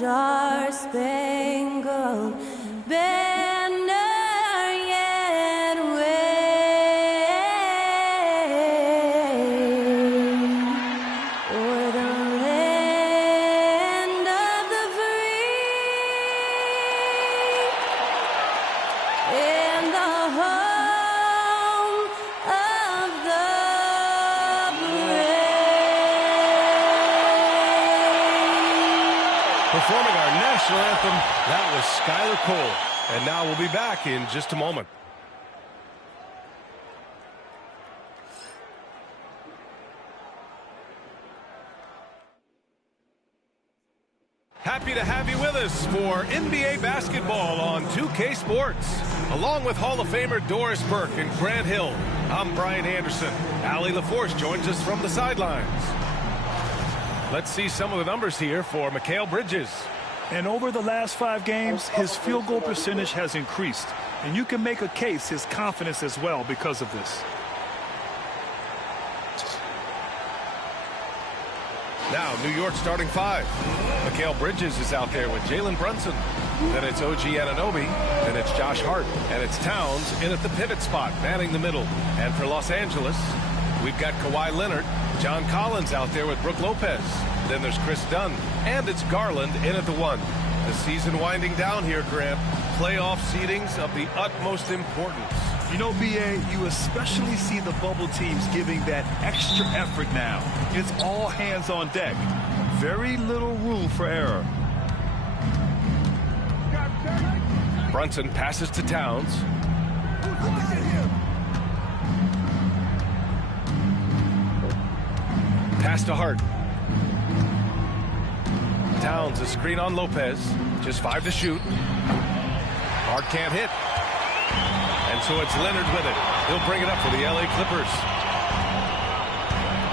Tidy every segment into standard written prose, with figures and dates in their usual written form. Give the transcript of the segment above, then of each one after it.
star-spangled banner yet wave o'er the land of the free and the home of the Performing our national anthem, that was Skylar Cole. And now we'll be back in just a moment. Happy to have you with us for NBA basketball on 2K Sports. Along with Hall of Famer Doris Burke and Grant Hill, I'm Brian Anderson. Allie LaForce joins us from the sidelines. Let's see some of the numbers here for Mikal Bridges. And over the last 5 games, his field goal percentage has increased. And you can make a case his confidence as well because of this. Now, New York starting 5. Mikal Bridges is out there with Jalen Brunson. Then it's OG Anunoby. Then it's Josh Hart. And it's Towns in at the pivot spot, manning the middle. And for Los Angeles, we've got Kawhi Leonard. John Collins out there with Brook Lopez. Then there's Chris Dunn. And it's Garland in at the 1. The season winding down here, Grant. Playoff seedings of the utmost importance. You know, B.A., you especially see the bubble teams giving that extra effort now. It's all hands on deck. Very little room for error. Brunson passes to Towns. Pass to Hart. Towns, a screen on Lopez. Just 5 to shoot. Hart can't hit. And so it's Leonard with it. He'll bring it up for the LA Clippers.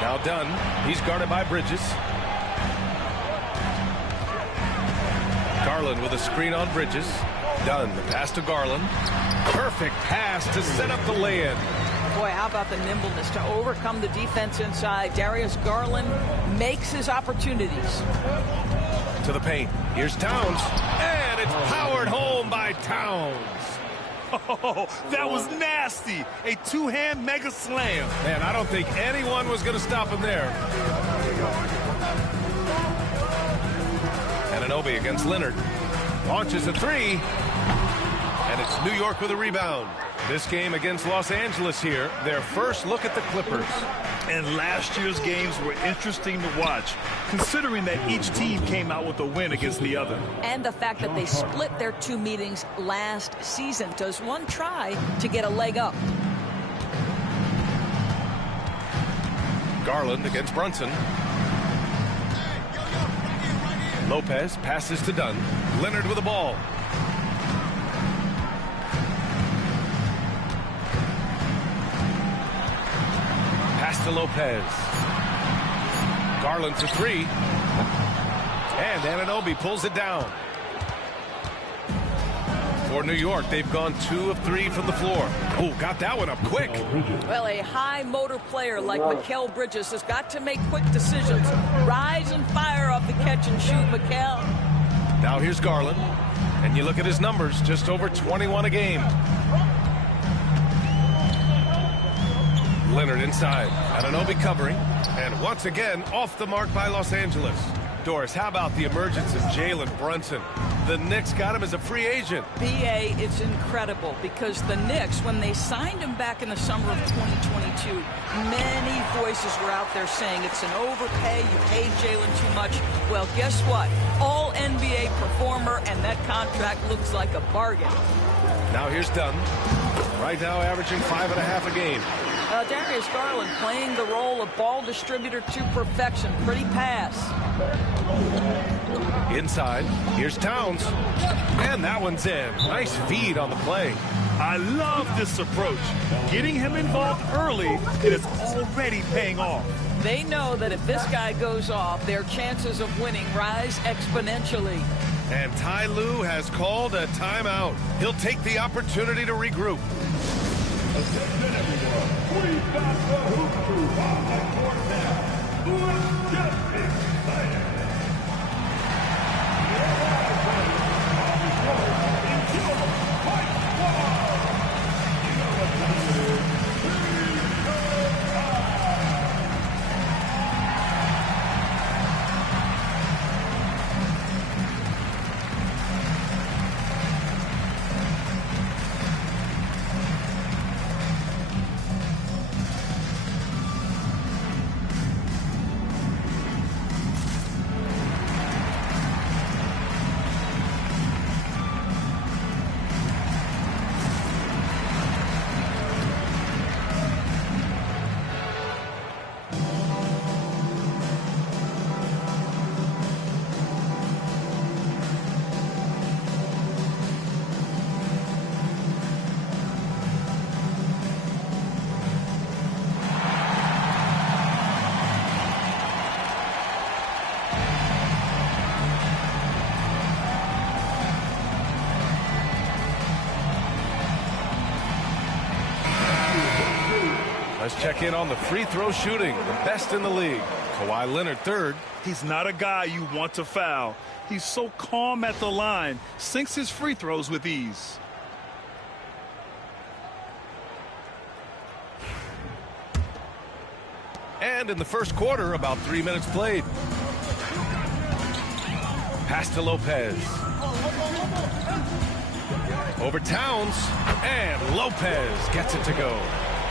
Now Dunn. He's guarded by Bridges. Garland with a screen on Bridges. Dunn, the pass to Garland. Perfect pass to set up the lay-in. Boy, how about the nimbleness to overcome the defense inside. Darius Garland makes his opportunities. To the paint. Here's Towns. And it's powered home by Towns. Oh, that was nasty. A 2-hand mega slam. Man, I don't think anyone was going to stop him there. Anunoby against Leonard. Launches a 3. And it's New York with a rebound. This game against Los Angeles here, their first look at the Clippers. And last year's games were interesting to watch, considering that each team came out with a win against the other. And the fact that they split their 2 meetings last season. Does one try to get a leg up? Garland against Brunson. Lopez passes to Dunn. Leonard with the ball. Pass to Lopez. Garland for 3. And Anunoby pulls it down. For New York, they've gone 2 of 3 from the floor. Oh, got that one up quick. Well, a high motor player like Mikal Bridges has got to make quick decisions. Rise and fire off the catch and shoot, Mikal. Now here's Garland. And you look at his numbers, just over 21 a game. Leonard inside. Anunoby covering. And once again, off the mark by Los Angeles. Doris, how about the emergence of Jalen Brunson? The Knicks got him as a free agent. B.A., it's incredible because the Knicks, when they signed him back in the summer of 2022, many voices were out there saying it's an overpay, you paid Jalen too much. Well, guess what? All NBA performer, and that contract looks like a bargain. Now here's Dunn. Right now averaging 5.5 a game. Darius Garland playing the role of ball distributor to perfection. Pretty pass. Inside, here's Towns. And that one's in. Nice feed on the play. I love this approach. Getting him involved early, it is already paying off. They know that if this guy goes off, their chances of winning rise exponentially. And Ty Lue has called a timeout. He'll take the opportunity to regroup. Attention everyone, we've got the hoop crew on the court now. Who is just excited? Let's check in on the free throw shooting, the best in the league. Kawhi Leonard third. He's not a guy you want to foul. He's so calm at the line, sinks his free throws with ease. And in the first quarter, about 3 minutes played. Pass to Lopez. Over Towns, and Lopez gets it to go.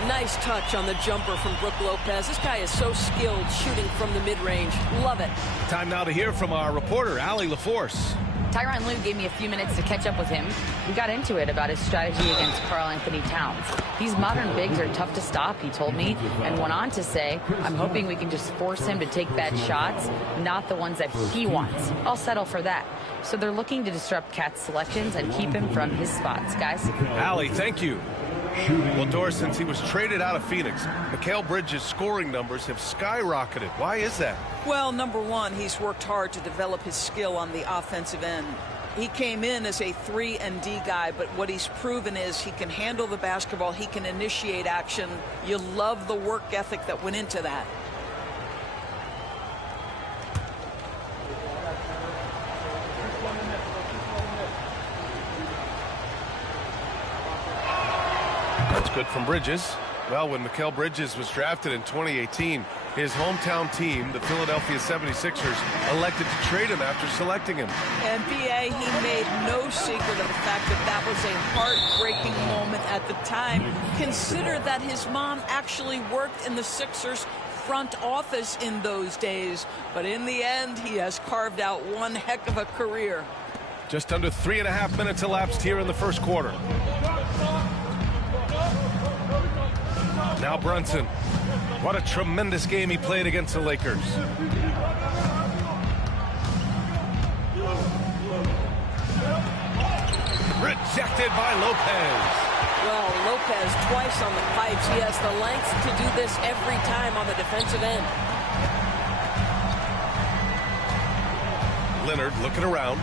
Nice touch on the jumper from Brook Lopez. This guy is so skilled shooting from the mid-range. Love it. Time now to hear from our reporter, Allie LaForce. Tyronn Lue gave me a few minutes to catch up with him. We got into it about his strategy against Karl Anthony Towns. These modern bigs are tough to stop, he told me, and went on to say, I'm hoping we can just force him to take bad shots, not the ones that he wants. I'll settle for that. So they're looking to disrupt Cat's selections and keep him from his spots, guys. Allie, thank you. Well, Doris, since he was traded out of Phoenix, Mikal Bridges' scoring numbers have skyrocketed. Why is that? Well, number one, he's worked hard to develop his skill on the offensive end. He came in as a 3-and-D guy, but what he's proven is he can handle the basketball, he can initiate action. You love the work ethic that went into that. That's good from Bridges. Well, when Mikal Bridges was drafted in 2018, his hometown team, the Philadelphia 76ers, elected to trade him after selecting him. And B.A., he made no secret of the fact that that was a heartbreaking moment at the time. Consider that his mom actually worked in the Sixers front office in those days. But in the end, he has carved out one heck of a career. Just under 3.5 minutes elapsed here in the first quarter. Now Brunson. What a tremendous game he played against the Lakers. Rejected by Lopez. Well, Lopez twice on the pipes. He has the length to do this every time on the defensive end. Leonard looking around.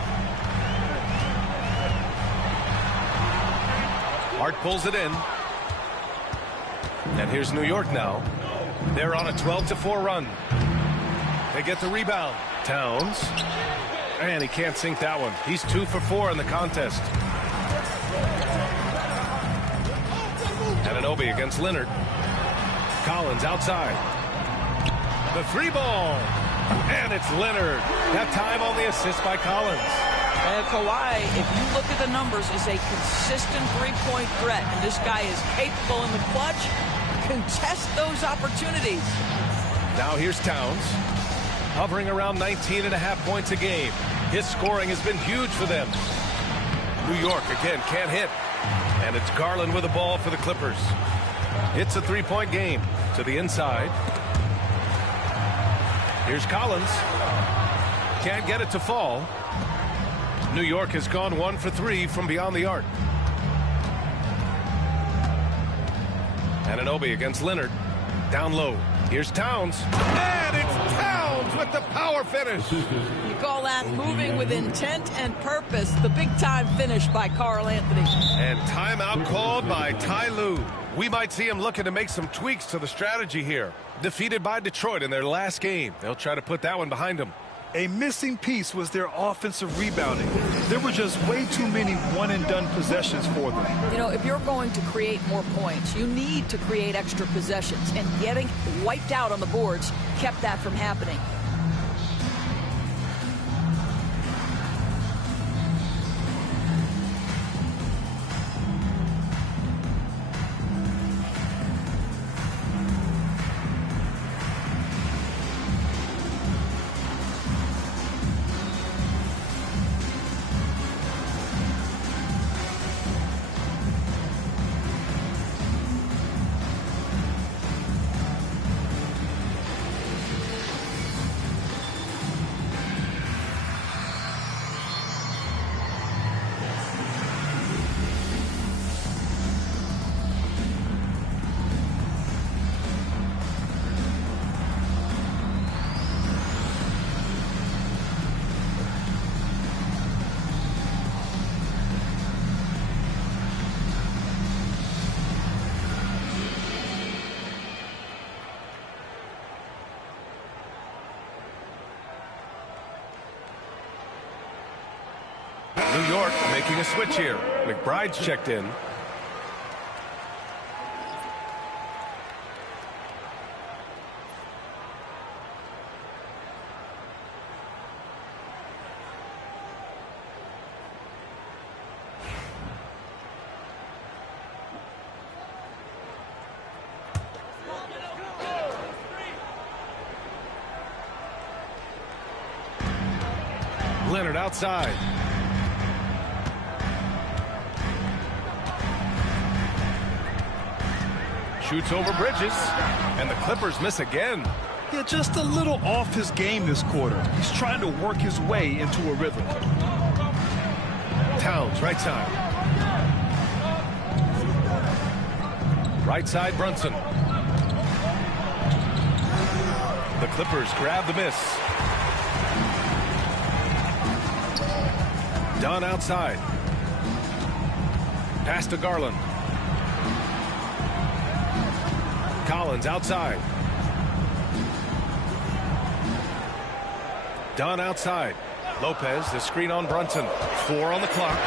Hart pulls it in. And here's New York now. They're on a 12-4 run. They get the rebound. Towns. And he can't sink that one. He's 2 for 4 in the contest. Anunoby against Leonard. Collins outside. The 3-ball. And it's Leonard. That time on the assist by Collins. And Kawhi, if you look at the numbers, is a consistent three-point threat. And this guy is capable in the clutch. Contest those opportunities. Now here's Towns. Hovering around 19.5 points a game. His scoring has been huge for them. New York, again, can't hit. And it's Garland with the ball for the Clippers. It's a three-point game. To the inside. Here's Collins. Can't get it to fall. New York has gone 1 for 3 from beyond the arc. Anunoby against Leonard. Down low. Here's Towns. And it's Towns with the power finish. You call that moving with intent and purpose. The big-time finish by Karl Anthony. And timeout called by Ty Lue. We might see him looking to make some tweaks to the strategy here. Defeated by Detroit in their last game. They'll try to put that one behind them. A missing piece was their offensive rebounding. There were just way too many one-and-done possessions for them. You know, if you're going to create more points, you need to create extra possessions. And getting wiped out on the boards kept that from happening. New York making a switch here. McBride's checked in. Leonard outside. Shoots over Bridges, and the Clippers miss again. Yeah, just a little off his game this quarter. He's trying to work his way into a rhythm. Towns, right side. Right side, Brunson. The Clippers grab the miss. Dunn outside. Pass to Garland. Collins outside. Dunn outside. Lopez, the screen on Brunson. 4 on the clock.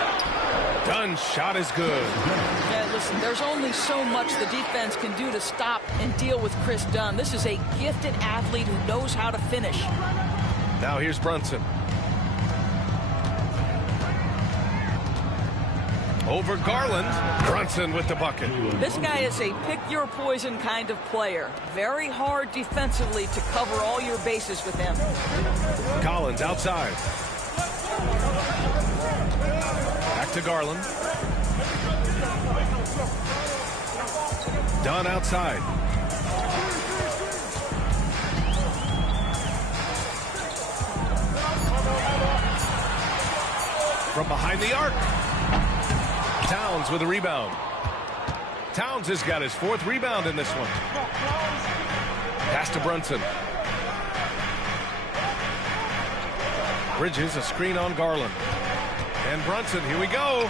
Dunn's shot is good. Yeah, listen, there's only so much the defense can do to stop and deal with Chris Dunn. This is a gifted athlete who knows how to finish. Now here's Brunson. Over Garland. Brunson with the bucket. This guy is a pick-your-poison kind of player. Very hard defensively to cover all your bases with him. Collins outside. Back to Garland. Dunn outside. From behind the arc. Towns with a rebound. Towns has got his 4th rebound in this one. Pass to Brunson. Bridges, a screen on Garland. And Brunson, here we go.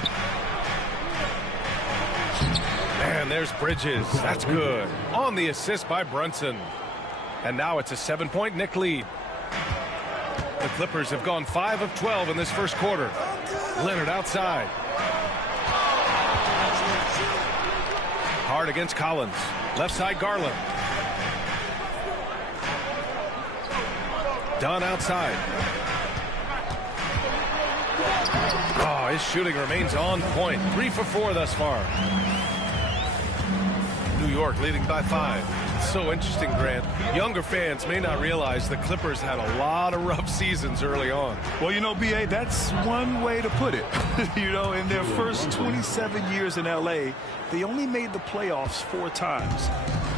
And there's Bridges. That's good. On the assist by Brunson. And now it's a 7-point Knick lead. The Clippers have gone 5 of 12 in this first quarter. Leonard outside. Hard against Collins. Left side, Garland. Dunn outside. Oh, his shooting remains on point. 3 for 4 thus far. New York leading by 5. It's so interesting, Grant. Younger fans may not realize the Clippers had a lot of rough seasons early on. Well, you know, B.A., that's one way to put it. You know, in their first 27 years in L.A., they only made the playoffs 4 times.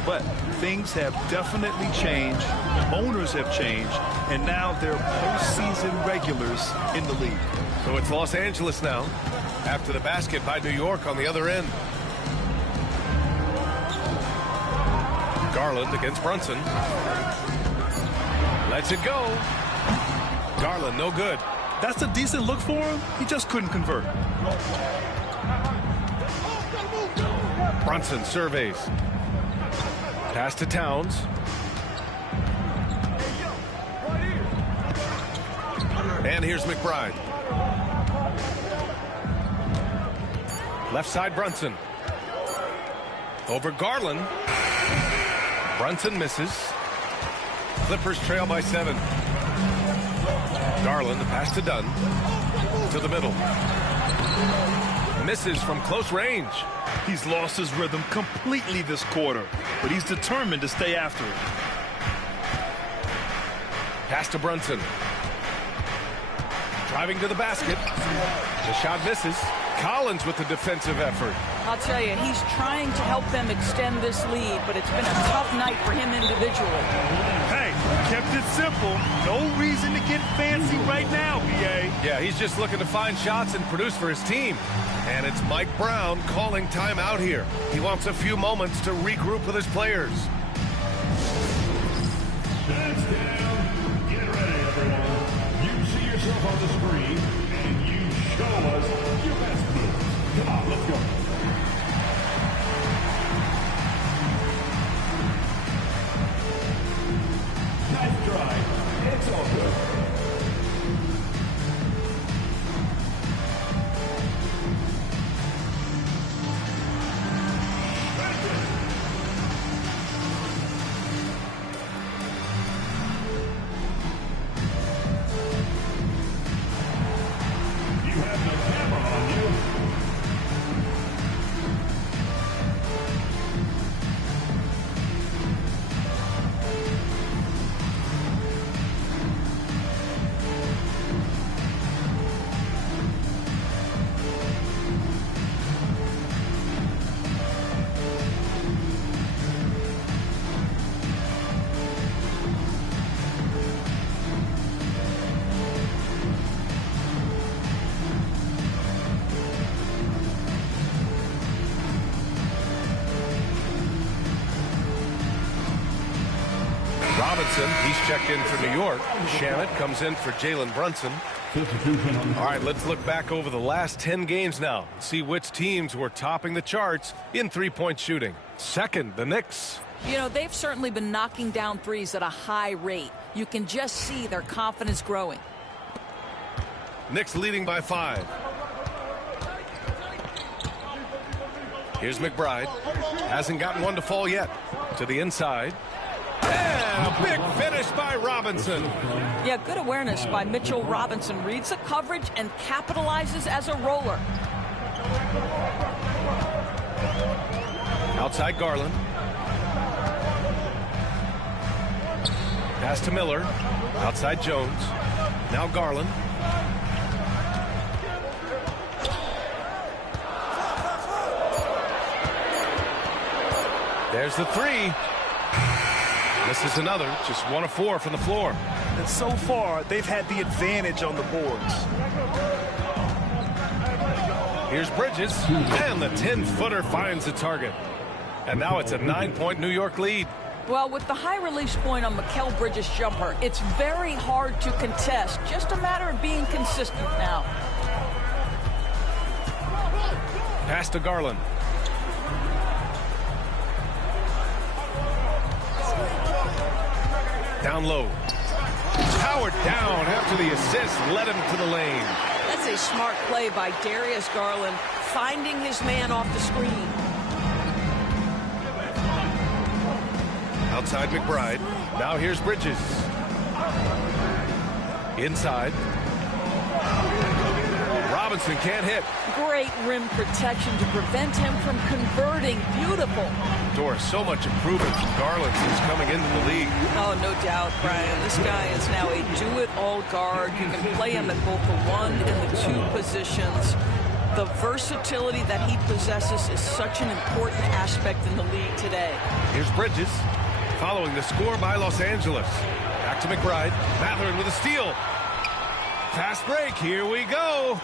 But things have definitely changed. Owners have changed. And now they're postseason regulars in the league. So it's Los Angeles now, after the basket by New York on the other end. Garland against Brunson. Lets it go. Garland, no good. That's a decent look for him. He just couldn't convert. Brunson surveys. Pass to Towns. And here's McBride. Left side, Brunson. Over Garland. Brunson misses. Clippers trail by 7. Garland, the pass to Dunn. To the middle. Misses from close range. He's lost his rhythm completely this quarter, but he's determined to stay after it. Pass to Brunson. Driving to the basket. The shot misses. Collins with the defensive effort. I'll tell you, he's trying to help them extend this lead, but it's been a tough night for him individually. Hey, kept it simple. No reason to get fancy right now, B.A. Yeah, he's just looking to find shots and produce for his team. And it's Mike Brown calling timeout here. He wants a few moments to regroup with his players. That's down. Get ready, everyone. You see yourself on the screen, and you show us your best moves. Come on, let's go. Nice try. It's all good. Robinson, he's checked in for New York. Shamit comes in for Jalen Brunson. All right, let's look back over the last 10 games now. See which teams were topping the charts in three-point shooting. Second, the Knicks. You know, they've certainly been knocking down threes at a high rate. You can just see their confidence growing. Knicks leading by 5. Here's McBride. Hasn't gotten one to fall yet. To the inside. And a big finish by Robinson. Yeah, good awareness by Mitchell Robinson. Reads the coverage and capitalizes as a roller. Outside Garland. Pass to Miller. Outside Jones. Now Garland. There's the three. This is another, just 1 of 4 from the floor. And so far, they've had the advantage on the boards. Here's Bridges, and the 10-footer finds the target. And now it's a 9-point New York lead. Well, with the high release point on Mikal Bridges' jumper, it's very hard to contest. Just a matter of being consistent now. Pass to Garland. Down low. Powered down after the assist led him to the lane. That's a smart play by Darius Garland, finding his man off the screen. Outside McBride. Now here's Bridges. Inside. Robinson can't hit. Great rim protection to prevent him from converting. Beautiful. Doris, so much improvement from Garland since coming into the league. Oh, no doubt, Brian. This guy is now a do-it-all guard. You can play him at both the 1 and the 2 positions. The versatility that he possesses is such an important aspect in the league today. Here's Bridges. Following the score by Los Angeles. Back to McBride. Matherin with a steal. Fast break. Here we go.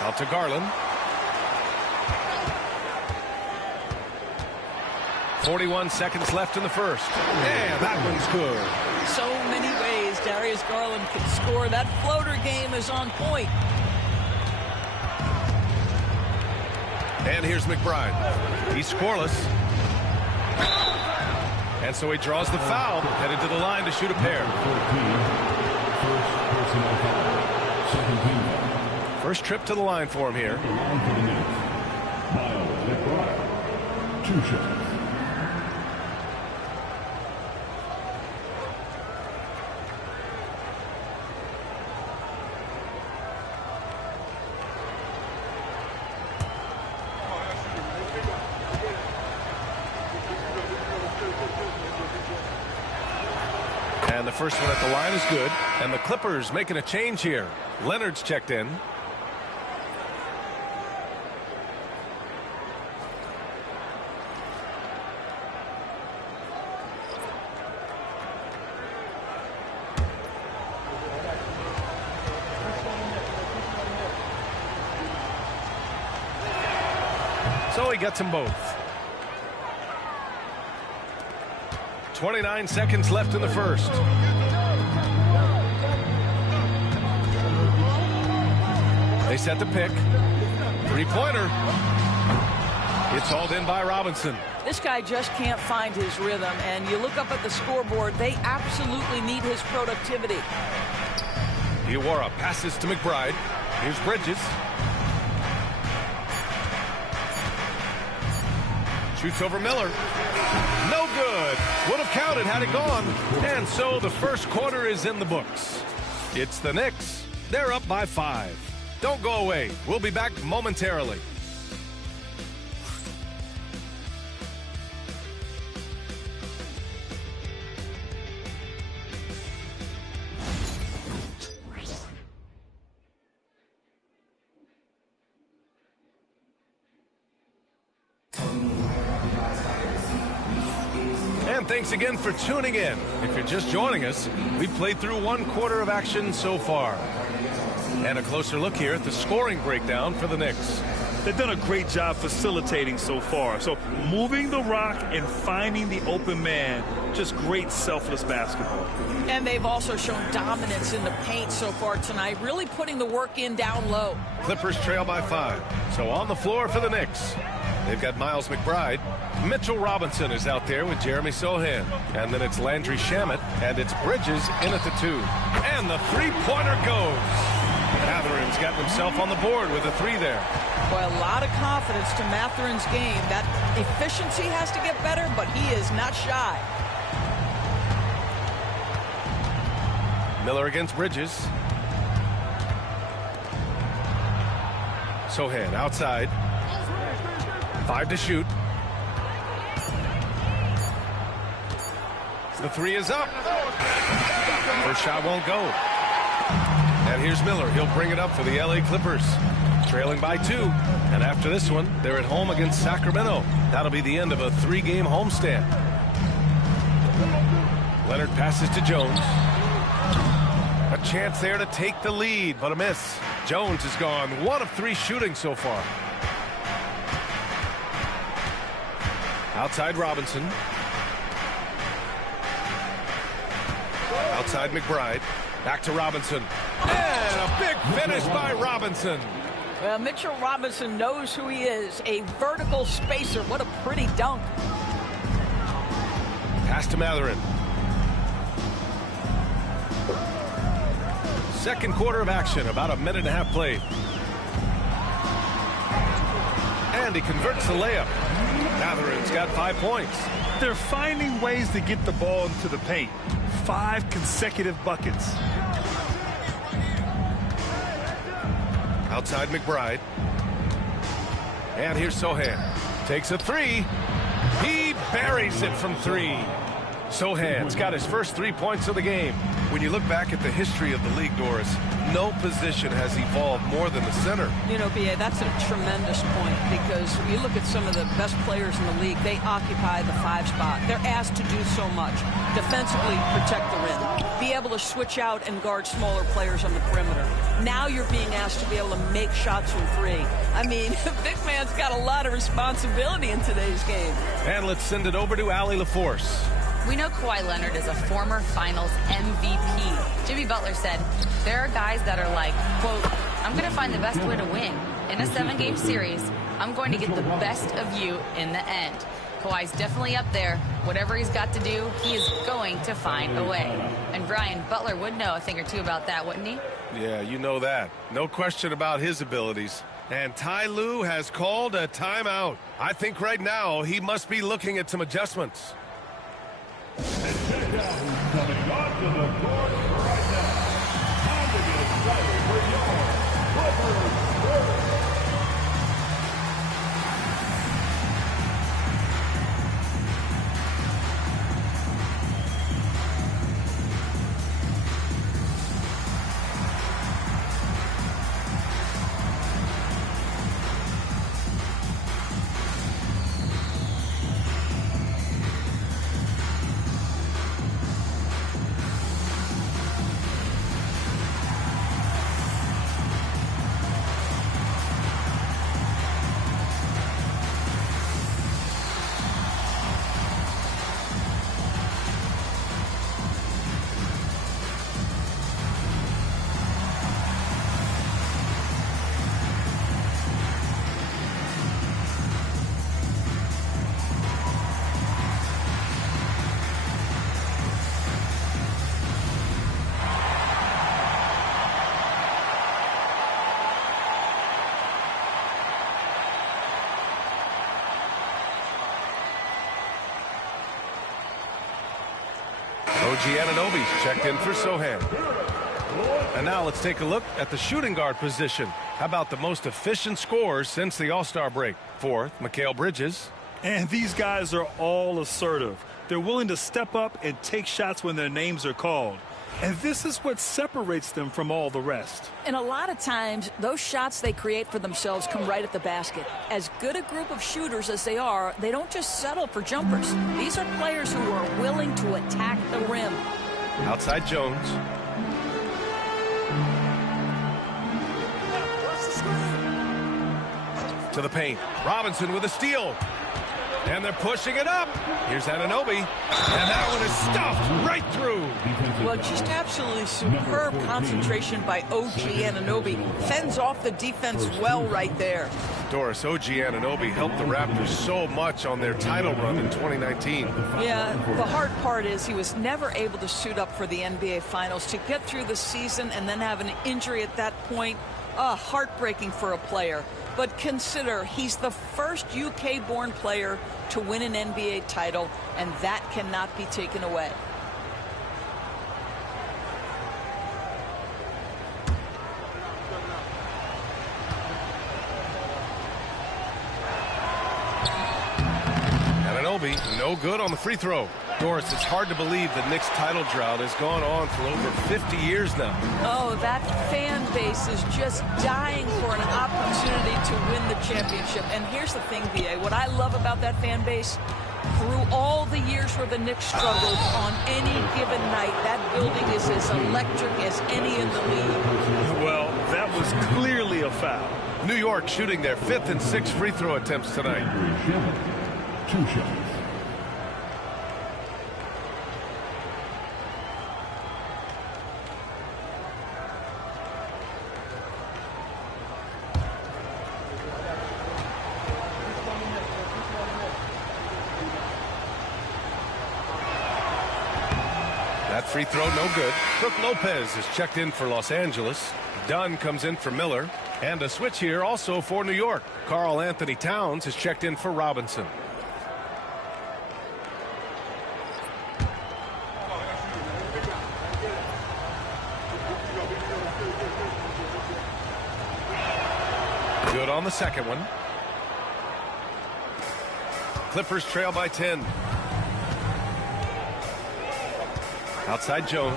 Out to Garland. 41 seconds left in the first. And that one's good. So many ways Darius Garland can score. That floater game is on point. And here's McBride. He's scoreless. And so he draws the foul, headed to the line to shoot a pair. First trip to the line for him here. Two shots. And the first one at the line is good. And the Clippers making a change here. Leonard's checked in. So he gets them both. 29 seconds left in the first. They set the pick. Three-pointer. It's hauled in by Robinson. This guy just can't find his rhythm, and you look up at the scoreboard, they absolutely need his productivity. Iwara passes to McBride. Here's Bridges. Shoots over Miller. No good. Would have counted had it gone. And so the first quarter is in the books. It's the Knicks. They're up by 5. Don't go away. We'll be back momentarily. And thanks again for tuning in. If you're just joining us, we've played through 1 quarter of action so far. And a closer look here at the scoring breakdown for the Knicks. They've done a great job facilitating so far. So moving the rock and finding the open man, just great selfless basketball. And they've also shown dominance in the paint so far tonight, really putting the work in down low. Clippers trail by 5. So on the floor for the Knicks, they've got Miles McBride. Mitchell Robinson is out there with Jeremy Sohan. And then it's Landry Shamet, and it's Bridges in at the 2. And the three-pointer goes. Matherin's got himself on the board with a 3 there. Boy, a lot of confidence to Matherin's game. That efficiency has to get better, but he is not shy. Miller against Bridges. Sohan outside. 5 to shoot. The 3 is up. First shot won't go. And here's Miller. He'll bring it up for the LA Clippers. Trailing by 2. And after this one, they're at home against Sacramento. That'll be the end of a 3-game homestand. Leonard passes to Jones. A chance there to take the lead, but a miss. Jones has gone 1 of 3 shooting so far. Outside Robinson. Outside McBride. Back to Robinson. And a big finish by Robinson. Well, Mitchell Robinson knows who he is. A vertical spacer. What a pretty dunk. Pass to Matherin. Second quarter of action, about a minute and a half played. And he converts the layup. Matherin's got 5 points. They're finding ways to get the ball into the paint. 5 consecutive buckets. Outside McBride. And here's Sohan. Takes a 3. He buries it from 3. Sohan's got his first 3 points of the game. When you look back at the history of the league, Doris, no position has evolved more than the center. You know, B.A., that's a tremendous point because when you look at some of the best players in the league, they occupy the 5 spot. They're asked to do so much. Defensively, protect the rim. Be able to switch out and guard smaller players on the perimeter. Now you're being asked to be able to make shots from 3. I mean, big man's got a lot of responsibility in today's game. And let's send it over to Allie LaForce. We know Kawhi Leonard is a former Finals MVP. Jimmy Butler said, there are guys that are like, quote, I'm going to find the best way to win. In a 7-game series, I'm going to get the best of you in the end. Kawhi's definitely up there. Whatever he's got to do, he is going to find a way. And Brian, Butler would know a thing or two about that, wouldn't he? Yeah, you know that. No question about his abilities. And Ty Lue has called a timeout. I think right now he must be looking at some adjustments. And check out who's coming onto the court right now. Time to get excited for your Clippers. OG Anunoby's checked in for Sohan. And now let's take a look at the shooting guard position. How about the most efficient scorers since the All-Star break? 4th, Mikal Bridges. And these guys are all assertive. They're willing to step up and take shots when their names are called. And this is what separates them from all the rest. And a lot of times, those shots they create for themselves come right at the basket. As good a group of shooters as they are, they don't just settle for jumpers. These are players who are willing to attack the rim. Outside Jones. To the paint. Robinson with a steal. And they're pushing it up. Here's Anunoby. And that one is stuffed right through. Well, just absolutely superb concentration by OG Anunoby. Fends off the defense well right there. Doris, OG Anunoby helped the Raptors so much on their title run in 2019. Yeah, the hard part is he was never able to suit up for the NBA Finals. To get through the season and then have an injury at that point, heartbreaking for a player. But consider, he's the first UK-born player to win an NBA title, and that cannot be taken away. Anunoby, no good on the free throw. Doris, it's hard to believe the Knicks title drought has gone on for over 50 years now. Oh, that fan base is just dying for an opportunity to win the championship. And here's the thing, B.A., what I love about that fan base, through all the years where the Knicks struggled, on any given night, that building is as electric as any in the league. Well, that was clearly a foul. New York shooting their 5th and 6th free throw attempts tonight. 2 shots. That free throw no good. Brook Lopez is checked in for Los Angeles. Dunn comes in for Miller. And a switch here also for New York. Karl Anthony Towns is checked in for Robinson. Good on the second one. Clippers trail by 10. Outside Jones.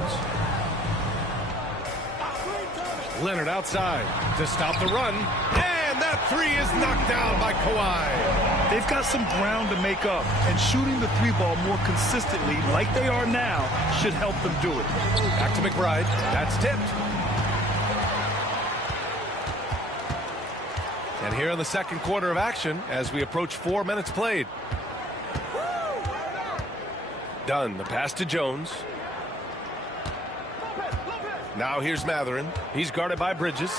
Leonard outside to stop the run. And that three is knocked down by Kawhi. They've got some ground to make up, and shooting the 3-ball more consistently, like they are now, should help them do it. Back to McBride. That's tipped. And here in the second quarter of action as we approach 4 minutes played. Dunn, the pass to Jones. Now here's Matherin. He's guarded by Bridges.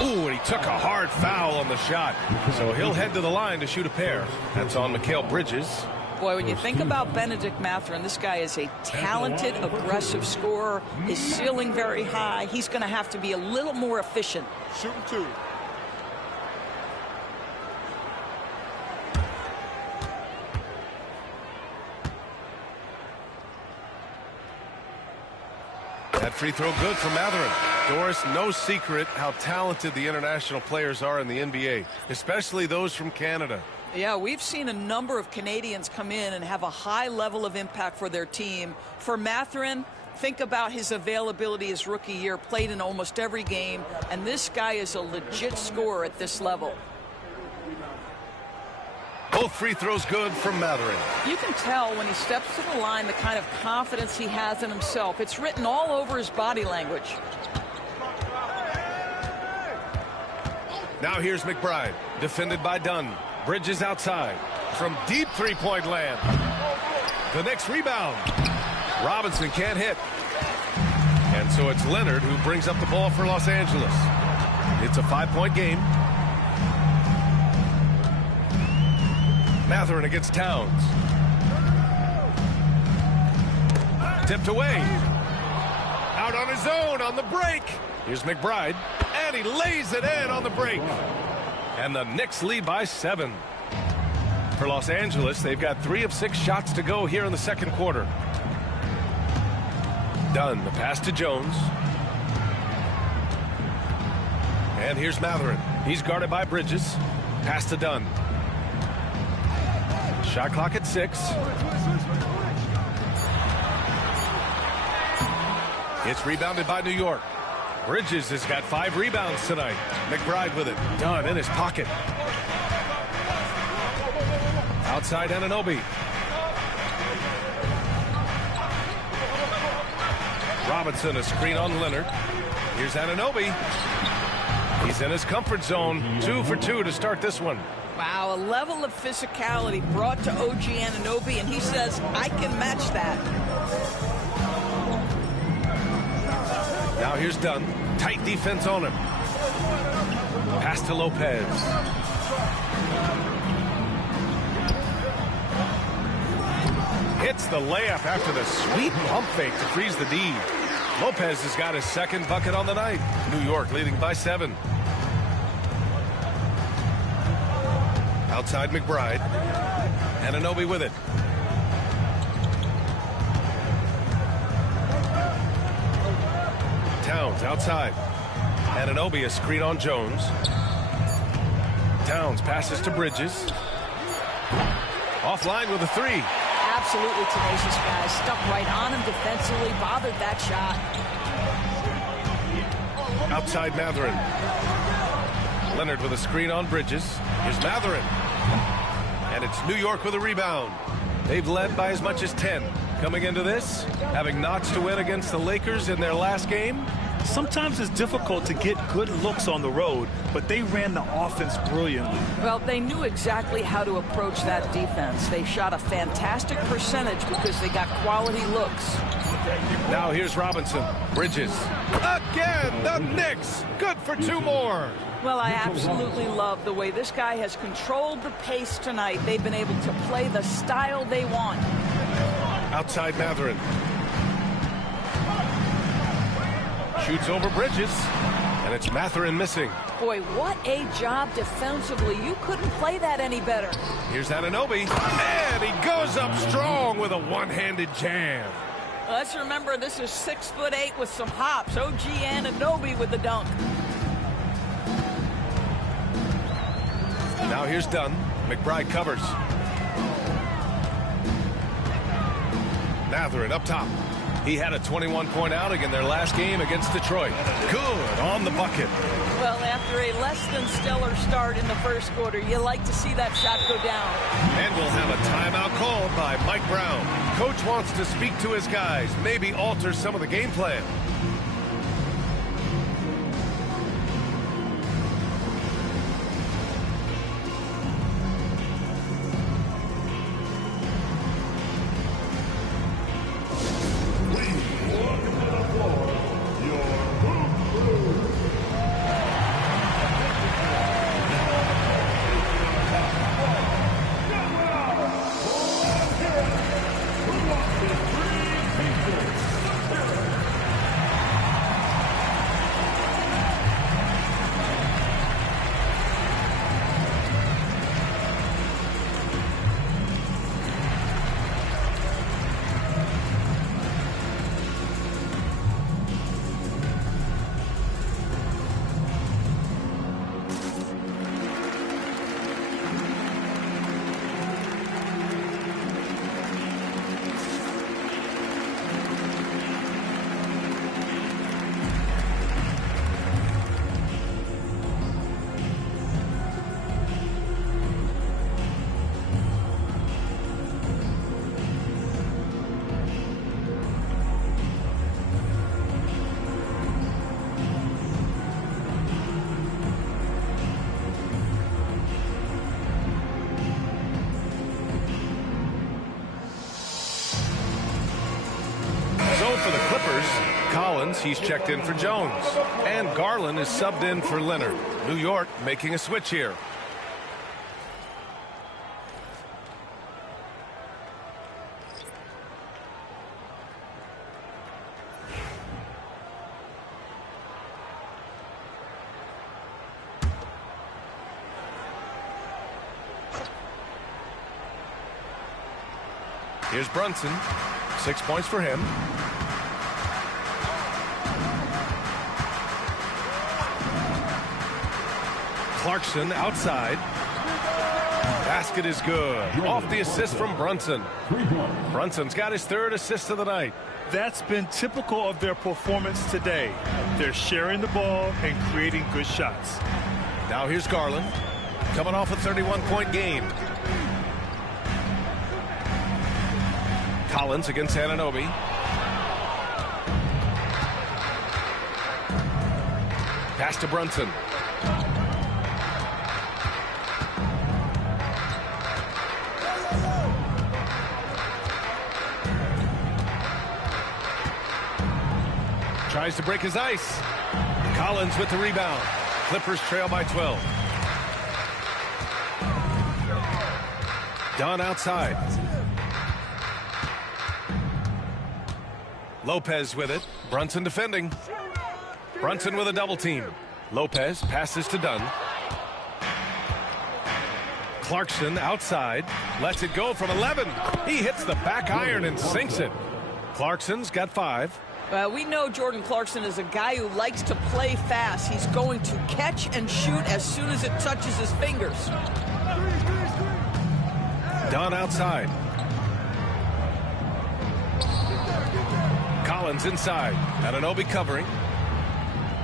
Ooh, and he took a hard foul on the shot. So he'll head to the line to shoot a pair. That's on Mikal Bridges. Boy, when you think about Benedict Mathurin, this guy is a talented, aggressive scorer. His ceiling very high. He's going to have to be a little more efficient. Shooting 2. That free throw good for Matherin. Doris, no secret how talented the international players are in the NBA, especially those from Canada. Yeah, we've seen a number of Canadians come in and have a high level of impact for their team. For Matherin, think about his availability his rookie year, played in almost every game, and this guy is a legit scorer at this level. Both free throws good from Matherin. You can tell when he steps to the line the kind of confidence he has in himself. It's written all over his body language. Now here's McBride, defended by Dunn. Bridges outside from deep three-point land. The next rebound. Robinson can't hit. And so it's Leonard who brings up the ball for Los Angeles. It's a 5-point game. Matherin against Towns. Tipped away. Out on his own on the break. Here's McBride. And he lays it in on the break. And the Knicks lead by 7. For Los Angeles, they've got 3 of 6 shots to go here in the second quarter. Dunn, the pass to Jones. And here's Matherin. He's guarded by Bridges. Pass to Dunn. Shot clock at 6. It's rebounded by New York. Bridges has got 5 rebounds tonight. McBride with it. Dunn in his pocket. Outside Anunoby. Robinson, a screen on Leonard. Here's Anunoby. He's in his comfort zone. 2 for 2 to start this one. Wow, a level of physicality brought to OG Anunoby, and he says, I can match that. Now here's Dunn. Tight defense on him. Pass to Lopez. Hits the layup after the sweet pump fake to freeze the D. Lopez has got his second bucket on the night. New York leading by 7. Outside McBride. Anunoby with it. Towns outside. Anunoby a screen on Jones. Towns passes to Bridges. Offline with a 3. Absolutely tenacious guy. Stuck right on him defensively. Bothered that shot. Outside Matherin. Leonard with a screen on Bridges. Here's Matherin. And it's New York with a rebound. They've led by as much as 10. Coming into this, having knots to win against the Lakers in their last game. Sometimes it's difficult to get good looks on the road, but they ran the offense brilliantly. Well, they knew exactly how to approach that defense. They shot a fantastic percentage because they got quality looks. Now here's Robinson. Bridges. Again, the Knicks. Good for 2 more. Well, I absolutely love the way this guy has controlled the pace tonight. They've been able to play the style they want. Outside Matherin. Shoots over Bridges. And it's Matherin missing. Boy, what a job defensively. You couldn't play that any better. Here's Anunoby. And he goes up strong with a one-handed jam. Let's remember this is 6'8" with some hops. OG Anunoby with the dunk. Now here's Dunn. McBride covers. Matherin up top. He had a 21-point outing in their last game against Detroit. Good on the bucket. Well, after a less than stellar start in the first quarter, you like to see that shot go down. And we'll have a timeout called by Mike Brown. Coach wants to speak to his guys, maybe alter some of the game plan. For the Clippers, Collins, he's checked in for Jones. And Garland is subbed in for Leonard. New York making a switch here. Here's Brunson. 6 points for him. Clarkson outside. Basket is good. Off the assist from Brunson. Brunson's got his 3rd assist of the night. That's been typical of their performance today. They're sharing the ball and creating good shots. Now here's Garland. Coming off a 31-point game. Collins against Anunoby. Pass to Brunson. Tries to break his ice. Collins with the rebound. Clippers trail by 12. Dunn outside. Lopez with it. Brunson defending. Brunson with a double team. Lopez passes to Dunn. Clarkson outside. Lets it go from 11. He hits the back iron and sinks it. Clarkson's got 5. We know Jordan Clarkson is a guy who likes to play fast. He's going to catch and shoot as soon as it touches his fingers. Dunn outside. Collins inside. Anunoby covering.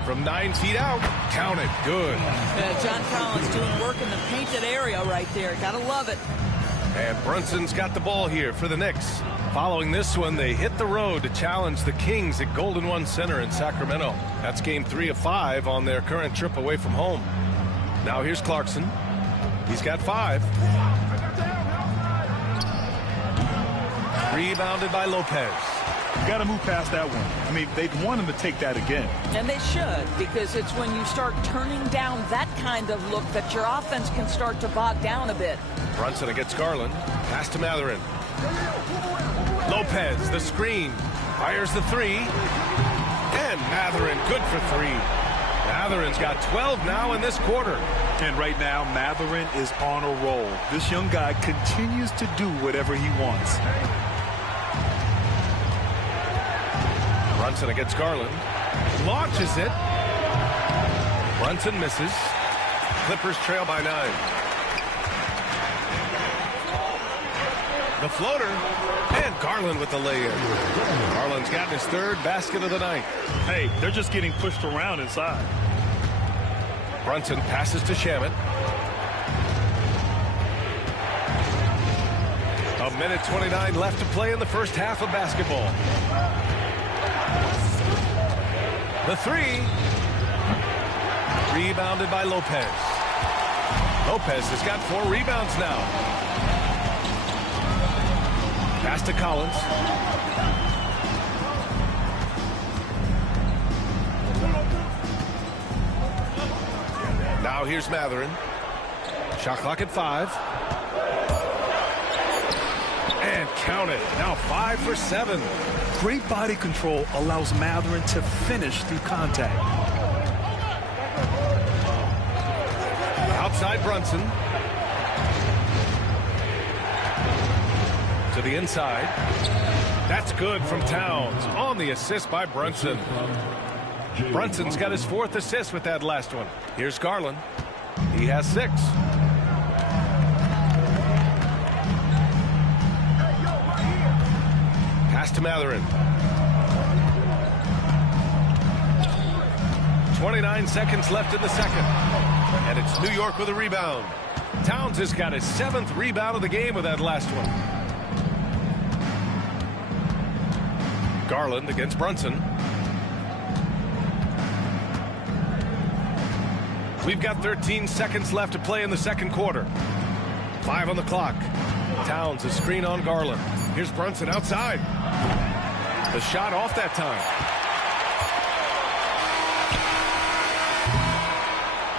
From 9 feet out. Count it. Good. John Collins doing work in the painted area right there. Gotta love it. And Brunson's got the ball here for the Knicks. Following this one, they hit the road to challenge the Kings at Golden One Center in Sacramento. That's game 3 of 5 on their current trip away from home. Now here's Clarkson. He's got 5. Rebounded by Lopez. You got to move past that one. I mean, they'd want him to take that again. And they should, because it's when you start turning down that kind of look that your offense can start to bog down a bit. Brunson against Garland. Pass to Matherin. Lopez, the screen. Fires the 3. And Matherin good for 3. Matherin's got 12 now in this quarter. And right now, Matherin is on a roll. This young guy continues to do whatever he wants. Brunson against Garland. Launches it. Brunson misses. Clippers trail by 9. The floater. And Garland with the lay-in. Garland's gotten his 3rd basket of the night. Hey, they're just getting pushed around inside. Brunson passes to Shamet. A minute 29 left to play in the first half of basketball. The 3. Rebounded by Lopez. Lopez has got 4 rebounds now. Pass to Collins. Now here's Matherin. Shot clock at 5. And count it. Now 5 for 7. Great body control allows Matherin to finish through contact. Outside Brunson. To the inside. That's good from Towns. On the assist by Brunson. Brunson's got his 4th assist with that last one. Here's Garland. He has 6. Pass to Matherin. 29 seconds left in the second. And it's New York with a rebound. Towns has got his 7th rebound of the game with that last one. Garland against Brunson. We've got 13 seconds left to play in the second quarter. 5 on the clock. Towns a screen on Garland. Here's Brunson outside. The shot off that time.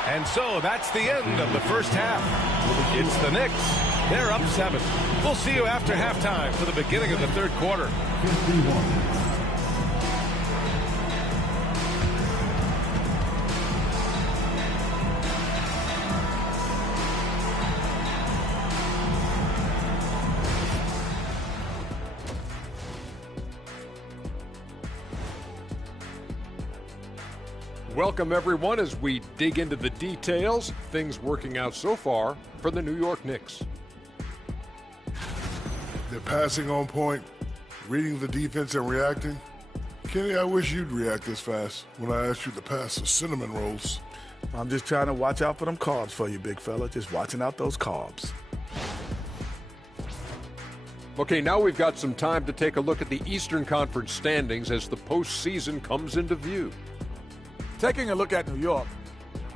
And so that's the end of the first half. It's the Knicks. They're up 7. We'll see you after halftime for the beginning of the third quarter. Welcome, everyone, as we dig into the details. Things working out so far for the New York Knicks. They're passing on point, reading the defense and reacting. Kenny, I wish you'd react this fast when I asked you to pass the cinnamon rolls. I'm just trying to watch out for them carbs for you, big fella. Just watching out those carbs. Okay, now we've got some time to take a look at the Eastern Conference standings as the postseason comes into view. Taking a look at New York,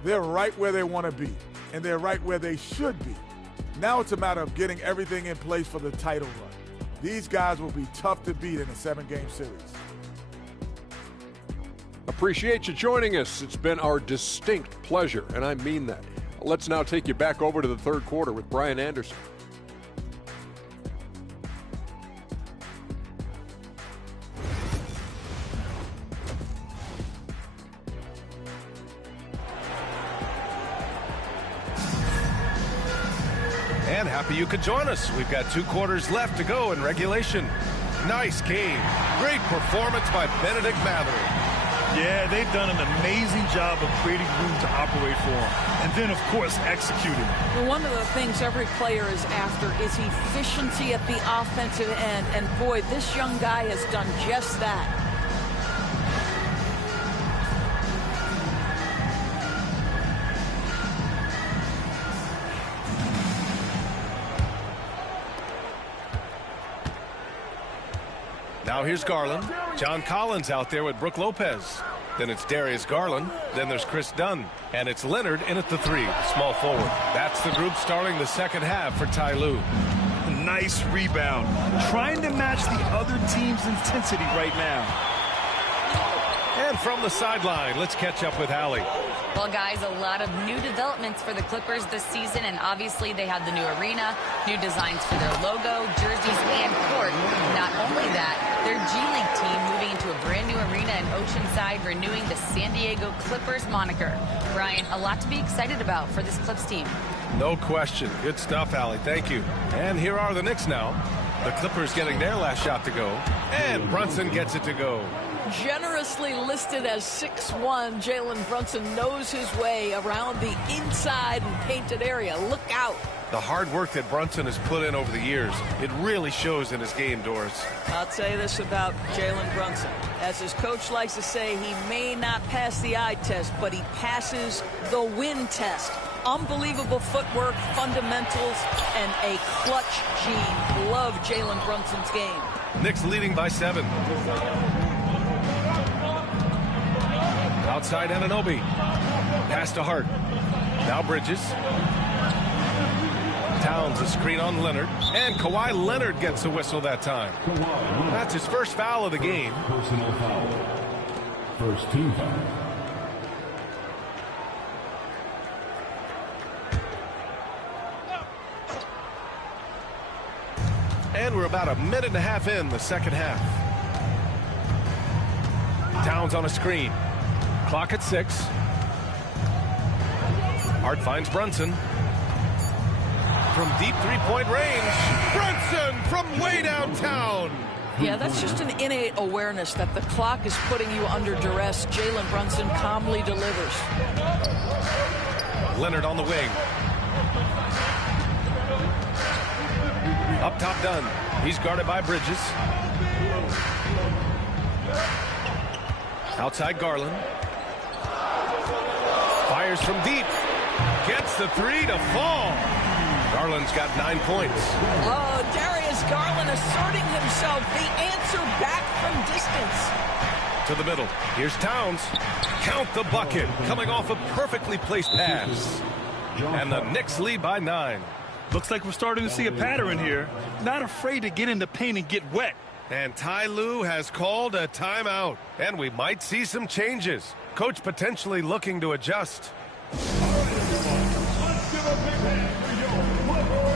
They're right where they want to be, and they're right where they should be. Now it's a matter of getting everything in place for the title run. These guys will be tough to beat in a 7-game series. Appreciate you joining us. It's been our distinct pleasure, and I mean that. Let's now take you back over to the third quarter with Brian Anderson. And happy you could join us. We've got 2 quarters left to go in regulation. Nice game. Great performance by Benedict Mather. Yeah, they've done an amazing job of creating room to operate for him. And then, of course, executing. Well, one of the things every player is after is efficiency at the offensive end. And boy, this young guy has done just that. Now here's Garland. John Collins out there with Brooke Lopez. Then it's Darius Garland. Then there's Chris Dunn. And it's Leonard in at the 3, small forward. That's the group starting the second half for Ty Lue. Nice rebound. Trying to match the other team's intensity right now. And from the sideline, let's catch up with Allie. Well, guys, a lot of new developments for the Clippers this season, and obviously they have the new arena, new designs for their logo, jerseys, and court. Not only that, their G League team moving into a brand new arena in Oceanside, renewing the San Diego Clippers moniker. Brian, a lot to be excited about for this Clips team. No question. Good stuff, Allie. Thank you. And here are the Knicks now. The Clippers getting their last shot to go. And Brunson gets it to go. Generously listed as 6'1", Jalen Brunson knows his way around the inside and painted area. Look out. The hard work that Brunson has put in over the years, it really shows in his game, Doris. I'll tell you this about Jalen Brunson. As his coach likes to say, he may not pass the eye test, but he passes the win test. Unbelievable footwork, fundamentals, and a clutch gene. Love Jalen Brunson's game. Knicks leading by 7. Outside Anunoby. Pass to Hart. Now Bridges. Towns a screen on Leonard. And Kawhi Leonard gets a whistle that time. That's his first foul of the game. Personal foul. First team foul. And we're about a minute and a half in the second half. Towns on a screen. Clock at 6. Hart finds Brunson. From deep three-point range. Brunson from way downtown. Yeah, that's just an innate awareness that the clock is putting you under duress. Jalen Brunson calmly delivers. Leonard on the wing. Up top Dunn. He's guarded by Bridges. Outside Garland. Fires from deep. Gets the 3 to fall. Garland's got 9 points. Oh, Darius Garland asserting himself. The answer back from distance. To the middle. Here's Towns. Count the bucket. Coming off a perfectly placed pass. And the Knicks lead by 9. Looks like we're starting to see a pattern here. Not afraid to get in the paint and get wet. And Ty Lue has called a timeout. And we might see some changes. Coach potentially looking to adjust. All right, everyone. Let's give a big hand for your Clippers.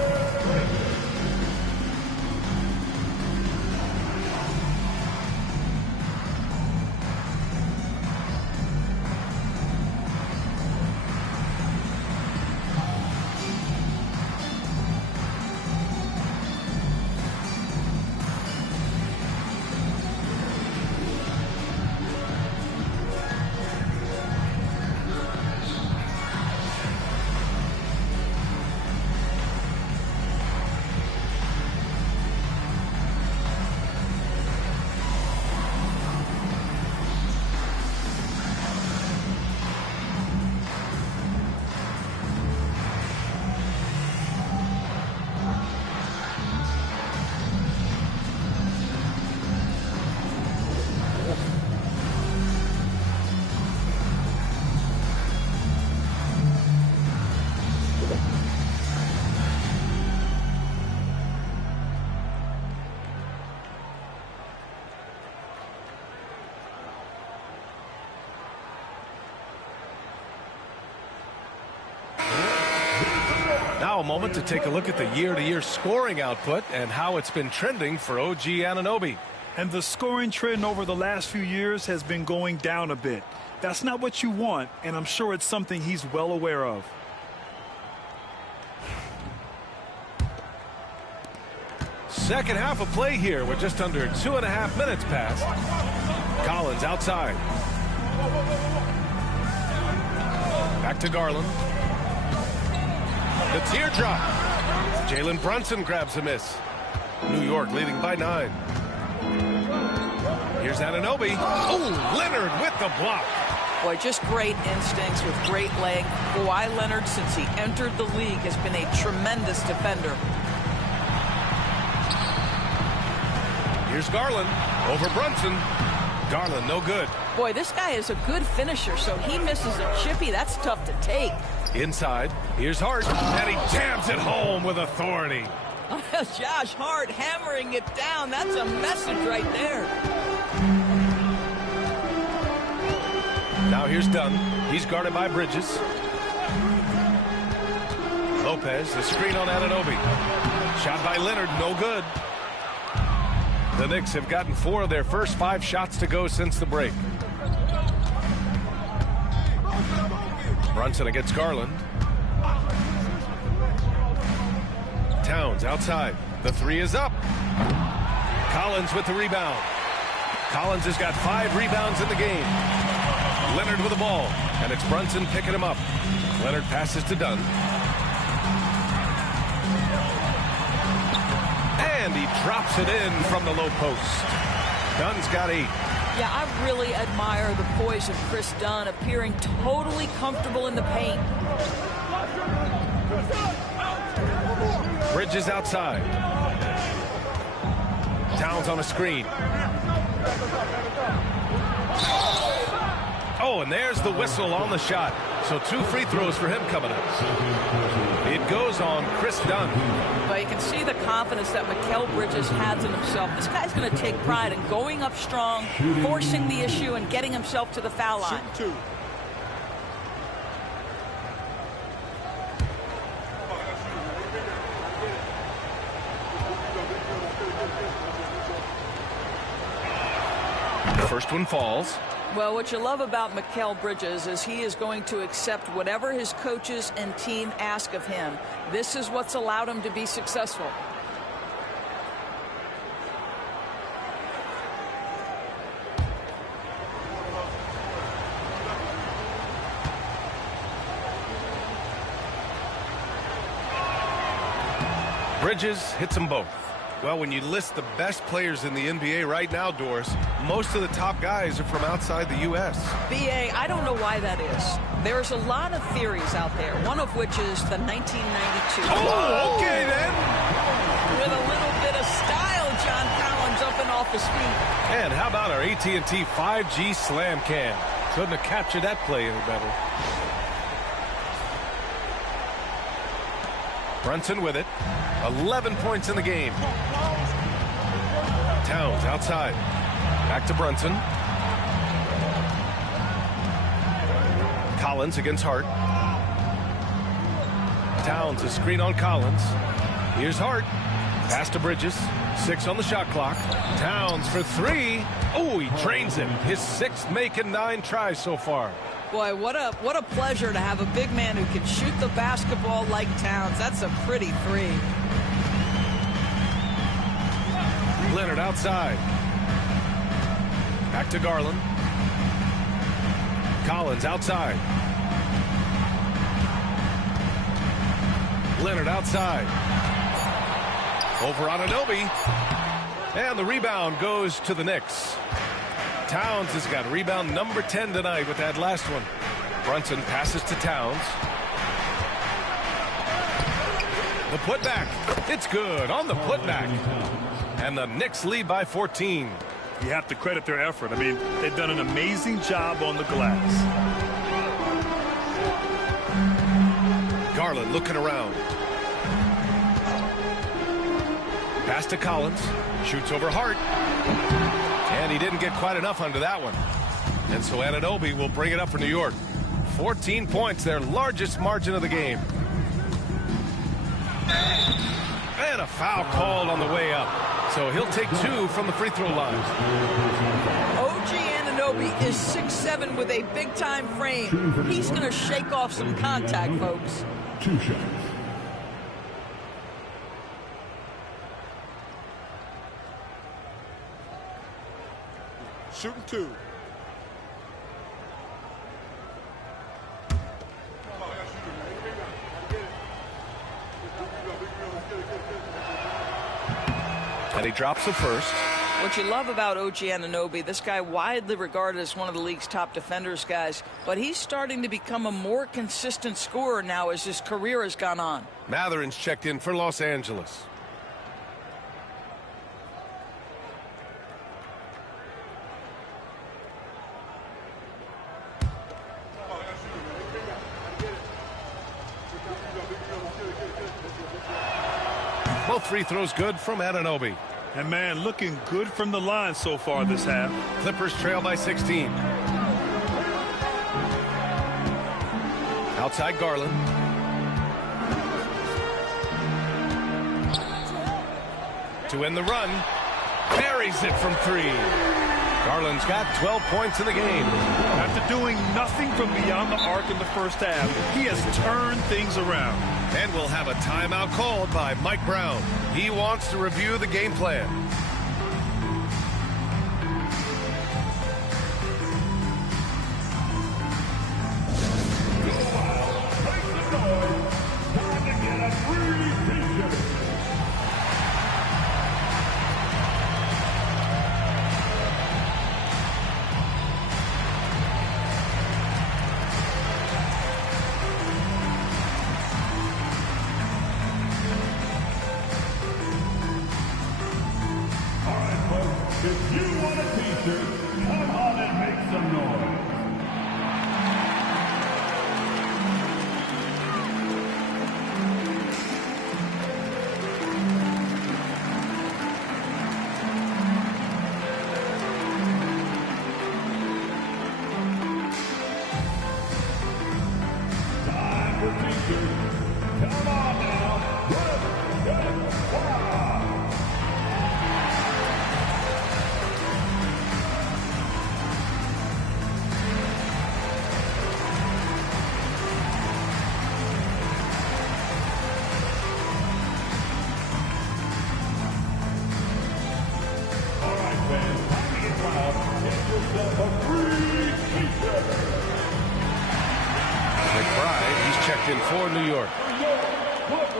a moment to take a look at the year-to-year scoring output and how it's been trending for OG Anunoby. And the scoring trend over the last few years has been going down a bit. That's not what you want, and I'm sure it's something he's well aware of. Second half of play here with just under 2.5 minutes passed. Collins outside. Back to Garland. The teardrop. Jalen Brunson grabs a miss. New York leading by 9. Here's Anunoby. Oh, Leonard with the block. Boy, just great instincts with great length. Kawhi Leonard, since he entered the league, has been a tremendous defender. Here's Garland over Brunson. Garland, no good. Boy, this guy is a good finisher, so he misses a chippy. That's tough to take. Inside, here's Hart, and he jams it home with authority. Josh Hart hammering it down. That's a message right there. Now here's Dunn. He's guarded by Bridges. Lopez, the screen on Anunoby. Shot by Leonard, no good. The Knicks have gotten 4 of their first 5 shots to go since the break. Brunson against Garland. Towns outside. The 3 is up. Collins with the rebound. Collins has got 5 rebounds in the game. Leonard with the ball, and it's Brunson picking him up. Leonard passes to Dunn. And he drops it in from the low post. Dunn's got 8. Yeah, I really admire the poise of Chris Dunn, appearing totally comfortable in the paint. Bridges outside. Towns on a screen. Oh, and there's the whistle on the shot. So 2 free throws for him coming up. It goes on Chris Dunn. But you can see the confidence that Mikal Bridges has in himself. This guy's going to take pride in going up strong, forcing the issue, and getting himself to the foul line. The first one falls. Well, what you love about Mikal Bridges is he is going to accept whatever his coaches and team ask of him. This is what's allowed him to be successful. Bridges hits them both. Well, when you list the best players in the NBA right now, Doris, most of the top guys are from outside the U.S. B.A., I don't know why that is. There's a lot of theories out there, one of which is the 1992. Oh, okay then. With a little bit of style, John Collins up and off his feet. And how about our AT&T 5G slam cam? Couldn't have captured that play any better. Brunson with it. 11 points in the game. Towns outside. Back to Brunson. Collins against Hart. Towns a screen on Collins. Here's Hart. Pass to Bridges. 6 on the shot clock. Towns for 3. Oh, he drains it. His 6th make and 9 tries so far. Boy, what a pleasure to have a big man who can shoot the basketball like Towns. That's a pretty 3. Leonard outside. Back to Garland. Collins outside. Leonard outside. Over Anunoby. And the rebound goes to the Knicks. Towns has got rebound number 10 tonight with that last one. Brunson passes to Towns. The putback. It's good on the putback. And the Knicks lead by 14. You have to credit their effort. I mean, they've done an amazing job on the glass. Garland looking around. Pass to Collins. Shoots over Hart. And he didn't get quite enough under that one. And so Anunoby will bring it up for New York. 14 points, their largest margin of the game. And a foul called on the way up. So he'll take 2 from the free throw line. OG Anunoby is 6'7" with a big-time frame. He's going to shake off some contact, folks. 2 shots. Shooting 2. And he drops the first. What you love about OG Anunoby, this guy widely regarded as one of the league's top defenders, guys, but he's starting to become a more consistent scorer now as his career has gone on. Matherin's checked in for Los Angeles. Both free throws good from Anunoby. And man, looking good from the line so far this half. Clippers trail by 16. Outside Garland. To end the run. Buries it from 3. Garland's got 12 points in the game. After doing nothing from beyond the arc in the first half, he has turned things around. And we'll have a timeout called by Mike Brown. He wants to review the game plan. If you want a t-shirt, come on and make some noise. Time for t-shirts. Come on now. Wow. McBride, he's checked in for New York.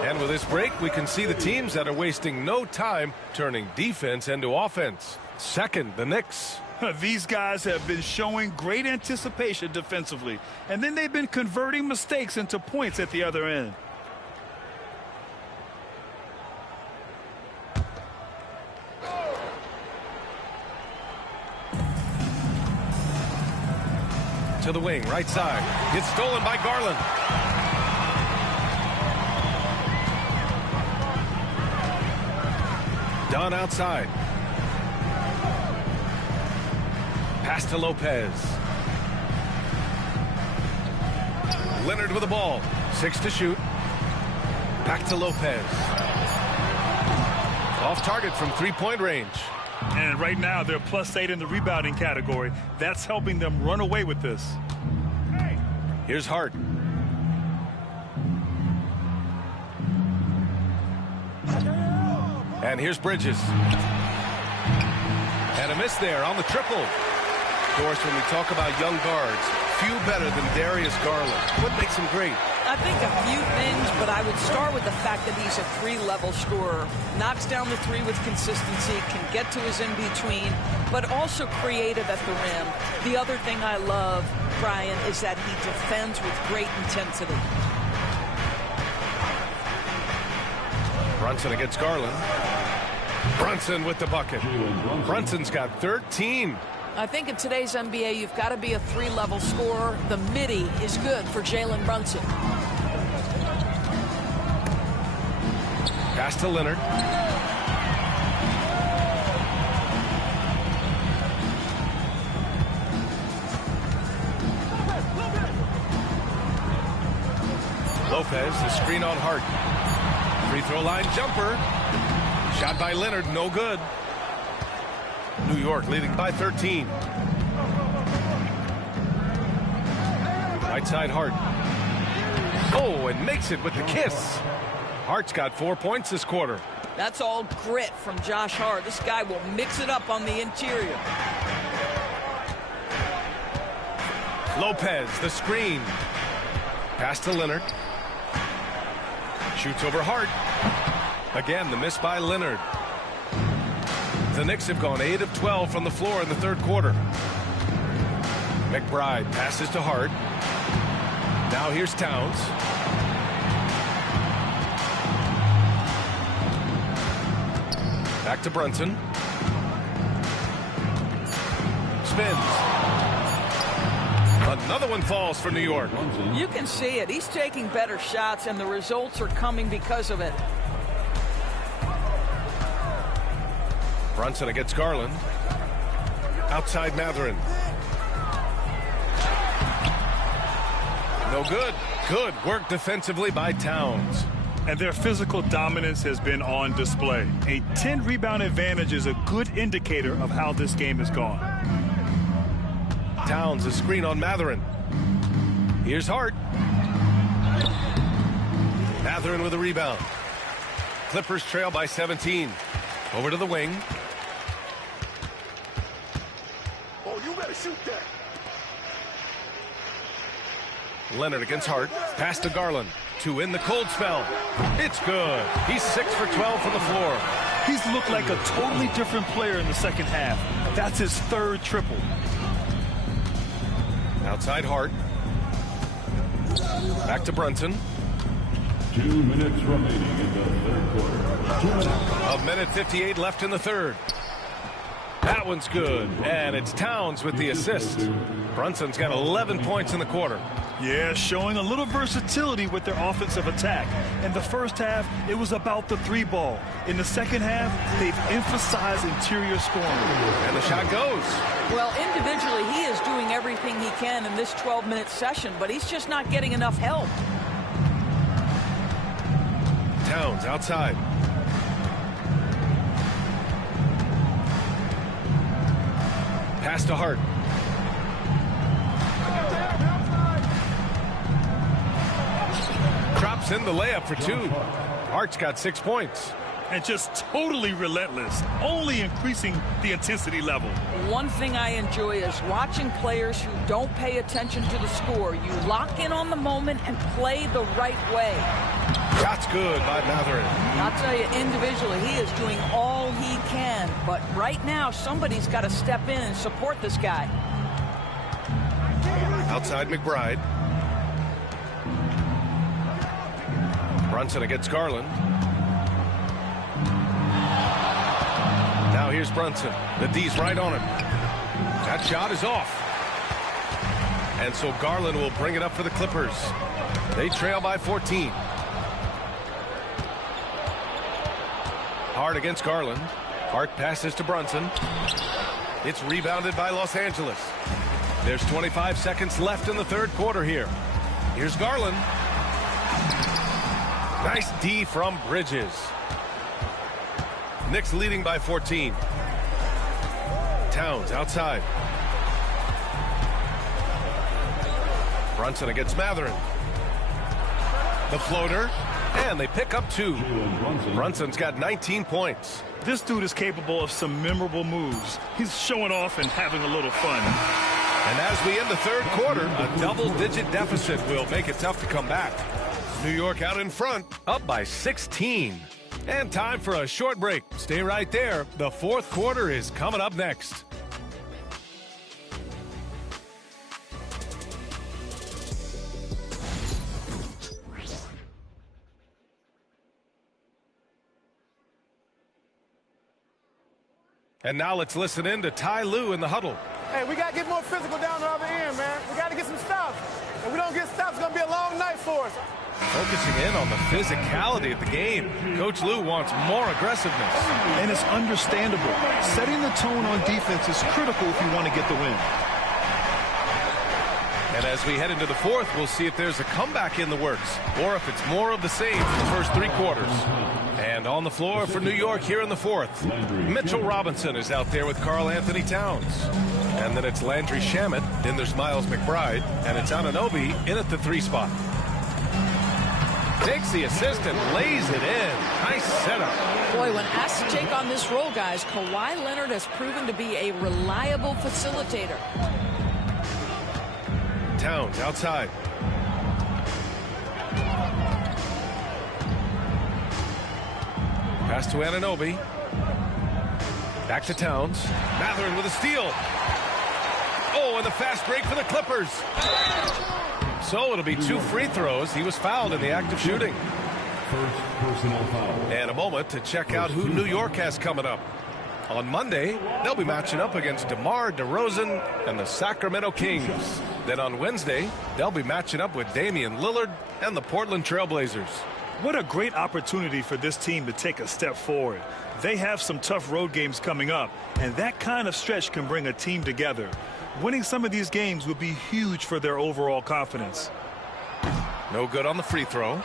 And with this break, we can see the teams that are wasting no time turning defense into offense. Second, the Knicks. These guys have been showing great anticipation defensively, and then they've been converting mistakes into points at the other end. To the wing, right side. It's stolen by Garland. Dunn outside. Pass to Lopez. Leonard with the ball. 6 to shoot. Back to Lopez. Off target from 3-point range. And right now, they're +8 in the rebounding category. That's helping them run away with this. Here's Hart. And here's Bridges. And a miss there on the triple. Of course, when we talk about young guards, few better than Darius Garland. What makes him great? I think a few things, but I would start with the fact that he's a 3-level scorer. Knocks down the 3 with consistency, can get to his in-between, but also creative at the rim. The other thing I love, Brian, is that he defends with great intensity. Brunson against Garland. Brunson with the bucket. Brunson's got 13. I think in today's NBA, you've got to be a 3-level scorer. The midi is good for Jalen Brunson. Pass to Leonard. Lopez, the screen on Hart. Free throw line jumper. Shot by Leonard, no good. New York leading by 13. Right side Hart. Oh, and makes it with the kiss. Hart's got 4 points this quarter. That's all grit from Josh Hart. This guy will mix it up on the interior. Lopez, the screen. Pass to Leonard. Shoots over Hart. Again, the miss by Leonard. The Knicks have gone 8 of 12 from the floor in the third quarter. McBride passes to Hart. Now here's Towns. Back to Brunson. Spins. Another one falls for New York. You can see it. He's taking better shots, and the results are coming because of it. Brunson against Garland. Outside Mathurin. No good. Good work defensively by Towns. And their physical dominance has been on display. A 10-rebound advantage is a good indicator of how this game has gone. Towns, a screen on Mathurin. Here's Hart. Mathurin with a rebound. Clippers trail by 17. Over to the wing. Oh, you better shoot that. Leonard against Hart. Pass to Garland to win the cold spell. It's good. He's 6 for 12 from the floor. He's looked like a totally different player in the second half. That's his third triple. Outside Hart. Back to Brunson. 2 minutes remaining in the third quarter. 1:58 left in the third. That one's good. And it's Towns with the assist. Brunson's got 11 points in the quarter. Yeah, showing a little versatility with their offensive attack. In the first half, it was about the three ball. In the second half, they've emphasized interior scoring. And the shot goes. Well, individually, he is doing everything he can in this 12-minute session, but he's just not getting enough help. Towns outside. Pass to Hart. Drops in the layup for 2. Hart's got 6 points. And just totally relentless, only increasing the intensity level. One thing I enjoy is watching players who don't pay attention to the score. You lock in on the moment and play the right way. Shot's good by Mathurin. I'll tell you, individually, he is doing all he can. But right now, somebody's got to step in and support this guy. Outside McBride. Brunson against Garland. Now here's Brunson. The D's right on him. That shot is off. And so Garland will bring it up for the Clippers. They trail by 14. Hart against Garland. Hart passes to Brunson. It's rebounded by Los Angeles. There's 25 seconds left in the third quarter here. Here's Garland. Nice D from Bridges. Knicks leading by 14. Towns outside. Brunson against Mathurin. The floater. And they pick up 2. Brunson's got 19 points. This dude is capable of some memorable moves. He's showing off and having a little fun. And as we end the third quarter, a double-digit deficit will make it tough to come back. New York out in front, up by 16. And time for a short break. Stay right there. The fourth quarter is coming up next. And now let's listen in to Ty Lue in the huddle. Hey, we got to get more physical down the other end, man. We got to get some stops. If we don't get stops, it's going to be a long night for us. Focusing in on the physicality of the game. Coach Lue wants more aggressiveness. And it's understandable. Setting the tone on defense is critical if you want to get the win. And as we head into the fourth, we'll see if there's a comeback in the works or if it's more of the same for the first three quarters. And on the floor for New York here in the fourth, Mitchell Robinson is out there with Karl Anthony Towns. And then it's Landry Shamet, then there's Miles McBride, and it's Anunoby in at the 3 spot. Takes the assist and lays it in. Nice setup. Boy, when asked to take on this role, guys, Kawhi Leonard has proven to be a reliable facilitator. Towns outside. Pass to Anunoby. Back to Towns. Mathurin with a steal. Oh, and the fast break for the Clippers. So it'll be 2 free throws. He was fouled in the act of shooting. First personal foul. And a moment to check out who New York has coming up. On Monday, they'll be matching up against DeMar DeRozan and the Sacramento Kings. Then on Wednesday, they'll be matching up with Damian Lillard and the Portland Trailblazers. What a great opportunity for this team to take a step forward. They have some tough road games coming up, and that kind of stretch can bring a team together. Winning some of these games would be huge for their overall confidence. No good on the free throw.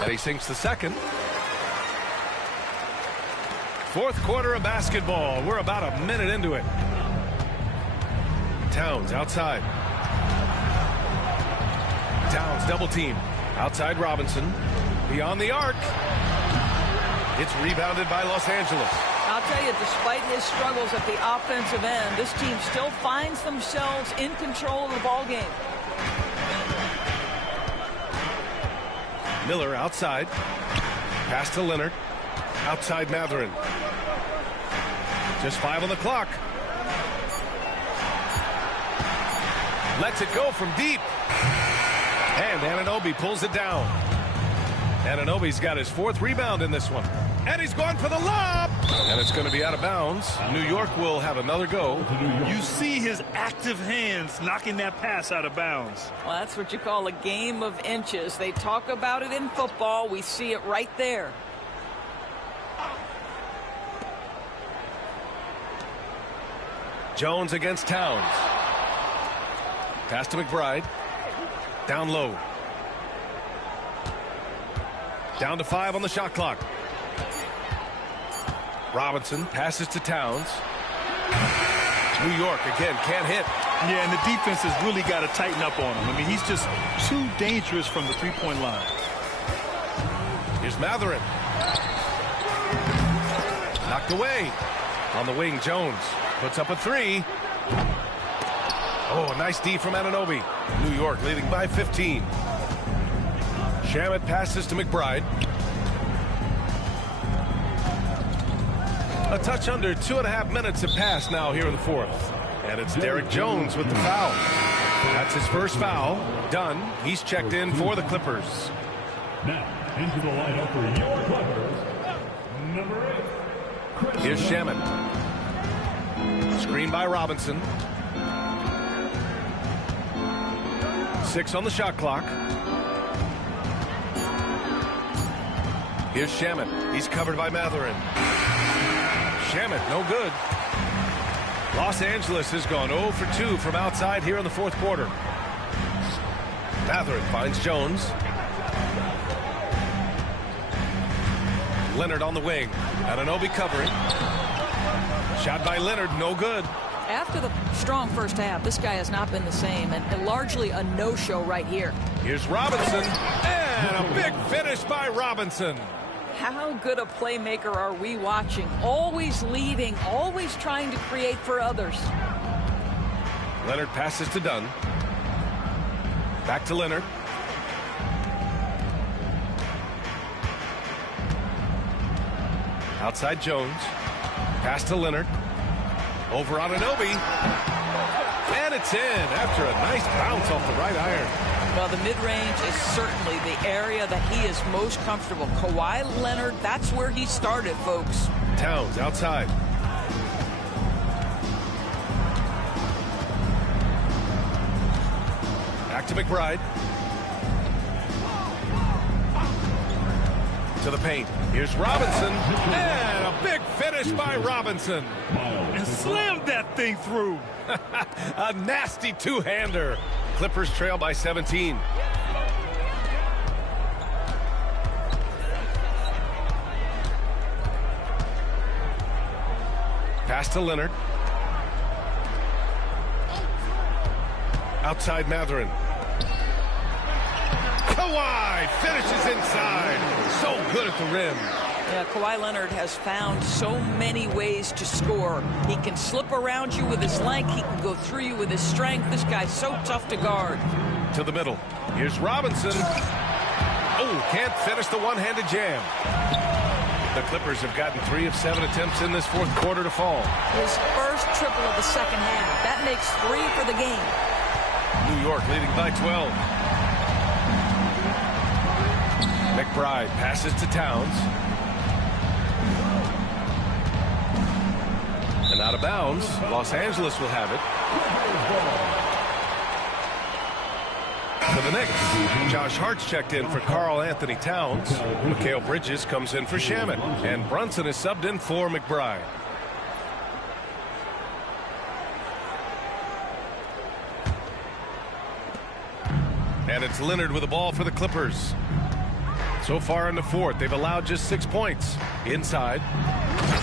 And he sinks the second. Fourth quarter of basketball. We're about a minute into it. Towns outside. Towns double team. Outside Robinson. Beyond the arc. It's rebounded by Los Angeles. I'll tell you, despite his struggles at the offensive end, this team still finds themselves in control of the ball game. Miller outside. Pass to Leonard. Outside Mathurin. Just 5 on the clock. Lets it go from deep. And Anunoby pulls it down. Anunoby's got his 4th rebound in this one. And he's going for the lob. And it's going to be out of bounds. New York will have another go. You see his active hands knocking that pass out of bounds. Well, that's what you call a game of inches. They talk about it in football. We see it right there. Jones against Towns. Pass to McBride. Down low. Down to 5 on the shot clock. Robinson passes to Towns. New York again can't hit. Yeah, and the defense has really got to tighten up on him. I mean, he's just too dangerous from the three-point line. Here's Mathurin. Knocked away. On the wing, Jones puts up a 3. Oh, a nice D from Anunoby. New York leading by 15. Shamet passes to McBride. A touch under 2.5 minutes have passed now here in the fourth. And it's Derek Jones with the foul. That's his first foul. Done. He's checked in for the Clippers. Now, into the lineup for your Clippers, number 8. Here's Shamet. Screen by Robinson. 6 on the shot clock. Here's Shamet. He's covered by Mathurin. Shamet, no good. Los Angeles has gone 0 for 2 from outside here in the fourth quarter. Mathurin finds Jones. Leonard on the wing. Anunoby covering. Shot by Leonard, no good. After the strong first half, this guy has not been the same, and largely a no-show right here. Here's Robinson, and a big finish by Robinson. How good a playmaker are we watching? Always leading, always trying to create for others. Leonard passes to Dunn. Back to Leonard. Outside Jones. Pass to Leonard. Over Anunoby. And it's in after a nice bounce off the right iron. Well, the mid-range is certainly the area that he is most comfortable. Kawhi Leonard, that's where he started, folks. Towns outside. Back to McBride. To the paint. Here's Robinson. And a big finish by Robinson. And slammed that thing through. A nasty two-hander. Clippers trail by 17. Pass to Leonard. Outside Mathurin. Kawhi finishes inside. So good at the rim. Yeah, Kawhi Leonard has found so many ways to score. He can slip around you with his length. He can go through you with his strength. This guy's so tough to guard. To the middle. Here's Robinson. Oh, can't finish the one-handed jam. The Clippers have gotten 3 of 7 attempts in this fourth quarter to fall. His first triple of the second half. That makes 3 for the game. New York leading by 12. McBride passes to Towns. And out of bounds. Los Angeles will have it. For the Knicks, Josh Hart's checked in for Karl Anthony Towns. Mikal Bridges comes in for Shaman. And Brunson is subbed in for McBride. And it's Leonard with the ball for the Clippers. So far in the fourth, they've allowed just 6 points. Inside.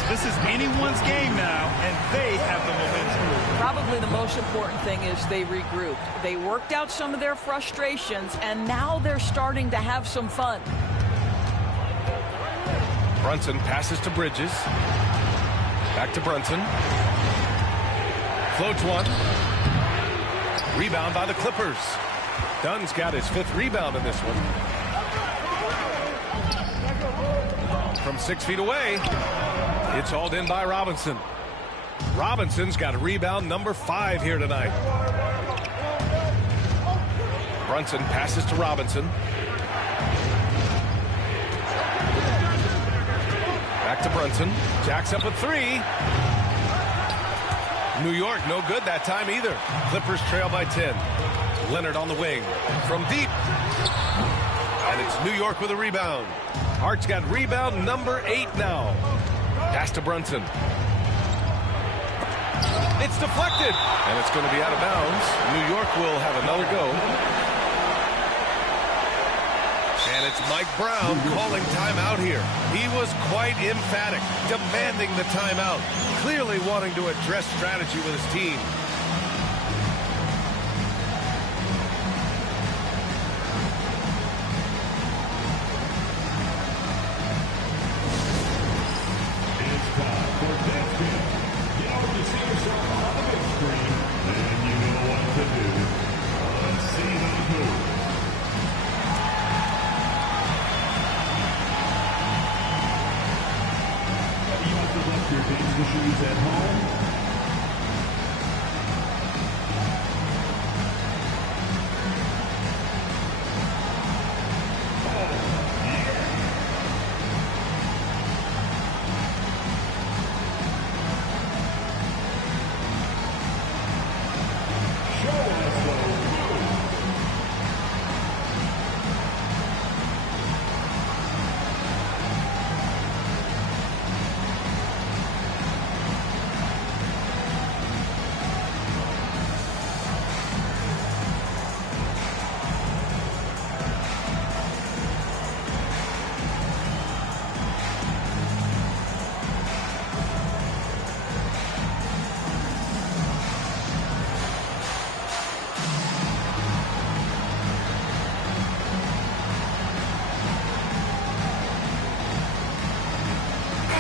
This is anyone's game now, and they have the momentum. Probably the most important thing is they regrouped. They worked out some of their frustrations, and now they're starting to have some fun. Brunson passes to Bridges. Back to Brunson. Floats one. Rebound by the Clippers. Dunn's got his 5th rebound in this one. From 6 feet away, it's hauled in by Robinson. Robinson's got a rebound number 5 here tonight. Brunson passes to Robinson. Back to Brunson. Jacks up a 3. New York no good that time either. Clippers trail by 10. Leonard on the wing. From deep. And it's New York with a rebound. Hart's got rebound number 8 now. Pass to Brunson. It's deflected. And it's going to be out of bounds. New York will have another go. And it's Mike Brown calling timeout here. He was quite emphatic, demanding the timeout, clearly wanting to address strategy with his team.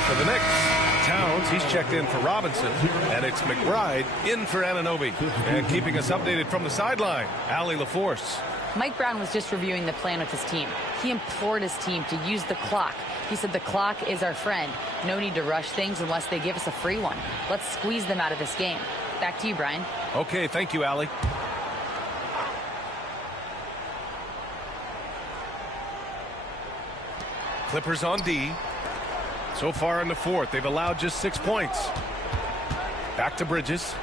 For the Knicks, Towns, he's checked in for Robinson, and it's McBride in for Anunoby. And keeping us updated from the sideline, Allie LaForce. Mike Brown was just reviewing the plan with his team. He implored his team to use the clock. He said the clock is our friend. No need to rush things unless they give us a free one. Let's squeeze them out of this game. Back to you, Brian. Okay, thank you, Allie. Clippers on D. So far in the fourth, they've allowed just 6 points. Back to Bridges.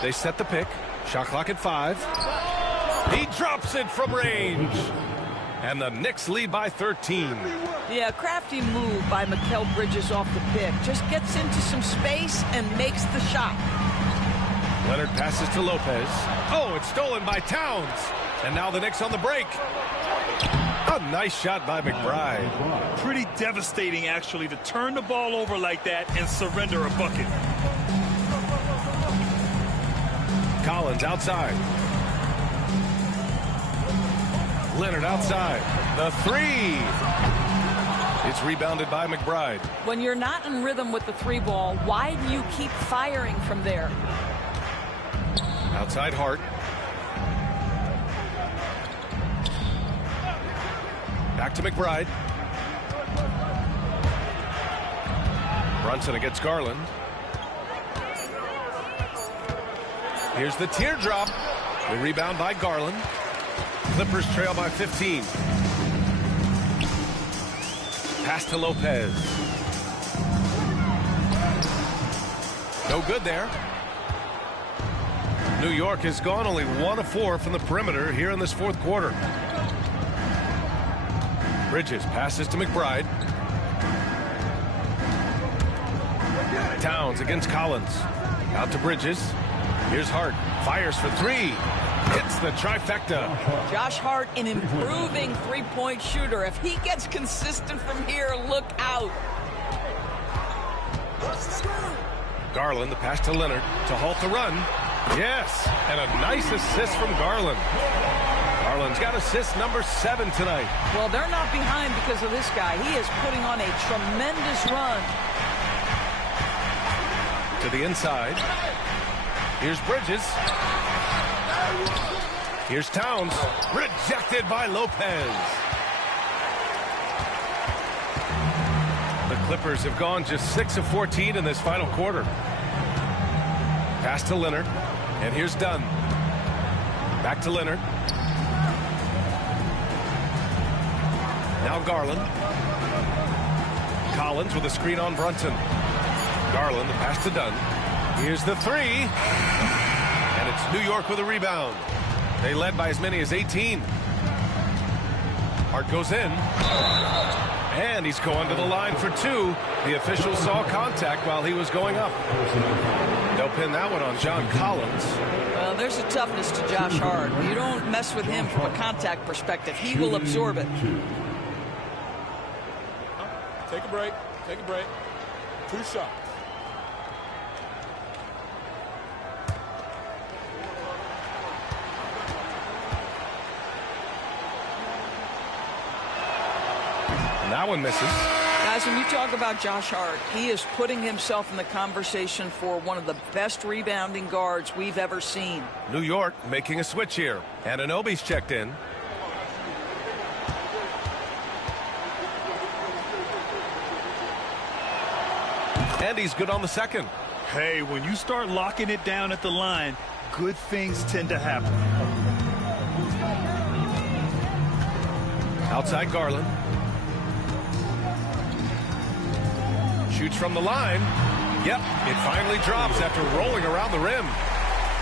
They set the pick. Shot clock at 5. He drops it from range. And the Knicks lead by 13. Yeah, crafty move by Mikal Bridges off the pick. Just gets into some space and makes the shot. Leonard passes to Lopez. Oh, it's stolen by Towns. And now the Knicks on the break. A nice shot by McBride. Pretty devastating, actually, to turn the ball over like that and surrender a bucket. Collins outside. Leonard outside. The three. It's rebounded by McBride. When you're not in rhythm with the three ball, why do you keep firing from there? Outside Hart. Back to McBride. Brunson against Garland. Here's the teardrop. The rebound by Garland. Clippers trail by 15. Pass to Lopez. No good there. New York has gone only 1 of 4 from the perimeter here in this fourth quarter. Bridges passes to McBride. Towns against Collins. Out to Bridges. Here's Hart. Fires for 3. Hits the trifecta. Josh Hart, an improving three-point shooter. If he gets consistent from here, look out. Garland, the pass to Leonard to halt the run. Yes, and a nice assist from Garland. Garland's got assist number 7 tonight. Well, they're not behind because of this guy. He is putting on a tremendous run. To the inside. Here's Bridges. Here's Towns. Rejected by Lopez. The Clippers have gone just 6 of 14 in this final quarter. Pass to Leonard. And here's Dunn. Back to Leonard. Now Garland. Collins with a screen on Brunson. Garland, the pass to Dunn. Here's the 3. And it's New York with a rebound. They led by as many as 18. Hart goes in. And he's going to the line for 2. The official saw contact while he was going up. They'll pin that one on John Collins. Well, there's a toughness to Josh Hart. You don't mess with him from a contact perspective. He will absorb it. Take a break. Take a break. 2 shots. And that one misses. Guys, when you talk about Josh Hart, he is putting himself in the conversation for one of the best rebounding guards we've ever seen. New York making a switch here. Anunoby's checked in. And he's good on the second. Hey, when you start locking it down at the line, good things tend to happen. Outside Garland. Shoots from the line. Yep, it finally drops after rolling around the rim.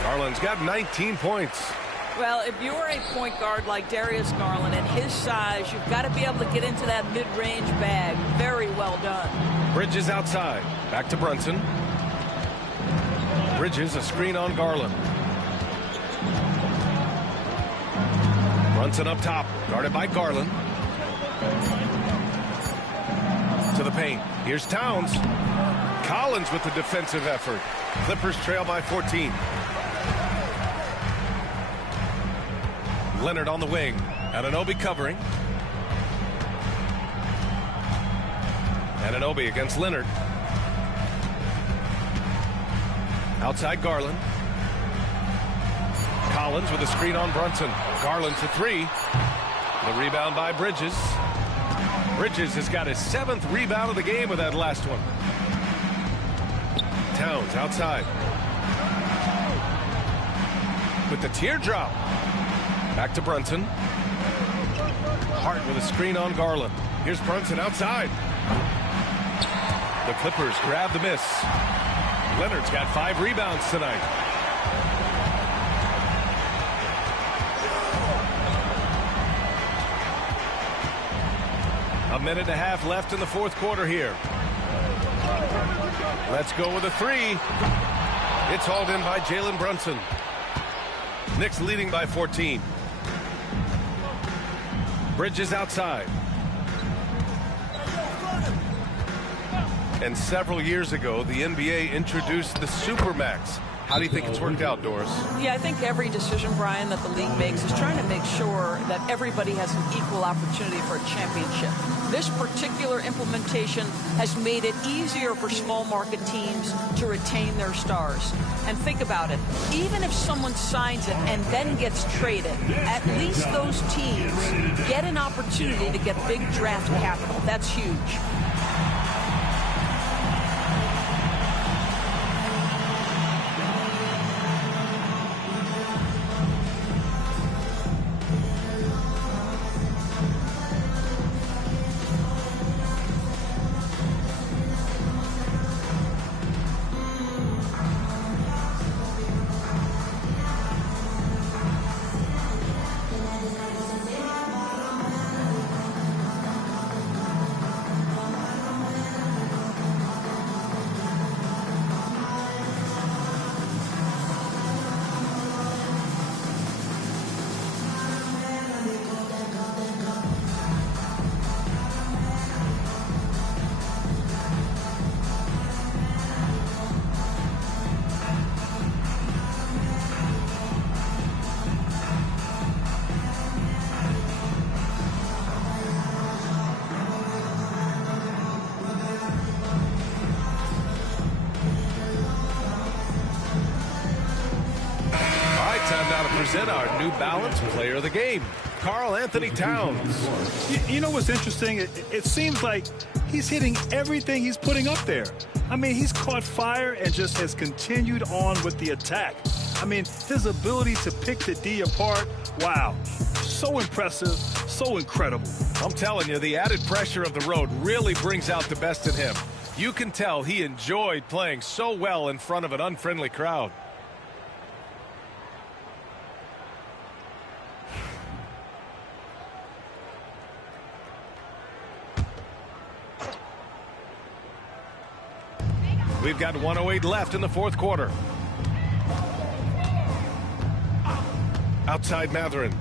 Garland's got 19 points. Well, if you're a point guard like Darius Garland at his size, you've got to be able to get into that mid-range bag. Very well done. Bridges outside. Back to Brunson. Bridges, a screen on Garland. Brunson up top, guarded by Garland. To the paint. Here's Towns. Collins with the defensive effort. Clippers trail by 14. Leonard on the wing. Anunoby covering. Anunoby against Leonard. Outside Garland. Collins with a screen on Brunson. Garland for 3. The rebound by Bridges. Bridges has got his 7th rebound of the game with that last one. Towns outside. With the teardrop. Back to Brunson. Hart with a screen on Garland. Here's Brunson outside. The Clippers grab the miss. Leonard's got 5 rebounds tonight. A minute and a half left in the fourth quarter here. Let's go with a 3. It's hauled in by Jalen Brunson. Knicks leading by 14. Bridges outside. And several years ago, the NBA introduced the Supermax. How do you think it's worked out, Doris? Yeah, I think every decision, Brian, that the league makes is trying to make sure that everybody has an equal opportunity for a championship. This particular implementation has made it easier for small market teams to retain their stars. And think about it. Even if someone signs it and then gets traded, at least those teams get an opportunity to get big draft capital. That's huge. Present our New Balance Player of the Game, Karl Anthony Towns. You know what's interesting? It seems like he's hitting everything he's putting up there. I mean, he's caught fire and just has continued on with the attack. I mean, his ability to pick the D apart, wow, so impressive, so incredible. I'm telling you, the added pressure of the road really brings out the best in him. You can tell he enjoyed playing so well in front of an unfriendly crowd. We've got 1:08 left in the fourth quarter. Outside Mathurin.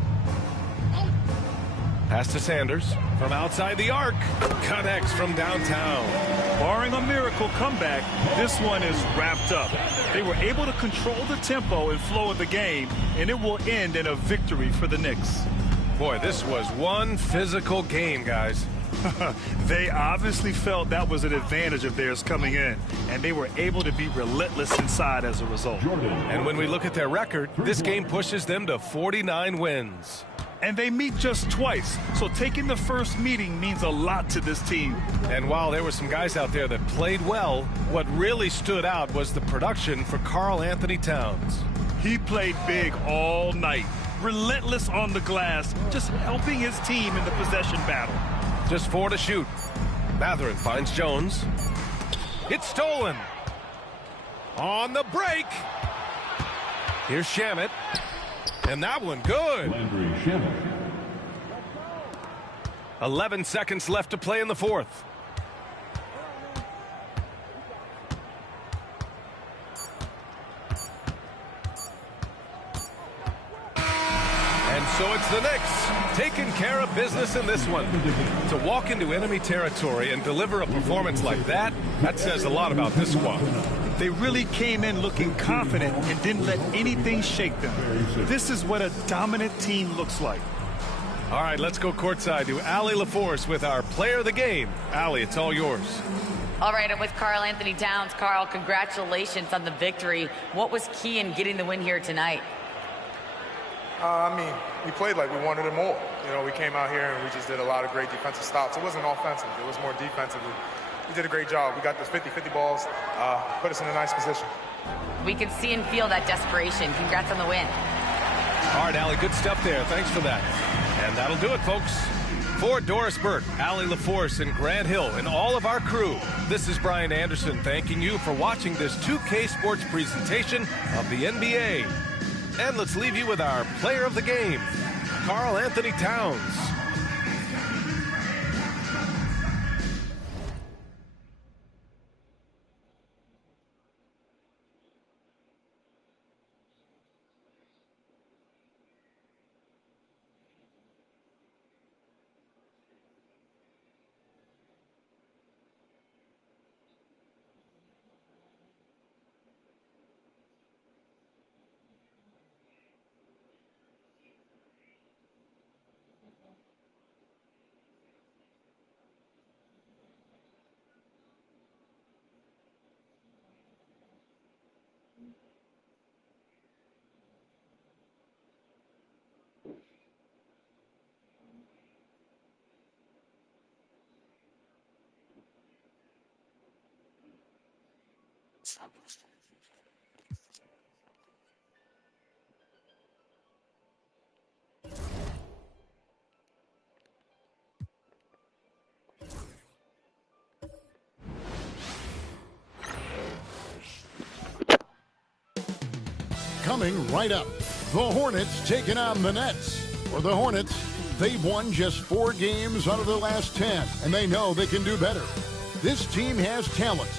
Pass to Sanders from outside the arc. Connects from downtown. Barring a miracle comeback, this one is wrapped up. They were able to control the tempo and flow of the game, and it will end in a victory for the Knicks. Boy, this was one physical game, guys. They obviously felt that was an advantage of theirs coming in, and they were able to be relentless inside as a result. And when we look at their record, this game pushes them to 49 wins. And they meet just twice, so taking the first meeting means a lot to this team. And while there were some guys out there that played well, what really stood out was the production for Karl Anthony Towns. He played big all night, relentless on the glass, just helping his team in the possession battle. Just 4 to shoot. Mathurin finds Jones. It's stolen. On the break. Here's Shamet. And that one good. 11 seconds left to play in the fourth. And so it's the Knicks taking care of business in this one. To walk into enemy territory and deliver a performance like that, that says a lot about this squad. They really came in looking confident and didn't let anything shake them. This is what a dominant team looks like. All right, let's go courtside to Allie LaForce with our player of the game. Allie, it's all yours. All right, I'm with Karl Anthony Towns. Karl, congratulations on the victory. What was key in getting the win here tonight? I mean, we played like we wanted it more. You know, we came out here and we just did a lot of great defensive stops. It wasn't offensive. It was more defensive. We did a great job. We got those 50-50 balls, put us in a nice position. We can see and feel that desperation. Congrats on the win. All right, Allie, good stuff there. Thanks for that. And that'll do it, folks. For Doris Burke, Allie LaForce, and Grant Hill, and all of our crew, this is Brian Anderson thanking you for watching this 2K Sports presentation of the NBA. And let's leave you with our player of the game, Karl Anthony Towns. Coming right up, the Hornets taking on the Nets. For the Hornets, they've won just 4 games out of their last 10, and they know they can do better. This team has talent,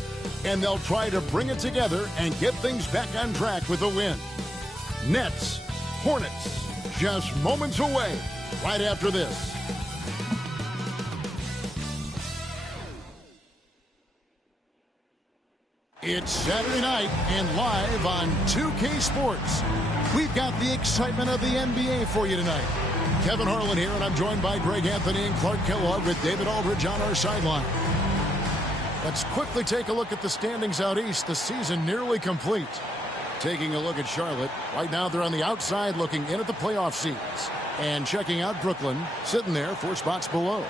and they'll try to bring it together and get things back on track with a win. Nets, Hornets, just moments away right after this. It's Saturday night and live on 2K Sports. We've got the excitement of the NBA for you tonight. Kevin Harlan here, and I'm joined by Greg Anthony and Clark Kellogg with David Aldridge on our sideline. Let's quickly take a look at the standings out east. The season nearly complete. Taking a look at Charlotte. Right now they're on the outside looking in at the playoff seeds. And checking out Brooklyn, sitting there 4 spots below.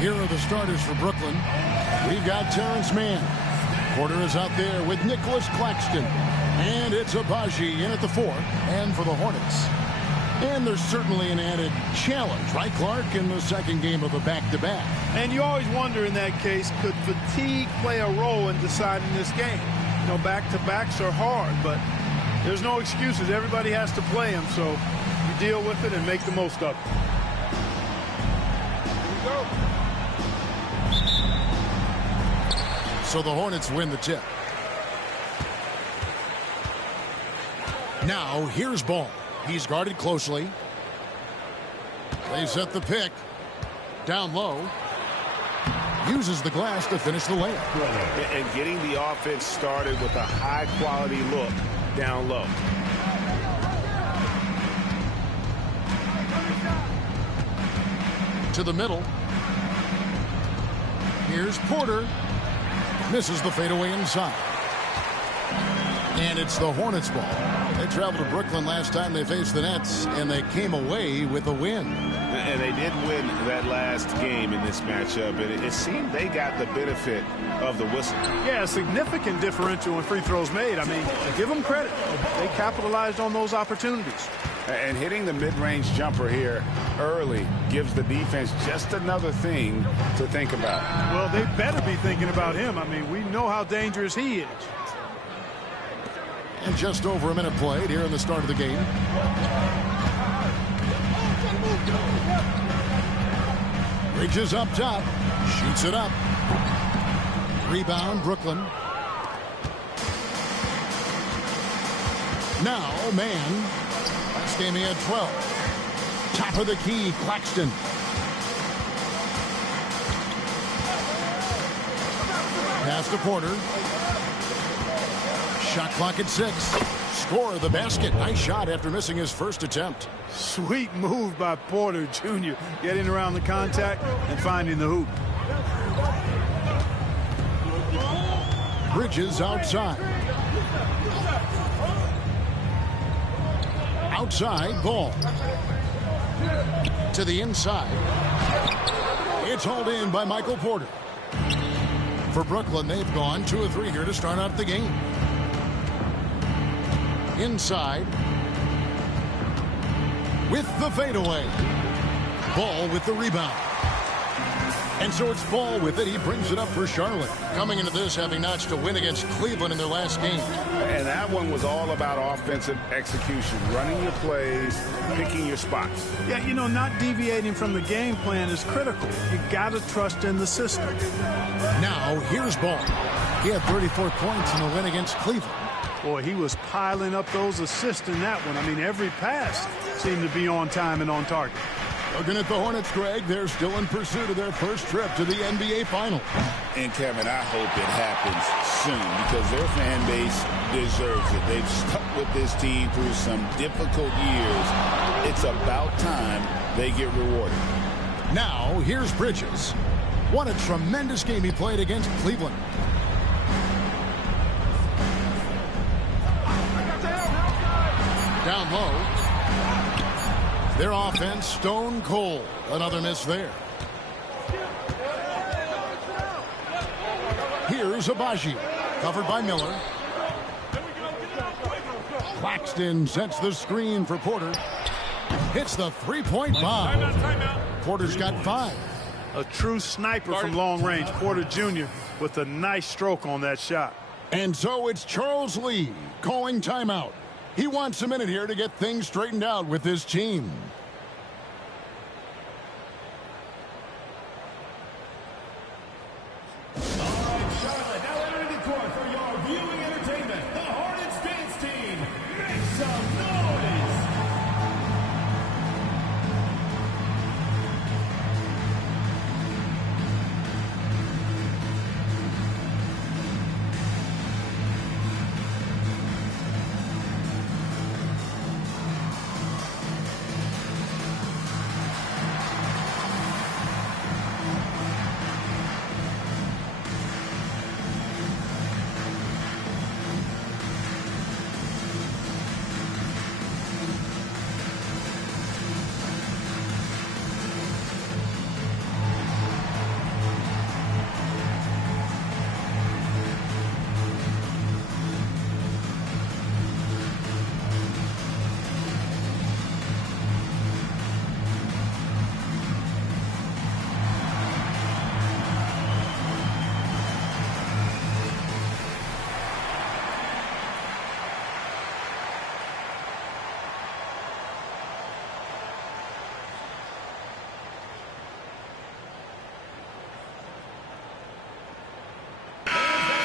Here are the starters for Brooklyn. We've got Terrence Mann. Porter is out there with Nicholas Claxton. And it's Abaji in at the 4. And for the Hornets. And there's certainly an added challenge, right, Clark, in the second game of a back-to-back. And you always wonder in that case, could fatigue play a role in deciding this game? You know, back-to-backs are hard, but there's no excuses. Everybody has to play them, so you deal with it and make the most of it. Here we go. So the Hornets win the tip. Now, here's Ball. He's guarded closely. They set the pick. Down low. Uses the glass to finish the layup. And getting the offense started with a high-quality look down low. To the middle. Here's Porter. Misses the fadeaway inside. And it's the Hornets ball. They traveled to Brooklyn last time they faced the Nets, and they came away with a win. And they did win that last game in this matchup, and it seemed they got the benefit of the whistle. Yeah, a significant differential in free throws made. I mean, give them credit. They capitalized on those opportunities. And hitting the mid-range jumper here early gives the defense just another thing to think about. Well, they better be thinking about him. I mean, we know how dangerous he is. And just over a minute played here in the start of the game. Bridges up top. Shoots it up. Rebound, Brooklyn. Now, Mann. Last game he had 12. Top of the key, Claxton. Pass to Porter. Shot clock at 6. Score the basket. Nice shot after missing his first attempt. Sweet move by Porter Jr. Getting around the contact and finding the hoop. Bridges outside. Outside, Ball. To the inside. It's hauled in by Michael Porter. For Brooklyn, they've gone 2 of 3 here to start out the game. Inside. with the fadeaway. Ball with the rebound. And so it's Ball with it. He brings it up for Charlotte. Coming into this, having notched a win against Cleveland in their last game. And that one was all about offensive execution, running your plays, picking your spots. Yeah, you know, not deviating from the game plan is critical. You got to trust in the system. Now, here's Ball. He had 34 points in the win against Cleveland. Boy, he was piling up those assists in that one. I mean, every pass seemed to be on time and on target. Looking at the Hornets, Greg, they're still in pursuit of their first trip to the NBA Finals. And, Kevin, I hope it happens soon because their fan base deserves it. They've stuck with this team through some difficult years. It's about time they get rewarded. Now, here's Bridges. What a tremendous game he played against Cleveland. Down low. Their offense, stone cold. Another miss there. Here's Abaji. Covered by Miller. Claxton sets the screen for Porter. Hits the three-point bomb. Porter's got 5. A true sniper from long range. Porter Jr. with a nice stroke on that shot. And so it's Charles Lee calling timeout. He wants a minute here to get things straightened out with his team. Charlotte, now entering the court for your viewing entertainment. The Hornets dance team. Make some noise.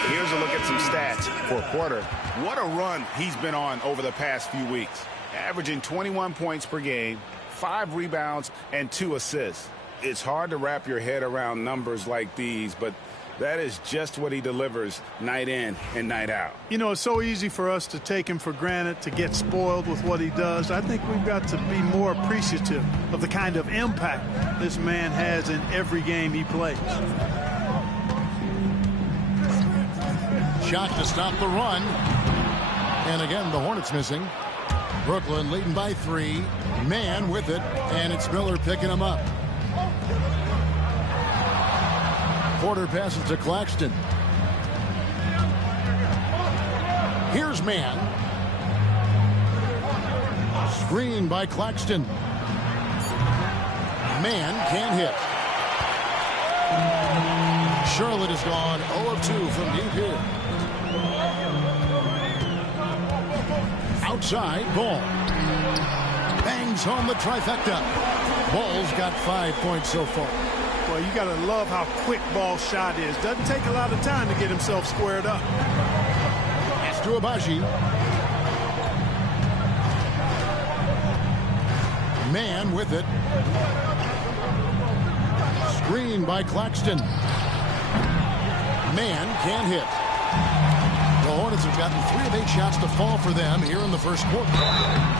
Here's a look at some stats for Porter. What a run he's been on over the past few weeks. Averaging 21 points per game, 5 rebounds, and 2 assists. It's hard to wrap your head around numbers like these, but that is just what he delivers night in and night out. You know, it's so easy for us to take him for granted, to get spoiled with what he does. I think we've got to be more appreciative of the kind of impact this man has in every game he plays. Shot to stop the run. And again, the Hornets missing. Brooklyn leading by 3. Man with it. And it's Miller picking him up. Porter passes to Claxton. Here's Man. Screen by Claxton. Man can't hit. Charlotte has gone 0 of 2 from deep here. Outside, Ball. Bangs home the trifecta. Ball's got 5 points so far. Well, you got to love how quick Ball's shot is. Doesn't take a lot of time to get himself squared up. Pass to Abaji. Man with it. Screen by Claxton. Man can't hit. The Hornets have gotten 3 of 8 shots to fall for them here in the first quarter.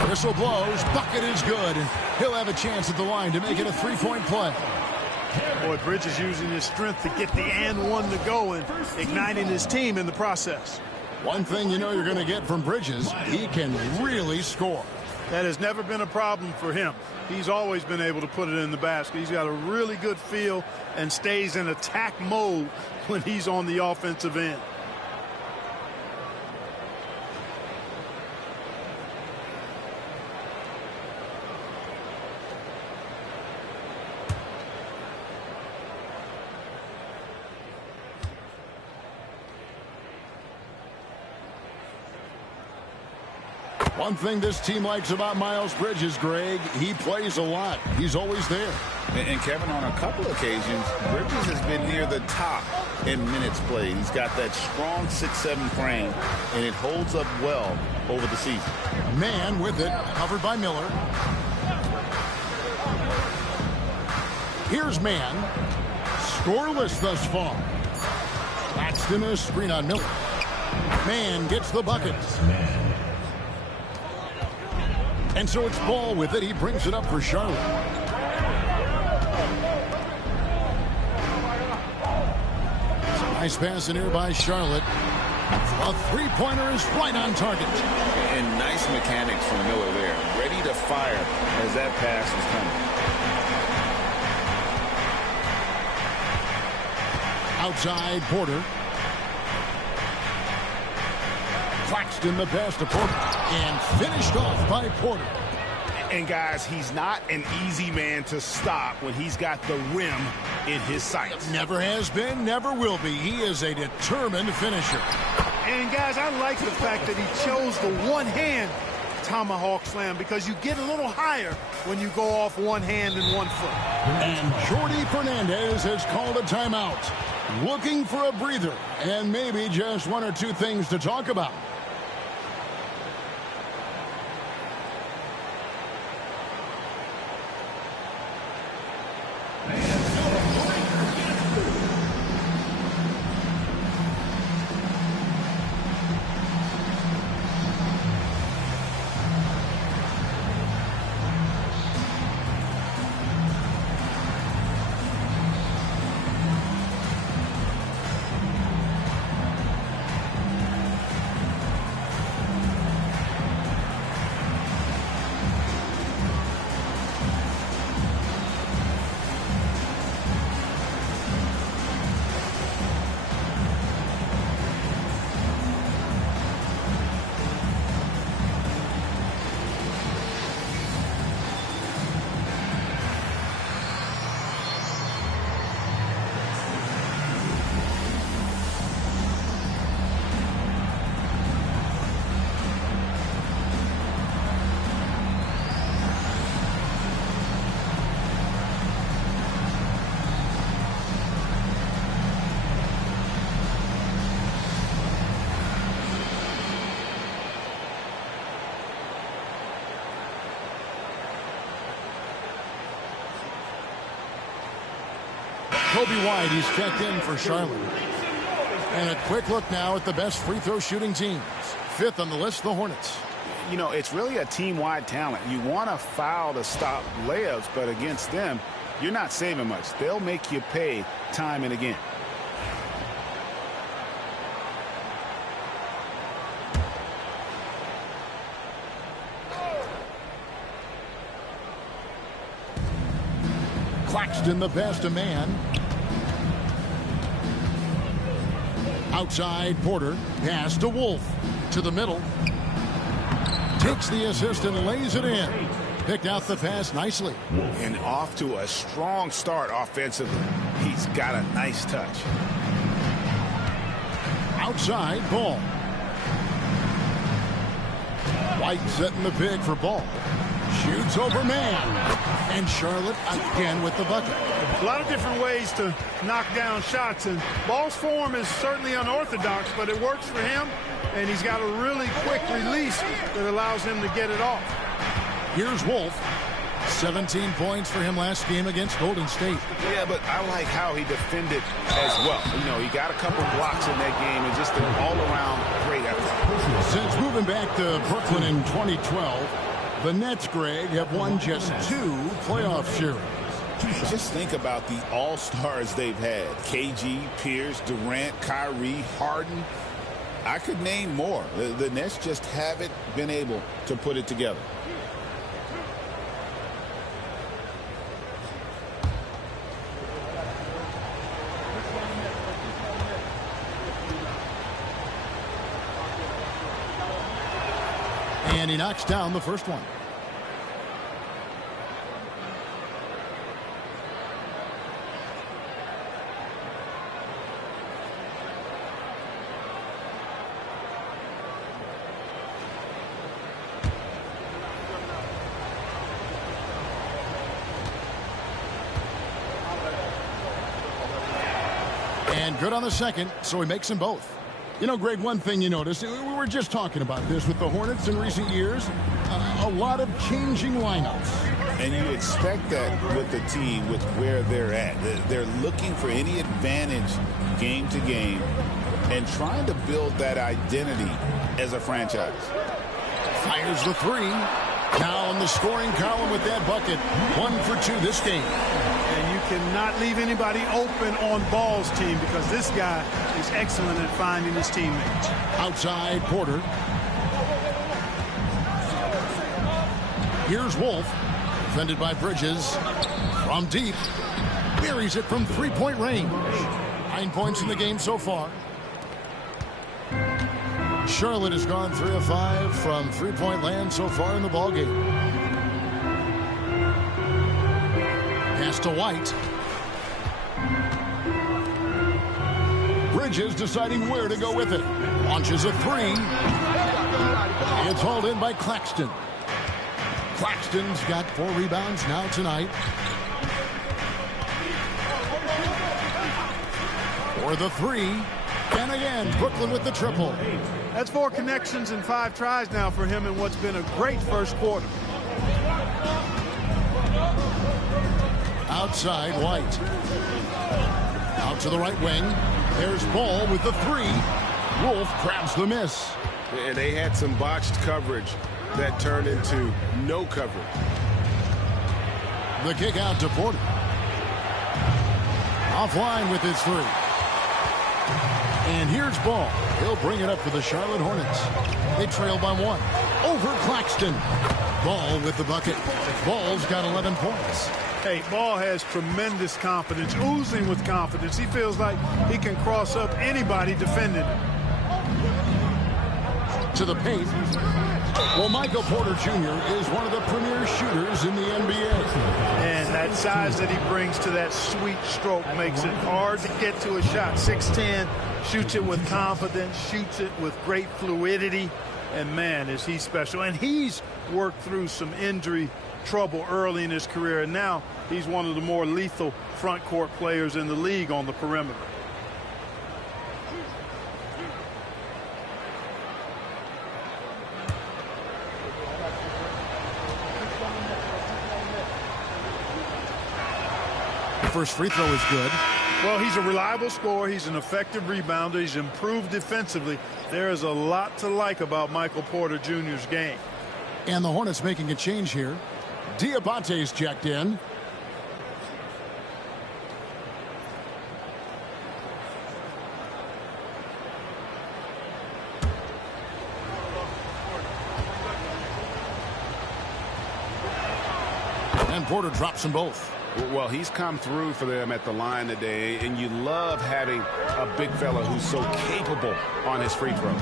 Whistle blows. Bucket is good. And he'll have a chance at the line to make it a 3-point play. Boy, Bridges using his strength to get the and one to go and igniting his team in the process. One thing you know you're going to get from Bridges, he can really score. That has never been a problem for him. He's always been able to put it in the basket. He's got a really good feel and stays in attack mode when he's on the offensive end. One thing this team likes about Miles Bridges, Greg, he plays a lot. He's always there. And Kevin, on a couple occasions, Bridges has been near the top in minutes played. He's got that strong 6'7" frame, and it holds up well over the season. Man with it, covered by Miller. Here's Man. Scoreless thus far. Claxton a screen on Miller. Man gets the bucket. And so it's Ball with it. He brings it up for Charlotte. Nice pass in here by Charlotte. A three-pointer is right on target. And nice mechanics from Miller there. Ready to fire as that pass is coming. Outside Porter. Claxton the pass to Porter. And finished off by Porter. And guys, he's not an easy man to stop when he's got the rim in his sights. Never has been, never will be. He is a determined finisher. And guys, I like the fact that he chose the one-hand tomahawk slam because you get a little higher when you go off one hand and 1 foot. And Jordi Fernandez has called a timeout. Looking for a breather and maybe just one or two things to talk about. Kobe White, he's checked in for Charlotte. And a quick look now at the best free throw shooting teams. Fifth on the list, the Hornets. You know, it's really a team-wide talent. You want to foul to stop layups, but against them, you're not saving much. They'll make you pay time and again. Claxton the pass to Man. Outside Porter. Pass to Wolf. To the middle. Takes the assist and lays it in. Picked out the pass nicely. And off to a strong start offensively. He's got a nice touch. Outside Ball. White setting the pick for Ball. Shoots over Man. And Charlotte again with the bucket. A lot of different ways to knock down shots, and Ball's form is certainly unorthodox, but it works for him, and he's got a really quick release that allows him to get it off. Here's Wolf. 17 points for him last game against Golden State. Yeah, but I like how he defended as well. You know, he got a couple blocks in that game and just an all-around great effort. Since moving back to Brooklyn in 2012, the Nets, Greg, have won just 2 playoff series. Just think about the all-stars they've had. KG, Pierce, Durant, Kyrie, Harden. I could name more. The Nets just haven't been able to put it together. And he knocks down the first one. And good on the second, so he makes them both. You know, Greg, one thing you noticed, we were just talking about this with the Hornets in recent years, a lot of changing lineups. And you expect that with the team, with where they're at. They're looking for any advantage game to game and trying to build that identity as a franchise. Fires the three. Now in the scoring column with that bucket. 1 for 2 this game. And you cannot leave anybody open on Ball's team because this guy is excellent at finding his teammates. Outside Porter. Here's Wolf. Defended by Bridges. From deep. Buries it from three-point range. 9 points in the game so far. Charlotte has gone 3 of 5 from three-point land so far in the ballgame. Pass to White. Bridges deciding where to go with it. Launches a three. It's hauled in by Claxton. Claxton's got 4 rebounds now tonight. For the three. And again, Brooklyn with the triple. That's 4 connections and 5 tries now for him in what's been a great first quarter. Outside White. Out to the right wing. There's Ball with the three. Wolf grabs the miss. And they had some botched coverage that turned into no coverage. The kick out to Porter. Offline with his three. And here's Ball. He'll bring it up for the Charlotte Hornets. They trail by 1. Over Claxton. Ball with the bucket. Ball's got 11 points. Hey, Ball has tremendous confidence, oozing with confidence. He feels like he can cross up anybody defending him. To the paint. Well, Michael Porter Jr. is one of the premier shooters in the NBA. And that size that he brings to that sweet stroke makes it hard to get to a shot. 6'10", shoots it with confidence, shoots it with great fluidity. And, man, is he special. And he's worked through some injury trouble early in his career. And now he's one of the more lethal front court players in the league on the perimeter. First free throw is good. Well, he's a reliable scorer. He's an effective rebounder. He's improved defensively. There is a lot to like about Michael Porter Jr.'s game. And the Hornets making a change here. Diabate's checked in. And Porter drops them both. Well, he's come through for them at the line today, and you love having a big fella who's so capable on his free throw.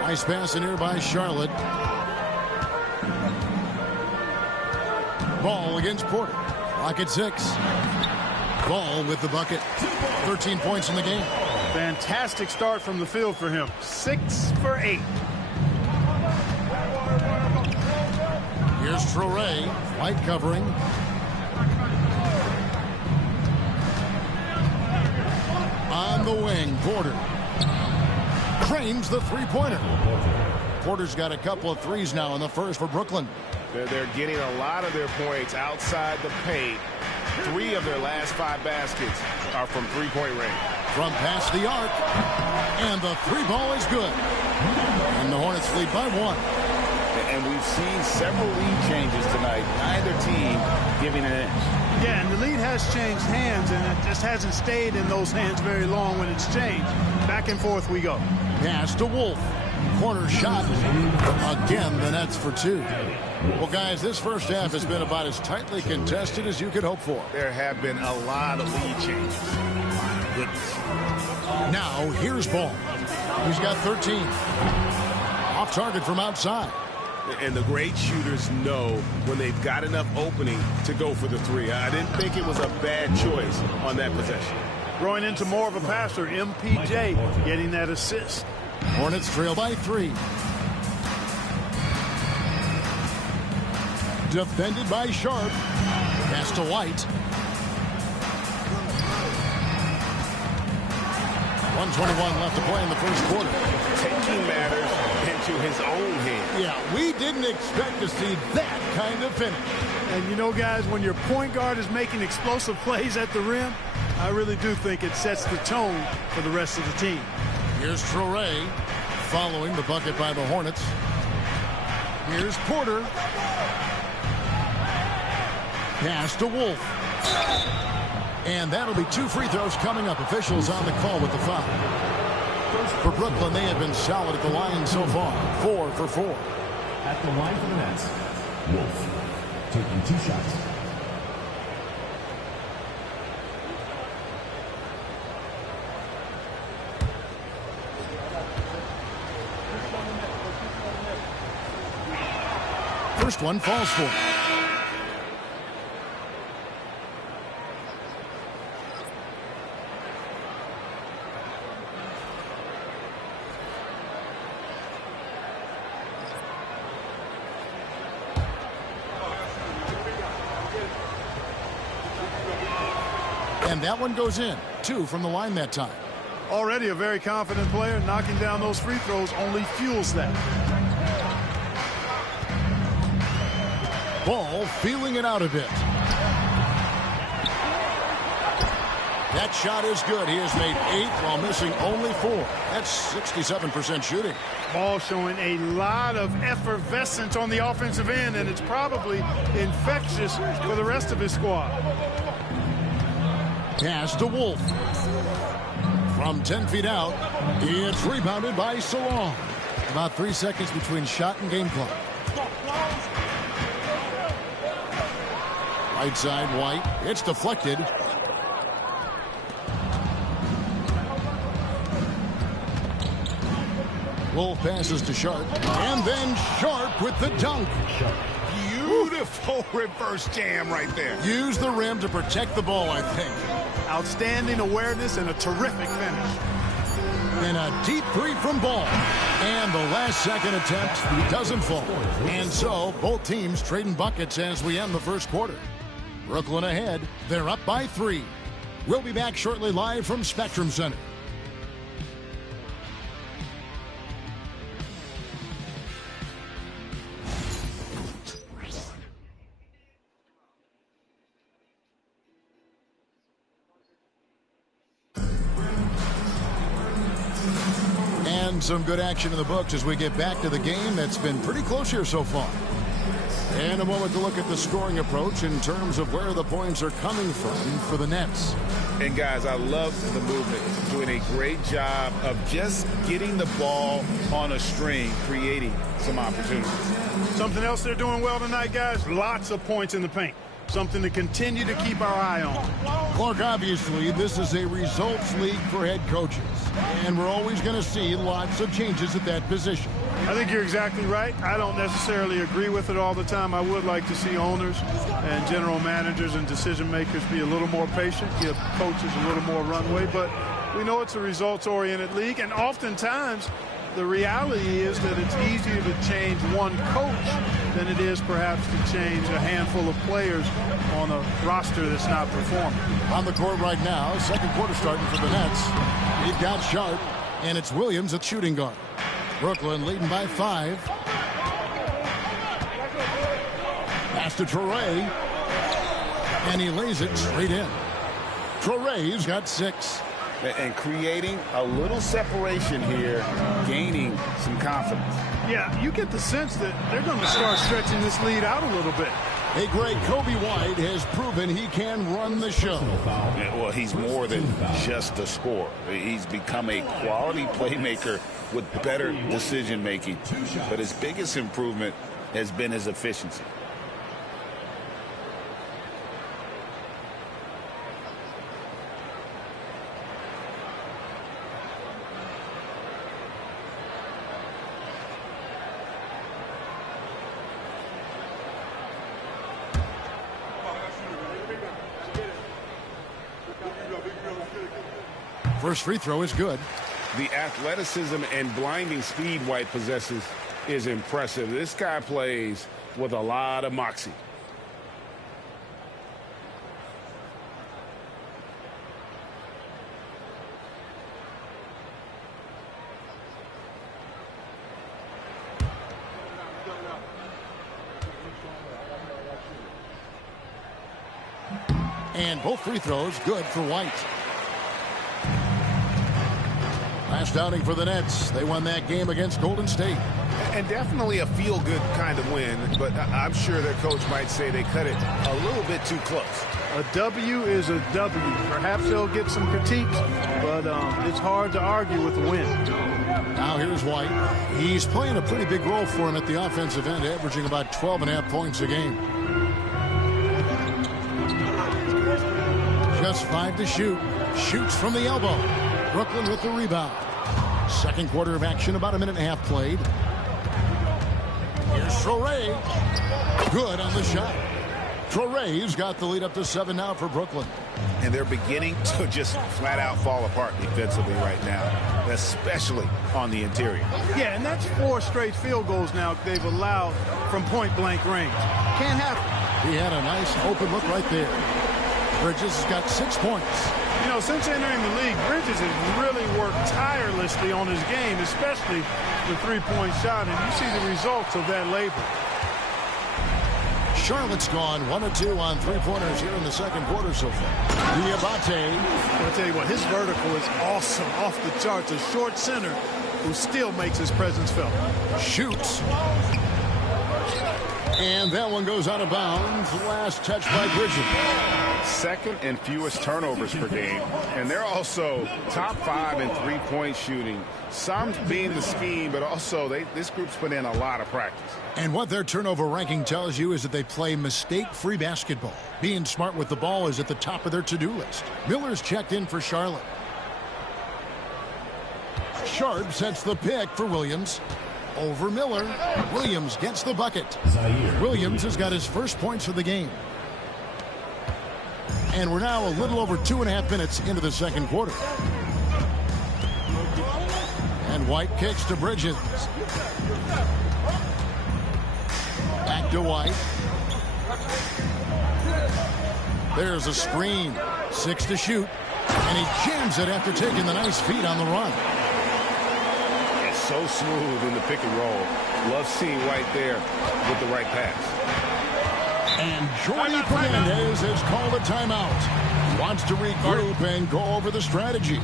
Nice pass in here by Charlotte. Ball against Porter. Clock at 6. Ball with the bucket. 13 points in the game. Fantastic start from the field for him. 6 for 8. Here's Traoré. White covering. On the wing, Porter. Cranes the three-pointer. Porter's got a couple of threes now in the first for Brooklyn. They're getting a lot of their points outside the paint. 3 of their last 5 baskets are from three-point range. From past the arc. And the three ball is good. And the Hornets lead by 1. And we've seen several lead changes tonight. Neither team giving an inch. Yeah, and the lead has changed hands, and it just hasn't stayed in those hands very long when it's changed. Back and forth we go. Pass to Wolf. Corner shot. Again, the Nets for 2. Well, guys, this first half has been about as tightly contested as you could hope for. There have been a lot of lead changes. My goodness. Now, here's Ball. He's got 13. Off target from outside. And the great shooters know when they've got enough opening to go for the 3. I didn't think it was a bad choice on that possession. Growing into more of a passer, MPJ getting that assist. Hornets trail by 3. Defended by Sharp. Pass to White. 1:21 left to play in the first quarter. Taking matters into his own hands. Yeah, we didn't expect to see that kind of finish. And you know, guys, when your point guard is making explosive plays at the rim, I really do think it sets the tone for the rest of the team. Here's Traore following the bucket by the Hornets. Here's Porter. Pass to Wolf. And that'll be 2 free throws coming up. Officials on the call with the foul. For Brooklyn, they have been solid at the line so far. 4 for 4. At the line for the Nets, Wolf taking 2 shots. First one falls for. And that one goes in. 2 from the line that time. Already a very confident player. Knocking down those free throws only fuels that. Ball feeling it out a bit. That shot is good. He has made 8 while missing only 4. That's 67% shooting. Ball showing a lot of effervescence on the offensive end, and it's probably infectious for the rest of his squad. Pass to Wolf. From 10 feet out, it's rebounded by Salon. About 3 seconds between shot and game clock. Right side, White. It's deflected. Wolf passes to Sharp. And then Sharp with the dunk. Beautiful reverse jam right there. Use the rim to protect the ball, I think. Outstanding awareness and a terrific finish. And a deep 3 from Ball. And the last second attempt doesn't fall. And so both teams trading buckets as we end the first quarter. Brooklyn ahead. They're up by 3. We'll be back shortly live from Spectrum Center. And some good action in the books as we get back to the game that's been pretty close here so far. And a moment to look at the scoring approach in terms of where the points are coming from for the Nets. And guys, I love the movement. Doing a great job of just getting the ball on a string, creating some opportunities. Something else they're doing well tonight, guys, lots of points in the paint. Something to continue to keep our eye on. Clark, obviously, this is a results league for head coaches. And we're always going to see lots of changes at that position. I think you're exactly right. I don't necessarily agree with it all the time. I would like to see owners and general managers and decision makers be a little more patient, give coaches a little more runway. But we know it's a results-oriented league, and oftentimes the reality is that it's easier to change one coach than it is perhaps to change a handful of players on a roster that's not performing. On the court right now, second quarter starting for the Nets. We've got Sharp, and it's Williams at shooting guard. Brooklyn leading by 5. Pass to Traore. And he lays it straight in. Traore's got 6. And creating a little separation here, gaining some confidence. Yeah, you get the sense that they're going to start stretching this lead out a little bit. Hey, Greg, Kobe White has proven he can run the show. Yeah, well, he's more than just a scorer. He's become a quality playmaker with better decision-making. But his biggest improvement has been his efficiency. First free throw is good. The athleticism and blinding speed White possesses is impressive. This guy plays with a lot of moxie. And both free throws good for White. Last outing for the Nets. They won that game against Golden State. And definitely a feel-good kind of win, but I'm sure their coach might say they cut it a little bit too close. A W is a W. Perhaps they'll get some critiques, but it's hard to argue with a win. Now here's White. He's playing a pretty big role for him at the offensive end, averaging about 12.5 points a game. Just 5 to shoot. Shoots from the elbow. Brooklyn with the rebound. Second quarter of action, about a minute and a half played. Here's Traoré. Good on the shot. Traoré's got the lead up to 7 now for Brooklyn. And they're beginning to just flat out fall apart defensively right now, especially on the interior. Yeah, and that's 4 straight field goals now they've allowed from point-blank range. Can't happen. He had a nice open look right there. Bridges has got 6 points. You know, since entering the league, Bridges has really worked tirelessly on his game, especially the three-point shot, and you see the results of that labor. Charlotte's gone 1 of 2 on three-pointers here in the second quarter so far. Diabate. I'll tell you what, his vertical is awesome, off the charts. A short center who still makes his presence felt. Shoots. And that one goes out of bounds. Last touch by Bridges. Second and fewest turnovers per game. And they're also top 5 in three-point shooting. Some being the scheme, but also this group's put in a lot of practice. And what their turnover ranking tells you is that they play mistake-free basketball. Being smart with the ball is at the top of their to-do list. Miller's checked in for Charlotte. Sharp sets the pick for Williams. Over Miller. Williams gets the bucket. Williams has got his first points of the game. And we're now a little over 2.5 minutes into the second quarter. And White kicks to Bridges. Back to White. There's a screen. 6 to shoot. And he jams it after taking the nice feed on the run. It's so smooth in the pick and roll. Love seeing White there with the right pass. And Jordi Fernandez has called a timeout. He wants to regroup and go over the strategy.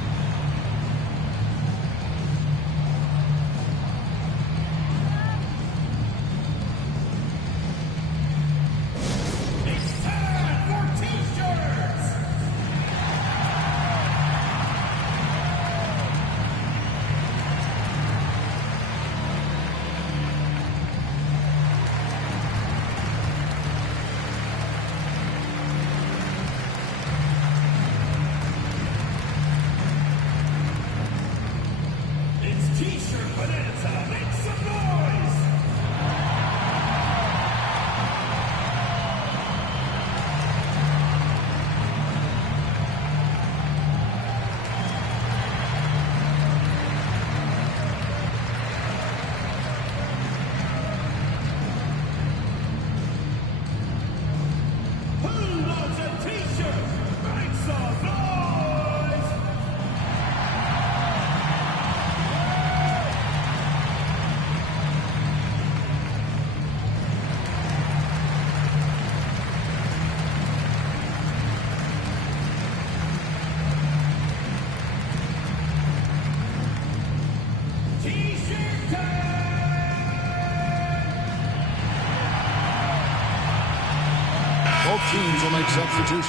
Both teams will make substitutions.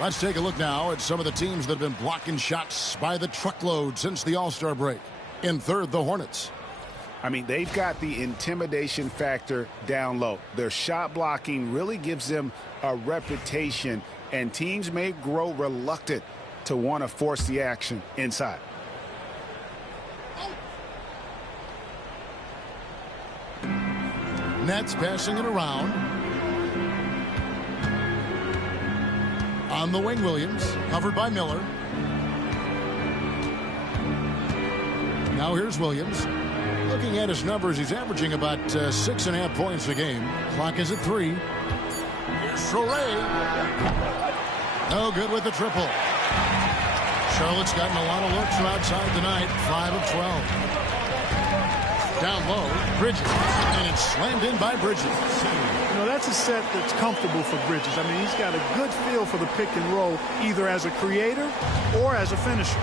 Let's take a look now at some of the teams that have been blocking shots by the truckload since the All-Star break. In third, the Hornets. I mean, they've got the intimidation factor down low. Their shot blocking really gives them a reputation, and teams may grow reluctant to want to force the action inside. Nets passing it around. On the wing, Williams, covered by Miller. Now here's Williams. Looking at his numbers, he's averaging about 6.5 points a game. Clock is at 3. Here's Traoré. No good with the triple. Charlotte's gotten a lot of looks from outside tonight. 5 of 12. Down low, Bridges. And it's slammed in by Bridges. You know, that's a set that's comfortable for Bridges. I mean, he's got a good feel for the pick and roll, either as a creator or as a finisher.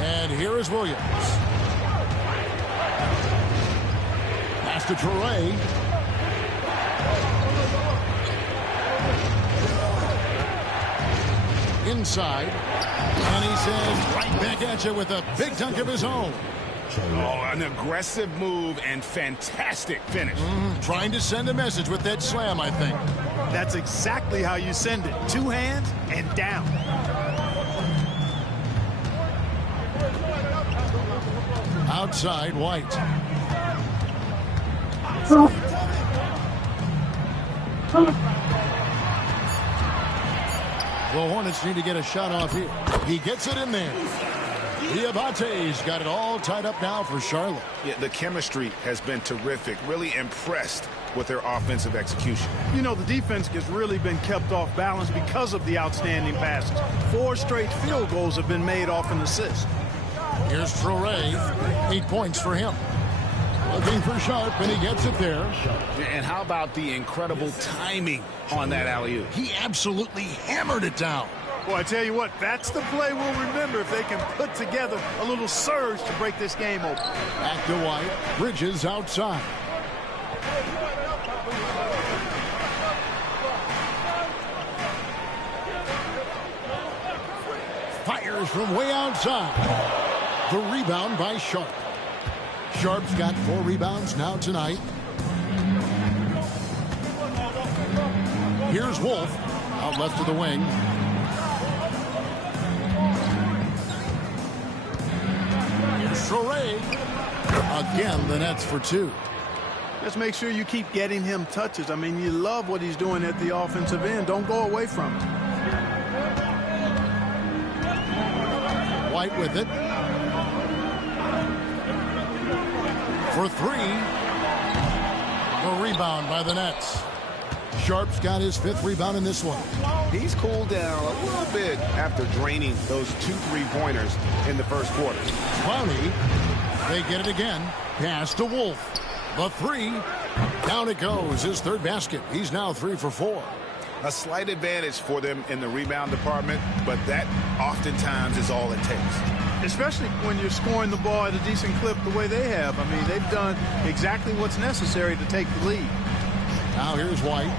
And here is Williams. Pass to Toure. Inside. And he says right back at you with a big dunk of his own. Oh, an aggressive move and fantastic finish. Trying to send a message with that slam, I think. That's exactly how you send it. Two hands and down. Outside, White. The Hornets need to get a shot off here. He gets it in there. Diabate's got it all tied up now for Charlotte. Yeah, the chemistry has been terrific. Really impressed with their offensive execution. You know, the defense has really been kept off balance because of the outstanding passes. 4 straight field goals have been made off an assist. Here's Toure. 8 points for him. Looking for Sharp, and he gets it there. And how about the incredible timing on that alley-oop? He absolutely hammered it down. Well, I tell you what, that's the play we'll remember if they can put together a little surge to break this game open. Back to White. Bridges outside. Fires from way outside. The rebound by Sharp. Sharp's got 4 rebounds now tonight. Here's Wolf out left of the wing. Here's Toure. Again, the Nets for 2. Just make sure you keep getting him touches. I mean, you love what he's doing at the offensive end. Don't go away from it. White with it. For 3. The rebound by the Nets. Sharp's got his 5th rebound in this one. He's cooled down a little bit after draining those 2 3-pointers in the first quarter. Clowney, they get it again. Pass to Wolf. The 3. Down it goes. His 3rd basket. He's now 3 for 4. A slight advantage for them in the rebound department, but that oftentimes is all it takes. Especially when you're scoring the ball at a decent clip the way they have. I mean, they've done exactly what's necessary to take the lead. Now here's White.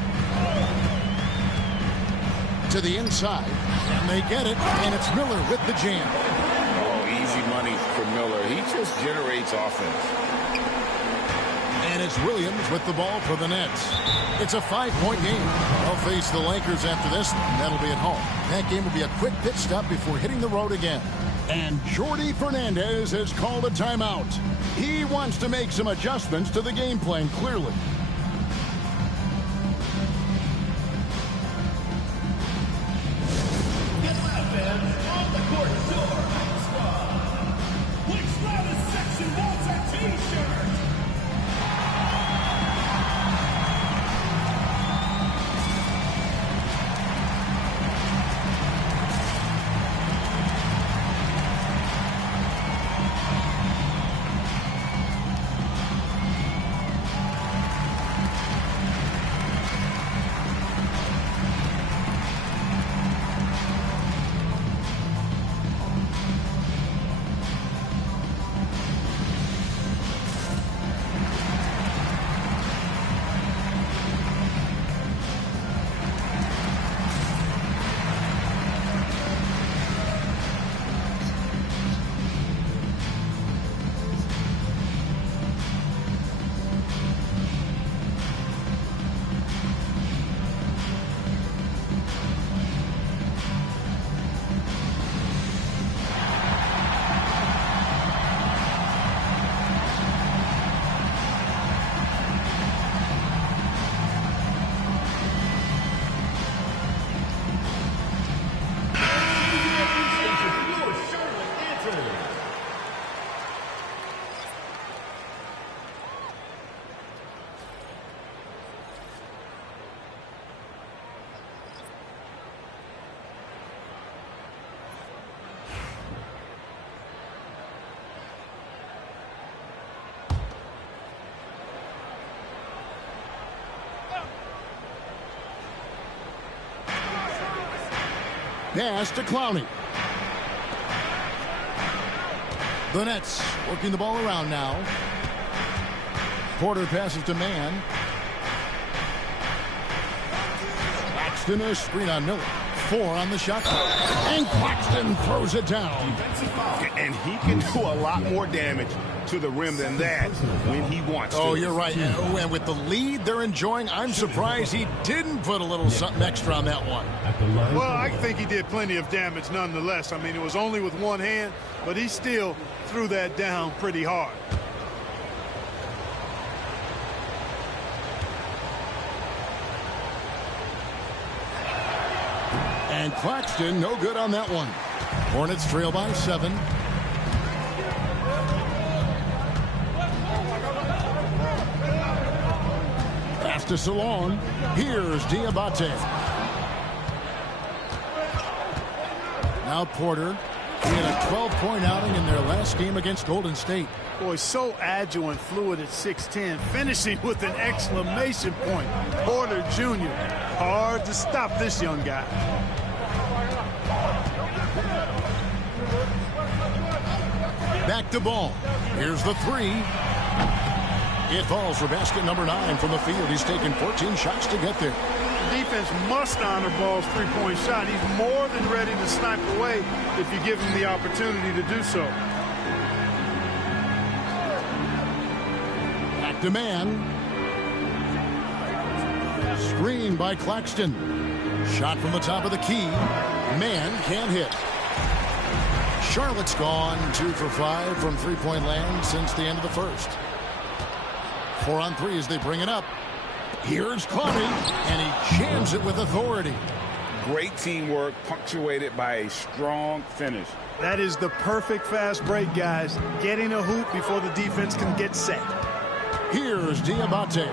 To the inside. And they get it. And it's Miller with the jam. Oh, easy money for Miller. He just generates offense. And it's Williams with the ball for the Nets. It's a 5-point game. They'll face the Lakers after this one. That'll be at home. That game will be a quick pit stop before hitting the road again. And Jordi Fernandez has called a timeout. He wants to make some adjustments to the game plan, clearly. Pass to Clowney. The Nets working the ball around now. Porter passes to Mann. Claxton a screen on Miller. 4 on the shot clock. And Claxton throws it down. And he can do a lot more damage to the rim than that when he wants to. Oh, you're right. And with the lead they're enjoying, I'm surprised he didn't put a little something extra on that one. Well, I think he did plenty of damage nonetheless. I mean, it was only with one hand, but he still threw that down pretty hard. And Claxton, no good on that one. Hornets trail by 7. Pass to Salon. Here's Diabate. Now Porter. He had a 12-point outing in their last game against Golden State. Boy, so agile and fluid at 6'10", finishing with an exclamation point. Porter Jr. Hard to stop this young guy. Back to Ball. Here's the 3. It falls for basket number 9 from the field. He's taken 14 shots to get there. The defense must honor Ball's three-point shot. He's more than ready to snipe away if you give him the opportunity to do so. Back to Mann. Screen by Claxton. Shot from the top of the key. Mann can't hit. Charlotte's gone 2 for 5 from three-point land since the end of the first. 4 on 3 as they bring it up. Here's Clowney, and he jams it with authority. Great teamwork, punctuated by a strong finish. That is the perfect fast break, guys. Getting a hoop before the defense can get set. Here's Diabate.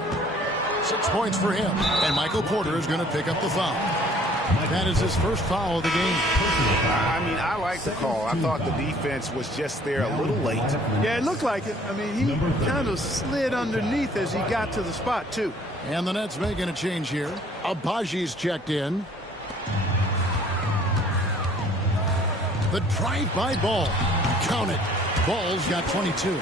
6 points for him, and Michael Porter is going to pick up the foul. That is his first foul of the game. I mean, I like the call. I thought the defense was just there a little late. Yeah, it looked like it. I mean, he kind of slid underneath as he got to the spot, too. And the Nets making a change here. Abaji's checked in. The drive by Ball. Count it. Ball's got 22.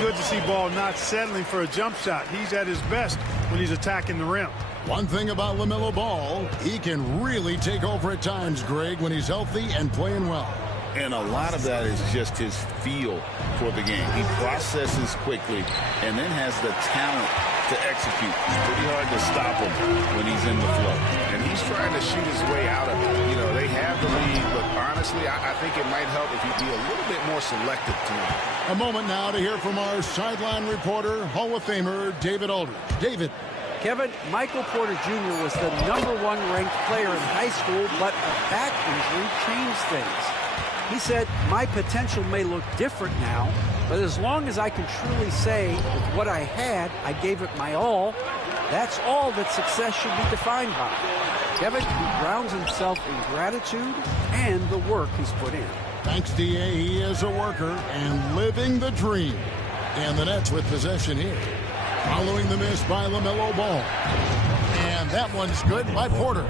Good to see Ball not settling for a jump shot. He's at his best when he's attacking the rim. One thing about LaMelo Ball, he can really take over at times, Greg, when he's healthy and playing well. And a lot of that is just his feel for the game. He processes quickly and then has the talent to execute. It's pretty hard to stop him when he's in the flow. And he's trying to shoot his way out of it. You know, they have the lead, but honestly, I think it might help if he'd be a little bit more selective tonight. A moment now to hear from our sideline reporter, Hall of Famer David Aldridge. David. Kevin, Michael Porter Jr. was the #1 ranked player in high school, but a back injury changed things. He said, my potential may look different now, but as long as I can truly say with what I had, I gave it my all, that's all that success should be defined by. Kevin, he grounds himself in gratitude and the work he's put in. Thanks, D.A. He is a worker and living the dream. And the Nets with possession here. Following the miss by LaMelo Ball. And that one's good by Porter.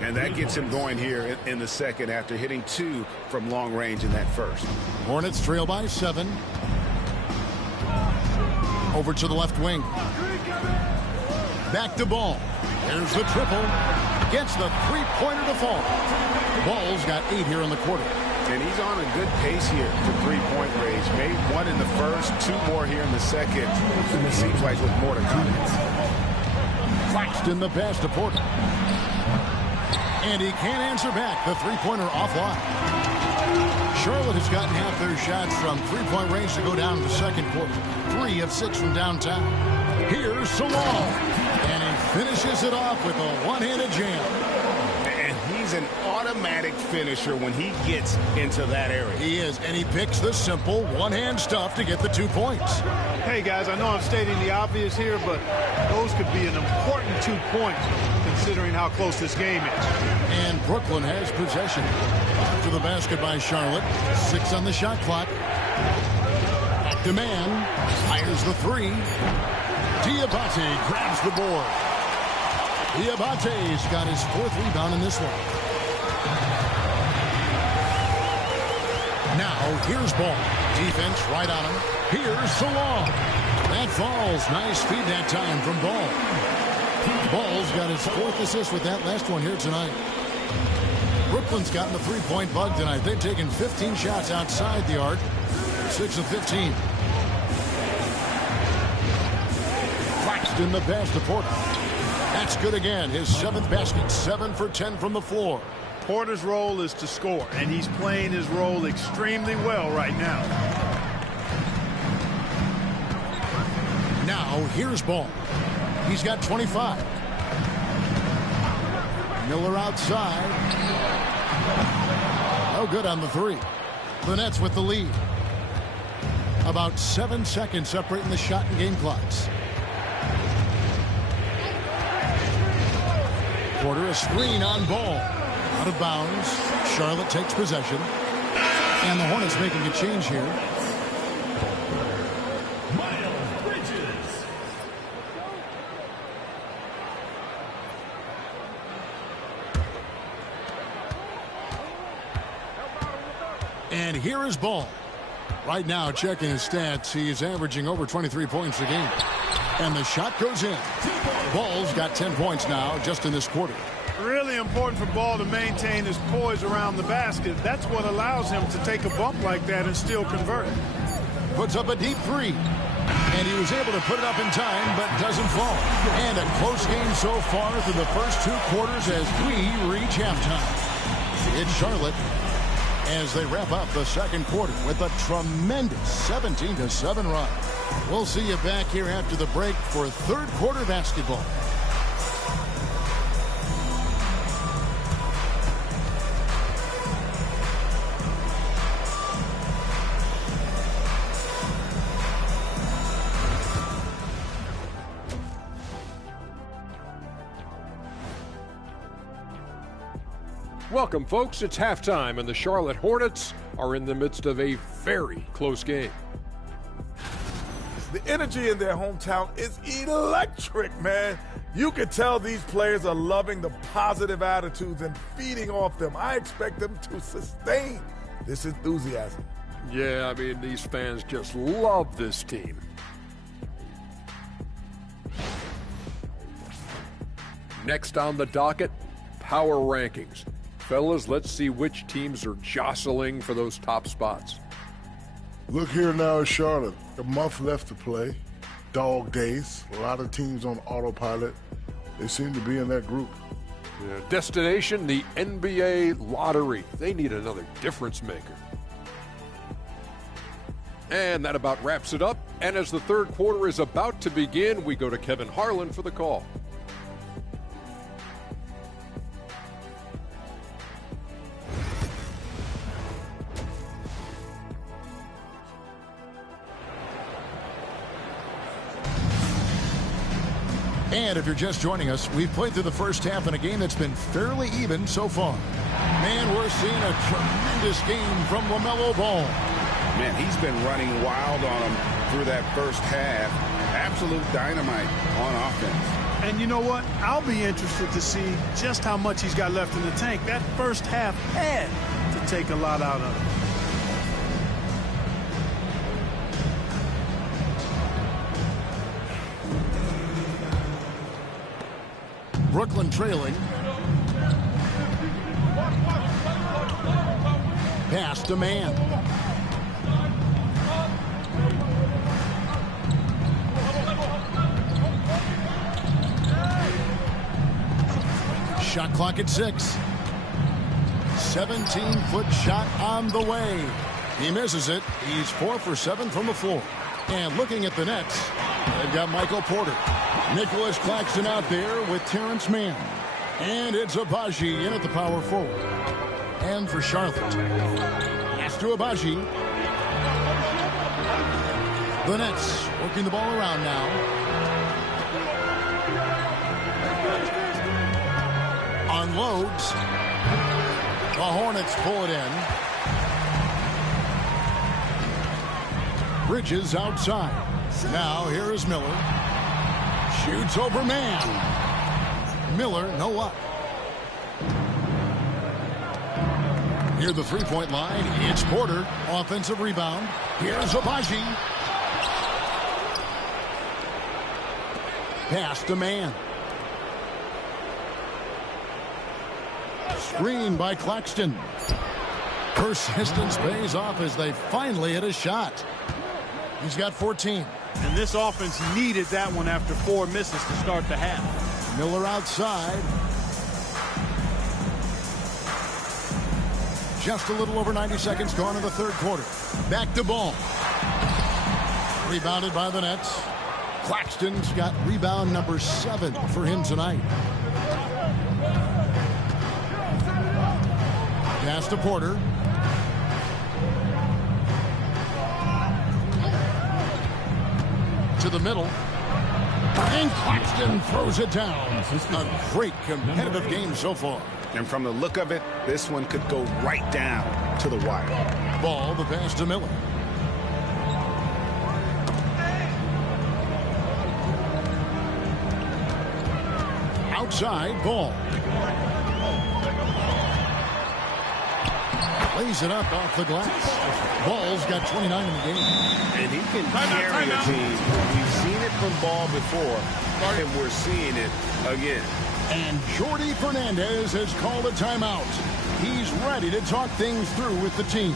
And that gets him going here in the second after hitting 2 from long range in that first. Hornets trail by 7. Over to the left wing. Back to Ball. There's the triple. Gets the three-pointer to fall. Ball's got 8 here in the quarter. And he's on a good pace here to three-point range. Made 1 in the first, 2 more here in the second. It seems like with more to come. Claxton the pass to Porter. And he can't answer back. The three-pointer offline. Charlotte has gotten half their shots from three-point range to go down in the second quarter. 3 of 6 from downtown. Here's Salon. And he finishes it off with a one-handed jam. He's an automatic finisher when he gets into that area. He is, and he picks the simple one-hand stuff to get the 2 points. Hey, guys, I know I'm stating the obvious here, but those could be an important 2 points considering how close this game is. And Brooklyn has possession. To the basket by Charlotte. 6 on the shot clock. Back to Mann. Fires the 3. Diabate grabs the board. Diabate's got his 4th rebound in this one. Now, here's Ball. Defense right on him. Here's Salon. That falls. Nice feed that time from Ball. Ball's got his 4th assist with that last one here tonight. Brooklyn's gotten the three-point bug tonight. They've taken 15 shots outside the arc. 6 of 15. Claxton the pass to Porter. That's good again. His 7th basket. 7 for 10 from the floor. Porter's role is to score, and he's playing his role extremely well right now. Now, here's Ball. He's got 25. Miller outside. No good on the 3. The Nets with the lead. About 7 seconds separating the shot and game clocks. Porter a screen on Ball. Out of bounds. Charlotte takes possession. And the Hornets making a change here. And here is Ball. Right now, checking his stats, he's averaging over 23 points a game. And the shot goes in. Ball's got 10 points now just in this quarter. Really important for Ball to maintain his poise around the basket. That's what allows him to take a bump like that and still convert. Puts up a deep 3. And he was able to put it up in time, but doesn't fall. And a close game so far through the first 2 quarters as we reach halftime. It's Charlotte as they wrap up the second quarter with a tremendous 17-7 run. We'll see you back here after the break for third quarter basketball. Welcome, folks. It's halftime, and the Charlotte Hornets are in the midst of a very close game. The energy in their hometown is electric, man. You can tell these players are loving the positive attitudes and feeding off them. I expect them to sustain this enthusiasm. Yeah, I mean, these fans just love this team. Next on the docket, power rankings. Fellas, let's see which teams are jostling for those top spots. Look here now at Charlotte. A month left to play. Dog days. A lot of teams on autopilot. They seem to be in that group. Yeah, destination, the NBA lottery. They need another difference maker. And that about wraps it up. And as the third quarter is about to begin, we go to Kevin Harlan for the call. And if you're just joining us, we've played through the first half in a game that's been fairly even so far. Man, we're seeing a tremendous game from LaMelo Ball. Man, he's been running wild on him through that first half. Absolute dynamite on offense. And you know what? I'll be interested to see just how much he's got left in the tank. That first half had to take a lot out of him. Brooklyn trailing. Pass to man. Shot clock at 6. 17-foot shot on the way. He misses it. He's 4 for 7 from the floor. And looking at the Nets, they've got Michael Porter. Nicholas Claxton out there with Terrence Mann. And it's Abaji in at the power forward. And for Charlotte, pass to Abaji. The Nets working the ball around now. Unloads. The Hornets pull it in. Bridges outside. Now here is Miller. Shoots over man. Miller, no luck. Near the three-point line, it's Porter. Offensive rebound. Here's Abaji. Pass to man. Screen by Claxton. Persistence pays off as they finally hit a shot. He's got 14. And this offense needed that one after 4 misses to start the half. Miller outside. Just a little over 90 seconds gone in the third quarter. Back to Ball. Rebounded by the Nets. Claxton's got rebound number 7 for him tonight. Pass to Porter. To the middle. And Claxton throws it down. A great competitive game so far. And from the look of it, this one could go right down to the wire. Ball, the pass to Miller. Outside, Ball. Lays it up off the glass. Ball's got 29 in the game. And he can carry a team. We've seen it from Ball before, and we're seeing it again. And Jordi Fernandez has called a timeout. He's ready to talk things through with the team.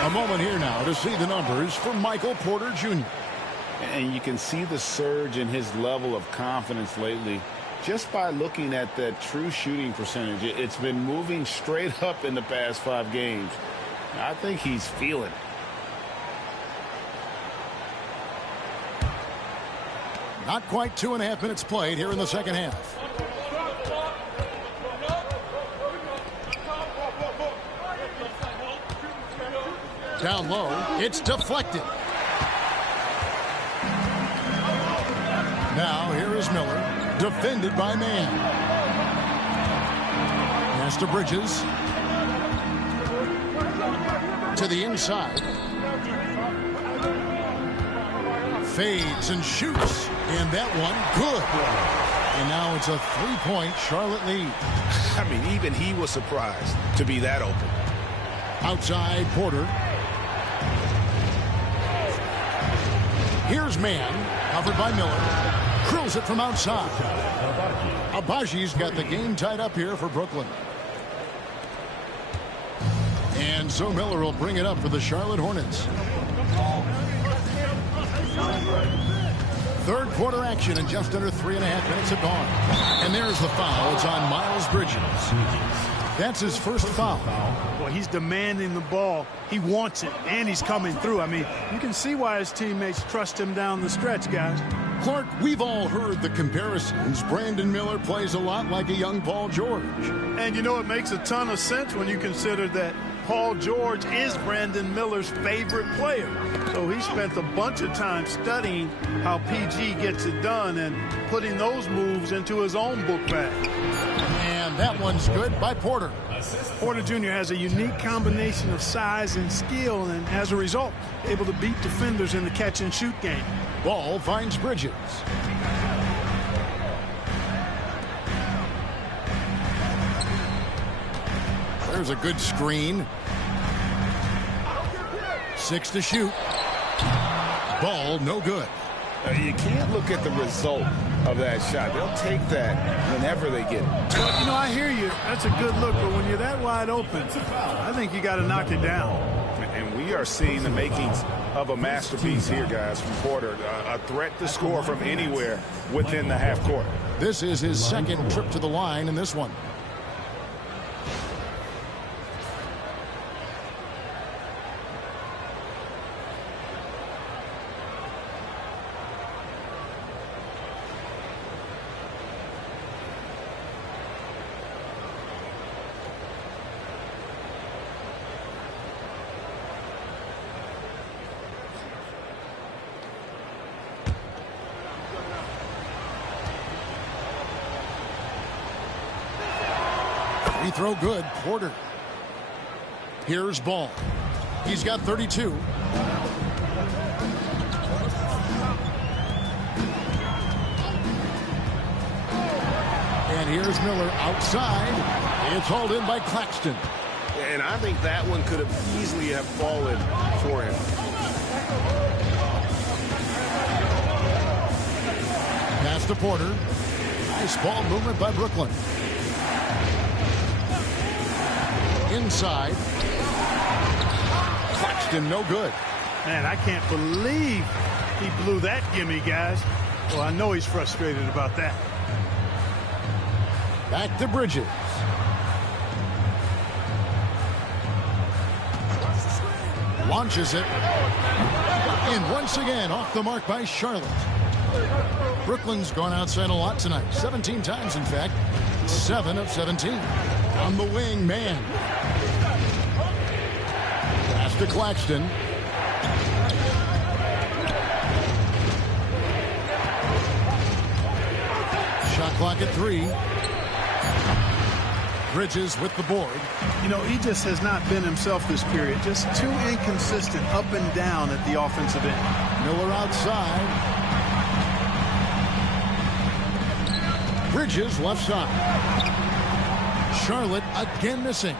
A moment here now to see the numbers for Michael Porter Jr. And you can see the surge in his level of confidence lately just by looking at that true shooting percentage. It's been moving straight up in the past 5 games. I think he's feeling it. Not quite 2.5 minutes played here in the second half. Down low, it's deflected. Now here is Miller, defended by Man. Pass to Bridges. To the inside. Fades and shoots. And that one, good. And now it's a 3-point Charlotte lead. I mean, even he was surprised to be that open. Outside, Porter. Here's Man, covered by Miller. Drills it from outside. Abaji's got the game tied up here for Brooklyn. And so Miller will bring it up for the Charlotte Hornets. Third quarter action in just under 3.5 minutes have gone. And there's the foul. It's on Miles Bridges. That's his first foul. Well, he's demanding the ball. He wants it, and he's coming through. I mean, you can see why his teammates trust him down the stretch, guys. Clark, we've all heard the comparisons. Brandon Miller plays a lot like a young Paul George. And, you know, it makes a ton of sense when you consider that Paul George is Brandon Miller's favorite player. So he spent a bunch of time studying how PG gets it done and putting those moves into his own book bag. And that one's good by Porter. Porter Jr. has a unique combination of size and skill, and as a result, able to beat defenders in the catch-and-shoot game. Ball finds Bridges. There's a good screen. 6 to shoot. Ball no good. You can't look at the result of that shot. They'll take that whenever they get it. Well, you know, I hear you. That's a good look, but when you're that wide open, I think you got to knock it down. And we are seeing the makings of a masterpiece here, guys, from Porter. A threat to score from anywhere within the half court. This is his second trip to the line in this one. Free throw good. Porter. Here's Ball. He's got 32. And here's Miller outside. It's hauled in by Claxton. And I think that one could have easily have fallen for him. Pass to Porter. Nice ball movement by Brooklyn. Inside. Claxton no good. Man, I can't believe he blew that gimme, guys. Well, I know he's frustrated about that. Back to Bridges. Launches it. And once again, off the mark by Charlotte. Brooklyn's gone outside a lot tonight. 17 times, in fact. 7 of 17. On the wing, man. Pass to Claxton. Shot clock at 3. Bridges with the board. You know, he just has not been himself this period. Just too inconsistent up and down at the offensive end. Miller outside. Bridges left side. Charlotte again missing.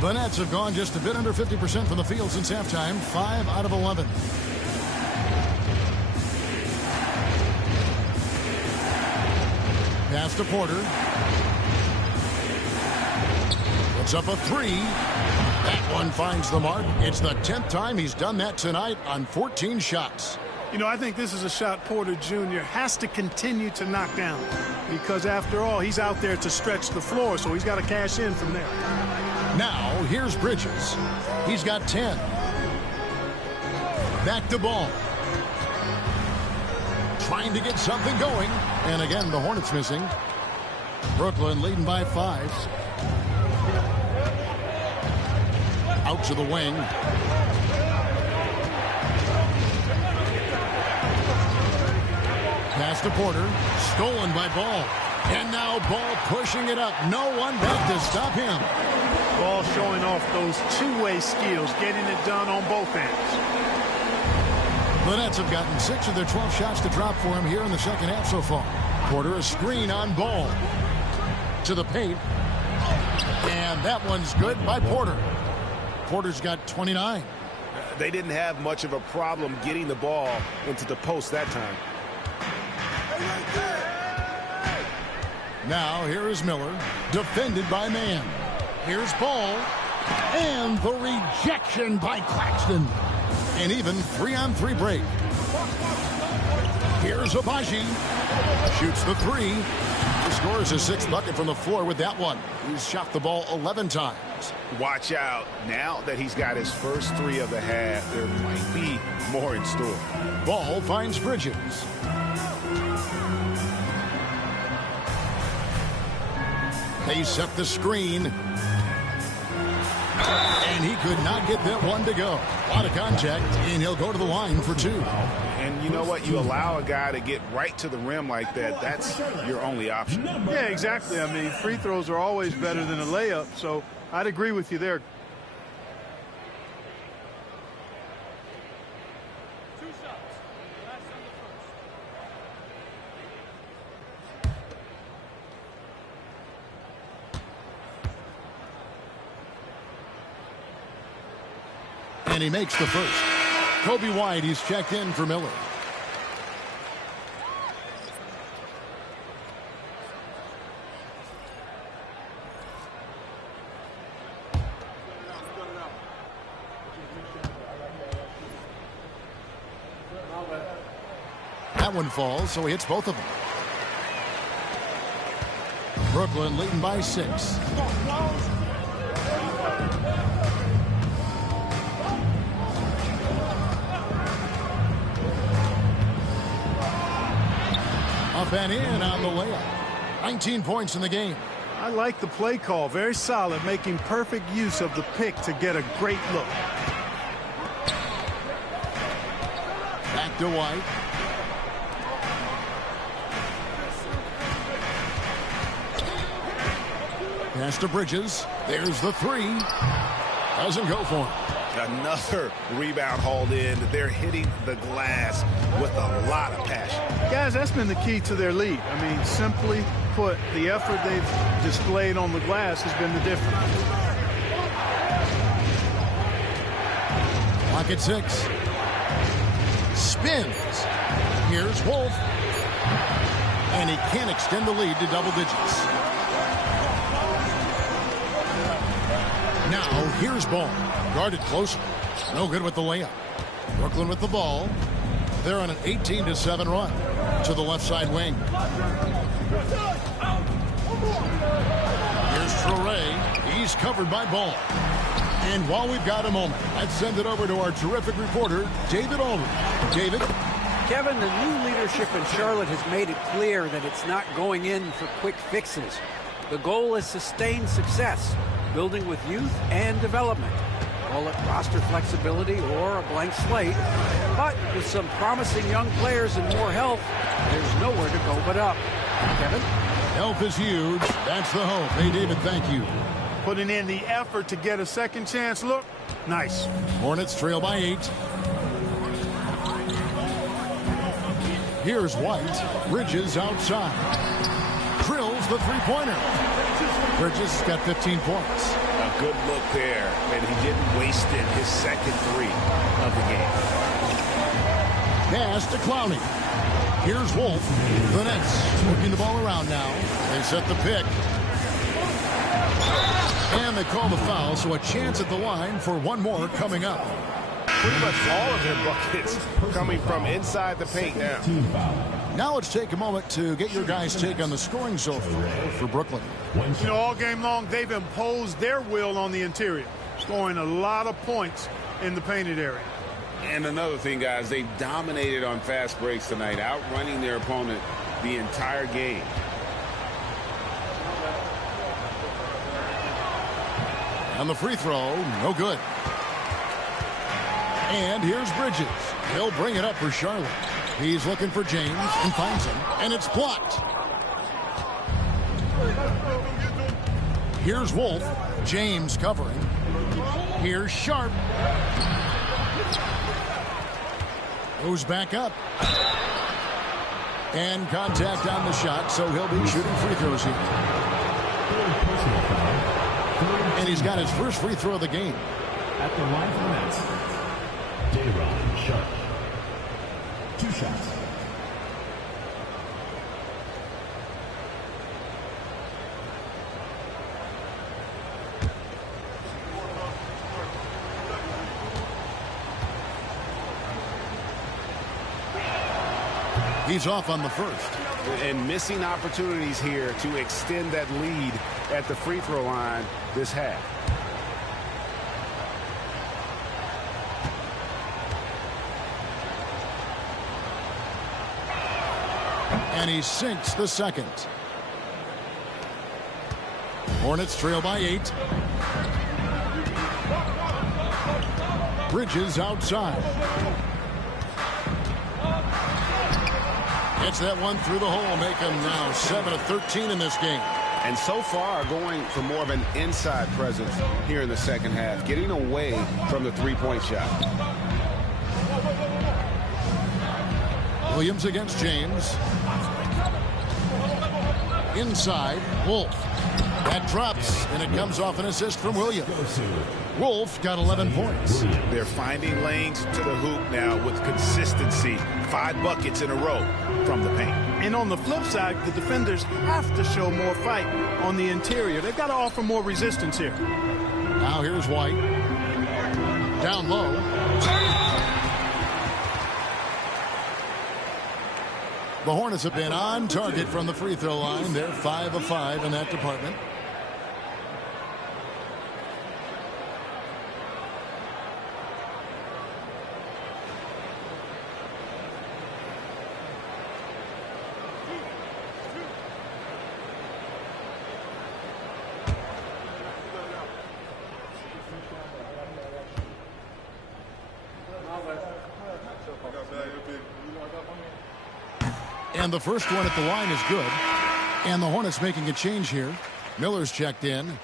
The Nets have gone just a bit under 50% from the field since halftime. 5 out of 11. Pass to Porter. Puts up a 3. That one finds the mark. It's the 10th time he's done that tonight on 14 shots. You know, I think this is a shot Porter Jr. has to continue to knock down because, after all, he's out there to stretch the floor, so he's got to cash in from there. Now, here's Bridges. He's got 10. Back to Ball. Trying to get something going. And again, the Hornets missing. Brooklyn leading by 5. Out to the wing. Pass to Porter. Stolen by Ball. And now Ball pushing it up. No one back to stop him. Ball showing off those two-way skills, getting it done on both ends. The Nets have gotten 6 of their 12 shots to drop for him here in the second half so far. Porter a screen on Ball. To the paint. And that one's good by Porter. Porter's got 29. They didn't have much of a problem getting the ball into the post that time. Now here is Miller, defended by Mann. Here's Ball, and the rejection by Claxton. An even 3-on-3 break. Here's Abaji, shoots the 3. He scores his 6th bucket from the floor with that one. He's shot the ball 11 times. Watch out. Now that he's got his first 3 of the half, there might be more in store. Ball finds Bridges. They set the screen. And he could not get that one to go. A lot of contact, and he'll go to the line for 2. And you know what? You allow a guy to get right to the rim like that, that's your only option. Yeah, exactly. I mean, free throws are always better than a layup, so I'd agree with you there. And he makes the first. Kobe White, he's checked in for Miller. That one falls, so he hits both of them. Brooklyn leading by 6. Up and in on the layup. 19 points in the game. I like the play call. Very solid, making perfect use of the pick to get a great look. Back to White. Pass to Bridges. There's the 3. Doesn't go for him. Another rebound hauled in. They're hitting the glass with a lot of passion. Guys, that's been the key to their lead. I mean, simply put, the effort they've displayed on the glass has been the difference. Clock at 6. Spins. Here's Wolf. And he can't extend the lead to double digits. Now, here's Ball. Guarded closer. No good with the layup. Brooklyn with the ball. They're on an 18-7 run to the left side wing. Here's Traore. He's covered by Ball. And while we've got a moment, let's send it over to our terrific reporter, David Aldridge. David? Kevin, the new leadership in Charlotte has made it clear that it's not going in for quick fixes. The goal is sustained success, building with youth and development. Call it roster flexibility or a blank slate. But with some promising young players and more health, there's nowhere to go but up. Kevin? Health is huge. That's the hope. Hey, David, thank you. Putting in the effort to get a second chance look. Nice. Hornets trail by 8. Here's White. Bridges outside. Drills the three-pointer. Bridges has got 15 points. A good look there, and he didn't waste it. His second 3 of the game. Pass to Clowney. Here's Wolf. The Nets working the ball around now. They set the pick. And they call the foul, so a chance at the line for one more coming up. Pretty much all of their buckets coming from inside the paint now. Now let's take a moment to get your guys' take on the scoring so far for Brooklyn. You know, all game long, they've imposed their will on the interior, scoring a lot of points in the painted area. And another thing, guys, they've dominated on fast breaks tonight, outrunning their opponent the entire game. On the free throw, no good. And here's Bridges. He'll bring it up for Charlotte. He's looking for James and finds him, and it's blocked. Here's Wolf. James covering. Here's Sharp. Goes back up. And contact on the shot, so he'll be shooting free throws here. And he's got his first free throw of the game. At the line for the Nets, Dayron Sharp. 2 shots. He's off on the first. And missing opportunities here to extend that lead at the free throw line this half. And he sinks the second. Hornets trail by 8. Bridges outside. Gets that one through the hole, make him now 7 of 13 in this game. And so far going for more of an inside presence here in the second half, getting away from the three-point shot. Williams against James. Inside, Wolf. That drops, and it comes off an assist from Williams. Wolf got 11 points. They're finding lanes to the hoop now with consistency. 5 buckets in a row from the paint. And on the flip side, the defenders have to show more fight on the interior. They've got to offer more resistance here. Now here's White. Down low. The Hornets have been on target from the free throw line. They're 5 of 5 in that department. And the first one at the line is good. And the Hornets making a change here. Miller's checked in.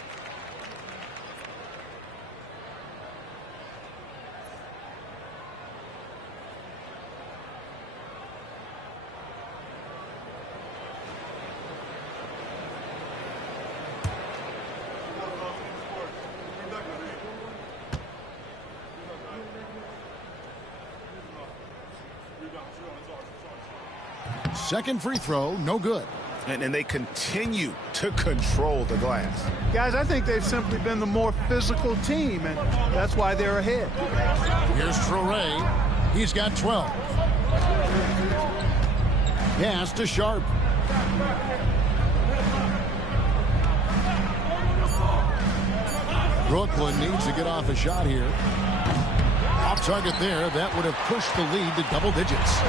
Second free throw, no good. And they continue to control the glass. Guys, I think they've simply been the more physical team, and that's why they're ahead. Here's Traoré. He's got 12. Pass to Sharp. Brooklyn needs to get off a shot here. Off target there. That would have pushed the lead to double digits.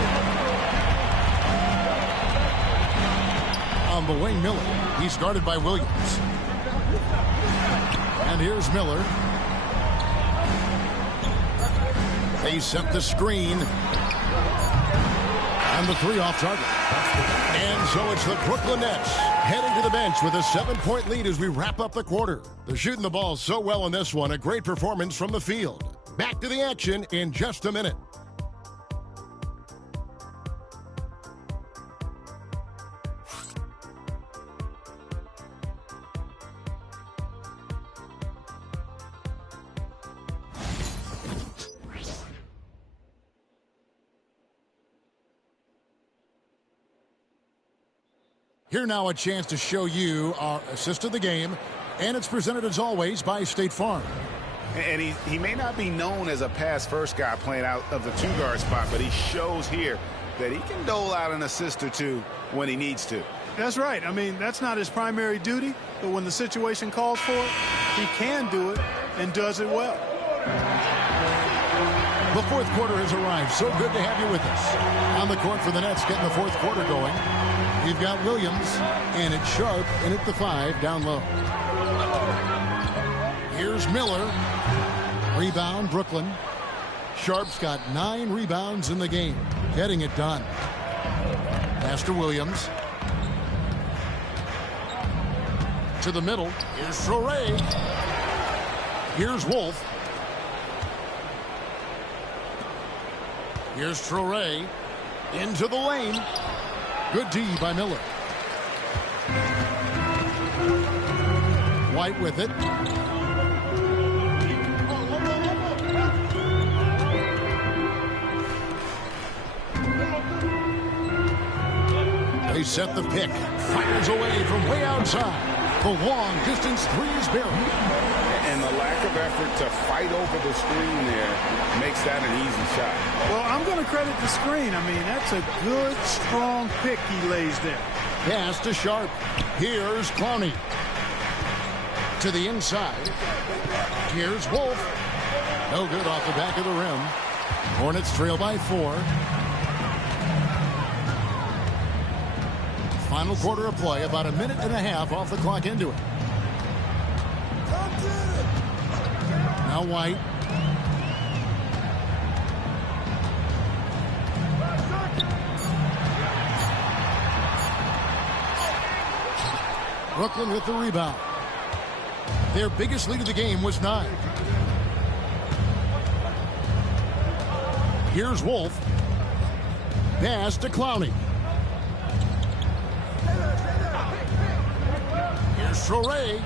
On the wing, Miller. He's guarded by Williams. And here's Miller. They set the screen. And the 3 off target. And so it's the Brooklyn Nets heading to the bench with a 7-point lead as we wrap up the quarter. They're shooting the ball so well in this one. A great performance from the field. Back to the action in just a minute. Here now a chance to show you our assist of the game, and it's presented as always by State Farm. And he may not be known as a pass-first guy playing out of the 2-guard spot, but he shows here that he can dole out an assist or two when he needs to. That's right. I mean, that's not his primary duty, but when the situation calls for it, he can do it and does it well. The fourth quarter has arrived. So good to have you with us. On the court for the Nets, getting the fourth quarter going. We've got Williams, and it's Sharp in at the 5 down low. Here's Miller. Rebound, Brooklyn. Sharp's got 9 rebounds in the game. Getting it done. Pass to Williams. To the middle. Here's Traoré. Here's Wolf. Here's Traoré. Into the lane. Good D by Miller. White with it. They set the pick. Fires away from way outside. The long distance 3 is buried. And the lack of effort to fight over the screen there makes that an easy shot. Well, I'm going to credit the screen. I mean, that's a good, strong pick he lays there. Pass to Sharp. Here's Clowney. To the inside. Here's Wolf. No good off the back of the rim. Hornets trail by 4. Final quarter of play, about a minute and a half off the clock into it. Now White. Brooklyn with the rebound. Their biggest lead of the game was 9. Here's Wolf. Pass to Clowney. Here's Torrey.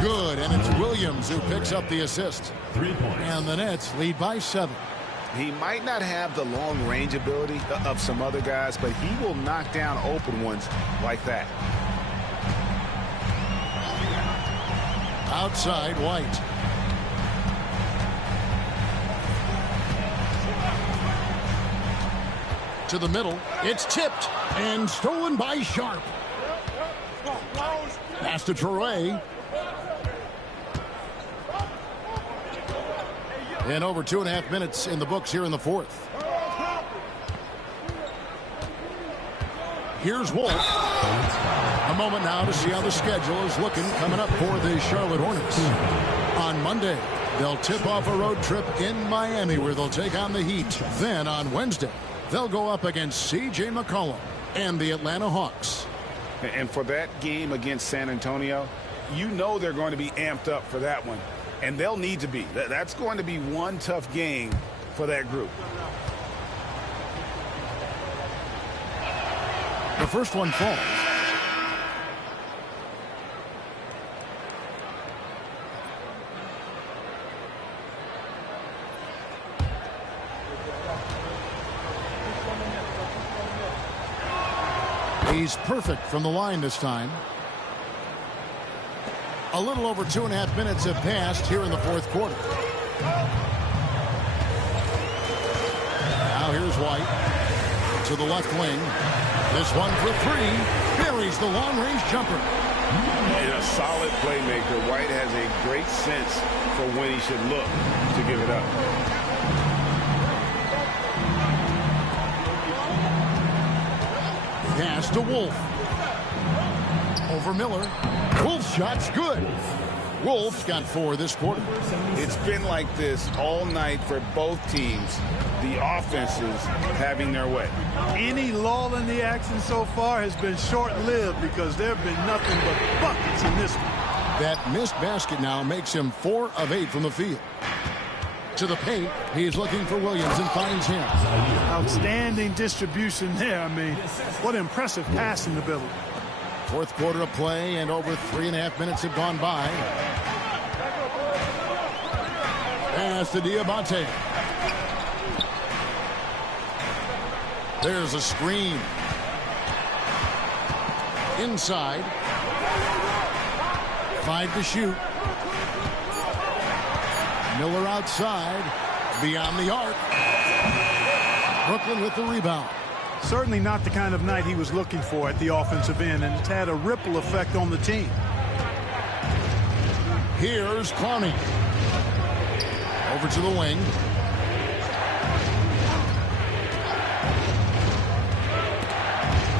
Good, and it's Williams who picks up the assist. 3 points. And the Nets lead by 7. He might not have the long range ability of some other guys, but he will knock down open ones like that. Outside, White. To the middle. It's tipped and stolen by Sharp. Pass to Torrey. And over 2.5 minutes in the books here in the fourth. Here's Wolf. A moment now to see how the schedule is looking coming up for the Charlotte Hornets. On Monday, they'll tip off a road trip in Miami where they'll take on the Heat. Then on Wednesday, they'll go up against C.J. McCollum and the Atlanta Hawks. And for that game against San Antonio, you know they're going to be amped up for that one. And they'll need to be. That's going to be one tough game for that group. The first one falls. He's perfect from the line this time. A little over 2.5 minutes have passed here in the fourth quarter. Now here's White to the left wing. This one for 3. Buries the long-range jumper. And a solid playmaker. White has a great sense for when he should look to give it up. Pass to Wolf. Over Miller. Wolf's shot's good. Wolf's got 4 this quarter. It's been like this all night for both teams. The offenses having their way. Any lull in the action so far has been short-lived because there have been nothing but buckets in this one. That missed basket now makes him 4 of 8 from the field. To the paint, he's looking for Williams and finds him. Outstanding distribution there. I mean, what impressive passing ability. Fourth quarter of play, and over 3.5 minutes have gone by. Pass to Diabate. There's a screen. Inside. 5 to shoot. Miller outside. Beyond the arc. Brooklyn with the rebound. Certainly not the kind of night he was looking for at the offensive end, and it's had a ripple effect on the team. Here's Clowney. Over to the wing.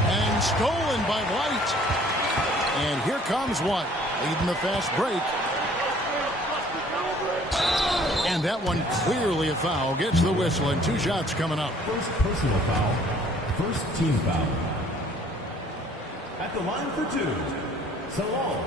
And stolen by White. And here comes White, leading the fast break. And that one clearly a foul. Gets the whistle, and 2 shots coming up. First personal foul. First team foul. At the line for 2, Salon.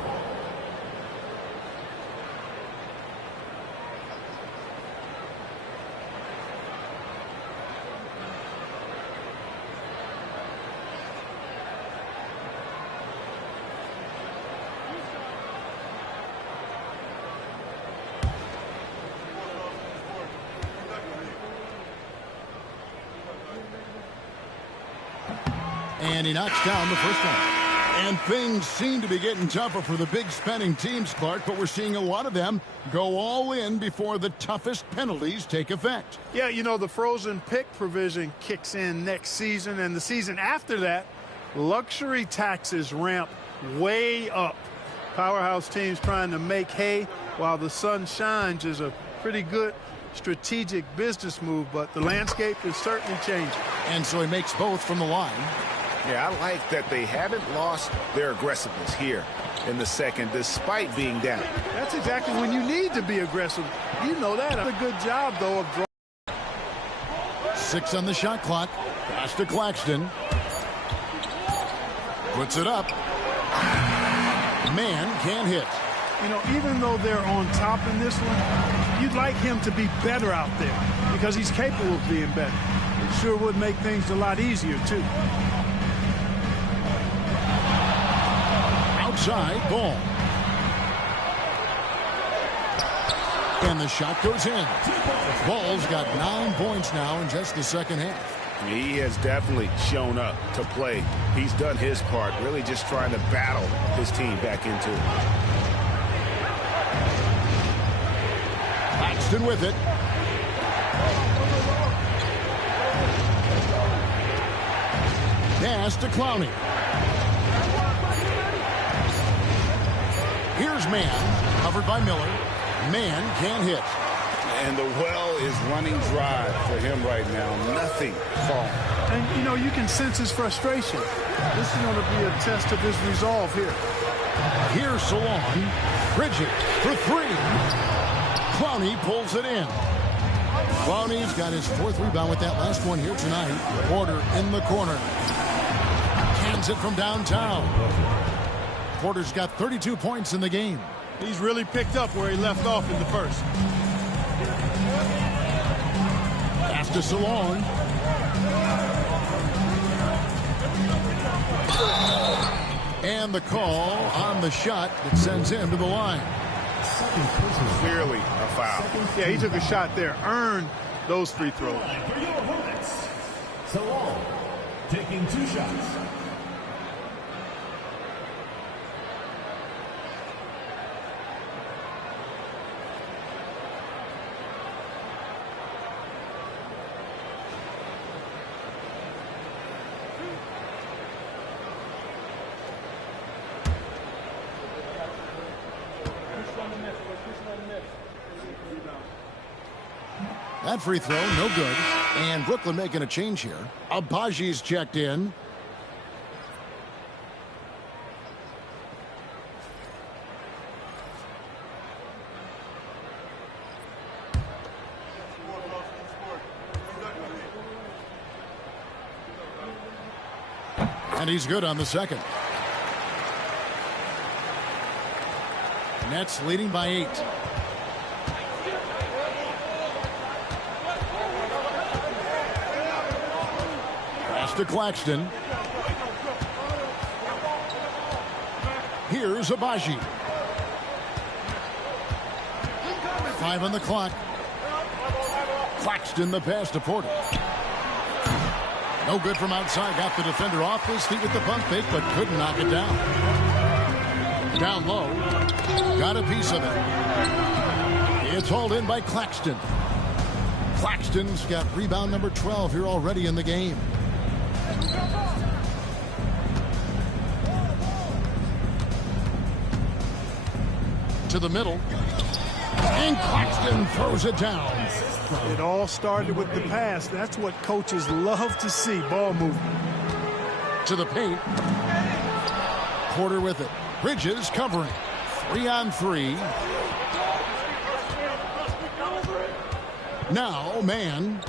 And he knocks down the first one. And things seem to be getting tougher for the big spending teams, Clark, but we're seeing a lot of them go all in before the toughest penalties take effect. Yeah, you know, the frozen pick provision kicks in next season, and the season after that, luxury taxes ramp way up. Powerhouse teams trying to make hay while the sun shines is a pretty good strategic business move, but the landscape is certainly changing. And so he makes both from the line. Yeah, I like that they haven't lost their aggressiveness here in the second, despite being down. That's exactly when you need to be aggressive. You know that. A good job, though, of drawing. 6 on the shot clock. Pass to Claxton. Puts it up. Man can't hit. You know, even though they're on top in this one, you'd like him to be better out there because he's capable of being better. It sure would make things a lot easier, too. Outside ball. And the shot goes in. Ball's got 9 points now in just the second half. He has definitely shown up to play. He's done his part, really just trying to battle his team back into it. Paxton with it. Pass to Clowney. Here's Mann, covered by Miller. Mann can't hit. And the well is running dry for him right now. Nothing falling. And, you know, you can sense his frustration. This is going to be a test of his resolve here. Here's Salon. Bridges for three. Clowney pulls it in. Clowney's got his 4th rebound with that last one here tonight. Porter in the corner. Cans it from downtown. Porter's got 32 points in the game. He's really picked up where he left off in the first. Pass to Salon. And the call on the shot that sends him to the line. Clearly a foul. Yeah, he took a shot there. Earned those free throws. For your opponents, Salon taking 2 shots. That free throw, no good. And Brooklyn making a change here. Abaji's checked in. And he's good on the second. Nets leading by 8. To Claxton. Here's Abaji. 5 on the clock. Claxton the pass to Porter. No good from outside. Got the defender off his feet with the pump fake, but couldn't knock it down. Down low. Got a piece of it. It's hauled in by Claxton. Claxton's got rebound number 12 here already in the game. To the middle. And Claxton throws it down. It all started with the pass. That's what coaches love to see. Ball movement. To the paint. Porter with it. Bridges covering. 3 on 3. Now, Mann.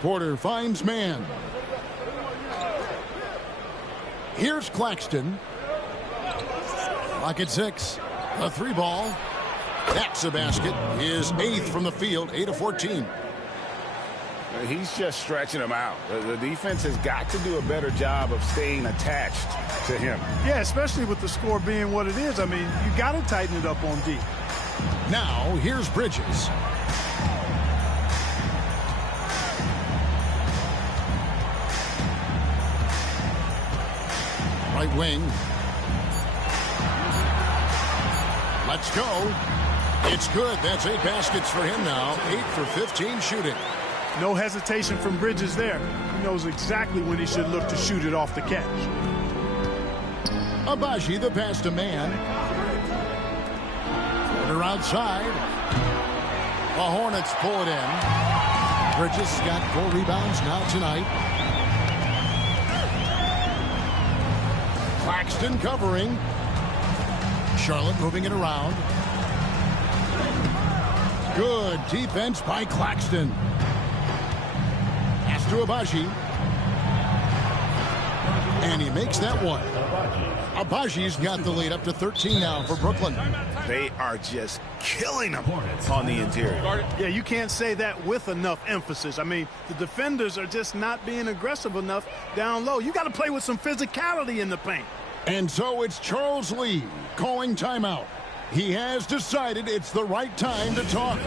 Porter finds Mann. Here's Claxton. Clock at 6. A 3 ball. That's a basket. His 8th from the field. 8 of 14. He's just stretching him out. The defense has got to do a better job of staying attached to him. Yeah, especially with the score being what it is. I mean, you got to tighten it up on D. Now, here's Bridges. Right wing. Let's go. It's good. That's 8 baskets for him now. 8 for 15 shooting. No hesitation from Bridges there. He knows exactly when he should look to shoot it off the catch. Abaji the pass to Mann. Porter outside. The Hornets pull it in. Bridges got 4 rebounds now tonight. Claxton covering. Charlotte moving it around. Good defense by Claxton. Pass to Abaji. And he makes that one. Abaji's got the lead up to 13 now for Brooklyn. They are just killing them on the interior. Yeah, you can't say that with enough emphasis. I mean, the defenders are just not being aggressive enough down low. You got to play with some physicality in the paint. And so it's Charles Lee calling timeout. He has decided it's the right time to talk.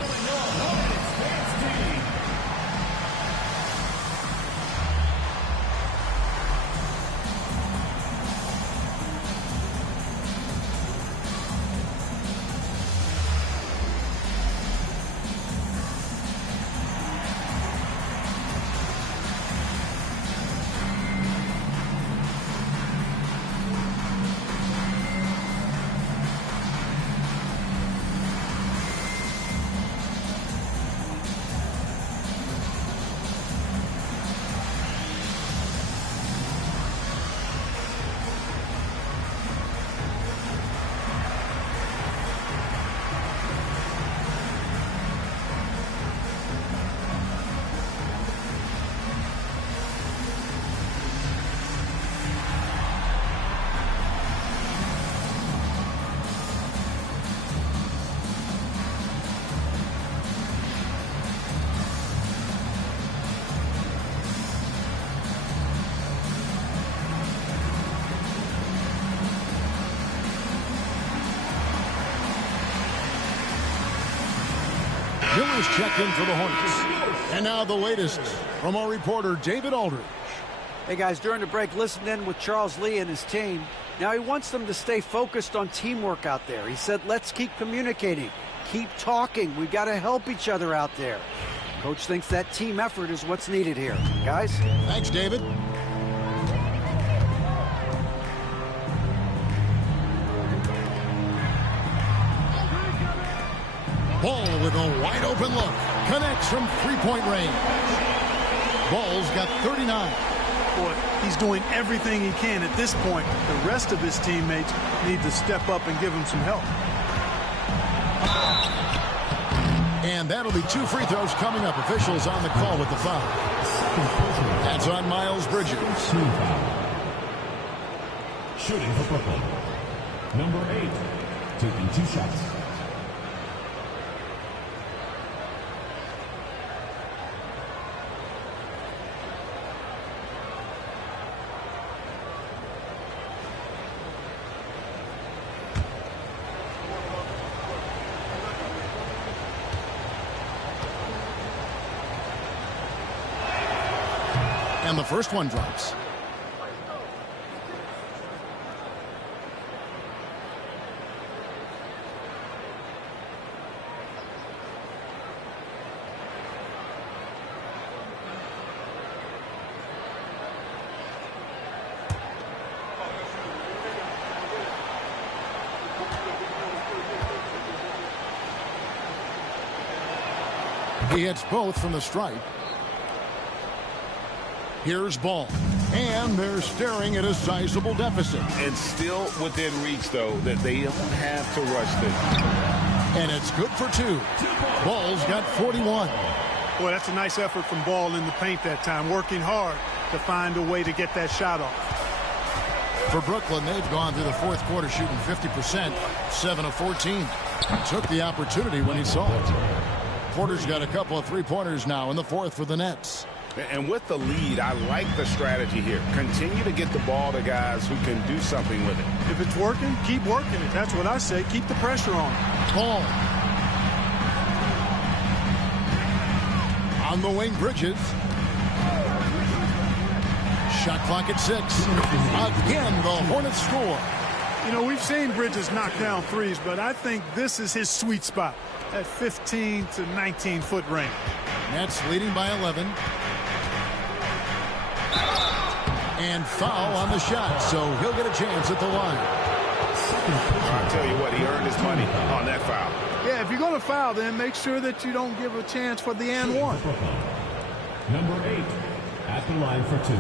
Miller's checked in for the Hornets. And now the latest from our reporter, David Aldridge. Hey, guys, during the break, listen in with Charles Lee and his team. Now he wants them to stay focused on teamwork out there. He said, let's keep communicating, keep talking. We've got to help each other out there. Coach thinks that team effort is what's needed here. Guys? Thanks, David. Ball with a wide open look. Connects from three-point range. Ball's got 39. Boy, he's doing everything he can at this point. The rest of his teammates need to step up and give him some help. And that'll be 2 free throws coming up. Officials on the call with the foul. That's on Miles Bridges. Shooting for Brooklyn. Number 8, taking 2 shots. And the first one drops. He hits both from the stripe. Here's Ball. And they're staring at a sizable deficit. And still within reach, though, that they don't have to rush this. And it's good for 2. Ball's got 41. Boy, that's a nice effort from Ball in the paint that time, working hard to find a way to get that shot off. For Brooklyn, they've gone through the fourth quarter shooting 50%, 7 of 14. Took the opportunity when he saw it. Porter's got a couple of three-pointers now in the fourth for the Nets. And with the lead, I like the strategy here. Continue to get the ball to guys who can do something with it. If it's working, keep working it. That's what I say. Keep the pressure on. Ball. On the wing, Bridges. Shot clock at 6. Again, the Hornets score. You know, we've seen Bridges knock down threes, but I think this is his sweet spot at 15 to 19-foot range. Nets leading by 11. And foul on the shot, so he'll get a chance at the line. I'll tell you what, he earned his money on that foul. Yeah, if you're going to foul, then make sure that you don't give a chance for the and one. Number 8 at the line for 2.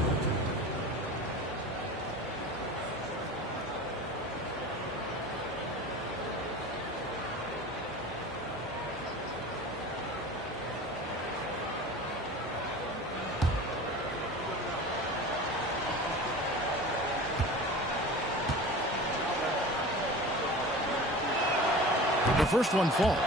The first one falls.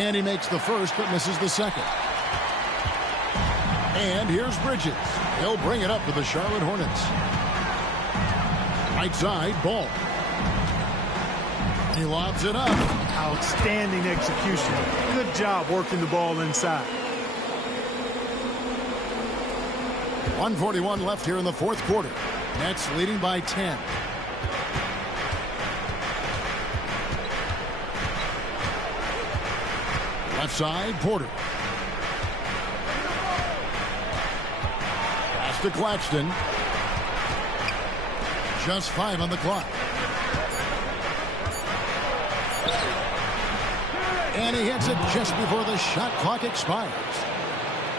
And he makes the first but misses the second. And here's Bridges. He'll bring it up to the Charlotte Hornets. Right side, Ball. He lobs it up. Outstanding execution. Good job working the ball inside. 1:41 left here in the fourth quarter. Nets leading by 10. Left side, Porter. Pass to Claxton. Just 5 on the clock. And he hits it just before the shot clock expires.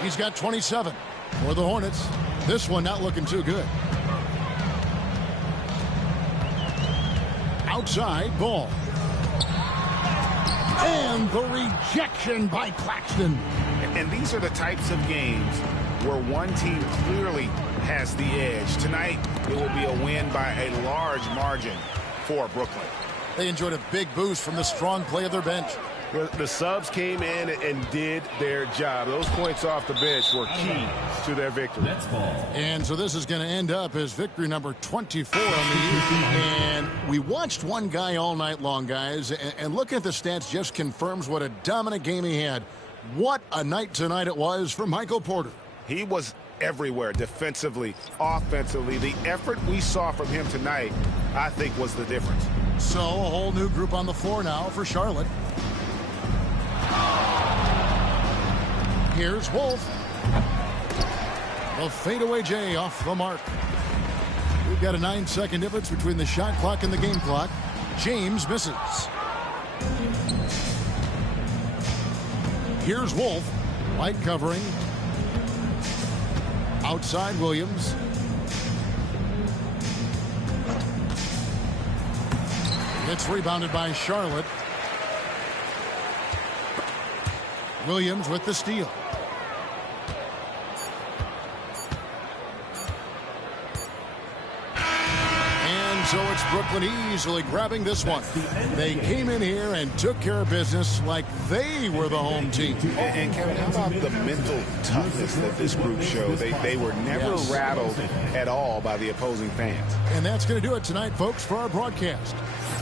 He's got 27 for the Hornets. This one not looking too good. Outside, Ball. And the rejection by Claxton. And these are the types of games where one team clearly has the edge. Tonight, it will be a win by a large margin for Brooklyn. They enjoyed a big boost from the strong play of their bench. The subs came in and did their job. Those points off the bench were key to their victory. And so this is going to end up as victory number 24 on the year. And we watched one guy all night long, guys. And looking at the stats just confirms what a dominant game he had. What a night tonight it was for Michael Porter. He was everywhere, defensively, offensively. The effort we saw from him tonight, I think, was the difference. So a whole new group on the floor now for Charlotte. Here's Wolf. The fadeaway J off the mark. We've got a 9-second difference between the shot clock and the game clock. James misses. Here's Wolf. Light covering. Outside Williams. It's rebounded by Charlotte. Williams with the steal. And so it's Brooklyn easily grabbing this one. They came in here and took care of business like they were the home team. And Kevin, how about the mental toughness that this group showed? They were never rattled at all by the opposing fans. And that's going to do it tonight, folks, for our broadcast.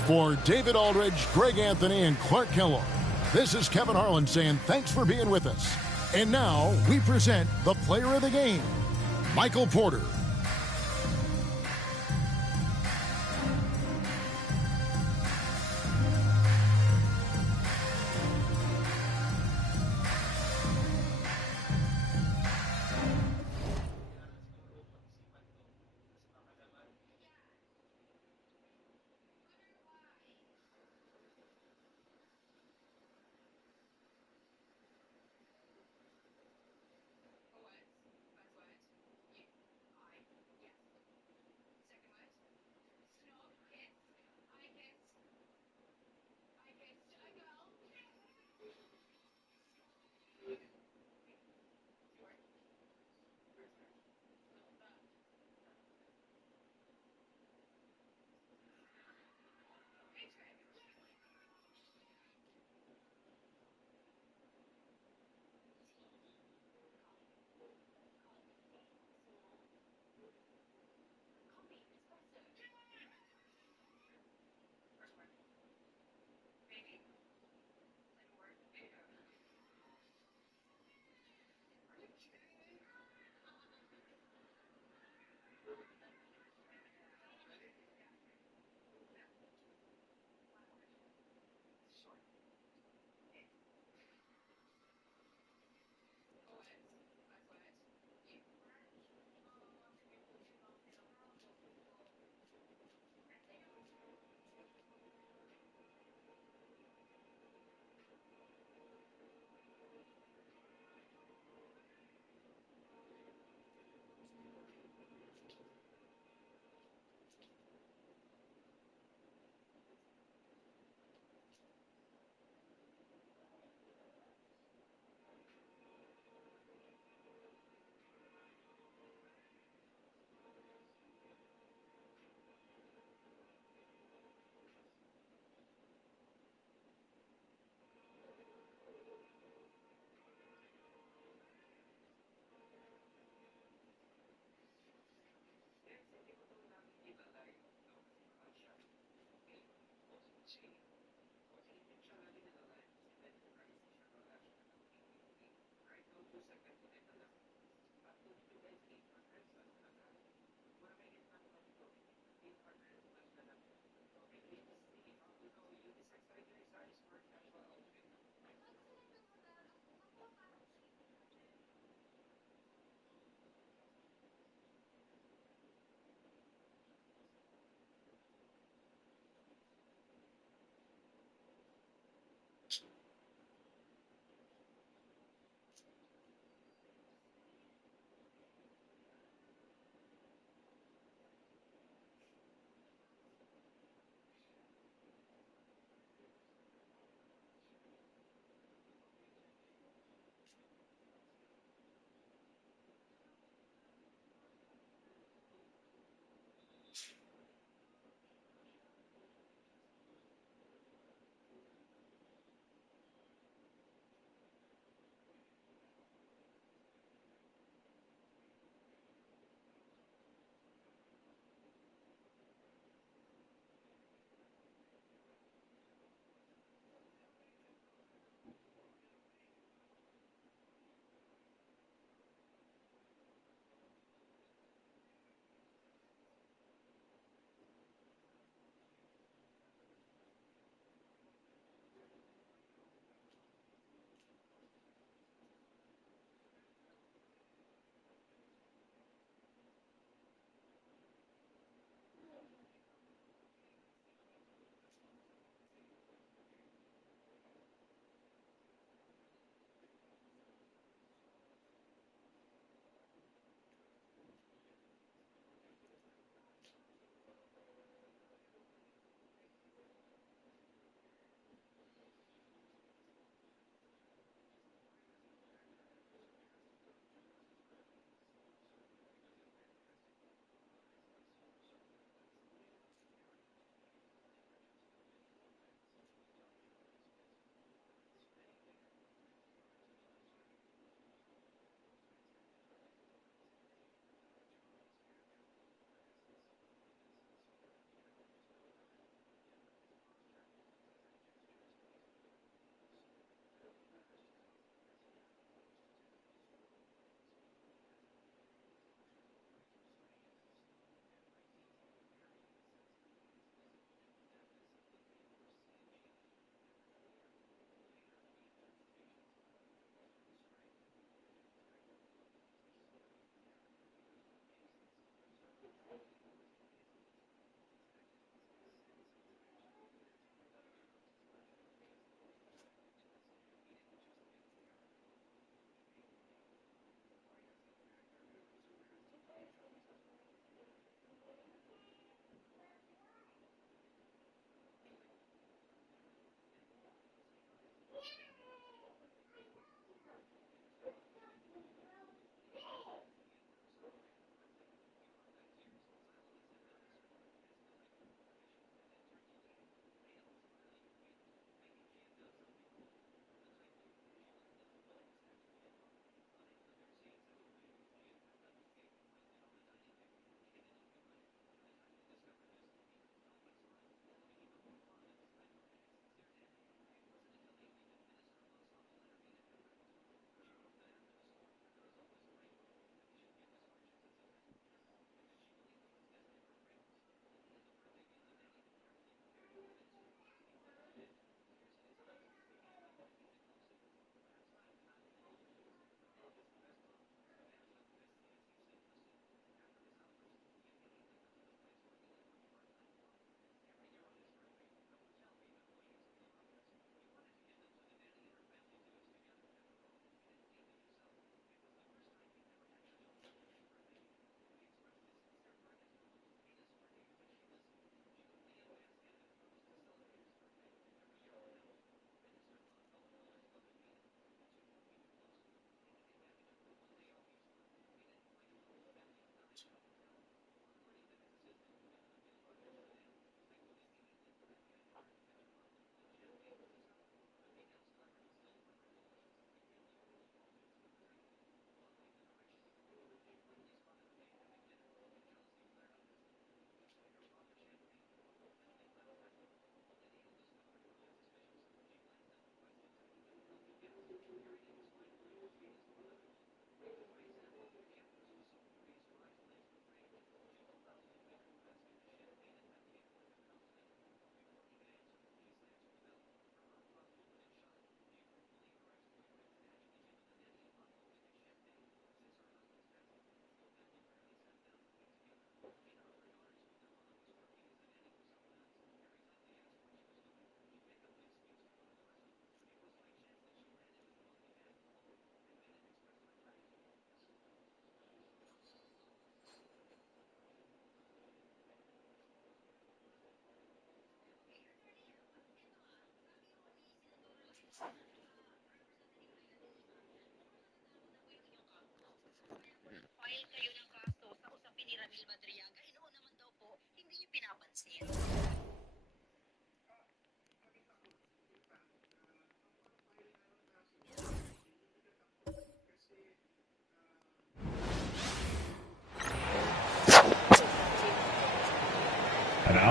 For David Aldridge, Greg Anthony, and Clark Kellogg, this is Kevin Harlan saying thanks for being with us. And now we present the player of the game, Michael Porter.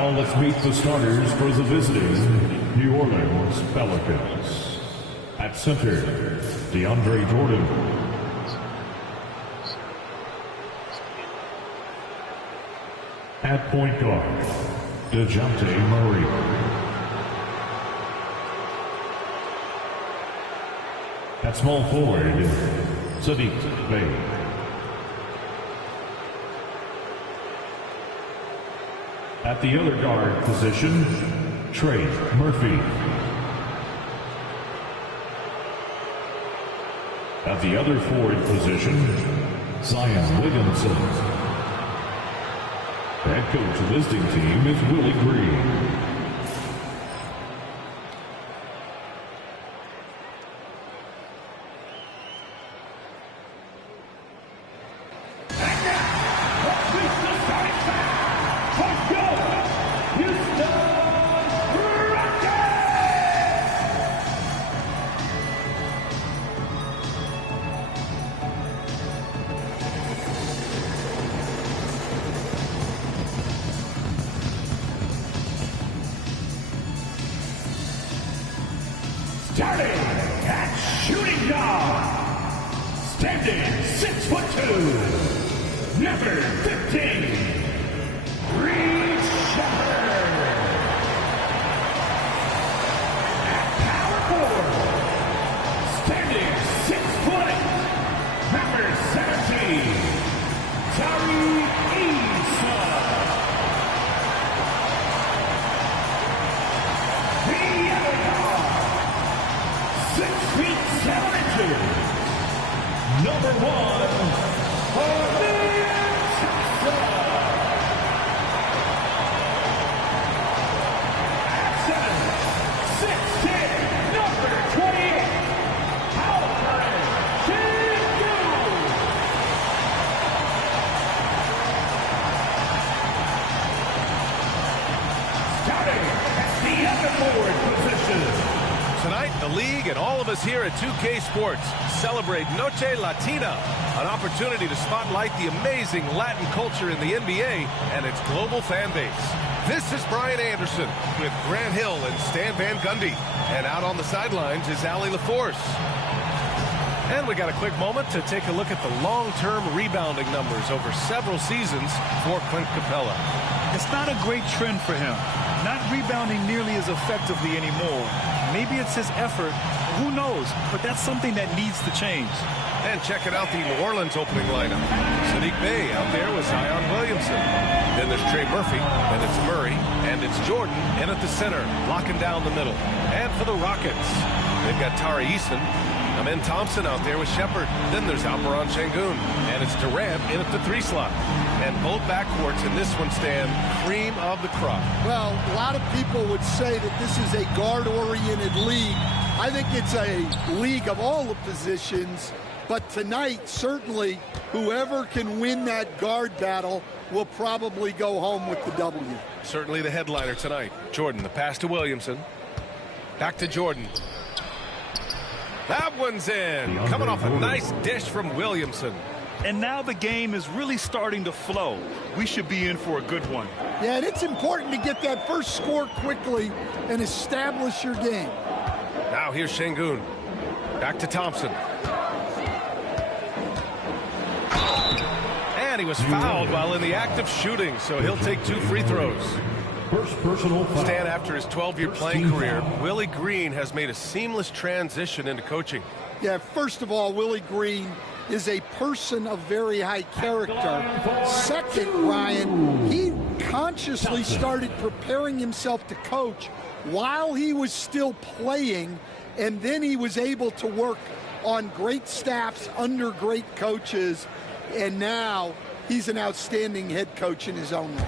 Now let's meet the starters for the visiting New Orleans Pelicans. At center, DeAndre Jordan. At point guard, DeJounte Murray. At small forward, Sadiq Bey. At the other guard position, Trey Murphy. At the other forward position, Zion Williamson. Head coach of the visiting team is Willie Green. Starting at shooting guard, standing 6'2", number 15, Reed Shepherd. At power forward, standing 6 foot, number 17, Tari Eason. The other guard, 6 feet 7 inches, number 1, at 7, 6'10", number 28, Alfred Chingu. Starting at the other forward position. Tonight, the league and all of us here at 2K Sports celebrate Noche Latina, an opportunity to spotlight the amazing Latin culture in the NBA and its global fan base. This is Brian Anderson with Grant Hill and Stan Van Gundy. And out on the sidelines is Allie LaForce. And we got a quick moment to take a look at the long-term rebounding numbers over several seasons for Clint Capella. It's not a great trend for him. Not rebounding nearly as effectively anymore. Maybe it's his effort. Who knows? But that's something that needs to change. And checking out the New Orleans opening lineup. Sadiq Bey out there with Zion Williamson. Then there's Trey Murphy, and it's Murray, and it's Jordan in at the center, locking down the middle. And for the Rockets, they've got Tari Eason, Amen Thompson out there with Shepherd. Then there's Alperon Şengün, and it's Durant in at the 3 slot. And both backcourts in this one stand cream of the crop. Well, a lot of people would say that this is a guard-oriented league. I think it's a league of all the positions. But tonight, certainly, whoever can win that guard battle will probably go home with the W. Certainly the headliner tonight. Jordan, the pass to Williamson. Back to Jordan. That one's in. Coming off a nice dish from Williamson. And now the game is really starting to flow. We should be in for a good one. Yeah, and it's important to get that first score quickly and establish your game. Now here's Şengün. Back to Thompson. And he was fouled while in the act of shooting, so he'll take 2 free throws. First personal foul. Stan, after his 12-year playing career, Willie Green has made a seamless transition into coaching. Yeah, first of all, Willie Green is a person of very high character. Second, Ryan, he consciously started preparing himself to coach while he was still playing, and then he was able to work on great staffs under great coaches, and now he's an outstanding head coach in his own right.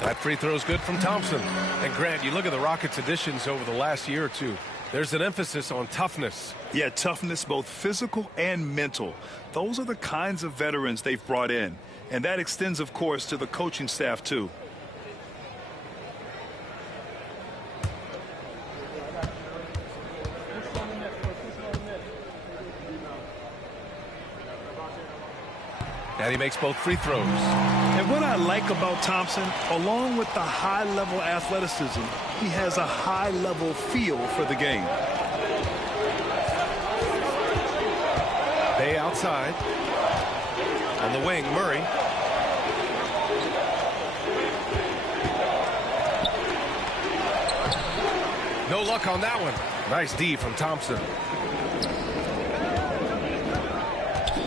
That free throw is good from Thompson. And Grant, you look at the Rockets' additions over the last year or two. There's an emphasis on toughness. Yeah, toughness, both physical and mental. Those are the kinds of veterans they've brought in. And that extends, of course, to the coaching staff, too. And he makes both free throws. And what I like about Thompson, along with the high-level athleticism, he has a high-level feel for the game. Bay outside. On the wing, Murray. No luck on that one. Nice D from Thompson.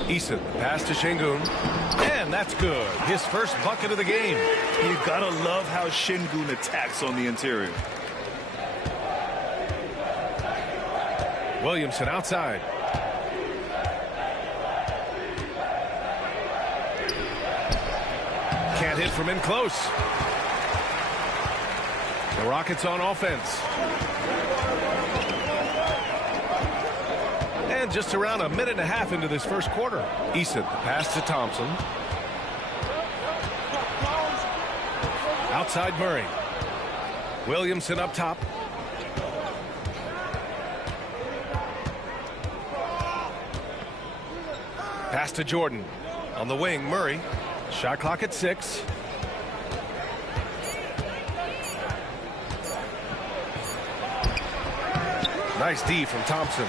Eason, pass to Şengün. And that's good. His first bucket of the game. You gotta love how Şengün attacks on the interior. Williamson outside. Can't hit from in close. The Rockets on offense. And just around a minute and a half into this first quarter. Eason, pass to Thompson. Outside Murray. Williamson up top. Pass to Jordan. On the wing, Murray. Shot clock at 6. Nice D from Thompson.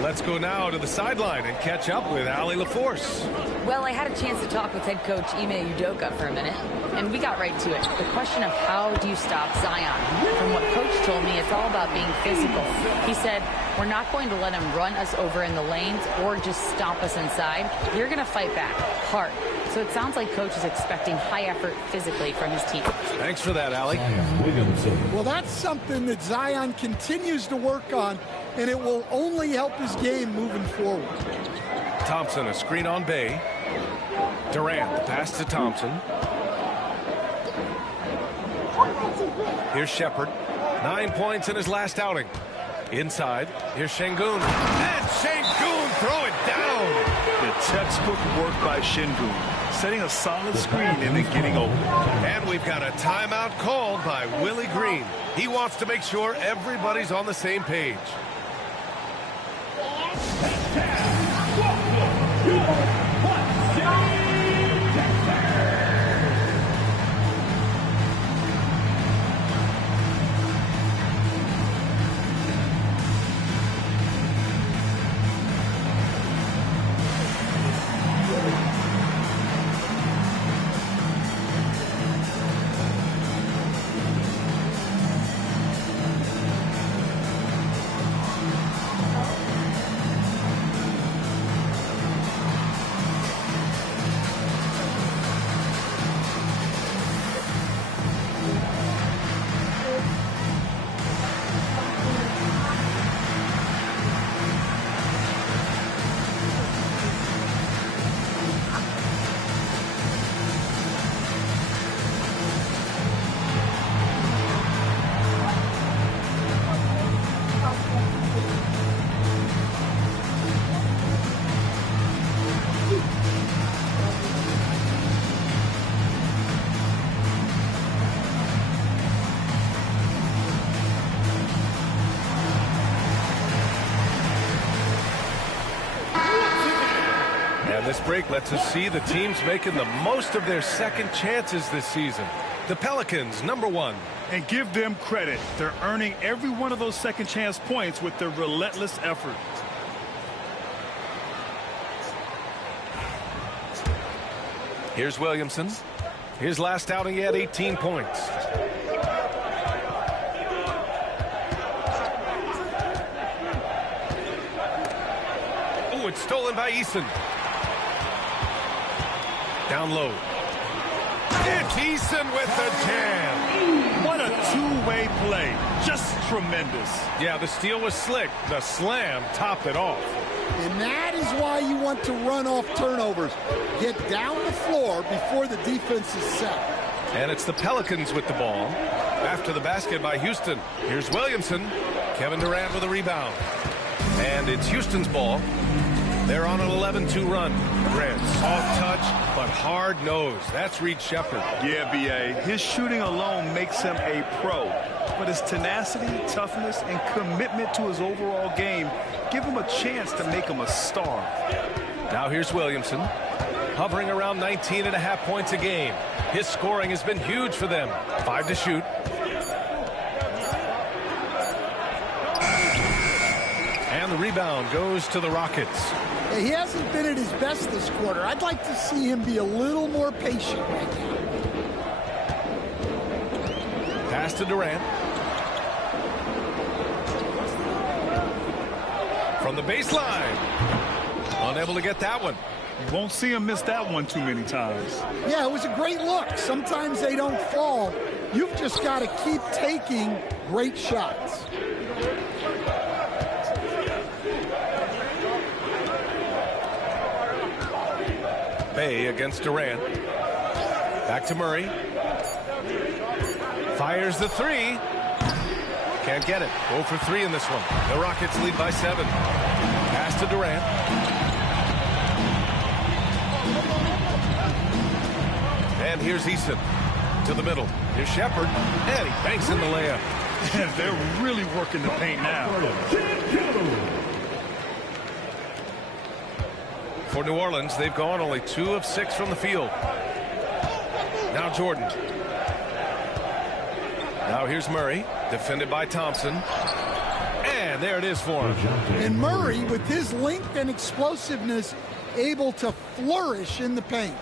Let's go now to the sideline and catch up with Allie LaForce. Well, I had a chance to talk with head coach Ime Udoka for a minute, and we got right to it. The question of how do you stop Zion? From what coach told me, it's all about being physical. He said, we're not going to let him run us over in the lanes or just stomp us inside. You're going to fight back hard. So it sounds like coach is expecting high effort physically from his team. Thanks for that, Allie. Well, that's something that Zion continues to work on, and it will only help his game moving forward. Thompson, a screen on Bay. Durant, the pass to Thompson. Here's Shepherd. 9 points in his last outing. Inside, here's Şengün. And Şengün throw it down. The textbook work by Şengün, setting a solid screen and then getting open. And we've got a timeout called by Willie Green. He wants to make sure everybody's on the same page. This break lets us see the teams making the most of their second chances this season. The Pelicans, #1. And give them credit. They're earning every one of those second chance points with their relentless effort. Here's Williamson. His last outing, he had 18 points. Oh, it's stolen by Eason. Down low. It's Eason with the jam. What a two-way play. Just tremendous. Yeah, the steal was slick. The slam topped it off. And that is why you want to run off turnovers. Get down the floor before the defense is set. And it's the Pelicans with the ball. After the basket by Houston. Here's Williamson. Kevin Durant with a rebound. And it's Houston's ball. They're on an 11-2 run. Durant, soft touch, but hard-nosed. That's Reed Shepherd. Yeah, B.A. His shooting alone makes him a pro. But his tenacity, toughness, and commitment to his overall game give him a chance to make him a star. Now here's Williamson, hovering around 19.5 points a game. His scoring has been huge for them. 5 to shoot. And the rebound goes to the Rockets. He hasn't been at his best this quarter. I'd like to see him be a little more patient right now. Pass to Durant. From the baseline. Unable to get that one. You won't see him miss that one too many times. Yeah, it was a great look. Sometimes they don't fall. You've just got to keep taking great shots. Bay against Durant. Back to Murray. Fires the three. Can't get it. 0 for 3 in this one. The Rockets lead by 7. Pass to Durant. And here's Eason to the middle. Here's Shepard. And he banks in the layup. They're really working the paint now. For New Orleans, they've gone only 2 of 6 from the field. Now Jordan. Now here's Murray, defended by Thompson. And there it is for him. And Murray, with his length and explosiveness, able to flourish in the paint.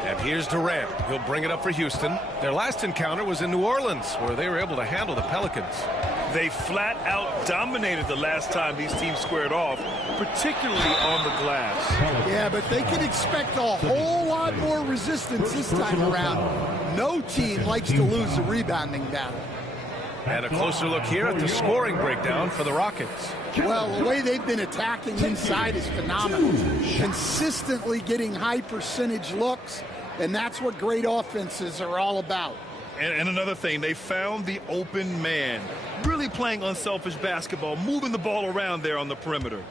And here's Durant. He'll bring it up for Houston. Their last encounter was in New Orleans, where they were able to handle the Pelicans. They flat out dominated the last time these teams squared off, particularly on the glass. Yeah, but they can expect a whole lot more resistance this time around. No team likes to lose a rebounding battle. And a closer look here at the scoring breakdown for the Rockets. Well, the way they've been attacking inside is phenomenal. Consistently getting high percentage looks, and that's what great offenses are all about. And another thing, they found the open man. Really playing unselfish basketball, moving the ball around there on the perimeter.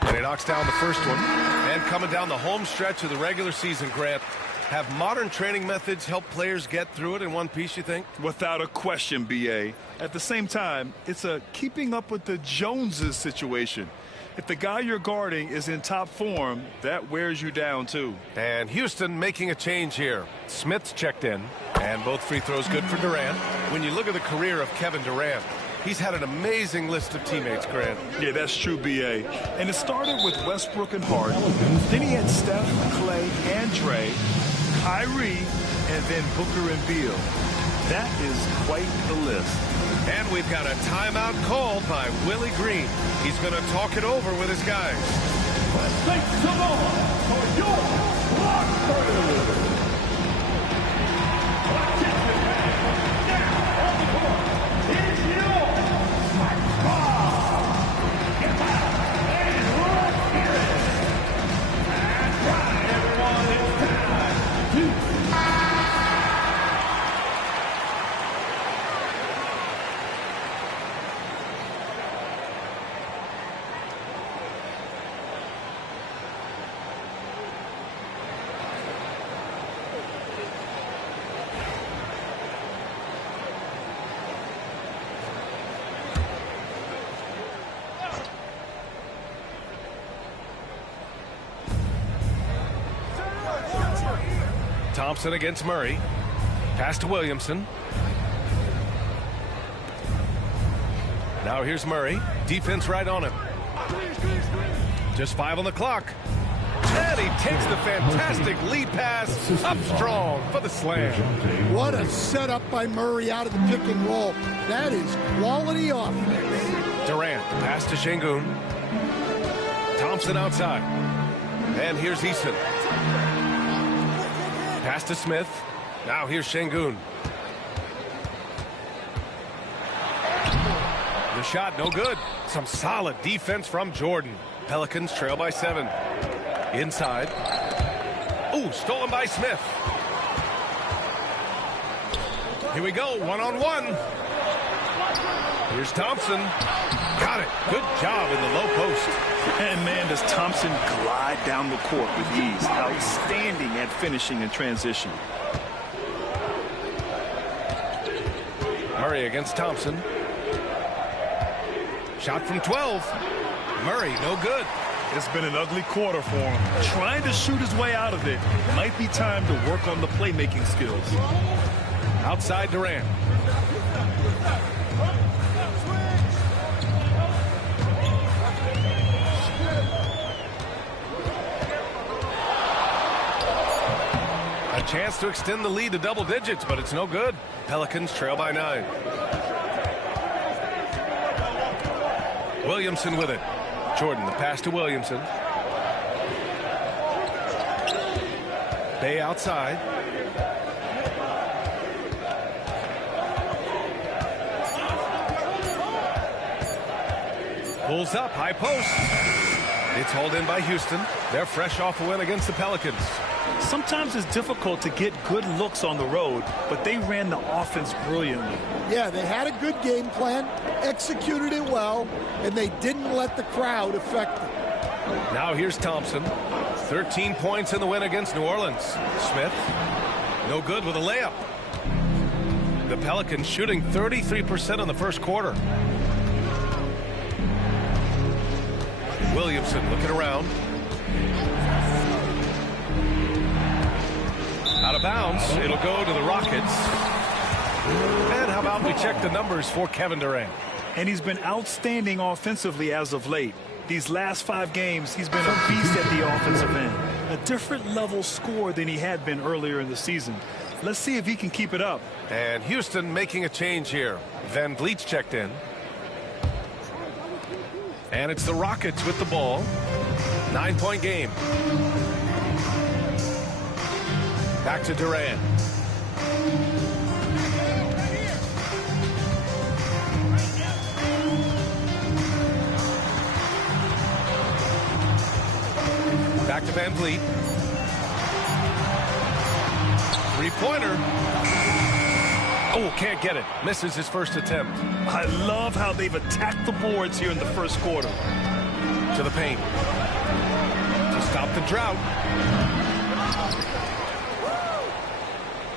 And he knocks down the first one. And coming down the home stretch of the regular season, Grant, have modern training methods helped players get through it in one piece, you think? Without a question, B.A. At the same time, it's a keeping up with the Joneses situation. If the guy you're guarding is in top form, that wears you down too. And Houston making a change here. Smith's checked in, and both free throws good for Durant. When you look at the career of Kevin Durant, he's had an amazing list of teammates, Grant. Yeah, that's true, B.A. And it started with Westbrook and Hart. Then he had Steph, Clay, and Dre, Kyrie, and then Booker and Beal. That is quite the list. And we've got a timeout called by Willie Green. He's going to talk it over with his guys. Let's make some more for your Rockford. Now on the court is your Mike Ball. Get out and let's hear it. That's right, everyone. It's time to Thompson against Murray. Pass to Williamson. Now here's Murray. Defense right on him. Just 5 on the clock. And he takes the fantastic lead pass up strong for the slam. What a setup by Murray out of the pick and roll. That is quality offense. Durant, pass to Şengün. Thompson outside. And here's Eason. Pass to Smith. Now here's Şengün. The shot no good. Some solid defense from Jordan. Pelicans trail by 7. Inside. Ooh, stolen by Smith. Here we go, one-on-one. Here's Thompson. Got it. Good job in the low post. And man, does Thompson glide down the court with ease. Outstanding at finishing in transition. Murray against Thompson. Shot from 12. Murray, no good. It's been an ugly quarter for him. Trying to shoot his way out of it. Might be time to work on the playmaking skills. Outside Durant. A chance to extend the lead to double digits, but it's no good. Pelicans trail by 9. Williamson with it. Jordan, the pass to Williamson. Bay outside. Pulls up, high post. It's hauled in by Houston. They're fresh off a win against the Pelicans. Sometimes it's difficult to get good looks on the road, but they ran the offense brilliantly. Yeah, they had a good game plan, executed it well, and they didn't let the crowd affect them. Now here's Thompson. 13 points in the win against New Orleans. Smith, no good with a layup. The Pelicans shooting 33% in the first quarter. Williamson looking around. Out of bounds. It'll go to the Rockets. And how about we check the numbers for Kevin Durant? And he's been outstanding offensively as of late. These last 5 games, he's been a beast at the offensive end. A different level score than he had been earlier in the season. Let's see if he can keep it up. And Houston making a change here. Van Vliet's checked in. And it's the Rockets with the ball. 9-point game. Back to Durant. Back to Van Vliet. Three-pointer. Oh, can't get it. Misses his first attempt. I love how they've attacked the boards here in the first quarter. To the paint. To stop the drought.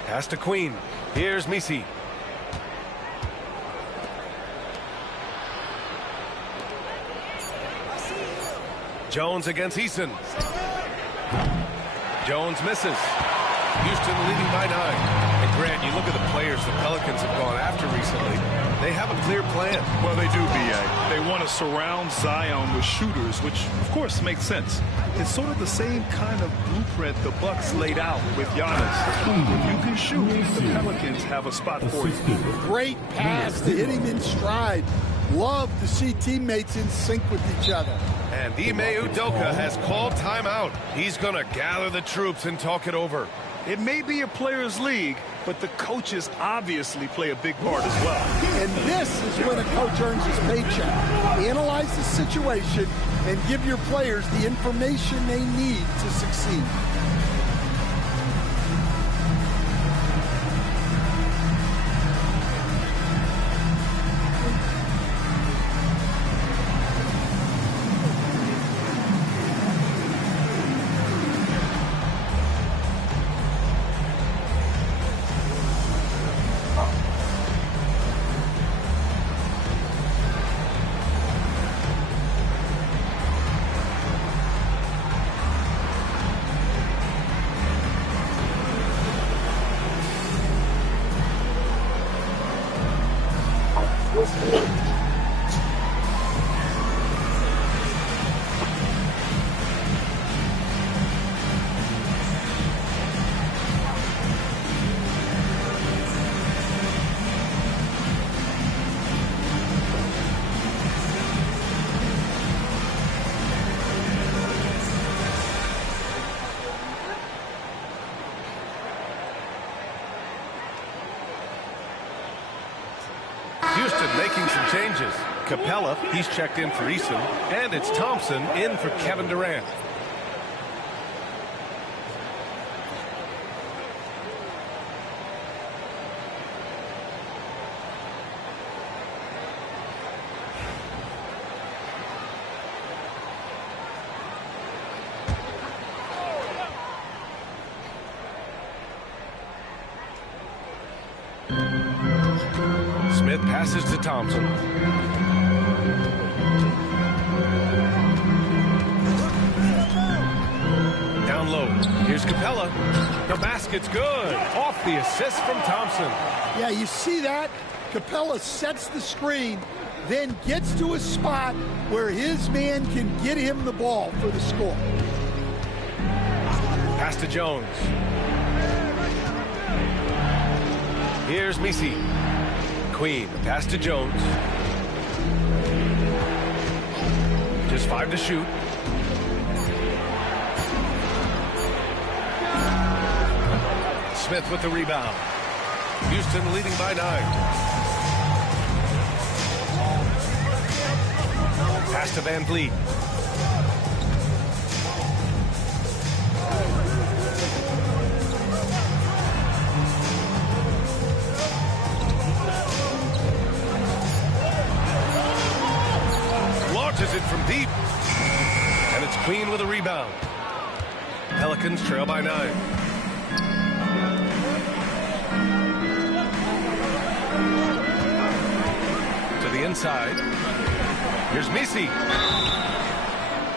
Pass to Queen. Here's Misi. Jones against Eason. Jones misses. Houston leading by 9. And Grant, you look at the players the Pelicans have gone after recently. They have a clear plan. Well, they do, B.A. They want to surround Zion with shooters, which, of course, makes sense. It's sort of the same kind of blueprint the Bucks laid out with Giannis. If you can shoot, the Pelicans have a spot for you. Great pass to hit him in stride. Love to see teammates in sync with each other. And Ime Udoka has called timeout. He's going to gather the troops and talk it over. It may be a players' league, but the coaches obviously play a big part as well. And this is when a coach earns his paycheck. Analyze the situation and give your players the information they need to succeed. Houston making some changes. Capella, he's checked in for Eason. And it's Thompson in for Kevin Durant. Smith passes to Thompson. Here's Capella. The basket's good. Off the assist from Thompson. Yeah, you see that? Capella sets the screen, then gets to a spot where his man can get him the ball for the score. Pass to Jones. Here's Misi. Queen, pass to Jones. Just 5 to shoot. Smith with the rebound. Houston leading by 9. Pass to Van Vliet. Launches it from deep. And it's Queen with a rebound. Pelicans trail by 9. To the inside. Here's Misi.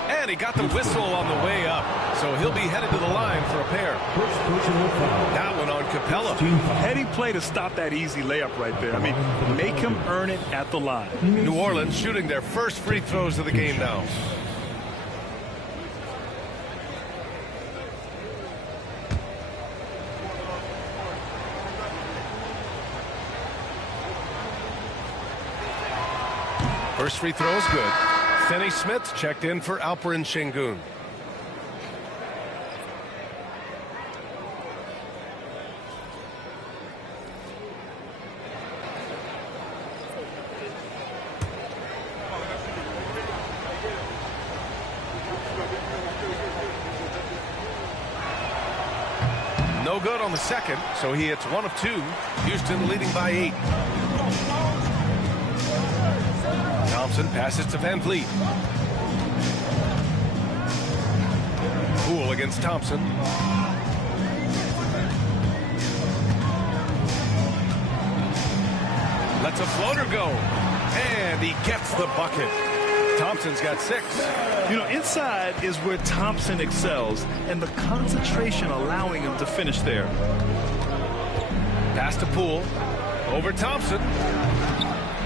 And he got the whistle on the way up. So he'll be headed to the line for a pair. That one on Capella. Heady play to stop that easy layup right there. I mean, make him earn it at the line. New Orleans shooting their first free throws of the game now. First free throw is good. Finney Smith checked in for Alperen Şengün. No good on the second, so he hits 1 of 2. Houston leading by 8. Thompson passes to Van Vliet. Poole against Thompson. Lets a floater go. And he gets the bucket. Thompson's got 6. You know, inside is where Thompson excels, and the concentration allowing him to finish there. Pass to Poole. Over Thompson.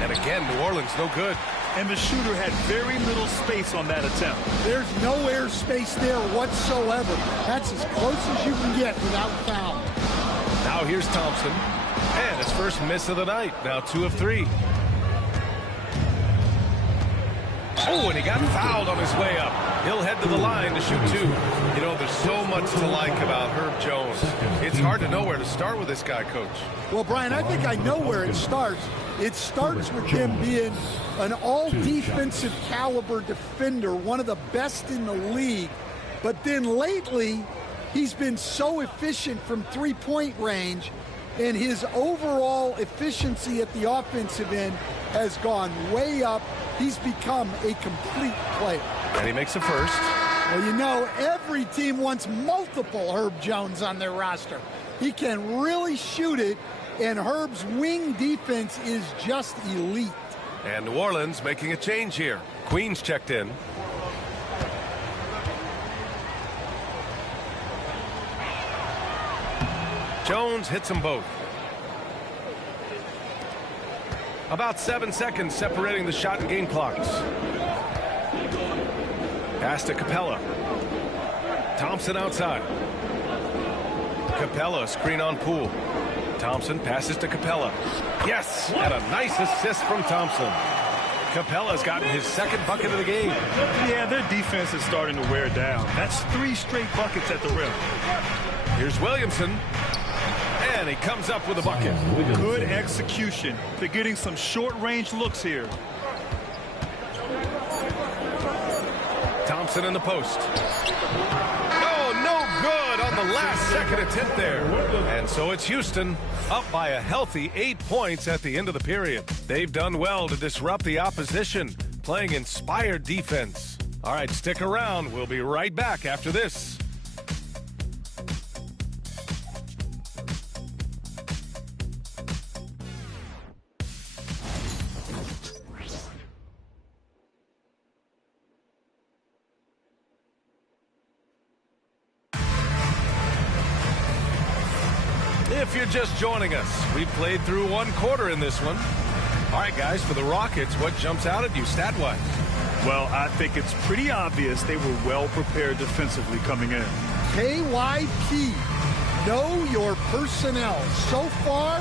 And again, New Orleans no good. And the shooter had very little space on that attempt. There's no air space there whatsoever. That's as close as you can get without foul. Now here's Thompson. And his first miss of the night. Now 2 of 3. Oh, and he got fouled on his way up. He'll head to the line to shoot 2. You know, there's so much to like about Herb Jones. It's hard to know where to start with this guy, Coach. Well, Brian, I think I know where it starts. It starts with him being an all-defensive caliber defender, one of the best in the league. But then lately, he's been so efficient from three-point range, and his overall efficiency at the offensive end has gone way up. He's become a complete player. And he makes the first. Well, you know, every team wants multiple Herb Jones on their roster. He can really shoot it, and Herb's wing defense is just elite. And New Orleans making a change here. Queen's checked in. Jones hits them both. About 7 seconds separating the shot and game clocks. Pass to Capella. Thompson outside. Capella screen on Poole. Thompson passes to Capella. Yes, and a nice assist from Thompson. Capella's gotten his second bucket of the game. Yeah, their defense is starting to wear down. That's 3 straight buckets at the rim. Here's Williamson. And he comes up with a bucket. Good execution. They're getting some short-range looks here. Thompson in the post. Oh, no good on the last second attempt there. And so it's Houston up by a healthy 8 points at the end of the period. They've done well to disrupt the opposition, playing inspired defense. All right, stick around. We'll be right back after this. If you're just joining us, we've played through one quarter in this one. All right, guys, for the Rockets, what jumps out at you stat-wise? Well, I think it's pretty obvious they were well prepared defensively coming in. KYP, know your personnel. So far,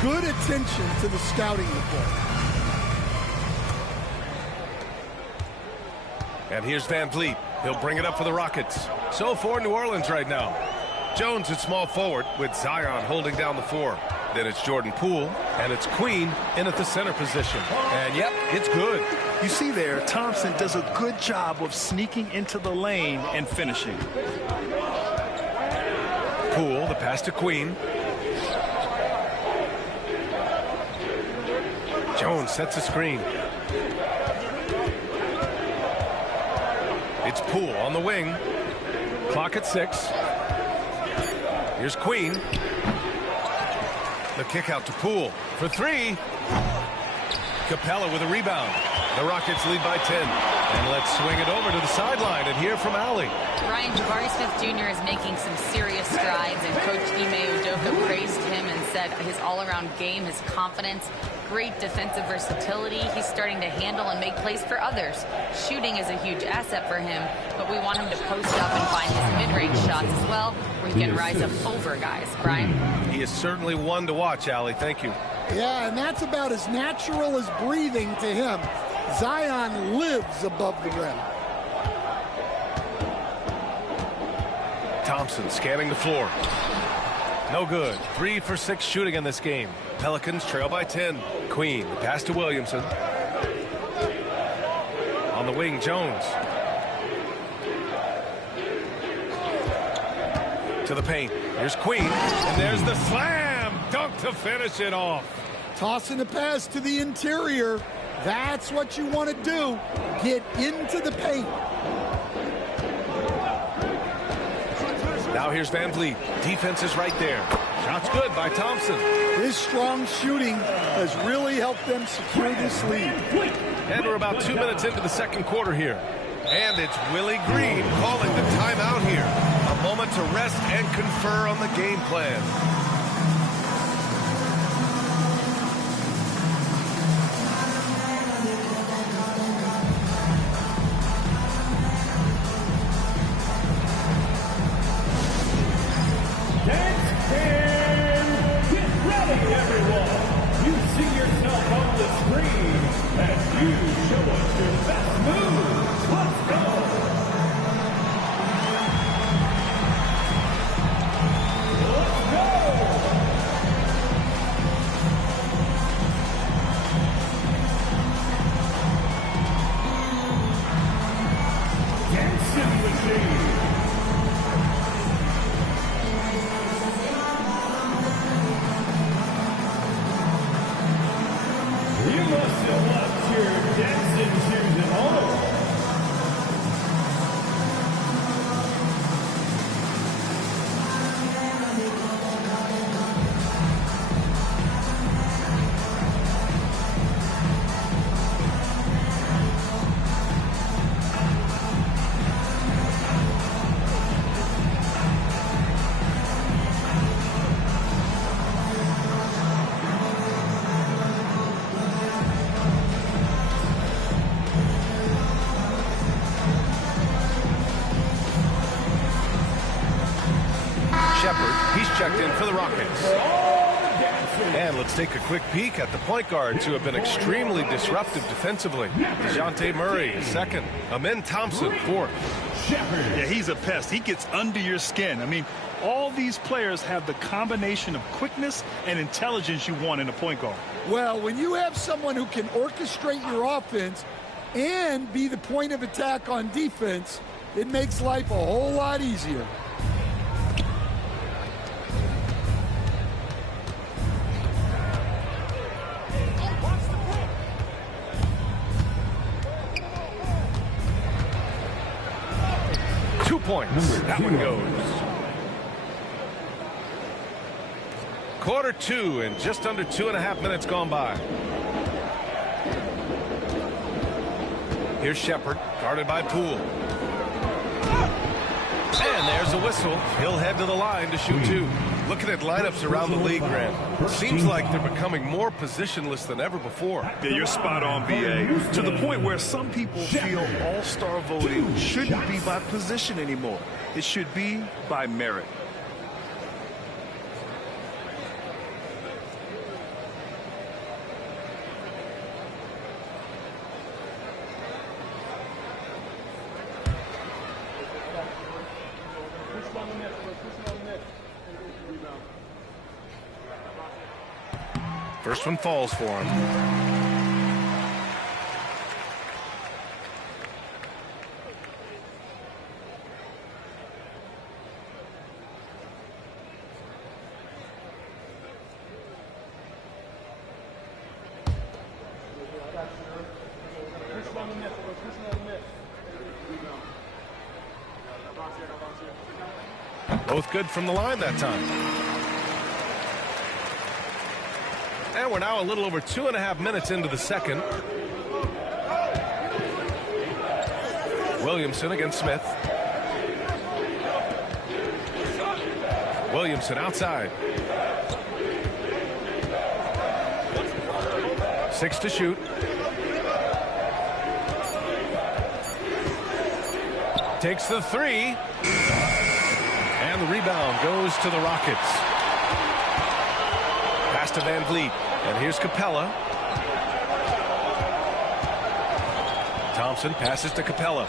good attention to the scouting report. And here's Van Vliet. He'll bring it up for the Rockets. So for New Orleans right now. Jones at small forward with Zion holding down the 4. Then it's Jordan Poole, and it's Queen in at the center position. And, yep, it's good. You see there, Thompson does a good job of sneaking into the lane and finishing. Poole, the pass to Queen. Jones sets a screen. It's Poole on the wing. Clock at 6. Here's Queen. The kick out to Poole for 3. Capella with a rebound. The Rockets lead by 10. And let's swing it over to the sideline and hear from Allie. Ryan, Jabari Smith Jr. is making some serious strides, and Coach Ime Udoka praised him and said his all-around game, his confidence, great defensive versatility. He's starting to handle and make plays for others. Shooting is a huge asset for him, but we want him to post up and find his mid-range shots as well, where he can rise up over guys. Brian? He is certainly one to watch, Allie. Thank you. Yeah, and that's about as natural as breathing to him. Zion lives above the rim. Thompson scanning the floor. No good. 3 for 6 shooting in this game. Pelicans trail by 10. Queen, the pass to Williamson. On the wing, Jones. To the paint. Here's Queen. And there's the slam. Dunk to finish it off. Tossing a pass to the interior. That's what you want to do. Get into the paint. Now here's Van Vliet. Defense is right there. Shot's good by Thompson. His strong shooting has really helped them secure this lead. And we're about 2 minutes into the second quarter here. And it's Willie Green calling the timeout here. A moment to rest and confer on the game plan. Checked in for the Rockets. And let's take a quick peek at the point guards who have been extremely disruptive defensively. DeJounte Murray is second. Amen Thompson fourth. Yeah, he's a pest. He gets under your skin. I mean, all these players have the combination of quickness and intelligence you want in a point guard. Well, when you have someone who can orchestrate your offense and be the point of attack on defense, it makes life a whole lot easier. Points. That one goes. Quarter 2 and just under 2.5 minutes gone by. Here's Shepherd, guarded by Poole. And there's a whistle, he'll head to the line to shoot 2. Looking at lineups around the league, Grant, seems like they're becoming more positionless than ever before. Yeah, you're spot on, BA. To the point where some people feel all-star voting shouldn't be by position anymore. It should be by merit. First one falls for him. Both good from the line that time. And we're now a little over 2.5 minutes into the second. Williamson against Smith. Williamson outside. 6 to shoot. Takes the 3. And the rebound goes to the Rockets. Pass to Van Vliet. And here's Capella. Thompson passes to Capella.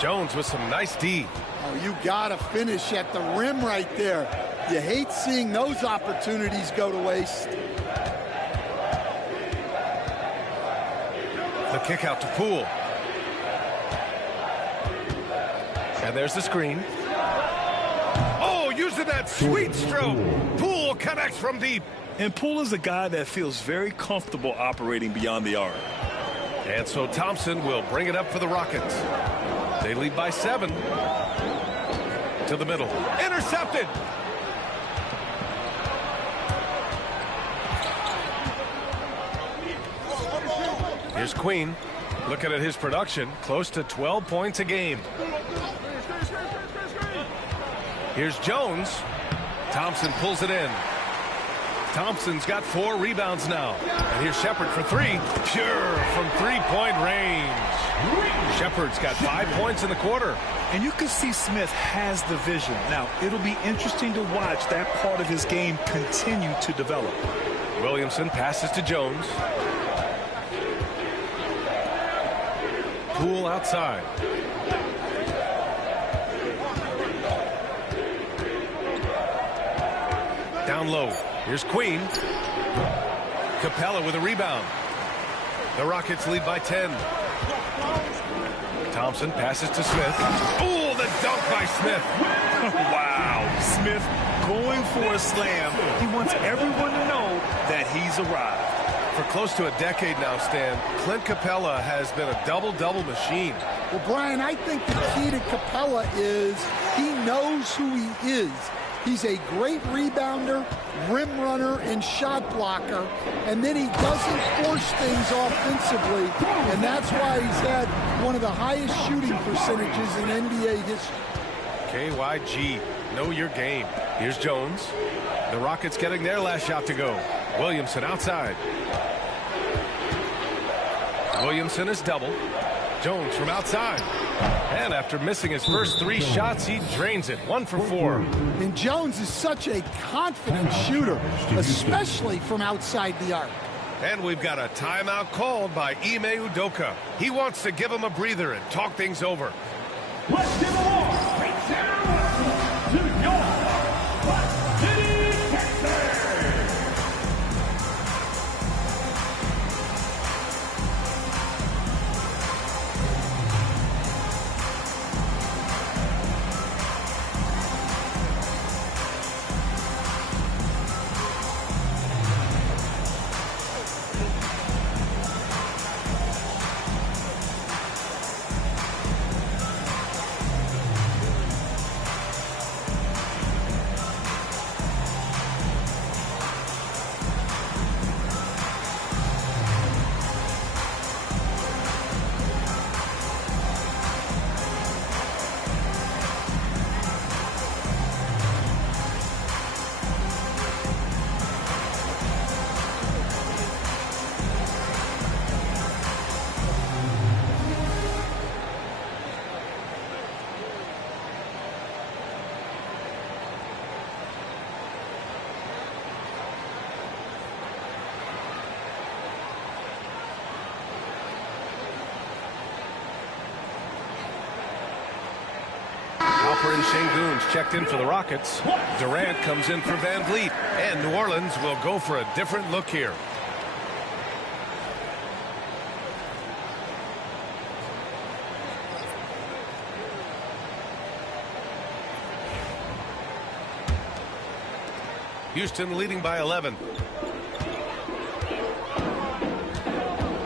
Jones with some nice D. Oh, you got to finish at the rim right there. You hate seeing those opportunities go to waste. The kick out to Poole. And there's the screen. Oh, using that sweet stroke. Poole connects from deep. And Poole is a guy that feels very comfortable operating beyond the arc. And so Thompson will bring it up for the Rockets. They lead by 7. To the middle. Intercepted. Here's Queen. Looking at his production, close to 12 points a game. Here's Jones. Thompson pulls it in. Thompson's got 4 rebounds now. And here's Shepard for 3. Pure from three-point range. Shepard's got 5 points in the quarter. And you can see Smith has the vision. Now, it'll be interesting to watch that part of his game continue to develop. Williamson passes to Jones. Poole outside. Down low. Here's Queen. Capella with a rebound. The Rockets lead by 10. Thompson passes to Smith. Oh, the dunk by Smith. Wow. Smith going for a slam. He wants everyone to know that he's arrived. For close to a decade now, Stan, Clint Capella has been a double-double machine. Well, Brian, I think the key to Capella is he knows who he is. He's a great rebounder, rim runner, and shot blocker, and then he doesn't force things offensively, and that's why he's had one of the highest shooting percentages in NBA history. KYG, know your game. Here's Jones. The Rockets getting their last shot to go. Williamson outside. Williamson is double. Jones from outside. And after missing his first 3 shots, he drains it. 1 for 4. And Jones is such a confident shooter, especially from outside the arc. And we've got a timeout called by Ime Udoka. He wants to give him a breather and talk things over. Let's give a walk right down to New York. What City, Texas. Alperen Şengün's checked in for the Rockets. Durant comes in for Van Vliet. And New Orleans will go for a different look here. Houston leading by 11.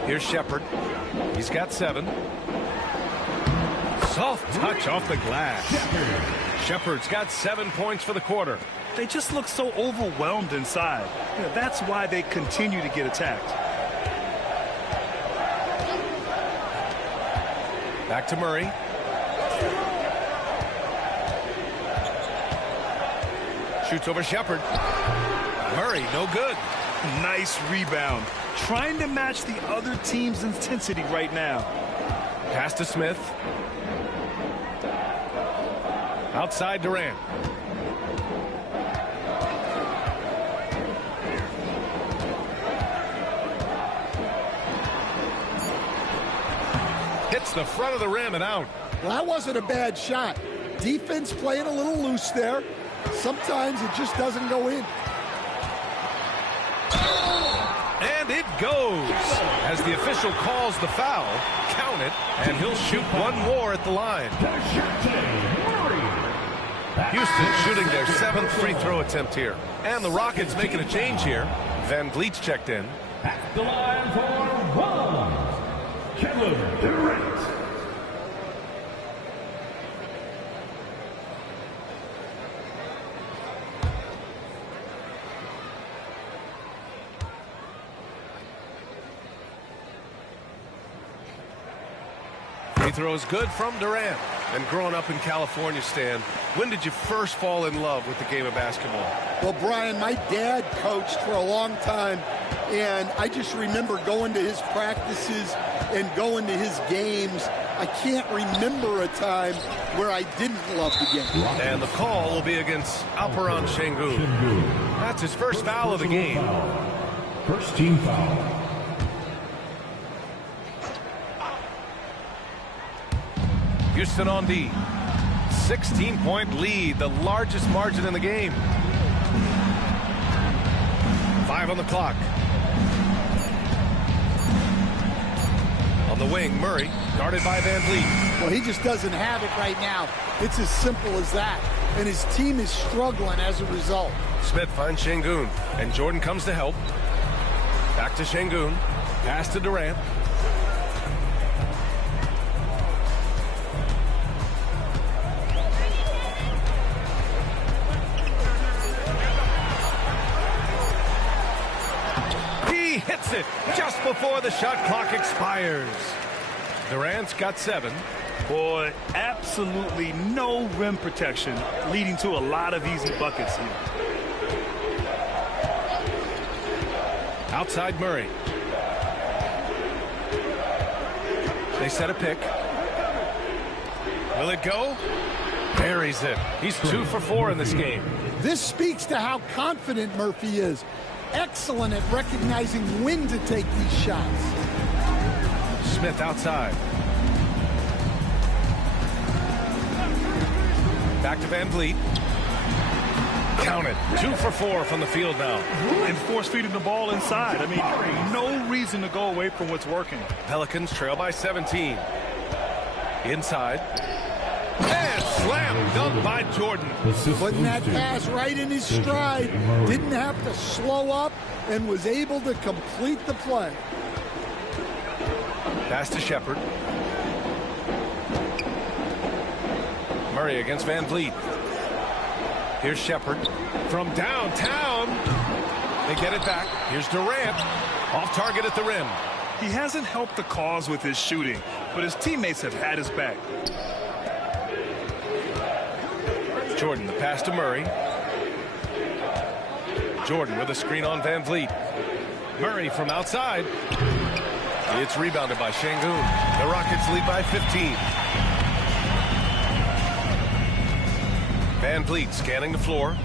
Here's Shepherd. He's got 7. Soft touch off the glass. Shepherd's got 7 points for the quarter. They just look so overwhelmed inside. You know, that's why they continue to get attacked. Back to Murray. Shoots over Shepherd. Murray, no good. Nice rebound. Trying to match the other team's intensity right now. Pass to Smith. Outside Durant. Hits the front of the rim and out. Well, that wasn't a bad shot. Defense playing a little loose there. Sometimes it just doesn't go in. And it goes. As the official calls the foul, count it, and he'll shoot one more at the line. Houston shooting their 7th free throw attempt here. And the Rockets making a change here. Van Vliet's checked in. At the line for one, Kevin Durant. Free throws good from Durant. And growing up in California, Stan, when did you first fall in love with the game of basketball? Well, Brian, my dad coached for a long time, and I just remember going to his practices and going to his games. I can't remember a time where I didn't love the game. And the call will be against Alperen Şengün. That's his first foul of the game. First team foul. Houston on D. 16-point lead, the largest margin in the game. 5 on the clock. On the wing, Murray, guarded by Van Vliet. Well, he just doesn't have it right now. It's as simple as that. And his team is struggling as a result. Smith finds Şengün, and Jordan comes to help. Back to Şengün. Pass to Durant. Hits it just before the shot clock expires. Durant's got 7. Boy, absolutely no rim protection, leading to a lot of easy buckets here. Outside Murray. They set a pick. Will it go? Buries it. He's 2 for 4 in this game. This speaks to how confident Murphy is. Excellent at recognizing when to take these shots. Smith outside. Back to Van Vliet. Count it. 2 for 4 from the field now. And force feeding the ball inside. I mean, no reason to go away from what's working. Pelicans trail by 17. Inside. And slam dunk by Jordan. Putting that pass right in his stride. Didn't have to slow up and was able to complete the play. Pass to Shepherd. Murray against Van Vliet. Here's Shepherd from downtown. They get it back. Here's Durant. Off target at the rim. He hasn't helped the cause with his shooting, but his teammates have had his back. Jordan, the pass to Murray. Jordan with a screen on Van Vliet. Murray from outside. It's rebounded by Şengün. The Rockets lead by 15. Van Vliet scanning the floor.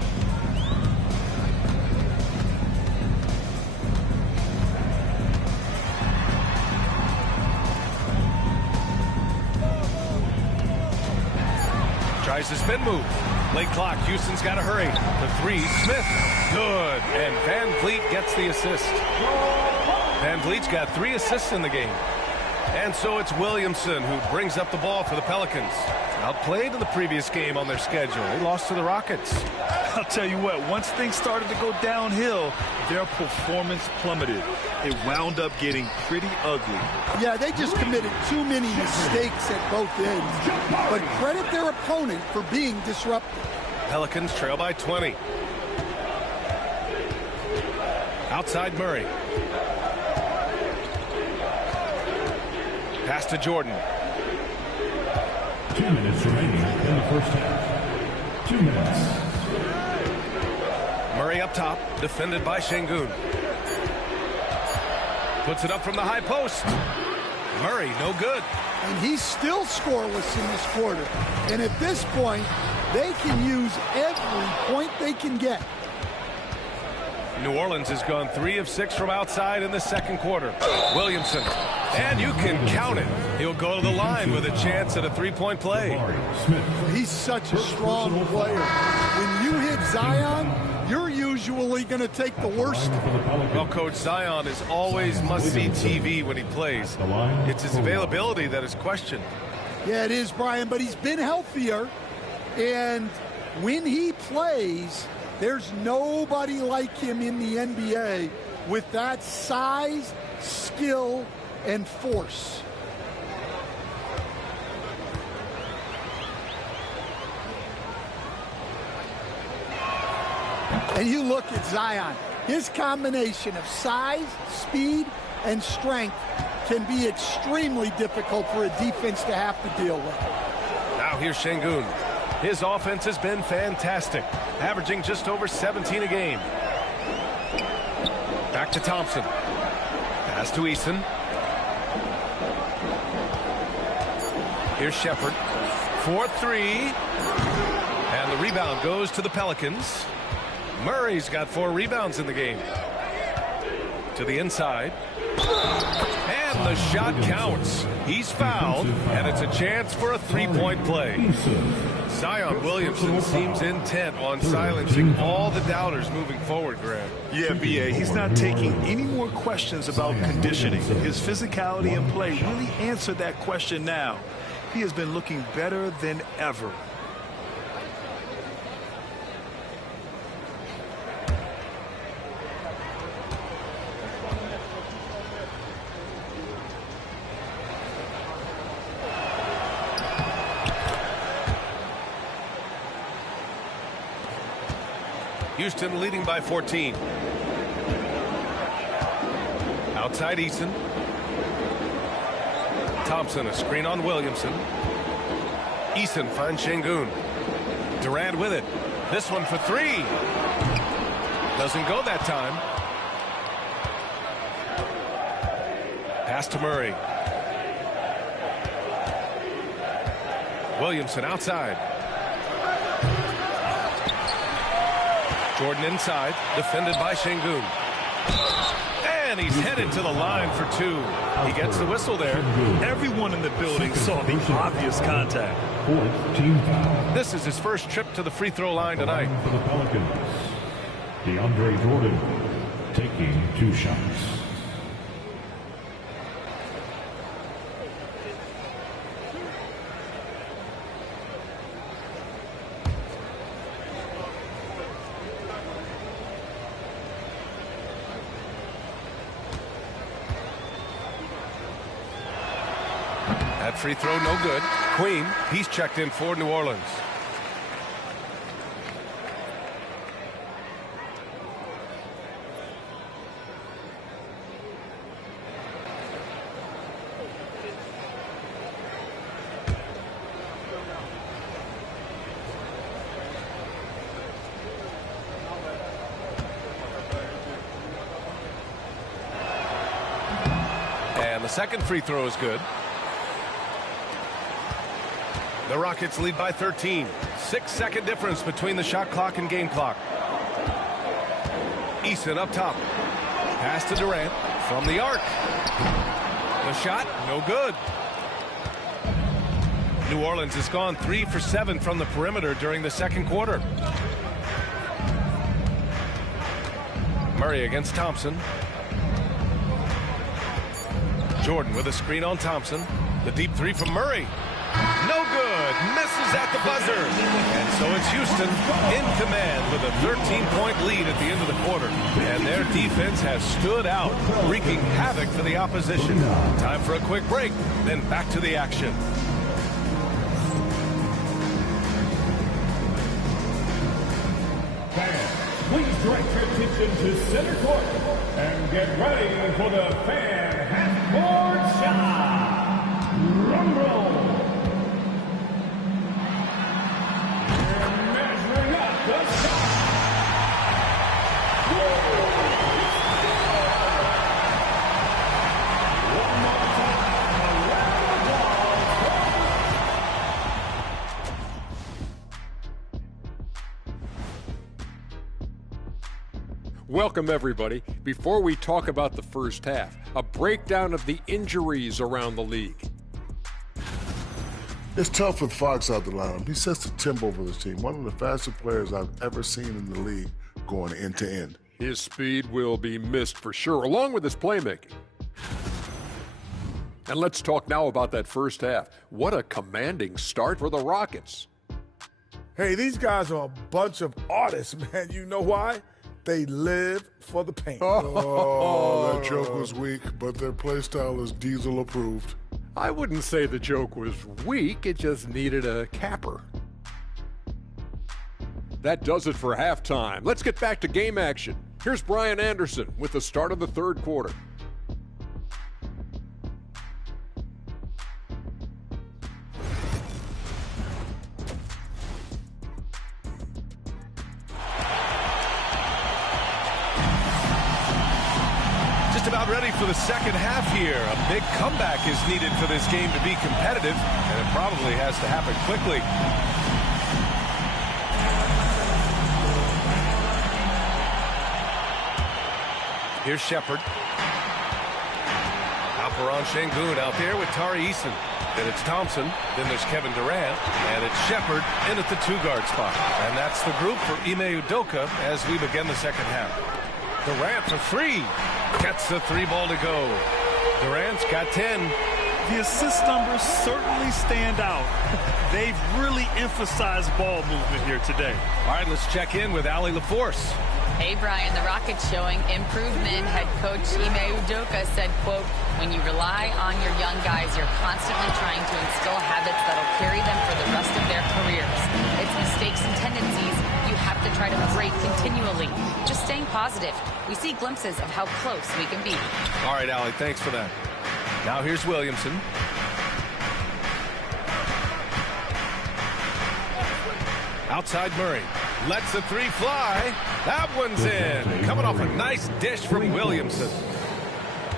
Tries the spin move. Late clock. Houston's got to hurry. The three. Smith. Good. And Van Vliet gets the assist. Van Vliet's got 3 assists in the game. And so it's Williamson who brings up the ball for the Pelicans. Outplayed in the previous game on their schedule. They lost to the Rockets. I'll tell you what, once things started to go downhill, their performance plummeted. It wound up getting pretty ugly. Yeah, they just committed too many mistakes at both ends. But credit their opponent for being disruptive. Pelicans trail by 20. Outside Murray. Pass to Jordan. 2 minutes remaining in the first half. 2 minutes. Murray up top, defended by Şengün. Puts it up from the high post. Murray, no good. And he's still scoreless in this quarter. And at this point, they can use every point they can get. New Orleans has gone 3 of 6 from outside in the second quarter. Williamson. And you can count it. He'll go to the line with a chance at a 3-point play. He's such a strong player. When you hit Zion, you're usually going to take the worst. Well, Coach, Zion is always must-see TV when he plays. It's his availability that is questioned. Yeah, it is, Brian, but he's been healthier. And when he plays, there's nobody like him in the NBA with that size, skill, and force. And you look at Zion, his combination of size, speed, and strength can be extremely difficult for a defense to have to deal with. Now here's Şengün. His offense has been fantastic, averaging just over 17 a game. Back to Thompson. Pass to Eason. Here's Shepherd. 4-3. And the rebound goes to the Pelicans. Murray's got 4 rebounds in the game. To the inside. And the shot counts. He's fouled, and it's a chance for a 3-point play. Zion Williamson seems intent on silencing all the doubters moving forward, Grant. Yeah, B.A., he's not taking any more questions about conditioning. His physicality and play really answered that question now. He has been looking better than ever. Houston leading by 14. Outside Eason. Thompson, a screen on Williamson. Eason finds Şengün. Durant with it. This one for 3. Doesn't go that time. Pass to Murray. Williamson outside. Jordan inside, defended by Şengün. And he's headed to the line for 2. He gets the whistle there. Everyone in the building saw the obvious contact. This is his first trip to the free throw line tonight. For the Pelicans, DeAndre Jordan taking 2 shots. That free throw no good. Queen, he's checked in for New Orleans. And the second free throw is good. The Rockets lead by 13. 6-second difference between the shot clock and game clock. Eason up top. Pass to Durant from the arc. The shot, no good. New Orleans has gone 3 for 7 from the perimeter during the second quarter. Murray against Thompson. Jordan with a screen on Thompson. The deep three from Murray. No good. Misses at the buzzer. And so it's Houston in command with a 13-point lead at the end of the quarter. And their defense has stood out, wreaking havoc for the opposition. Time for a quick break, then back to the action. Please direct your attention to center court and get ready for the fan half-court shot. Rumble. And measuring up the shot. One more time, a round of applause. Welcome, everybody. Before we talk about the first half, a breakdown of the injuries around the league. It's tough with Fox out the lineup. He sets the tempo for this team. One of the fastest players I've ever seen in the league going end to end. His speed will be missed for sure, along with his playmaking. And let's talk now about that first half. What a commanding start for the Rockets. Hey, these guys are a bunch of artists, man. You know why? They live for the paint. Oh, that joke was weak, but their play style is Diesel approved. I wouldn't say the joke was weak, it just needed a capper. That does it for halftime. Let's get back to game action. Here's Brian Anderson with the start of the third quarter. About ready for the second half here. A big comeback is needed for this game to be competitive, and it probably has to happen quickly. Here's Shepard. Alperon Şengün out there with Tari Eason. Then it's Thompson. Then there's Kevin Durant. And it's Shepard in at the two-guard spot. And that's the group for Ime Udoka as we begin the second half. Durant for three. Gets the three ball to go. Durant's got 10. The assist numbers certainly stand out. They've really emphasized ball movement here today. All right, let's check in with Allie LaForce. Hey, Brian, the Rockets showing improvement. Head coach Ime Udoka said, quote, when you rely on your young guys, you're constantly trying to instill habits that'll carry them for the rest of their careers. It's mistakes and tendencies you have to try to break continually. Just staying positive. We see glimpses of how close we can be. All right, Allie, thanks for that. Now here's Williamson. Outside Murray. Lets the three fly. That one's in. Coming off a nice dish from Williamson.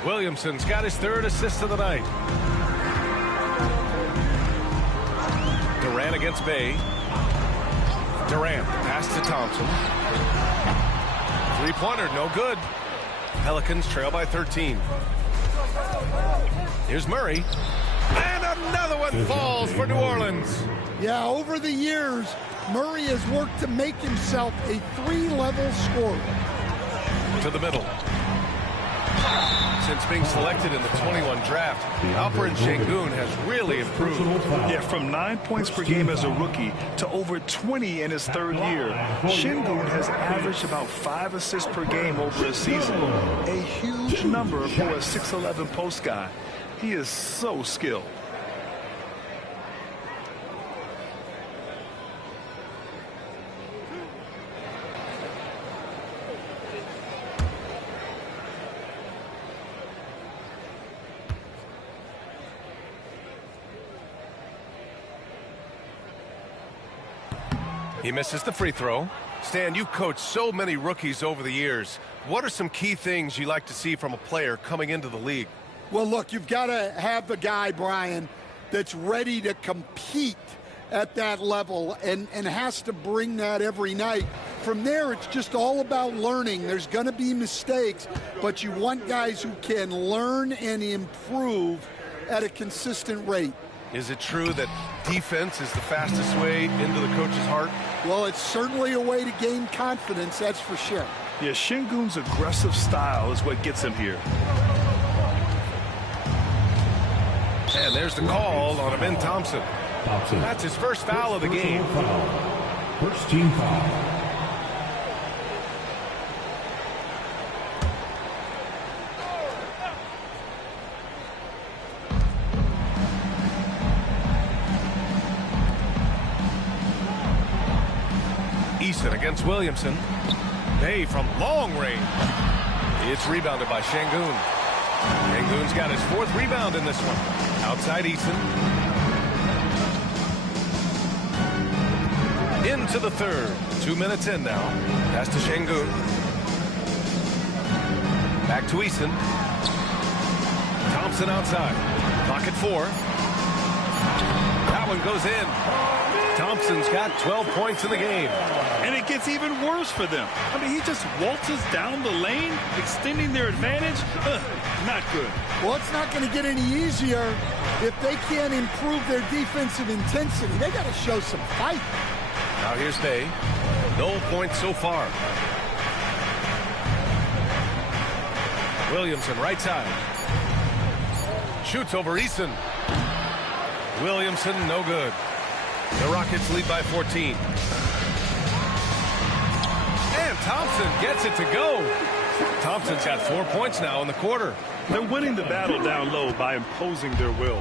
Williamson's got his third assist of the night. Durant against Bay. Durant, pass to Thompson. Three-pointer, no good. Pelicans trail by 13. Here's Murray. And another one falls for New Orleans. Yeah, over the years, Murray has worked to make himself a three-level scorer. To the middle. Since being selected in the 21 draft, Alperon Şengün has really improved. Yeah, from 9 points per game as a rookie to over 20 in his third year. Şengün has averaged about 5 assists per game over a season. A huge number for a 6'11 post guy. He is so skilled. He misses the free throw. Stan, you've coached so many rookies over the years. What are some key things you like to see from a player coming into the league? Well, look, you've got to have the guy, Brian, that's ready to compete at that level and has to bring that every night. From there, it's just all about learning. There's going to be mistakes, but you want guys who can learn and improve at a consistent rate. Is it true that defense is the fastest way into the coach's heart? Well, it's certainly a way to gain confidence, that's for sure. Yeah, Şengün's aggressive style is what gets him here. And there's the call on Amin Thompson. That's his first foul of the game. First team foul. Eason against Williamson. Bay from long range. It's rebounded by Şengün. Şengün's got his 4th rebound in this one. Outside Eason. Into the 3rd. 2 minutes in now. Pass to Şengün. Back to Eason. Thompson outside. Clock at 4. That one goes in. Thompson's got 12 points in the game. And it gets even worse for them. I mean, he just waltzes down the lane, extending their advantage. Not good. Well, it's not going to get any easier if they can't improve their defensive intensity. They got to show some fight. Now here's Bay. No points so far. Williamson right side. Shoots over Eason. Williamson no good. The Rockets lead by 14. And Thompson gets it to go. Thompson's got 4 points now in the quarter. They're winning the battle down low by imposing their will.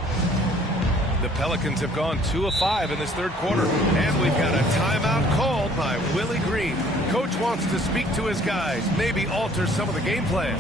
The Pelicans have gone 2 of 5 in this 3rd quarter. And we've got a timeout called by Willie Green. Coach wants to speak to his guys, maybe alter some of the game plan.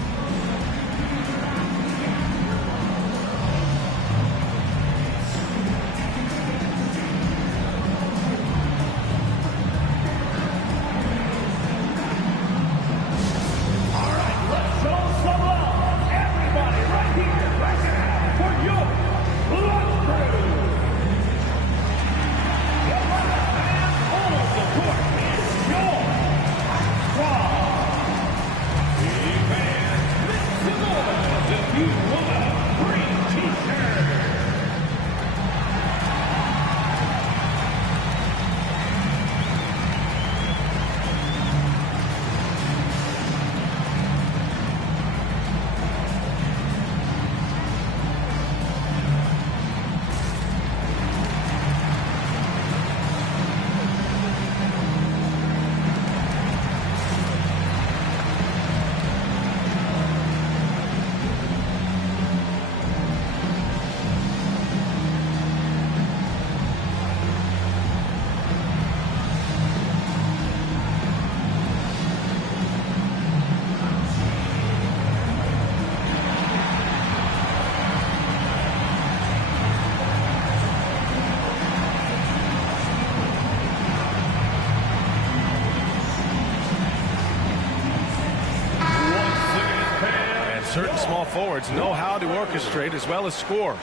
Certain small forwards know how to orchestrate as well as score.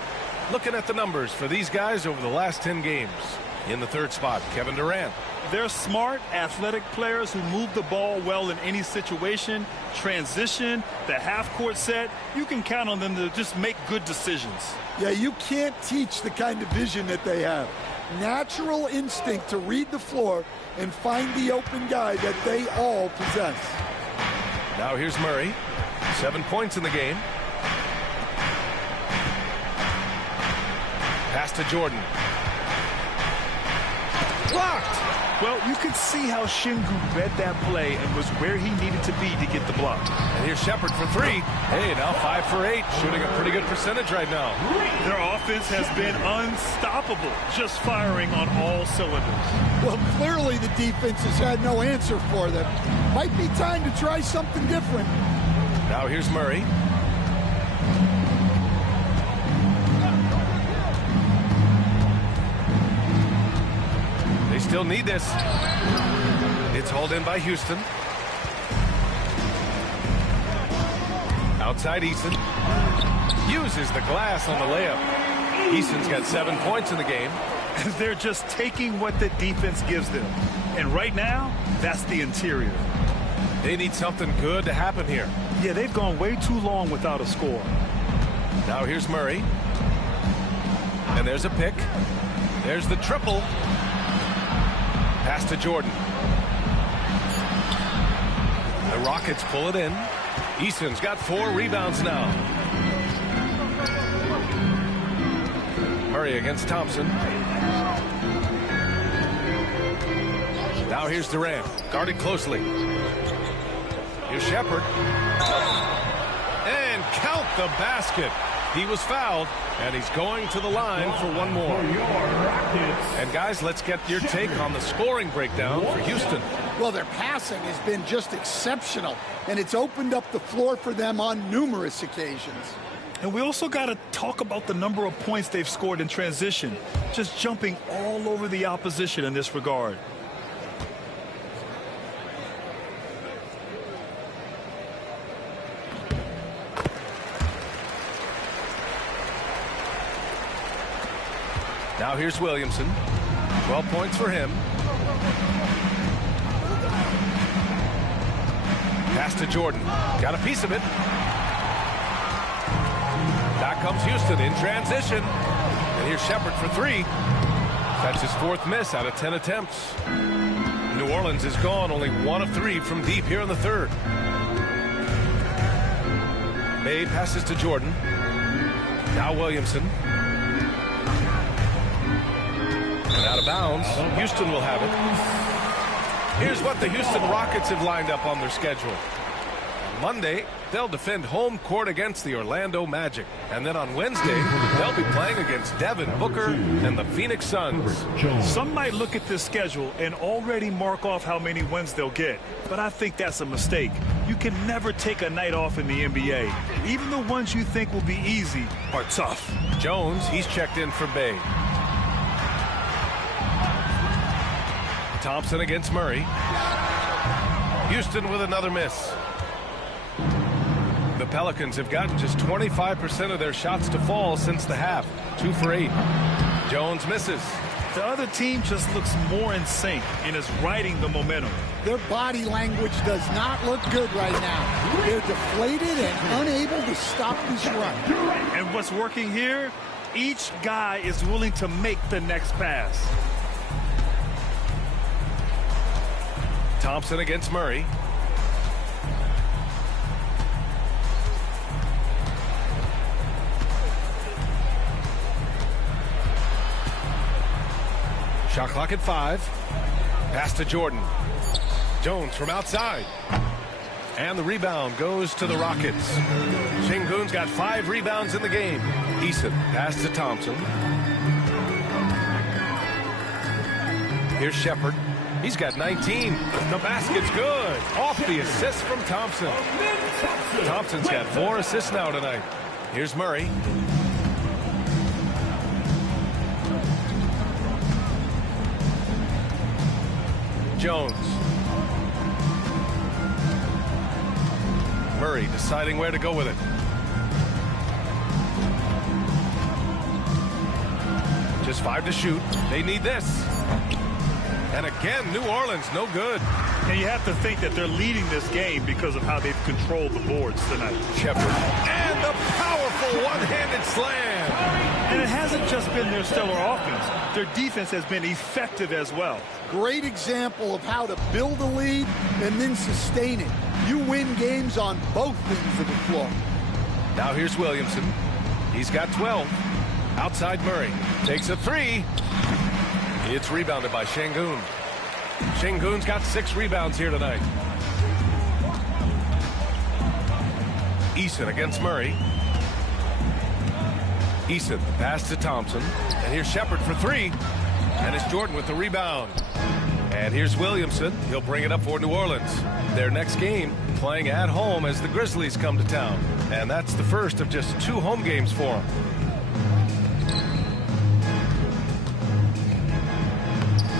Looking at the numbers for these guys over the last 10 games. In the 3rd spot, Kevin Durant. They're smart, athletic players who move the ball well in any situation. Transition, the half-court set. You can count on them to just make good decisions. Yeah, you can't teach the kind of vision that they have. Natural instinct to read the floor and find the open guy that they all possess. Now here's Murray. 7 points in the game. Pass to Jordan. Blocked. Well, you could see how Şengün read that play and was where he needed to be to get the block. And here's Shepherd for 3. Hey, now 5 for 8. Shooting a pretty good percentage right now. Their offense has been unstoppable, just firing on all cylinders. Well, clearly the defense has had no answer for them. Might be time to try something different. Now here's Murray. They still need this. It's hauled in by Houston. Outside Eason. Uses the glass on the layup. Eason's got 7 points in the game. They're just taking what the defense gives them. And right now, that's the interior. They need something good to happen here. Yeah, they've gone way too long without a score. Now here's Murray. And And there's a pick. There's the triple. Pass to Jordan. The Rockets pull it in. Easton's got 4 rebounds now. Murray against Thompson. Now here's Durant, guarded closely. Here's Shepard. And count the basket. He was fouled, and he's going to the line for one more. And guys, let's get your take on the scoring breakdown for Houston. Well, their passing has been just exceptional, and it's opened up the floor for them on numerous occasions. And we also got to talk about the number of points they've scored in transition, just jumping all over the opposition in this regard. Now here's Williamson. 12 points for him. Pass to Jordan. Got a piece of it. Back comes Houston in transition. And here's Shepard for 3. That's his 4th miss out of 10 attempts. New Orleans is gone, only 1 of 3 from deep here in the 3rd. May passes to Jordan. Now Williamson. And out of bounds. Houston will have it. Here's what the Houston Rockets have lined up on their schedule. On Monday, they'll defend home court against the Orlando Magic. And then on Wednesday, they'll be playing against Devin Booker and the Phoenix Suns. Some might look at this schedule and already mark off how many wins they'll get. But I think that's a mistake. You can never take a night off in the NBA. Even the ones you think will be easy are tough. Jones, he's checked in for Bay. Thompson against Murray. Houston with another miss. The Pelicans have gotten just 25% of their shots to fall since the half. 2 for 8. Jones misses. The other team just looks more in sync and is riding the momentum. Their body language does not look good right now. They're deflated and unable to stop this run. And what's working here? Each guy is willing to make the next pass. Thompson against Murray. Shot clock at 5. Pass to Jordan. Jones from outside. And the rebound goes to the Rockets. Şengün's got 5 rebounds in the game. Eason pass to Thompson. Here's Shepard. He's got 19. The basket's good. Off the assist from Thompson. Thompson's got 4 assists now tonight. Here's Murray. Jones. Murray deciding where to go with it. Just 5 to shoot. They need this. And again, New Orleans, no good. And you have to think that they're leading this game because of how they've controlled the boards tonight. Shepard. And the powerful one-handed slam. And it hasn't just been their stellar offense. Their defense has been effective as well. Great example of how to build a lead and then sustain it. You win games on both ends of the floor. Now here's Williamson. He's got 12. Outside Murray. Takes a 3. It's rebounded by Şengün. Şengün's got 6 rebounds here tonight. Eason against Murray. Eason pass to Thompson. And here's Shepard for 3. And it's Jordan with the rebound. And here's Williamson. He'll bring it up for New Orleans. Their next game playing at home as the Grizzlies come to town. And that's the first of just 2 home games for them.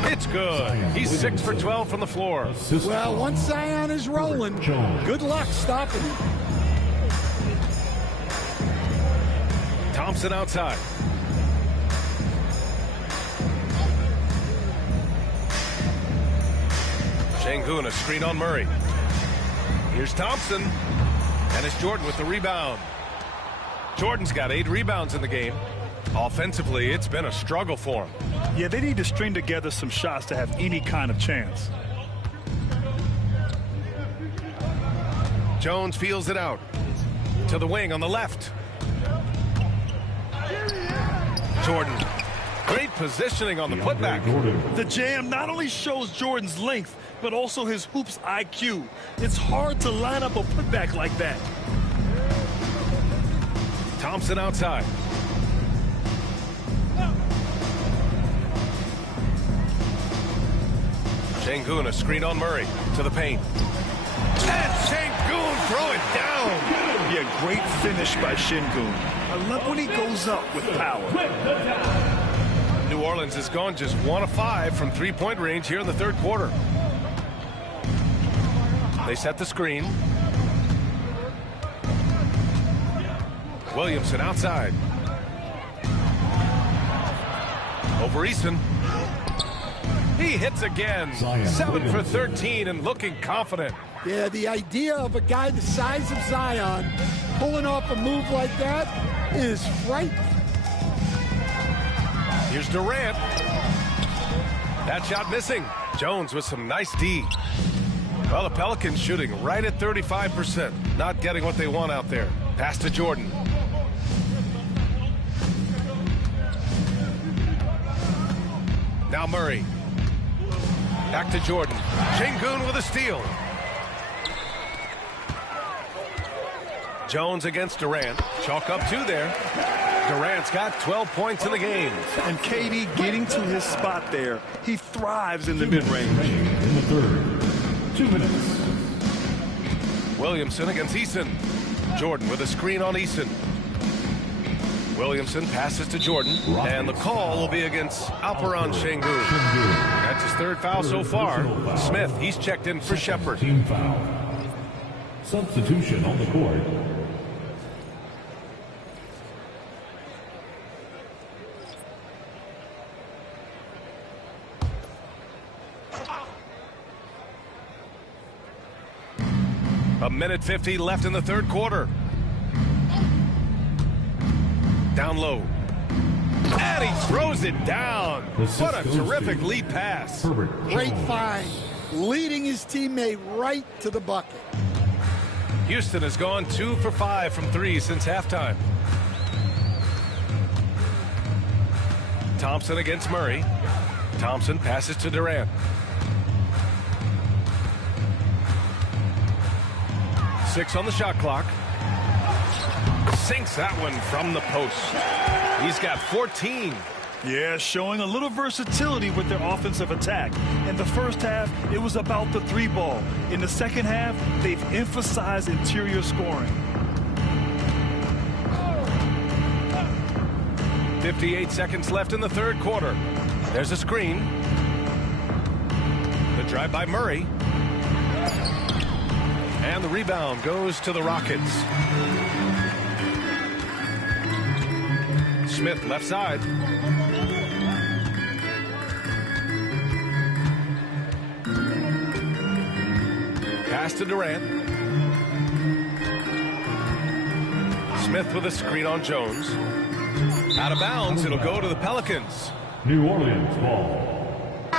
It's good. He's 6 for 12 from the floor. Well, once Zion is rolling, good luck stopping him. Thompson outside. Şengün, a screen on Murray. Here's Thompson. And it's Jordan with the rebound. Jordan's got 8 rebounds in the game. Offensively, it's been a struggle for him. Yeah, they need to string together some shots to have any kind of chance. Jones feels it out to the wing on the left. Jordan, great positioning on the putback. The jam not only shows Jordan's length, but also his hoops IQ. It's hard to line up a putback like that. Thompson outside. Şengün, a screen on Murray to the paint. And Şengün throw it down. Yeah, great finish by Şengün. I love when he goes up with power. New Orleans has gone just 1 of 5 from three-point range here in the third quarter. They set the screen. Williamson outside. Over Eason. He hits again. 7 for 13 and looking confident. Yeah, the idea of a guy the size of Zion pulling off a move like that is frightening. Here's Durant. That shot missing. Jones with some nice D. Well, the Pelicans shooting right at 35%. Not getting what they want out there. Pass to Jordan. Now Murray. Back to Jordan. Şengün with a steal. Jones against Durant. Chalk up 2 there. Durant's got 12 points in the game. And KD getting to his spot there. He thrives in the mid-range. In the third. 2 minutes. Williamson against Eason. Jordan with a screen on Eason. Williamson passes to Jordan, and the call will be against Alperen Şengün. That's his 3rd foul so far. Smith, he's checked in for Shepherd. Team foul. Substitution on the court. A minute 50 left in the third quarter. Down low. And he throws it down. What a terrific lead pass. Great find. Leading his teammate right to the bucket. Houston has gone 2 for 5 from 3 since halftime. Thompson against Murray. Thompson passes to Durant. Six on the shot clock. Sinks that one from the post. He's got 14. Yeah, showing a little versatility with their offensive attack. In the first half, it was about the 3 ball. In the second half, they've emphasized interior scoring. 58 seconds left in the third quarter. There's a screen. The drive by Murray. And the rebound goes to the Rockets. Smith left side. Pass to Durant. Smith with a screen on Jones. Out of bounds, it'll go to the Pelicans. New Orleans ball.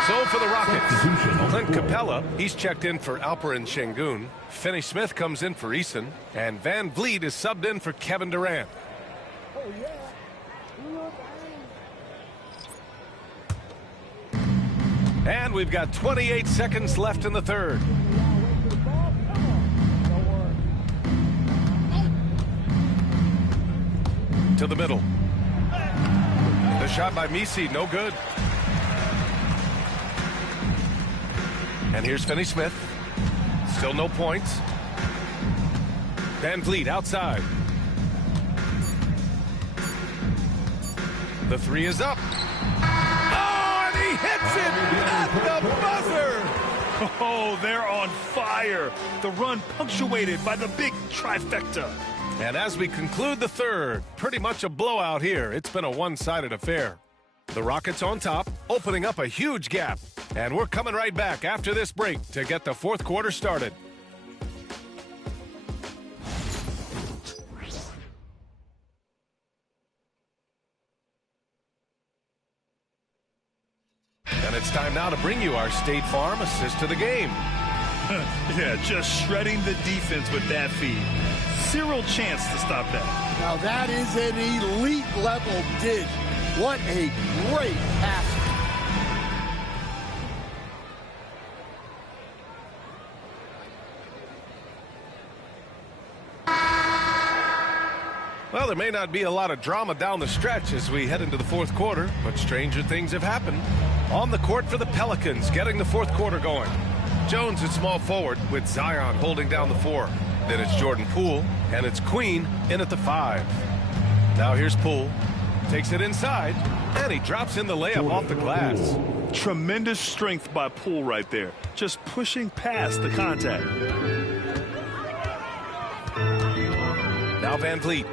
So for the Rockets, Clint Capella, he's checked in for Alperen Şengün. Finney Smith comes in for Eason. And Van Vliet is subbed in for Kevin Durant. And we've got 28 seconds left in the third. To the middle. The shot by Misi, no good. And here's Finney Smith. Still no points. Van Vliet outside. The 3 is up. Oh, and he hits it at the buzzer. Oh, they're on fire. The run punctuated by the big trifecta. And as we conclude the third, pretty much a blowout here. It's been a one-sided affair. The Rockets on top, opening up a huge gap. And we're coming right back after this break to get the fourth quarter started. It's time now to bring you our State Farm assist to the game. Yeah, just shredding the defense with that feed. Zero chance to stop that. Now that is an elite level dish. What a great pass. Well, there may not be a lot of drama down the stretch as we head into the fourth quarter, but stranger things have happened. On the court for the Pelicans, getting the fourth quarter going. Jones at small forward with Zion holding down the 4. Then it's Jordan Poole, and it's Queen in at the 5. Now here's Poole. Takes it inside, and he drops in the layup off the glass. Tremendous strength by Poole right there. Just pushing past the contact. Now Van Vliet.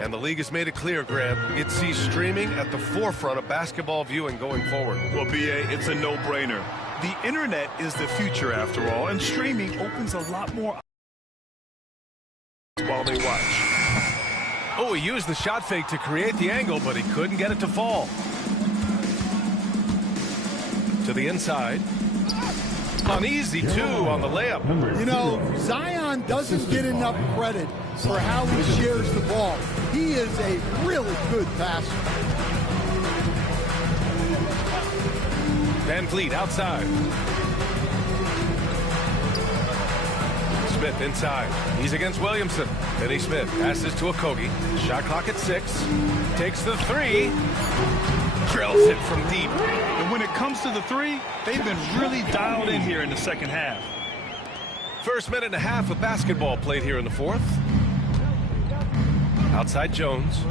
And the league has made it clear, Grant, it sees streaming at the forefront of basketball viewing going forward. Well, B.A., it's a no-brainer. The internet is the future, after all, and streaming opens a lot more while they watch. Oh, he used the shot fake to create the angle, but he couldn't get it to fall. To the inside. Uneasy, too, on the layup. You know, Zion doesn't get enough credit for how he shares the ball. He is a really good passer. Van Vliet outside. Smith inside. He's against Williamson. Finney Smith passes to Okogie. Shot clock at 6. Takes the 3. Drills it from deep. And when it comes to the 3, they've been really dialed in here in the second half. First minute and a half of basketball played here in the fourth. Outside Jones.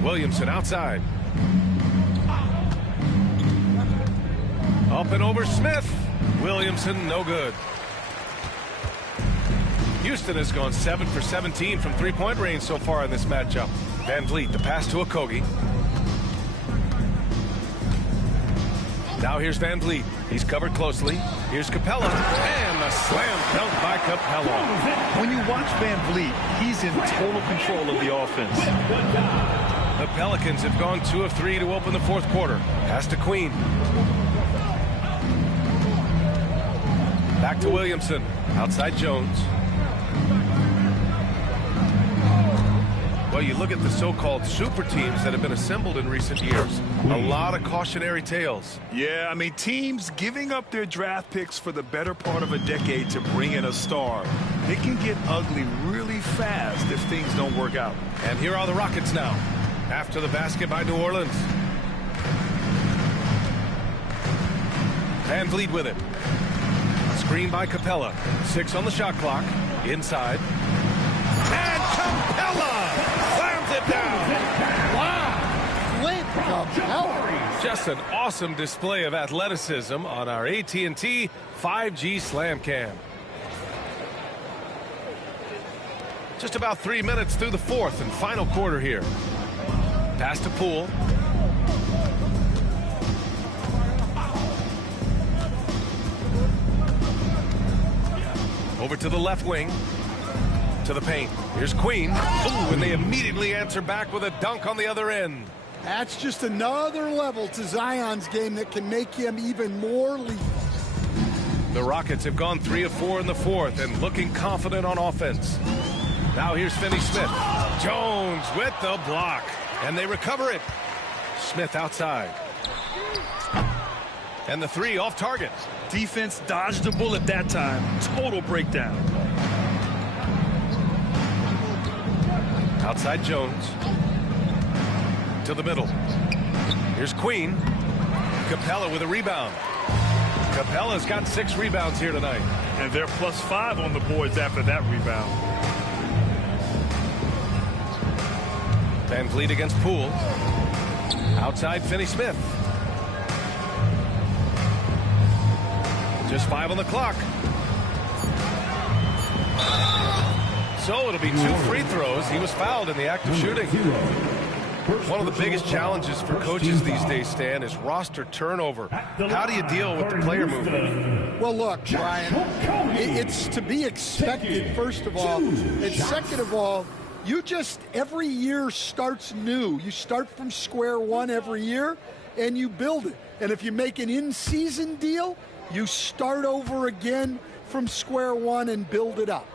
Williamson outside. Up and over Smith. Williamson, no good. Houston has gone 7 for 17 from three-point range so far in this matchup. Van Vliet, the pass to Okogie. Now here's Van Vliet. He's covered closely. Here's Capella. And a slam dunk by Capella. When you watch Van Vliet, he's in total control of the offense. The Pelicans have gone 2 of 3 to open the fourth quarter. Pass to Queen. Back to Williamson. Outside Jones. Well, you look at the so-called super teams that have been assembled in recent years. A lot of cautionary tales. Yeah, I mean, teams giving up their draft picks for the better part of a decade to bring in a star. It can get ugly really fast if things don't work out. And here are the Rockets now. After the basket by New Orleans. Van Vliet with it. Screen by Capella. 6 on the shot clock. Inside. And Capella slams it down. Wow. Clint Capella. Just an awesome display of athleticism on our AT&T 5G Slam Cam. Just about 3 minutes through the fourth and final quarter here. Pass to Poole. Over to the left wing. To the paint. Here's Queen. Ooh, and they immediately answer back with a dunk on the other end. That's just another level to Zion's game that can make him even more lethal. The Rockets have gone 3 of 4 in the fourth and looking confident on offense. Now here's Finney Smith. Jones with the block. And they recover it. Smith outside. And the 3 off target. Defense dodged a bullet that time. Total breakdown. Outside Jones. To the middle. Here's Queen. Capella with a rebound. Capella's got 6 rebounds here tonight. And they're +5 on the boards after that rebound. Van Vliet against Poole. Outside Finney Smith. Just 5 on the clock. So it'll be 2 free throws. He was fouled in the act of shooting. One of the biggest challenges for coaches these days, Stan, is roster turnover. How do you deal with the player movement? Well, look, Brian, it's to be expected, first of all. And second of all, every year starts new. You start from square one every year, and you build it. And if you make an in-season deal, you start over again from square one and build it up.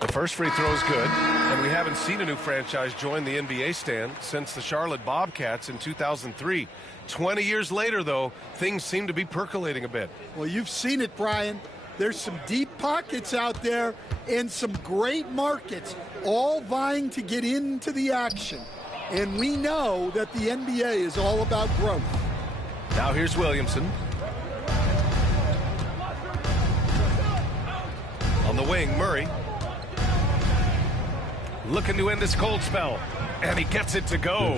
The first free throw is good, and we haven't seen a new franchise join the NBA stand since the Charlotte Bobcats in 2003. 20 years later, though, things seem to be percolating a bit. Well, you've seen it, Brian. There's some deep pockets out there and some great markets all vying to get into the action. And we know that the NBA is all about growth. Now here's Williamson. On the wing, Murray. Looking to end this cold spell. And he gets it to go.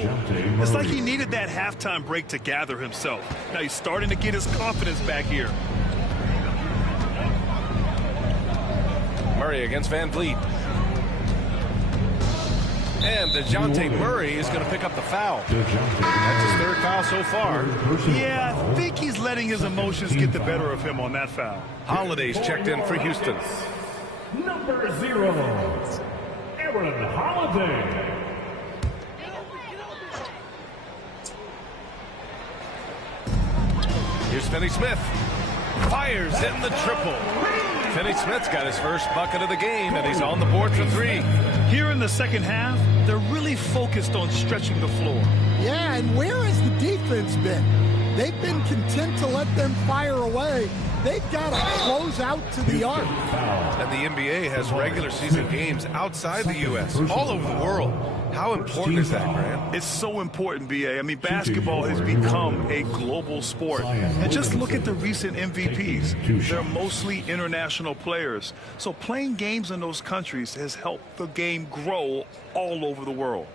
It's like he needed that halftime break to gather himself. Now he's starting to get his confidence back here. Murray against Van Vliet. And DeJounte Murray is going to pick up the foul. That's his third foul so far. Yeah, I think he's letting his emotions get the better of him on that foul. Holiday's checked in for Houston. Number 0, Aaron Holiday. Here's Finney Smith. Fires in the triple. Finney Smith's got his first bucket of the game, and he's on the board for 3. Here in the second half, they're really focused on stretching the floor. Yeah, and where has the defense been? They've been content to let them fire away. They've got to close out to the arc. And the NBA has regular season games outside the U.S., all over the world. How important is that, Grant? It's so important, B.A. I mean, basketball has become a global sport. And just look at the recent MVPs. They're mostly international players. So playing games in those countries has helped the game grow all over the world.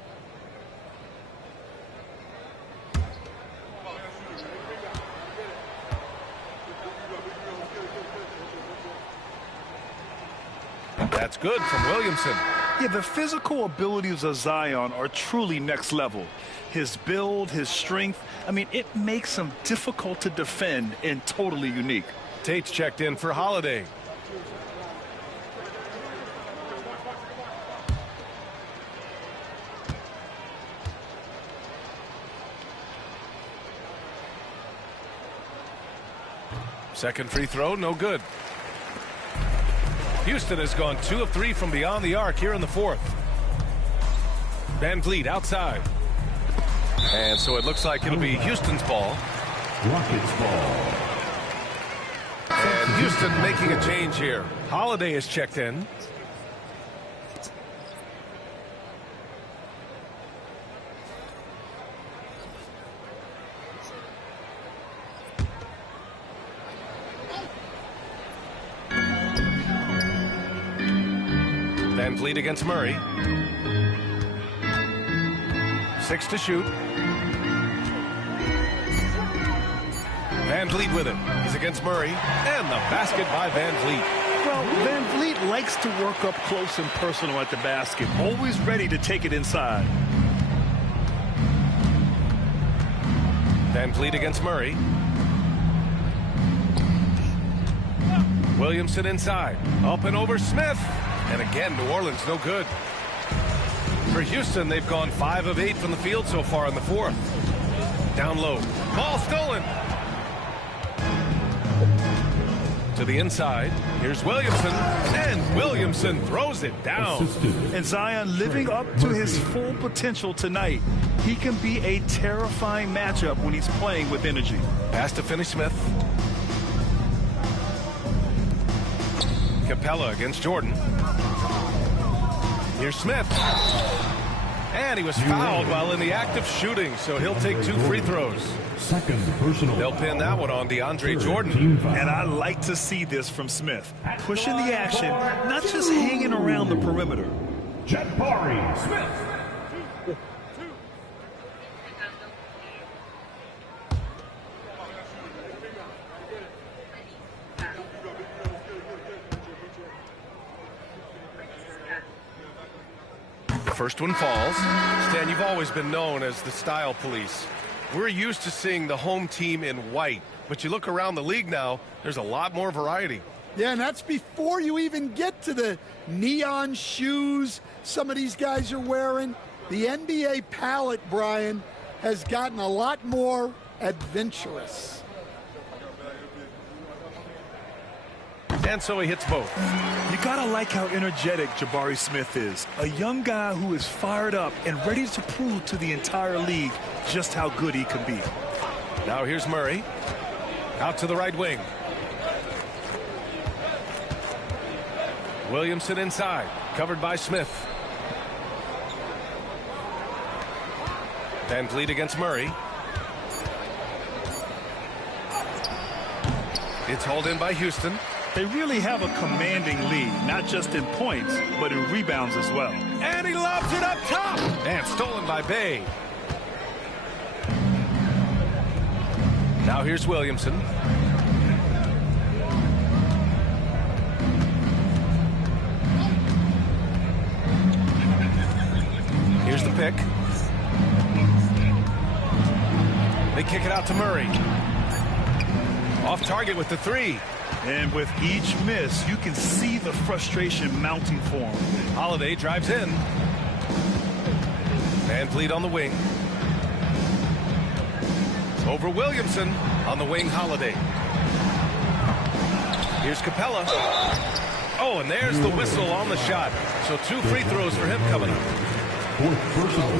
That's good from Williamson. Yeah, the physical abilities of Zion are truly next level. His build, his strength, I mean, it makes him difficult to defend and totally unique. Tate's checked in for Holiday. Second free throw, no good. Houston has gone 2 of 3 from beyond the arc here in the fourth. Van Vliet outside. And so it looks like it'll be Houston's ball. Rockets ball. And Houston making a change here. Holiday is checked in. Van Vliet against Murray. 6 to shoot. Van Vliet with it. He's against Murray. And the basket by Van Vliet. Well, Van Vliet likes to work up close and personal at the basket. Always ready to take it inside. Van Vliet against Murray. Williamson inside. Up and over Smith. And again, New Orleans no good. For Houston, they've gone 5 of 8 from the field so far in the fourth. Down low. Ball stolen. To the inside. Here's Williamson. And Williamson throws it down. And Zion living up to his full potential tonight. He can be a terrifying matchup when he's playing with energy. Pass to Finney Smith. Capella against Jordan. Here's Smith. And he was fouled while in the act of shooting, so he'll take 2 free throws. Second personal. They'll pin that one on DeAndre Jordan. And I like to see this from Smith. Pushing the action, not just hanging around the perimeter. Jabari Smith. First one falls. Stan, you've always been known as the style police. We're used to seeing the home team in white, but you look around the league now, there's a lot more variety. Yeah, and that's before you even get to the neon shoes some of these guys are wearing. The NBA palette, Brian, has gotten a lot more adventurous. And so he hits both. You gotta like how energetic Jabari Smith is. A young guy who is fired up and ready to prove to the entire league just how good he can be. Now here's Murray. Out to the right wing. Williamson inside, covered by Smith. Van Vliet against Murray. It's hauled in by Houston. They really have a commanding lead, not just in points, but in rebounds as well. And he lobs it up top. And stolen by Bay. Now here's Williamson. Here's the pick. They kick it out to Murray. Off target with the three. And with each miss, you can see the frustration mounting for him. Holiday drives in. Van Vliet on the wing. Over Williamson on the wing, Holiday. Here's Capella. Oh, and there's the whistle on the shot. So 2 free throws for him coming up.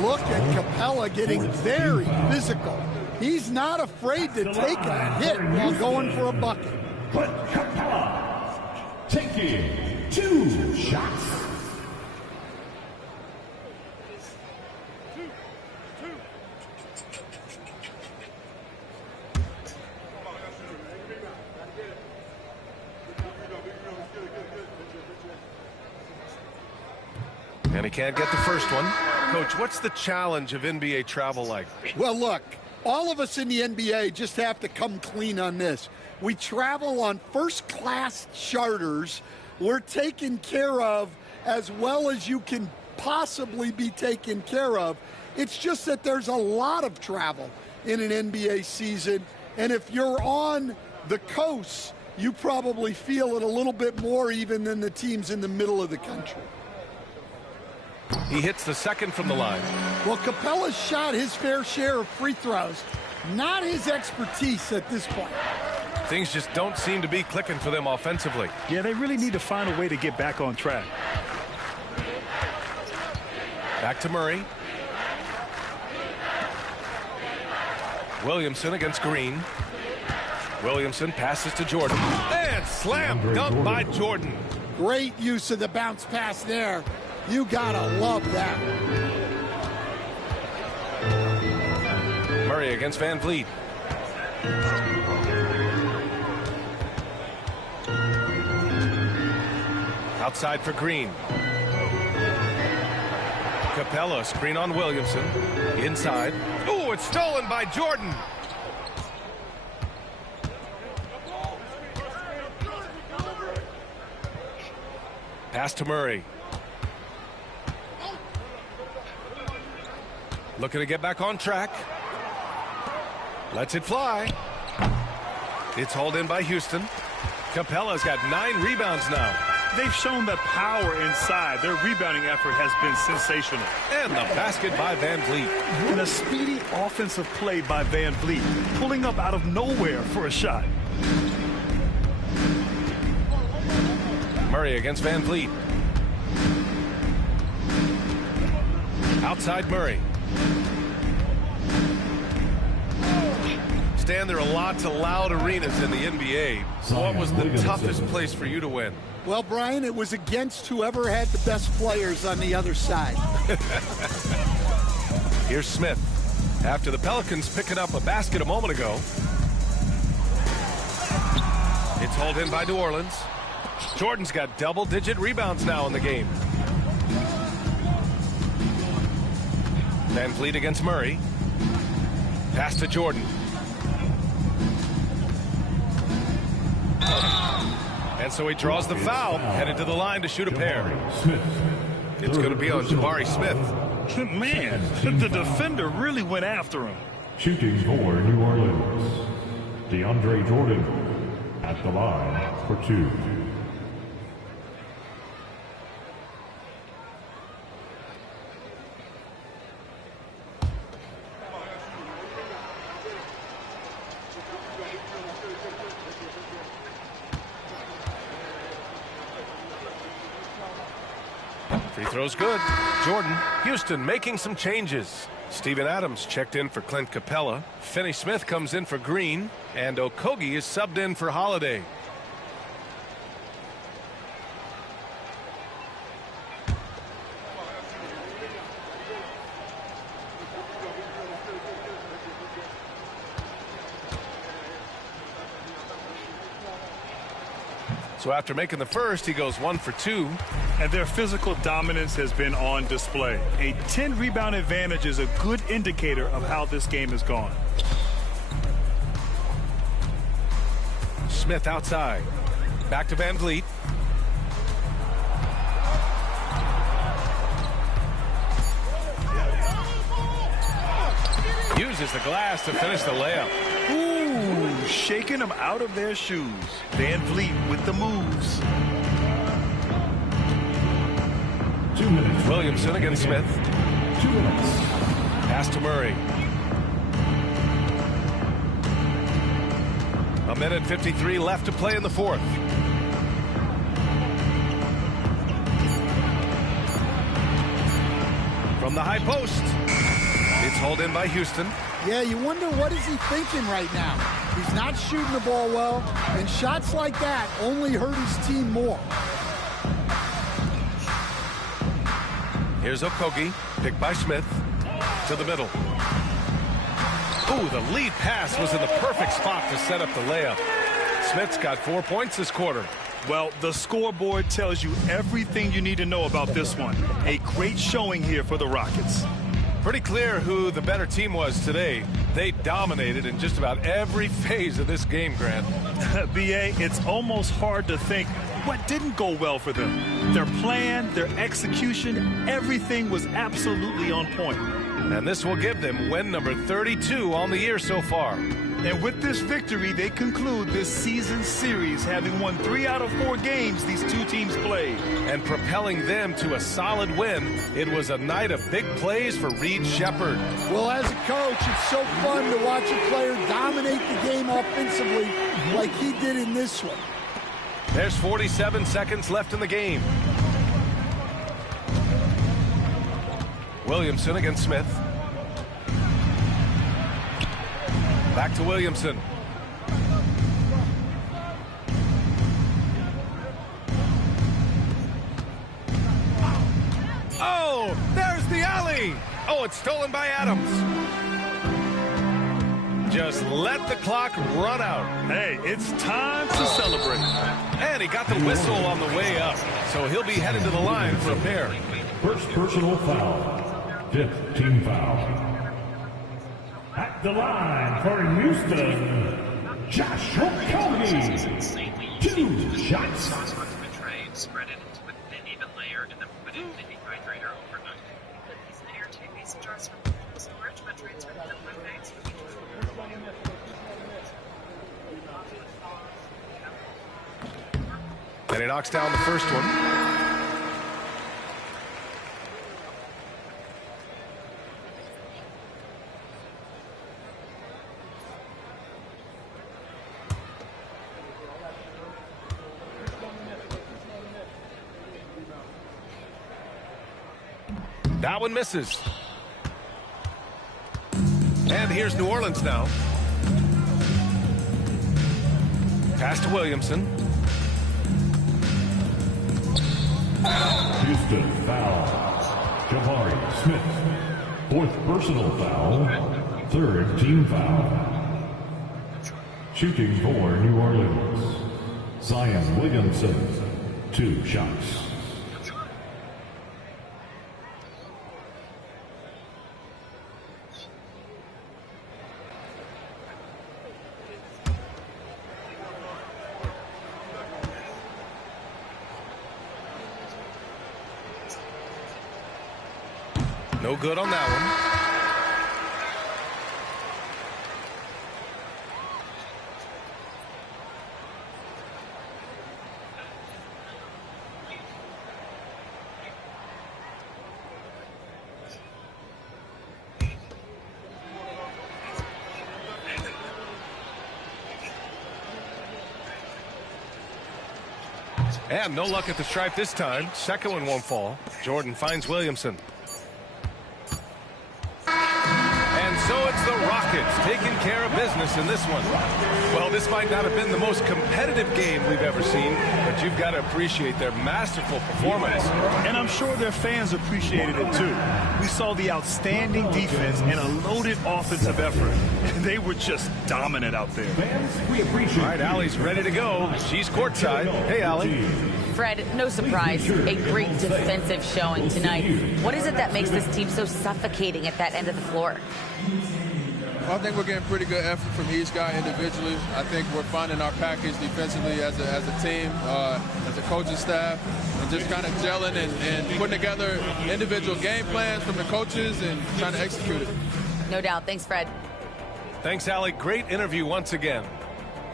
Look at Capella getting very physical. He's not afraid to take a hit while going for a bucket. But Capella taking 2 shots. And he can't get the first one. Coach, what's the challenge of NBA travel like? Well, look, all of us in the NBA just have to come clean on this. We travel on first-class charters. We're taken care of as well as you can possibly be taken care of. It's just that there's a lot of travel in an NBA season. And if you're on the coast, you probably feel it a little bit more even than the teams in the middle of the country. He hits the second from the line. Well, Capella's shot his fair share of free throws. Not his expertise at this point. Things just don't seem to be clicking for them offensively. Yeah, they really need to find a way to get back on track. Back to Murray. Williamson against Green. Williamson passes to Jordan. And slam dunk by Jordan. Great use of the bounce pass there. You gotta love that. Murray against Van Vliet. Outside for Green. Capella, screen on Williamson. Inside. Oh, it's stolen by Jordan. Pass to Murray. Looking to get back on track. Lets it fly. It's hauled in by Houston. Capella's got 9 rebounds now. They've shown the power inside. Their rebounding effort has been sensational. And the basket by Van Vliet. And a speedy offensive play by Van Vliet, pulling up out of nowhere for a shot. Murray against Van Vliet. Outside Murray. Stan, there are lots of loud arenas in the NBA. What was the toughest place for you to win? Well, Brian, it was against whoever had the best players on the other side. Here's Smith. After the Pelicans picking up a basket a moment ago. It's hauled in by New Orleans. Jordan's got double-digit rebounds now in the game. Van Vliet against Murray. Pass to Jordan. And so he draws the foul, headed to the line to shoot a pair. It's going to be on Jabari Smith. Man, the defender really went after him. Shooting for New Orleans, DeAndre Jordan at the line for 2. Free throw's good. Jordan. Houston making some changes. Steven Adams checked in for Clint Capella. Finney Smith comes in for Green. And Okogie is subbed in for Holiday. So after making the first, he goes 1 for 2. And their physical dominance has been on display. A 10-rebound advantage is a good indicator of how this game has gone. Smith outside. Back to Van Vliet. Uses the glass to finish the layup. Ooh, shaking them out of their shoes. Van Vliet with the moves. 2 minutes. Williamson against Smith. 2 minutes. Pass to Murray. 1:53 left to play in the fourth. From the high post. It's hauled in by Houston. Yeah, you wonder what is he thinking right now. He's not shooting the ball well, and shots like that only hurt his team more. Here's Okogie, picked by Smith, to the middle. Ooh, the lead pass was in the perfect spot to set up the layup. Smith's got 4 points this quarter. Well, the scoreboard tells you everything you need to know about this one. A great showing here for the Rockets. Pretty clear who the better team was today. They dominated in just about every phase of this game, Grant. B.A., it's almost hard to think what didn't go well for them. Their plan, their execution, everything was absolutely on point. And this will give them win number 32 on the year so far. And with this victory, they conclude this season series, having won 3 out of 4 games these two teams played. And propelling them to a solid win, it was a night of big plays for Reed Shepherd. Well, as a coach, it's so fun to watch a player dominate the game offensively like he did in this one. There's 47 seconds left in the game. Williamson against Smith. Back to Williamson. Oh, there's the alley. Oh, it's stolen by Adams. Just let the clock run out. Hey, it's time to celebrate. And he got the whistle on the way up, so he'll be headed to the line for a pair. First personal foul. 5th team foul. At the line for Houston, Josh Okogie. 2 shots. Spread it with an even layer and then put it in the dehydrator overnight. Put these in airtight mason jars for cold storage, but transfer them to my bags for future And he knocks down the first one. That one misses. And here's New Orleans now. Pass to Williamson. Houston foul. Jabari Smith. 4th personal foul. 3rd team foul. Shooting for New Orleans, Zion Williamson. 2 shots. No good on that one. And no luck at the stripe this time. Second one won't fall. Jordan finds Williamson. And so it's the Rockets taking care of business in this one. Well, this might not have been the most competitive game we've ever seen, but you've got to appreciate their masterful performance. And I'm sure their fans appreciated it too. We saw the outstanding defense and a loaded offensive effort. They were just dominant out there. All right, Allie's ready to go. She's courtside. Hey, Allie. Fred, no surprise, a great defensive showing tonight. What is it that makes this team so suffocating at that end of the floor? Well, I think we're getting pretty good effort from each guy individually. I think we're finding our package defensively as a team, as a coaching staff, and just kind of gelling and putting together individual game plans from the coaches and trying to execute it. No doubt. Thanks, Fred. Thanks, Allie. Great interview once again.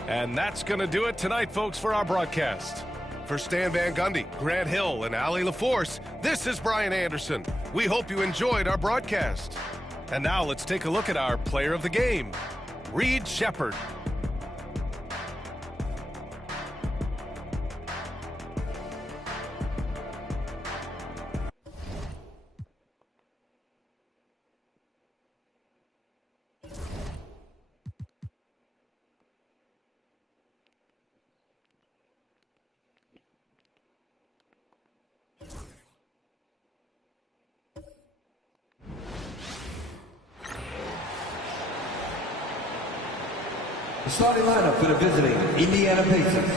And that's going to do it tonight, folks, for our broadcast. For Stan Van Gundy, Grant Hill, and Allie LaForce, this is Brian Anderson. We hope you enjoyed our broadcast. And now let's take a look at our player of the game, Reed Sheppard. The starting lineup for the visiting Indiana Pacers.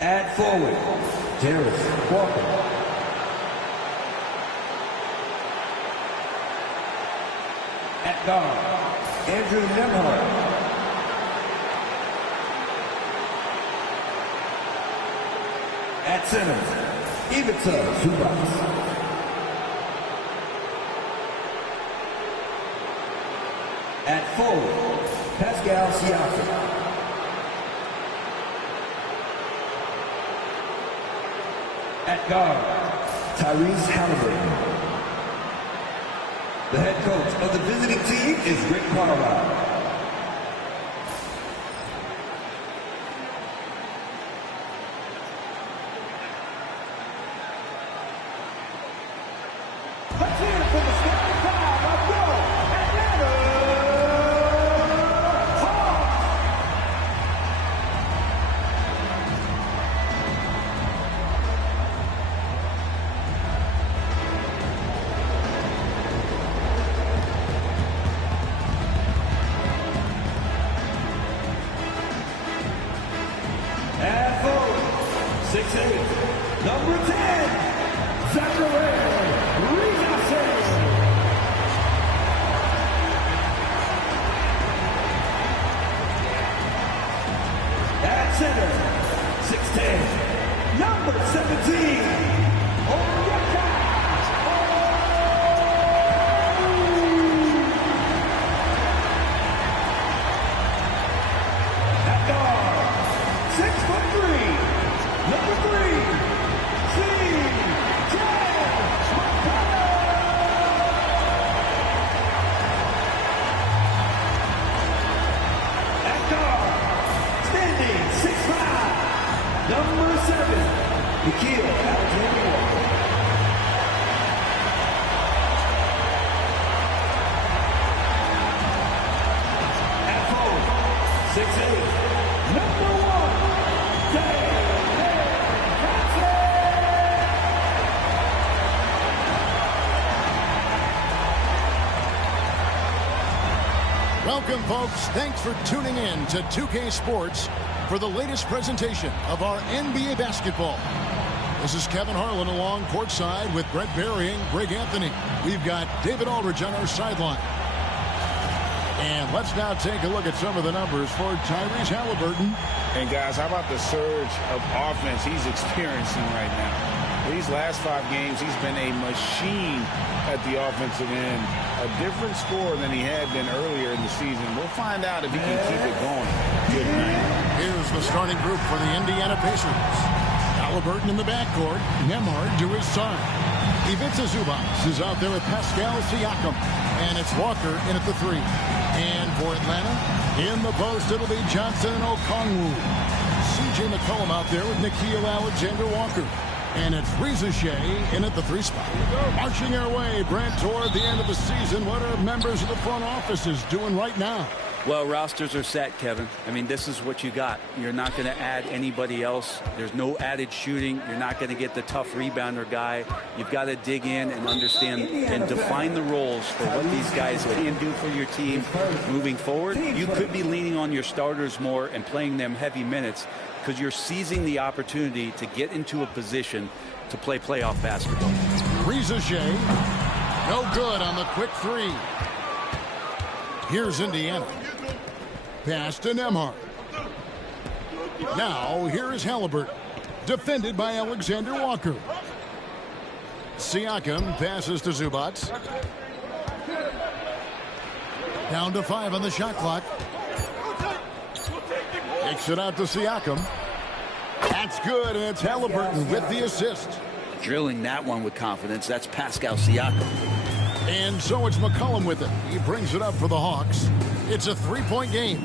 At forward, Jarvis Walker. At guard, Andrew Nemhart. At center, Ivica Zubac. At forward, Pascal Siakam. At guard, Tyrese Halliburton. The head coach of the visiting team is Rick Carlisle. Let's hear it for the starting five of your Atlanta. At forward, 6'8", number 10, Zachary Rigase. At center, 6'10", number 17, Onyeka. At guard, 6'3", number 3, C.J. At guard, standing 6'5", number 7, Nikhil Alexander. At forward, 6'8", number 1, Jalen Johnson. Welcome, folks. Thanks for tuning in to 2K Sports for the latest presentation of our NBA basketball. This is Kevin Harlan along courtside with Brett Berry and Greg Anthony. We've got David Aldridge on our sideline. And let's now take a look at some of the numbers for Tyrese Halliburton. And guys, how about the surge of offense he's experiencing right now? These last 5 games, he's been a machine at the offensive end. A different score than he had been earlier in the season. We'll find out if he can keep it going. Good night. Here's the starting group for the Indiana Pacers. Halliburton in the backcourt, Nemhard to his side. Ivica Zubac is out there with Pascal Siakam. And it's Walker in at the 3. And for Atlanta, in the post, it'll be Johnson and Okongwu. C.J. C.J. McCollum out there with Nikhil Alexander-Walker. And it's Reza Shea in at the 3 spot. Marching our way, Brent, toward the end of the season. What are members of the front offices doing right now? Well, rosters are set, Kevin. I mean, this is what you got. You're not going to add anybody else. There's no added shooting. You're not going to get the tough rebounder guy. You've got to dig in and understand and define the roles for what these guys can do for your team moving forward. You could be leaning on your starters more and playing them heavy minutes because you're seizing the opportunity to get into a position to play playoff basketball. Reza Shea, no good on the quick 3. Here's Indiana. Pass to Nembhard. Now, here is Halliburton. Defended by Alexander Walker. Siakam passes to Zubac. Down to 5 on the shot clock. Kicks it out to Siakam. That's good, and it's Halliburton with the assist. Drilling that one with confidence. That's Pascal Siakam. And so it's McCollum with it. He brings it up for the Hawks. It's a 3-point game.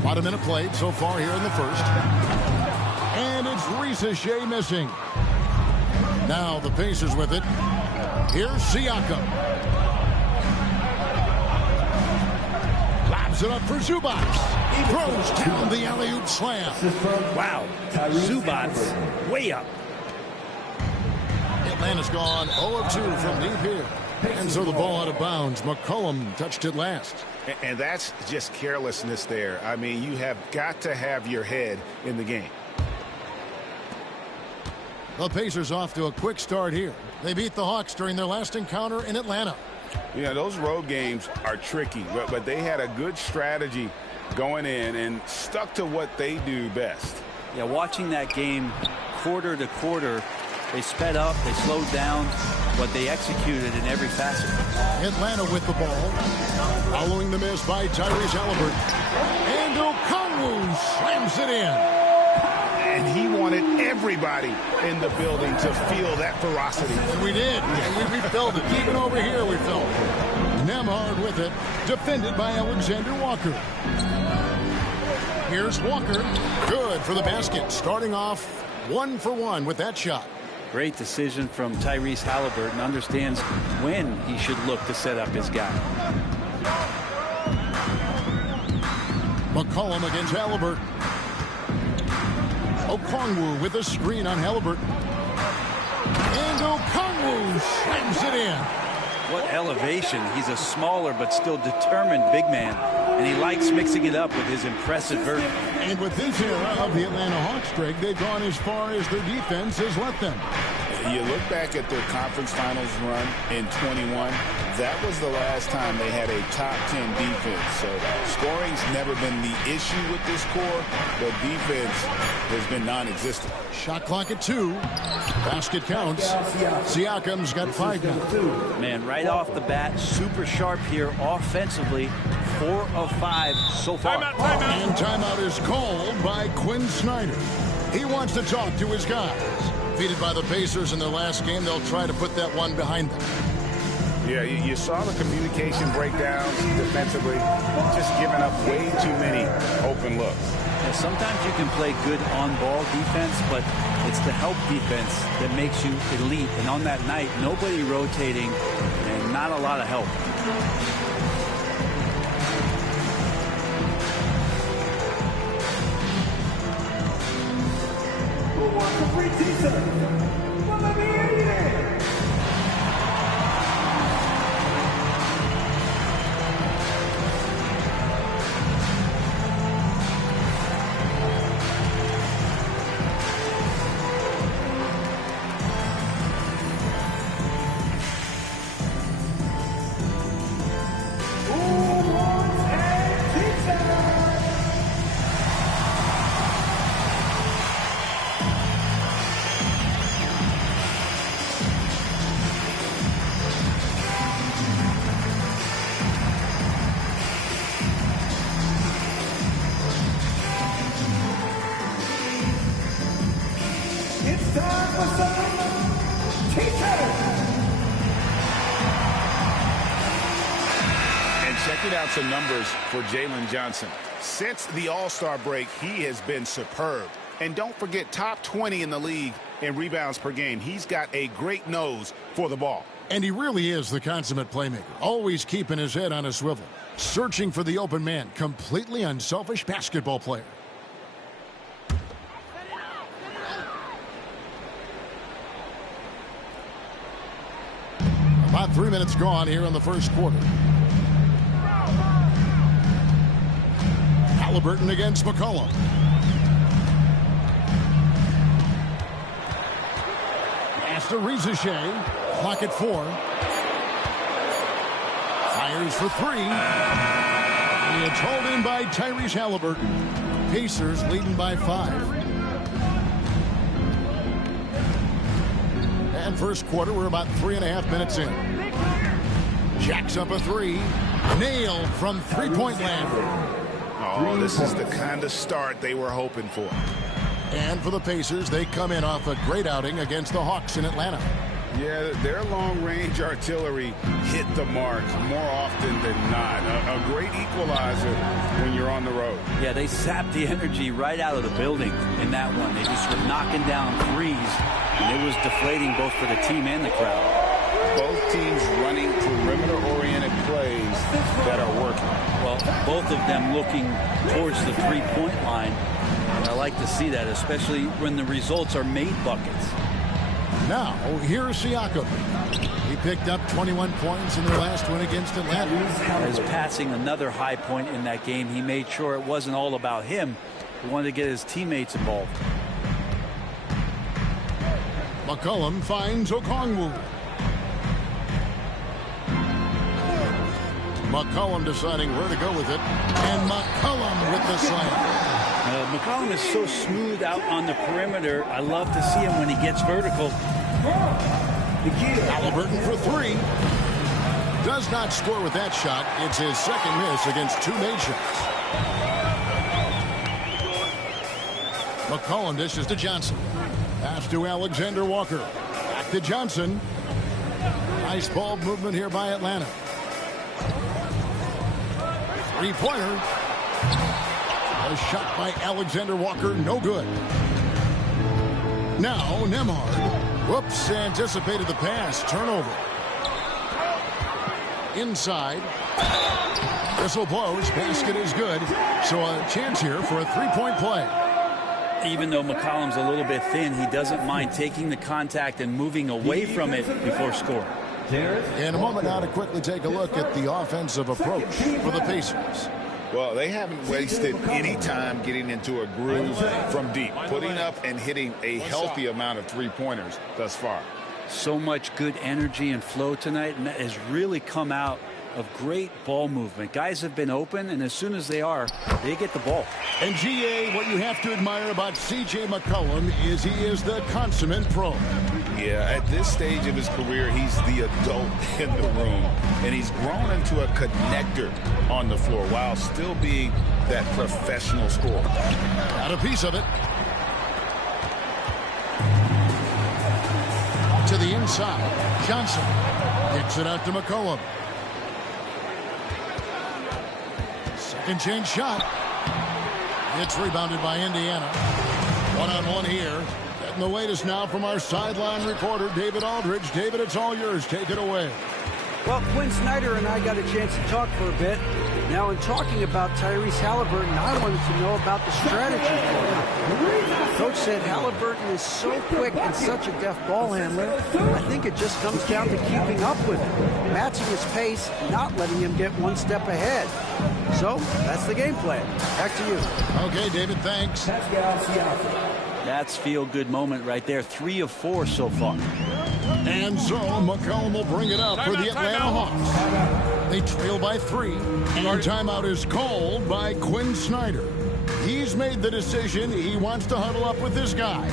About a minute played so far here in the first. And it's Reza Shea missing. Now the Pacers with it. Here's Siakam. Lobs it up for Zubac. He throws down the alley-oop slam. Wow. Zubac way up. Atlanta's gone 0-2 from deep here. And so the ball out of bounds. McCollum touched it last. And that's just carelessness there. I mean, you have got to have your head in the game. The Pacers off to a quick start here. They beat the Hawks during their last encounter in Atlanta. Yeah, those road games are tricky, but they had a good strategy going in and stuck to what they do best. Yeah, watching that game quarter to quarter, they sped up, they slowed down, but they executed in every facet. Atlanta with the ball. Following the miss by Tyrese Halliburton. And Okongwu slams it in. And he wanted everybody in the building to feel that ferocity. And we did. Yeah, we felt it. Even over here we felt it. Nembhard with it. Defended by Alexander Walker. Here's Walker. Good for the basket. Starting off 1 for 1 with that shot. Great decision from Tyrese Halliburton. Understands when he should look to set up his guy. McCollum against Halliburton. Okongwu with a screen on Halliburton. And Okongwu slams it in. What elevation. He's a smaller but still determined big man. And he likes mixing it up with his impressive vert. And with this era of the Atlanta Hawks streak, they've gone as far as their defense has let them. You look back at their conference finals run in 21, that was the last time they had a top 10 defense. So scoring's never been the issue with this core, but defense has been non-existent. Shot clock at 2. Basket counts. Siakam's got 5 now. Man, right off the bat, super sharp here offensively. 4 of 5 so far. Timeout. And timeout is called by Quinn Snyder. He wants to talk to his guys. Defeated by the Pacers in their last game, they'll try to put that one behind them. Yeah, you saw the communication breakdowns defensively, just giving up way too many open looks. And sometimes you can play good on-ball defense, but it's the help defense that makes you elite. And on that night, nobody rotating and not a lot of help. Who wants a free t-shirt? Well, let me hear you then. Checking out some numbers for Jalen Johnson. Since the All-Star break, he has been superb. And don't forget, top 20 in the league in rebounds per game. He's got a great nose for the ball. And he really is the consummate playmaker, always keeping his head on a swivel, searching for the open man, completely unselfish basketball player. About 3 minutes gone here in the first quarter. Halliburton against McCollum. Pass to Rizachet. Clock at 4. Fires for 3. It's hauled in by Tyrese Halliburton. Pacers leading by 5. And first quarter, we're about 3.5 minutes in. Jacks up a 3. Nailed from three-point land. Oh, this is the kind of start they were hoping for. And for the Pacers, they come in off a great outing against the Hawks in Atlanta. Yeah, their long-range artillery hit the mark more often than not. A great equalizer when you're on the road. Yeah, they sapped the energy right out of the building in that one. They just were knocking down threes, and it was deflating both for the team and the crowd. Both teams running perimeter-oriented plays that are working. Well, both of them looking towards the three-point line, and I like to see that, especially when the results are made buckets. Now, here's Siakam. He picked up 21 points in their last win against Atlanta. As passing another high point in that game, he made sure it wasn't all about him. He wanted to get his teammates involved. McCollum finds Okongwu. McCollum deciding where to go with it. And McCollum with the slam. McCollum is so smooth out on the perimeter. I love to see him when he gets vertical. Halliburton for 3. Does not score with that shot. It's his second miss against 2 made shots. McCollum dishes to Johnson. Pass to Alexander Walker. Back to Johnson. Nice ball movement here by Atlanta. Three-pointer. A shot by Alexander Walker, no good. Now Nembhard. Whoops, anticipated the pass. Turnover. Inside. Whistle blows. Basket is good. So a chance here for a three-point play. Even though McCollum's a little bit thin, he doesn't mind taking the contact and moving away from it before scoring. In a moment now to quickly take a look at the offensive approach for the Pacers. Well, they haven't wasted any time getting into a groove from deep, putting up and hitting a healthy amount of three-pointers thus far. So much good energy and flow tonight, and that has really come out of great ball movement. Guys have been open, and as soon as they are, they get the ball. And GA, what you have to admire about C.J. McCollum is he is the consummate pro. Yeah, at this stage of his career, he's the adult in the room, and he's grown into a connector on the floor while still being that professional scorer. Got a piece of it. To the inside. Johnson kicks it out to McCollum. Second change shot. It's rebounded by Indiana. One-on-one here. Getting the latest now from our sideline reporter, David Aldridge. David, it's all yours. Take it away. Well, Quinn Snyder and I got a chance to talk for a bit. Now, in talking about Tyrese Halliburton, I wanted to know about the strategy for him. Coach said Halliburton is so quick and such a deft ball handler. I think it just comes down to keeping up with him, matching his pace, not letting him get one step ahead. So, that's the game plan. Back to you. Okay, David, thanks. That's feel-good moment right there. 3 of 4 so far. And so McCollum will bring it up for the Atlanta Hawks. They trail by 3. And timeout is called by Quinn Snyder. He's made the decision. He wants to huddle up with his guys.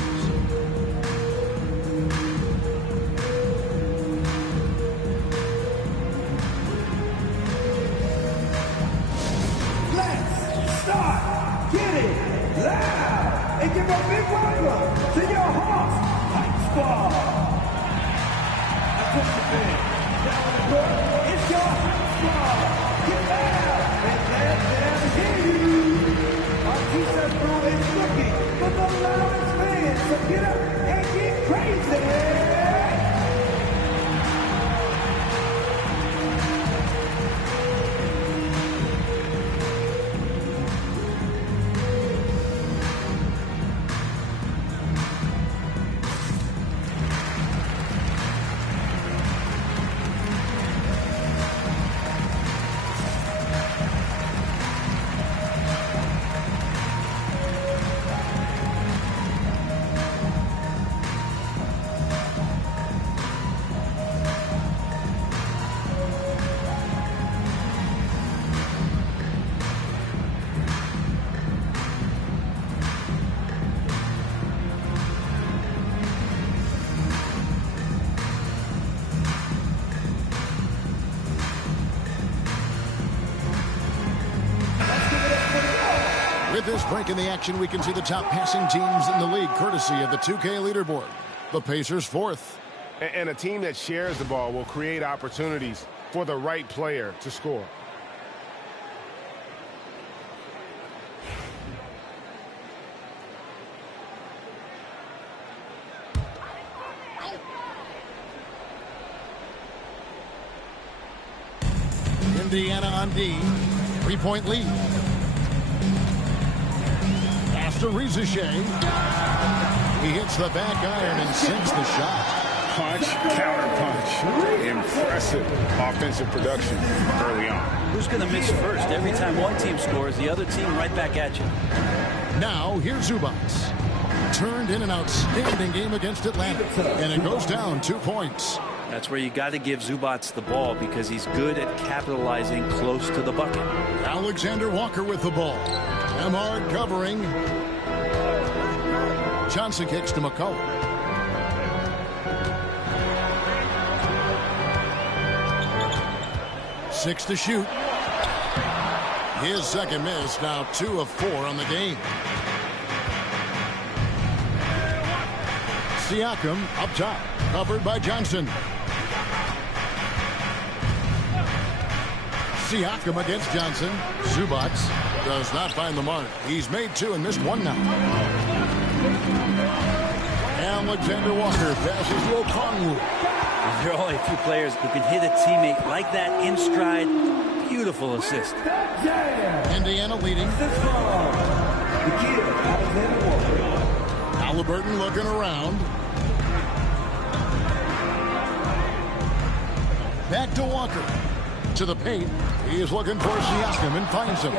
Let's start getting loud and give a big welcome to your Hawks Hype Squad. It's your Hype Squad. Get loud. He says Brown is looking for the loudest fans. So get up and get crazy. With this break in the action, we can see the top passing teams in the league, courtesy of the 2K leaderboard. The Pacers fourth. And a team that shares the ball will create opportunities for the right player to score. Indiana on D. 3-point lead. To Rizachet. He hits the back iron and sinks the shot. Punch, counter punch. Impressive offensive production early on. Who's going to miss first? Every time one team scores, the other team right back at you. Now, here's Zubac. Turned in an outstanding game against Atlanta. And it goes down 2 points. That's where you got to give Zubac the ball because he's good at capitalizing close to the bucket. Alexander Walker with the ball. Emhart covering. Johnson kicks to McCullough. Six to shoot. His second miss, now 2 of 4 on the game. Siakam up top, covered by Johnson. Siakam against Johnson. Zubac does not find the mark. He's made 2 and missed 1 now. Alexander Walker passes to Okongwu. There are only a few players who can hit a teammate like that in stride. Beautiful assist. Indiana leading. Halliburton looking around. Back to Walker. To the paint. He is looking for Siakam and finds him.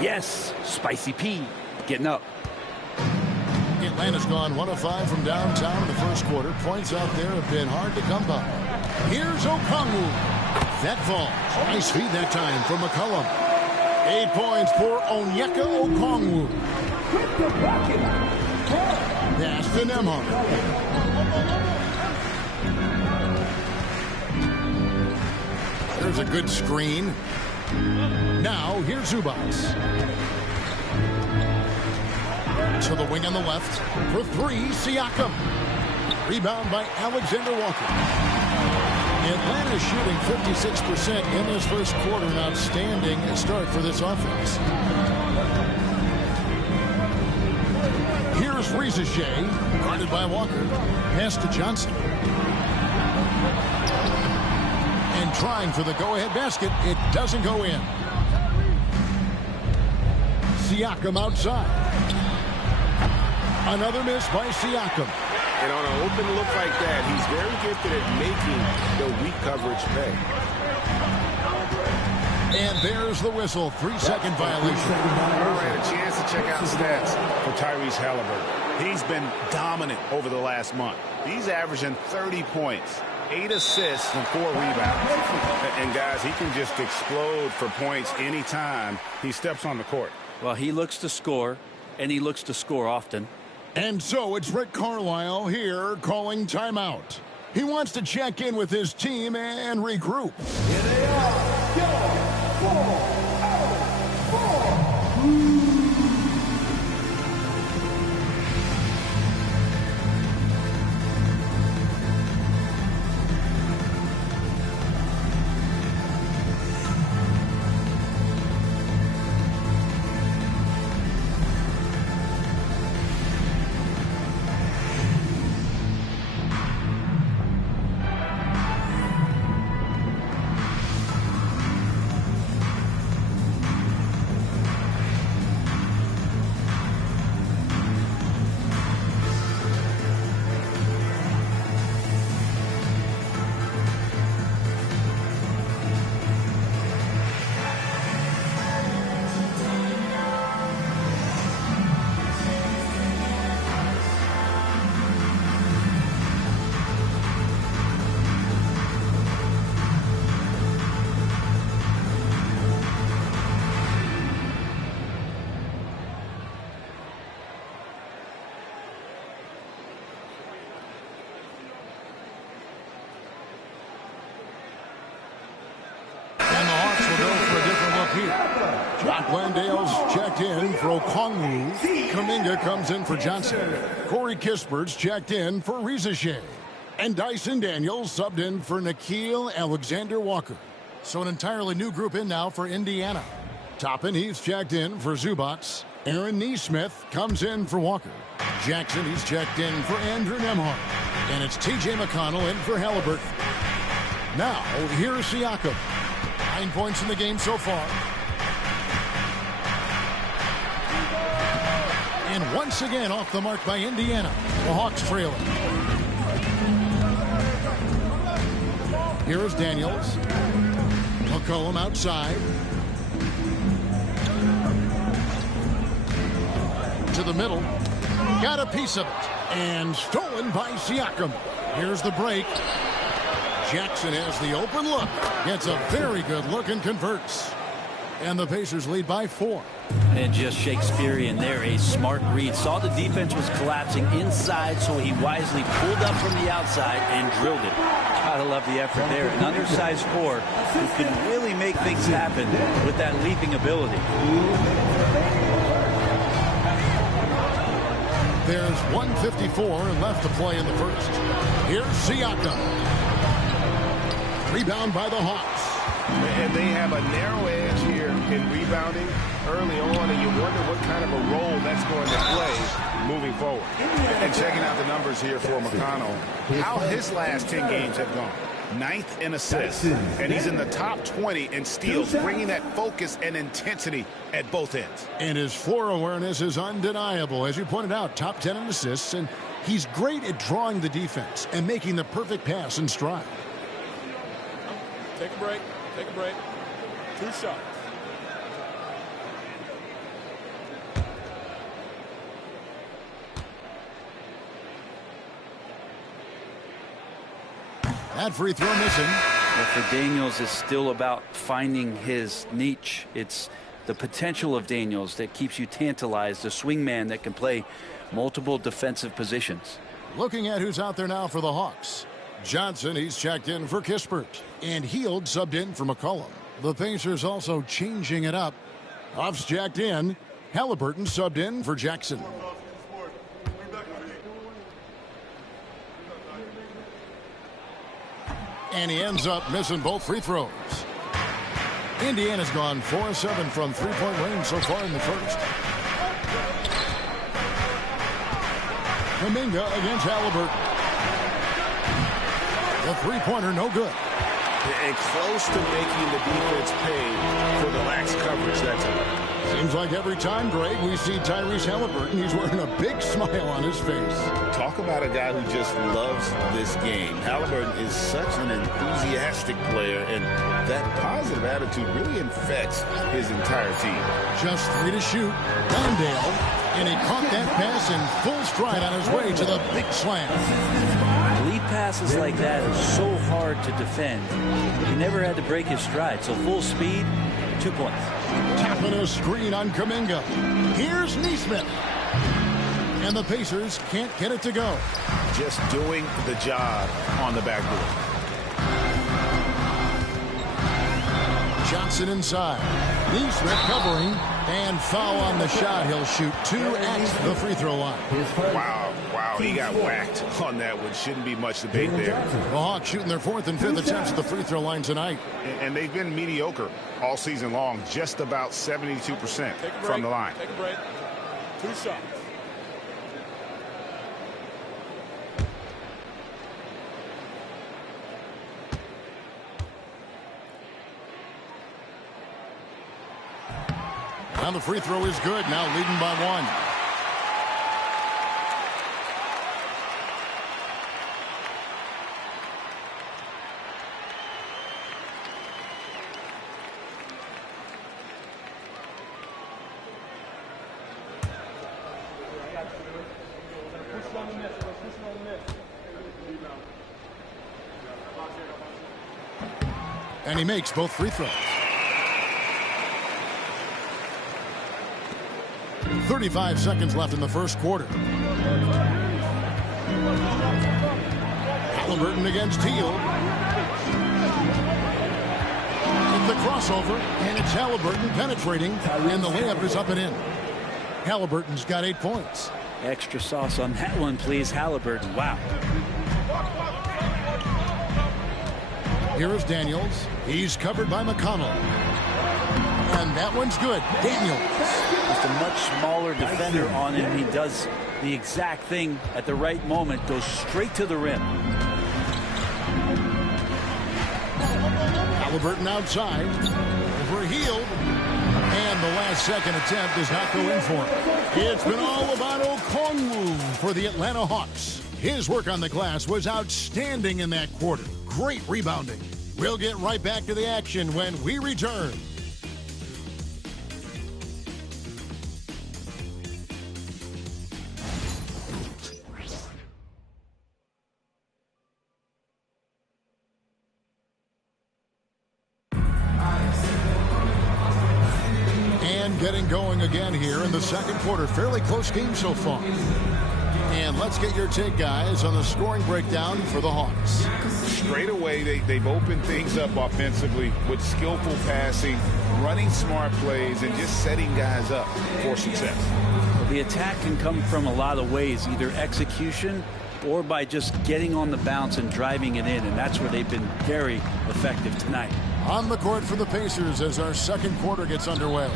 Yes, Spicy P getting up. Atlanta's gone 1 of 5 from downtown in the first quarter. Points out there have been hard to come by. Here's Okongwu. That falls. Nice feed that time from McCollum. 8 points for Onyeka Okongwu. Pass to Emhart. There's a good screen. Now here's Zubac. To the wing on the left. For 3, Siakam. Rebound by Alexander Walker. Atlanta shooting 56% in this first quarter. An outstanding start for this offense. Here's Rizachet. Guarded by Walker. Pass to Johnson. And trying for the go-ahead basket. It doesn't go in. Siakam outside. Another miss by Siakam. And on an open look like that, he's very gifted at making the weak coverage pay. And there's the whistle. 3-second violation. All right, a chance to check out stats for Tyrese Halliburton. He's been dominant over the last month. He's averaging 30 points, 8 assists, and 4 rebounds. And guys, he can just explode for points anytime he steps on the court. Well, he looks to score, and he looks to score often. And so it's Rick Carlisle here calling timeout. He wants to check in with his team and regroup. Here they are. Go. 4 out. 4. Jock Landale's checked in for Okongwu. Kuminga comes in for Johnson. Corey Kispert's checked in for Rizachet. And Dyson Daniels subbed in for Nickeil Alexander-Walker. So an entirely new group in now for Indiana. Toppin, he's checked in for Zubats. Aaron Neesmith comes in for Walker. Jackson, he's checked in for Andrew Nembhard. And it's T.J. McConnell in for Halliburton. Now, here's Siakam. 9 points in the game so far. And once again off the mark by Indiana. The Hawks trailing. Here is Daniels. McCollum outside. To the middle. Got a piece of it. And stolen by Siakam. Here's the break. Jackson has the open look. Gets a very good look and converts. And the Pacers lead by 4. And just Shakespearean there, a smart read. Saw the defense was collapsing inside, so he wisely pulled up from the outside and drilled it. Gotta love the effort there. An undersized 4 who can really make things happen with that leaping ability. There's 1:54 left to play in the first. Here's Siakam. Rebound by the Hawks. And they have a narrow edge here in rebounding early on, and you wonder what kind of a role that's going to play moving forward. And checking out the numbers here for McConnell, how his last 10 games have gone. 9th in assists, and he's in the top 20 in steals, bringing that focus and intensity at both ends. And his floor awareness is undeniable. As you pointed out, top 10 in assists, and he's great at drawing the defense and making the perfect pass in stride. Take a break. Take a break. 2 shots. That free throw missing. Well, for Daniels, it's still about finding his niche. It's the potential of Daniels that keeps you tantalized, a swingman that can play multiple defensive positions. Looking at who's out there now for the Hawks. Johnson, he's checked in for Kispert. And Hield subbed in for McCollum. The Pacers also changing it up. Huff's jacked in. Halliburton subbed in for Jackson. And he ends up missing both free throws. Indiana's gone 4-7 from three-point range so far in the first. Kuminga against Halliburton. The three-pointer no good. And close to making the defense pay for the lax coverage that time. Seems like every time, Greg, we see Tyrese Halliburton, he's wearing a big smile on his face. Talk about a guy who just loves this game. Halliburton is such an enthusiastic player, and that positive attitude really infects his entire team. Just 3 to shoot. Landale, and he caught that pass in full stride on his way to the big slam. Lead passes like that are so hard to defend. He never had to break his stride, so full speed, 2 points. Tapping a screen on Kuminga. Here's Neesmith. And the Pacers can't get it to go. Just doing the job on the backboard. Johnson inside. Neesmith covering. And foul on the shot. He'll shoot 2 at the free throw line. Wow, he got whacked on that one. Shouldn't be much debate there. The Hawks shooting their 4th and 5th attempts at the free throw line tonight. And they've been mediocre all season long, just about 72% from the line. Take a break. 2 shots. And the free throw is good. Now leading by 1. And he makes both free throws. 35 seconds left in the first quarter. Halliburton against Hield. with the crossover, and it's Halliburton penetrating, and the layup is up and in. Halliburton's got 8 points. Extra sauce on that one, please, Halliburton. Wow. Here is Daniels. He's covered by McConnell. And that one's good. Daniels. Just a much smaller defender on him. He does the exact thing at the right moment. Goes straight to the rim. Halliburton outside. Overhealed. And the last second attempt does not go in for him. It's been all about Okongwu for the Atlanta Hawks. His work on the glass was outstanding in that quarter. Great rebounding. We'll get right back to the action when we return. Getting going again here in the second quarter. Fairly close game so far. And let's get your take, guys, on the scoring breakdown for the Hawks. Straight away, they've opened things up offensively with skillful passing, running smart plays, and just setting guys up for success. Well, the attack can come from a lot of ways, either execution or by just getting on the bounce and driving it in, and that's where they've been very effective tonight. On the court for the Pacers as our second quarter gets underway.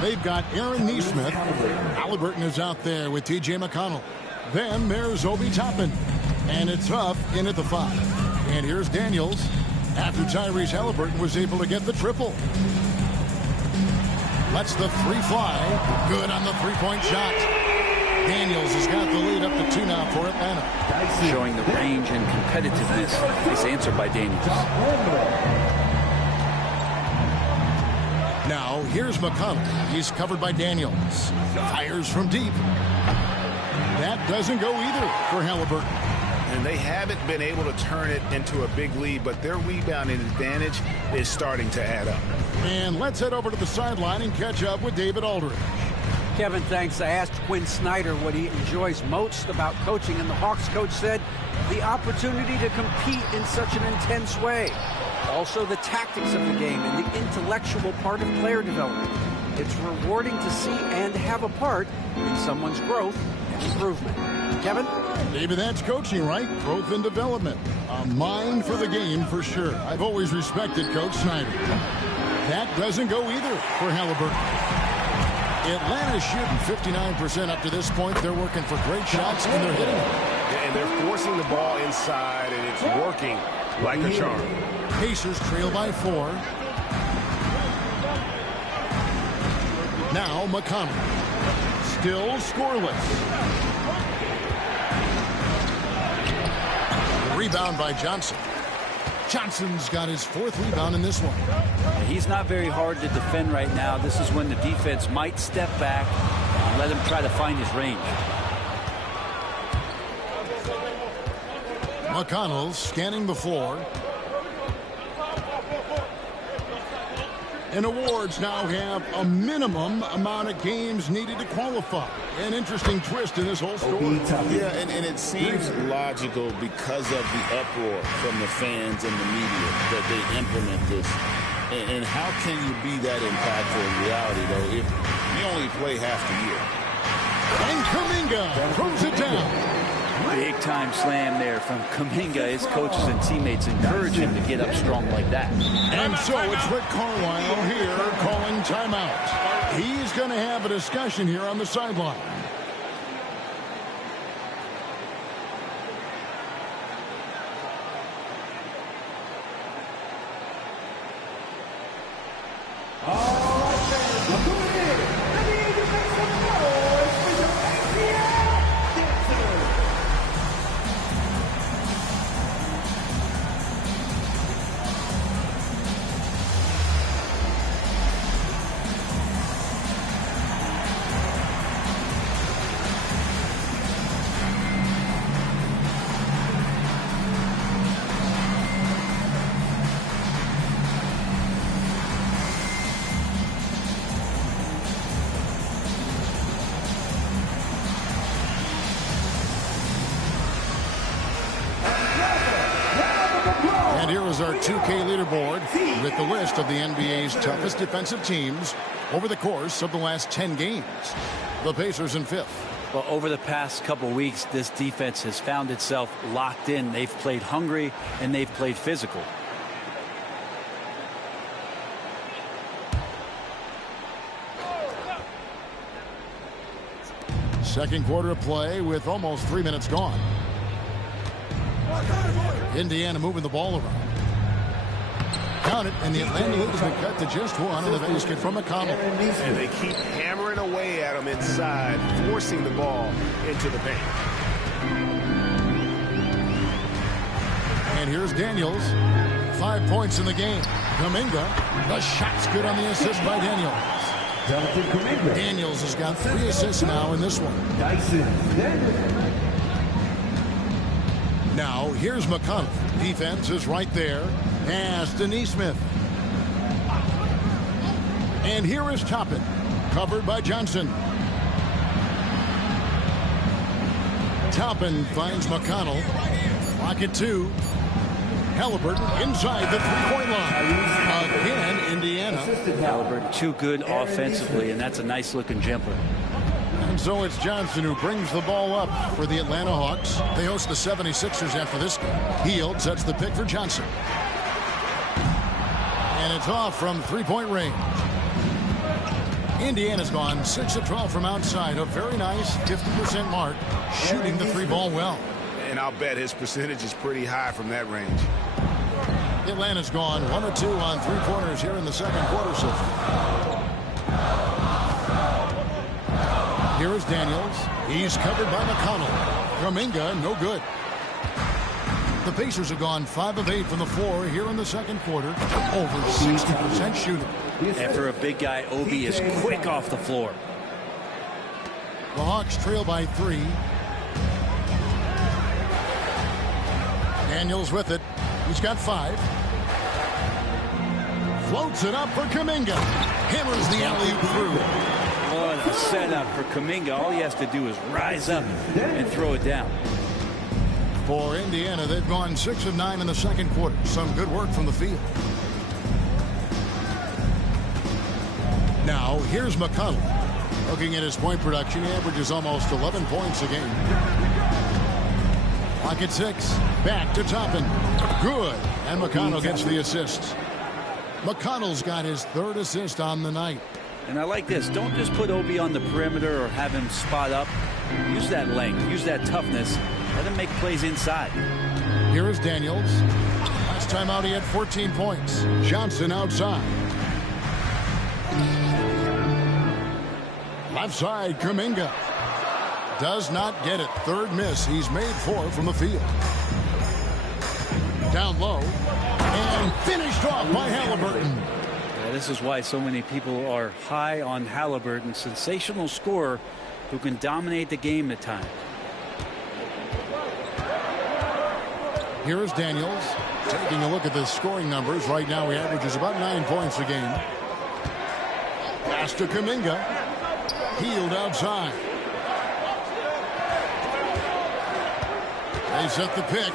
They've got Aaron Nesmith. Halliburton is out there with T.J. McConnell. Then there's Obi Toppin. And it's Huff in at the 5. And here's Daniels after Tyrese Halliburton was able to get the triple. Lets the 3 fly. Good on the three-point shot. Daniels has got the lead up to 2 now for Atlanta. Showing the range and competitiveness. Nice answer by Daniels. Now, here's McConnell. He's covered by Daniels. Fires from deep. That doesn't go either for Halliburton. And they haven't been able to turn it into a big lead, but their rebounding advantage is starting to add up. And let's head over to the sideline and catch up with David Aldridge. Kevin, thanks. I asked Quinn Snyder what he enjoys most about coaching, and the Hawks coach said the opportunity to compete in such an intense way. Also, the tactics of the game and the intellectual part of player development. It's rewarding to see and have a part in someone's growth and improvement. Kevin? David, that's coaching, right? Growth and development. A mind for the game for sure. I've always respected Coach Snyder. That doesn't go either for Halliburton. Atlanta's shooting 59% up to this point. They're working for great shots, and they're hitting them. And they're forcing the ball inside, and it's working like a charm. Pacers trail by 4. Now McConnell. Still scoreless. Rebound by Johnson. Johnson's got his 4th rebound in this one. He's not very hard to defend right now. This is when the defense might step back and let him try to find his range. McConnell scanning the floor. And awards now have a minimum amount of games needed to qualify. An interesting twist in this whole story. Yeah, and it seems logical because of the uproar from the fans and the media that they implement this. And how can you be that impactful in reality, though, if you only play half the year? And Kuminga throws it down. Big time slam there from Kuminga. His coaches and teammates encourage him to get up strong like that. And so it's Rick Carlisle here calling timeout. He's going to have a discussion here on the sideline. And here is our 2K leaderboard with the list of the NBA's toughest defensive teams over the course of the last 10 games. The Pacers in 5th. Well, over the past couple weeks, this defense has found itself locked in. They've played hungry and they've played physical. Second quarter of play with almost 3 minutes gone. Indiana moving the ball around. Count it, and the Atlanta lead has been cut to just one on the basket from McConnell. And they keep hammering away at him inside, forcing the ball into the paint. And here's Daniels. 5 points in the game. Kuminga, the shot's good on the assist by Daniels. Daniels has got 3 assists now in this one. Now, here's McConnell. Defense is right there. Pass to Neesmith. And here is Toppin. Covered by Johnson. Toppin finds McConnell. Pocket 2. Halliburton inside the three-point line. Again, Indiana. Halliburton too good offensively, and that's a nice-looking jumper. And so it's Johnson who brings the ball up for the Atlanta Hawks. They host the 76ers after this game. Hield sets the pick for Johnson. And it's off from three-point range. Indiana's gone 6 of 12 from outside. A very nice 50% mark, shooting the 3-ball well. And I'll bet his percentage is pretty high from that range. Atlanta's gone 1 of 2 on 3-pointers here in the second quarter so far. Here is Daniels. He's covered by McConnell. Kuminga, no good. The Pacers have gone 5 of 8 from the floor here in the second quarter. Over 60% shooting. And for a big guy, Obi is quick off the floor. The Hawks trail by 3. Daniels with it. He's got 5. Floats it up for Kuminga. Hammers the alley-oop through. What a setup for Kuminga. All he has to do is rise up and throw it down. For Indiana, they've gone 6 of 9 in the second quarter. Some good work from the field. Now, here's McConnell. Looking at his point production, he averages almost 11 points a game. Pocket 6. Back to Toppin. Good. And McConnell gets the assist. McConnell's got his 3rd assist on the night. And I like this. Don't just put Obi on the perimeter or have him spot up. Use that length. Use that toughness. Let him make plays inside. Here is Daniels. Last time out, he had 14 points. Johnson outside. Left side, Kuminga. Does not get it. 3rd miss. He's made 4 from the field. Down low. And finished off by Halliburton. Yeah, this is why so many people are high on Halliburton. Sensational scorer who can dominate the game at times. Here is Daniels. Taking a look at the scoring numbers. Right now he averages about 9 points a game. Pass to Kuminga. Hield outside. They set the pick.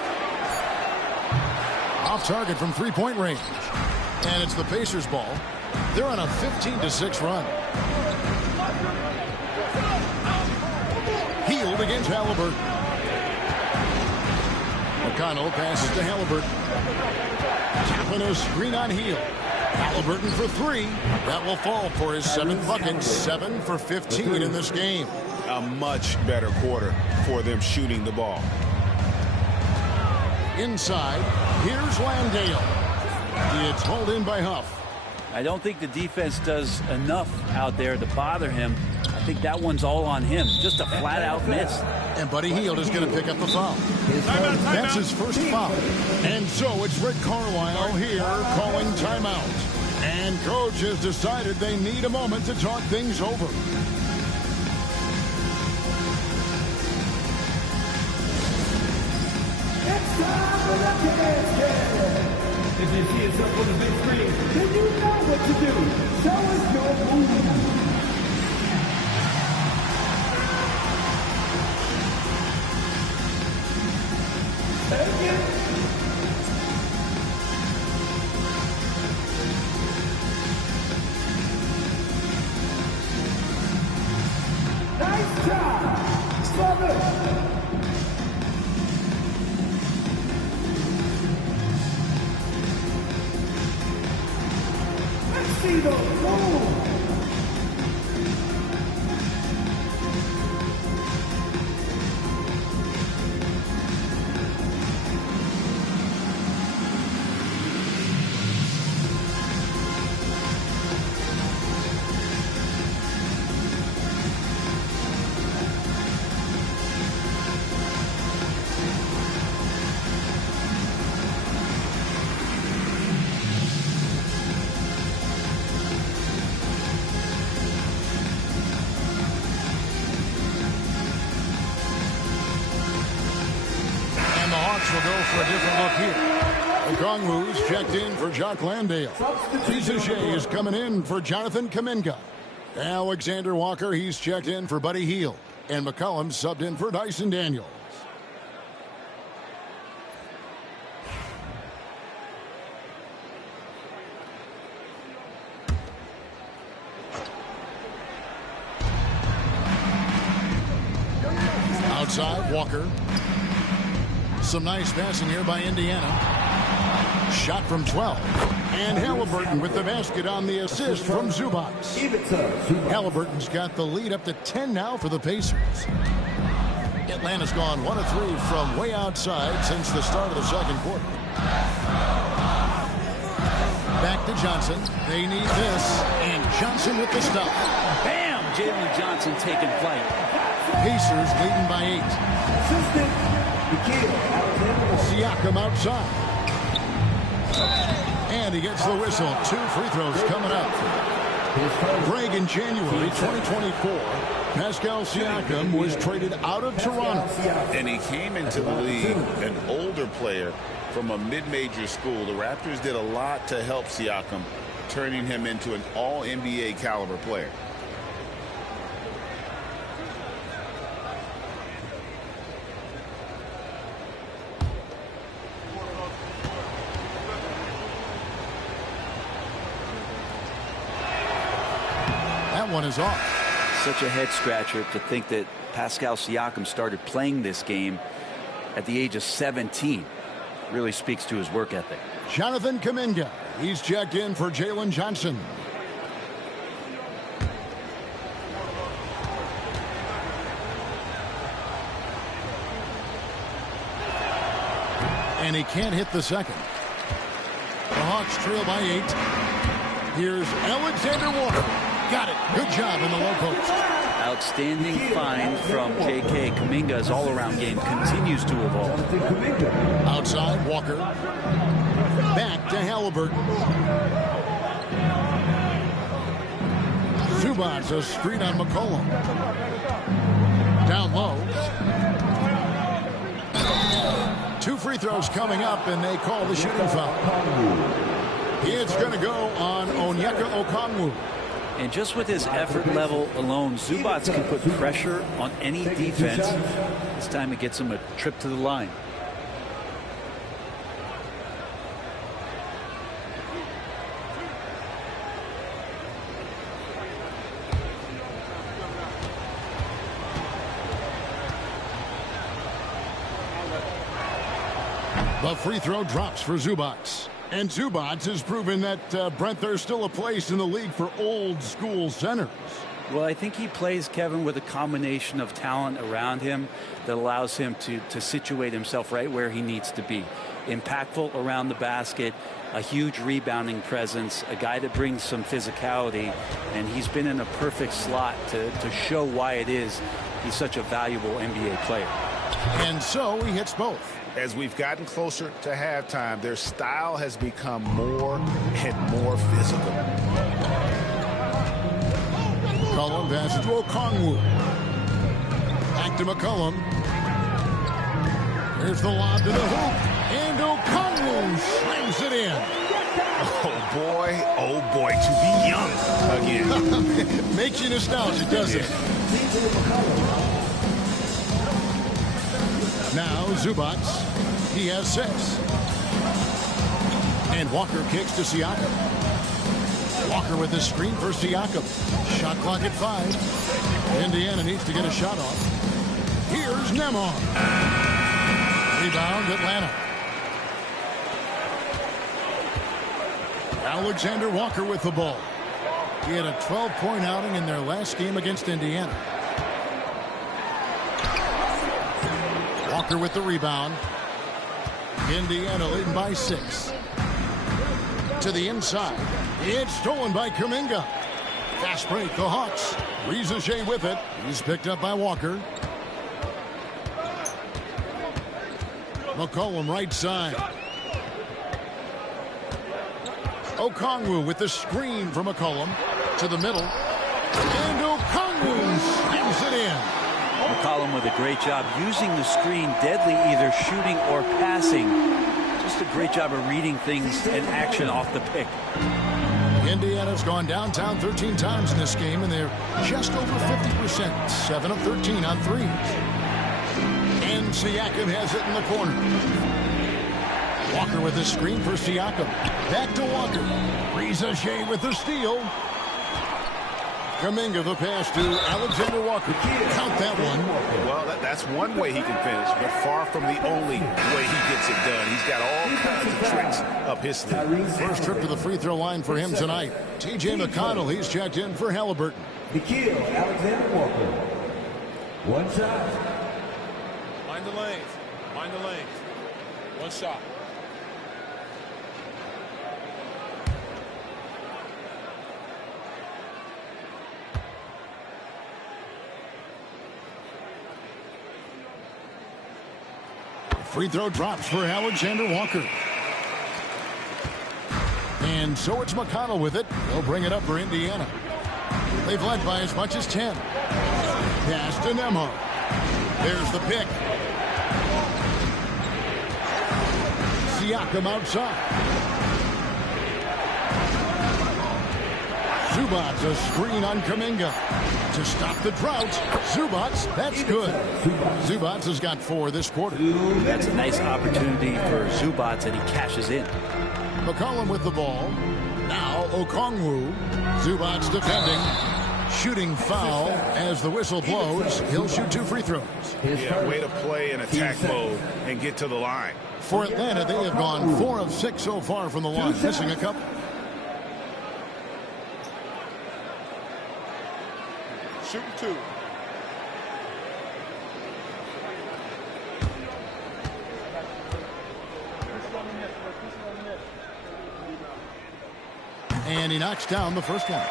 Off target from 3-point range. And it's the Pacers' ball. They're on a 15-6 run. Hield against Halliburton. McConnell passes to Halliburton. Tapping a screen on Hield. Halliburton for 3. That will fall for his 7th bucket. 7 for 15 in this game. A much better quarter for them shooting the ball. Inside, here's Landale. It's hauled in by Huff. I don't think the defense does enough out there to bother him. I think that one's all on him. Just a flat-out miss. And Buddy Hield is going to pick up the foul. That's his first foul. And so it's Rick Carlisle here calling timeout. And coach has decided they need a moment to talk things over. It's time for the jackask. If you see us up on the big screen, then you know what to do. Show us your move. Take it. see the move. Will go for a different look here. Okongwu's checked in for Jock Landale. Isaiah is coming in for Jonathan Kuminga. Alexander Walker, he's checked in for Buddy Hield. And McCollum subbed in for Dyson Daniels. Outside, Walker. Some nice passing here by Indiana. Shot from 12. And Halliburton with the basket on the assist from Zubac. Halliburton's got the lead up to 10 now for the Pacers. Atlanta's gone 1 of 3 from way outside since the start of the second quarter. Back to Johnson. They need this. And Johnson with the stop. Bam! Jalen Johnson taking flight. Pacers leading by 8. Siakam outside. And he gets the whistle. 2 free throws coming up. Greg, in January 2024, Pascal Siakam was traded out of Toronto. And he came into the league an older player from a mid-major school. The Raptors did a lot to help Siakam, turning him into an all-NBA caliber player. One is off. Such a head scratcher to think that Pascal Siakam started playing this game at the age of 17. Really speaks to his work ethic. Jonathan Kuminga. He's checked in for Jalen Johnson. And he can't hit the second. The Hawks trail by 8. Here's Alexander Walker. Got it. Good job in the low post. Outstanding find from J.K. Kuminga's all-around game continues to evolve. Outside, Walker. Back to Halliburton. Zubac, a screen on McCollum. Down low. 2 free throws coming up, and they call the shooting foul. It's going to go on Onyeka Okongwu. And just with his effort level alone, Zubac can put pressure on any defense. This time it gets him a trip to the line. The free throw drops for Zubac. And Zubac has proven that, Brent, there's still a place in the league for old school centers. Well, I think he plays, Kevin, with a combination of talent around him that allows him to situate himself right where he needs to be. Impactful around the basket, a huge rebounding presence, a guy that brings some physicality, and he's been in a perfect slot to show why it is he's such a valuable NBA player. And so he hits both. As we've gotten closer to halftime, their style has become more and more physical. McCollum passes to Okongwu. Back to McCollum. Here's the lob to the hoop. And Okongwu slams it in. Oh boy, to be young again. Makes you nostalgic, doesn't it? Now Zubac, he has 6. And Walker kicks to Siakam. Walker with the screen for Siakam. Shot clock at 5. Indiana needs to get a shot off. Here's Nemon. Rebound Atlanta. Alexander Walker with the ball. He had a 12-point outing in their last game against Indiana. Walker with the rebound. Indiana leading by 6. To the inside. It's stolen by Kuminga. Fast break, the Hawks. Riza with it. He's picked up by Walker. McCollum right side. Okongwu with the screen from McCollum to the middle. And Okongwu slams it in. McCollum with a great job using the screen, deadly either shooting or passing. Just a great job of reading things and action off the pick. Indiana's gone downtown 13 times in this game, and they're just over 50%. 7 of 13 on threes. And Siakam has it in the corner. Walker with the screen for Siakam. Back to Walker. Riza with the steal. Kuminga the pass to Alexander Walker. Count that one. Well, that's one way he can finish, but far from the only way he gets it done. He's got all kinds of tricks up his sleeve. First trip to the free throw line for him tonight. T.J. McConnell, he's checked in for Halliburton. Nikhil Alexander Walker. One shot. Mind the lanes. Mind the lanes. One shot. Free throw drops for Alexander Walker. And so it's McConnell with it. They'll bring it up for Indiana. They've led by as much as 10. Pass to Nembhard. There's the pick. Siakam outside. Zubac a screen on Kuminga. To stop the drought, Zubac, that's good. Zubac has got 4 this quarter. That's a nice opportunity for Zubac, and he cashes in. McCollum with the ball. Now Okongwu. Zubac defending. Shooting foul as the whistle blows. He'll shoot 2 free throws. Yeah, way to play in attack mode and get to the line. For Atlanta, they have gone 4 of 6 so far from the line, missing a couple. Shooting 2. And he knocks down the first one.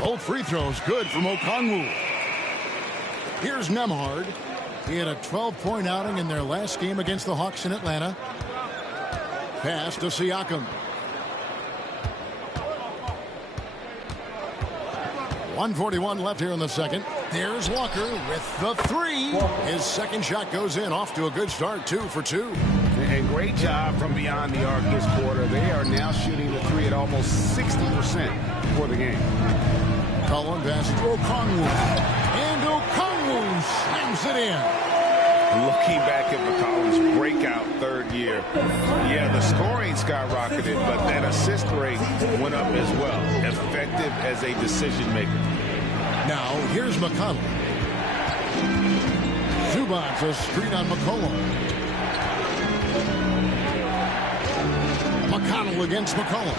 Both free throws good from Okongwu. Here's Nembhard. He had a 12-point outing in their last game against the Hawks in Atlanta. Pass to Siakam. 1:41 left here in the second. There's Walker with the 3. His second shot goes in, off to a good start, 2 for 2. And great job from beyond the arc this quarter. They are now shooting the 3 at almost 60% for the game. Cullen pass to Okongwu. And Okongwu slams it in. Looking back at McCollum's breakout third year, yeah, the scoring skyrocketed, but that assist rate went up as well. Effective as a decision maker. Now, here's McConnell. Zubac a screen on McCollum. McConnell against McCollum.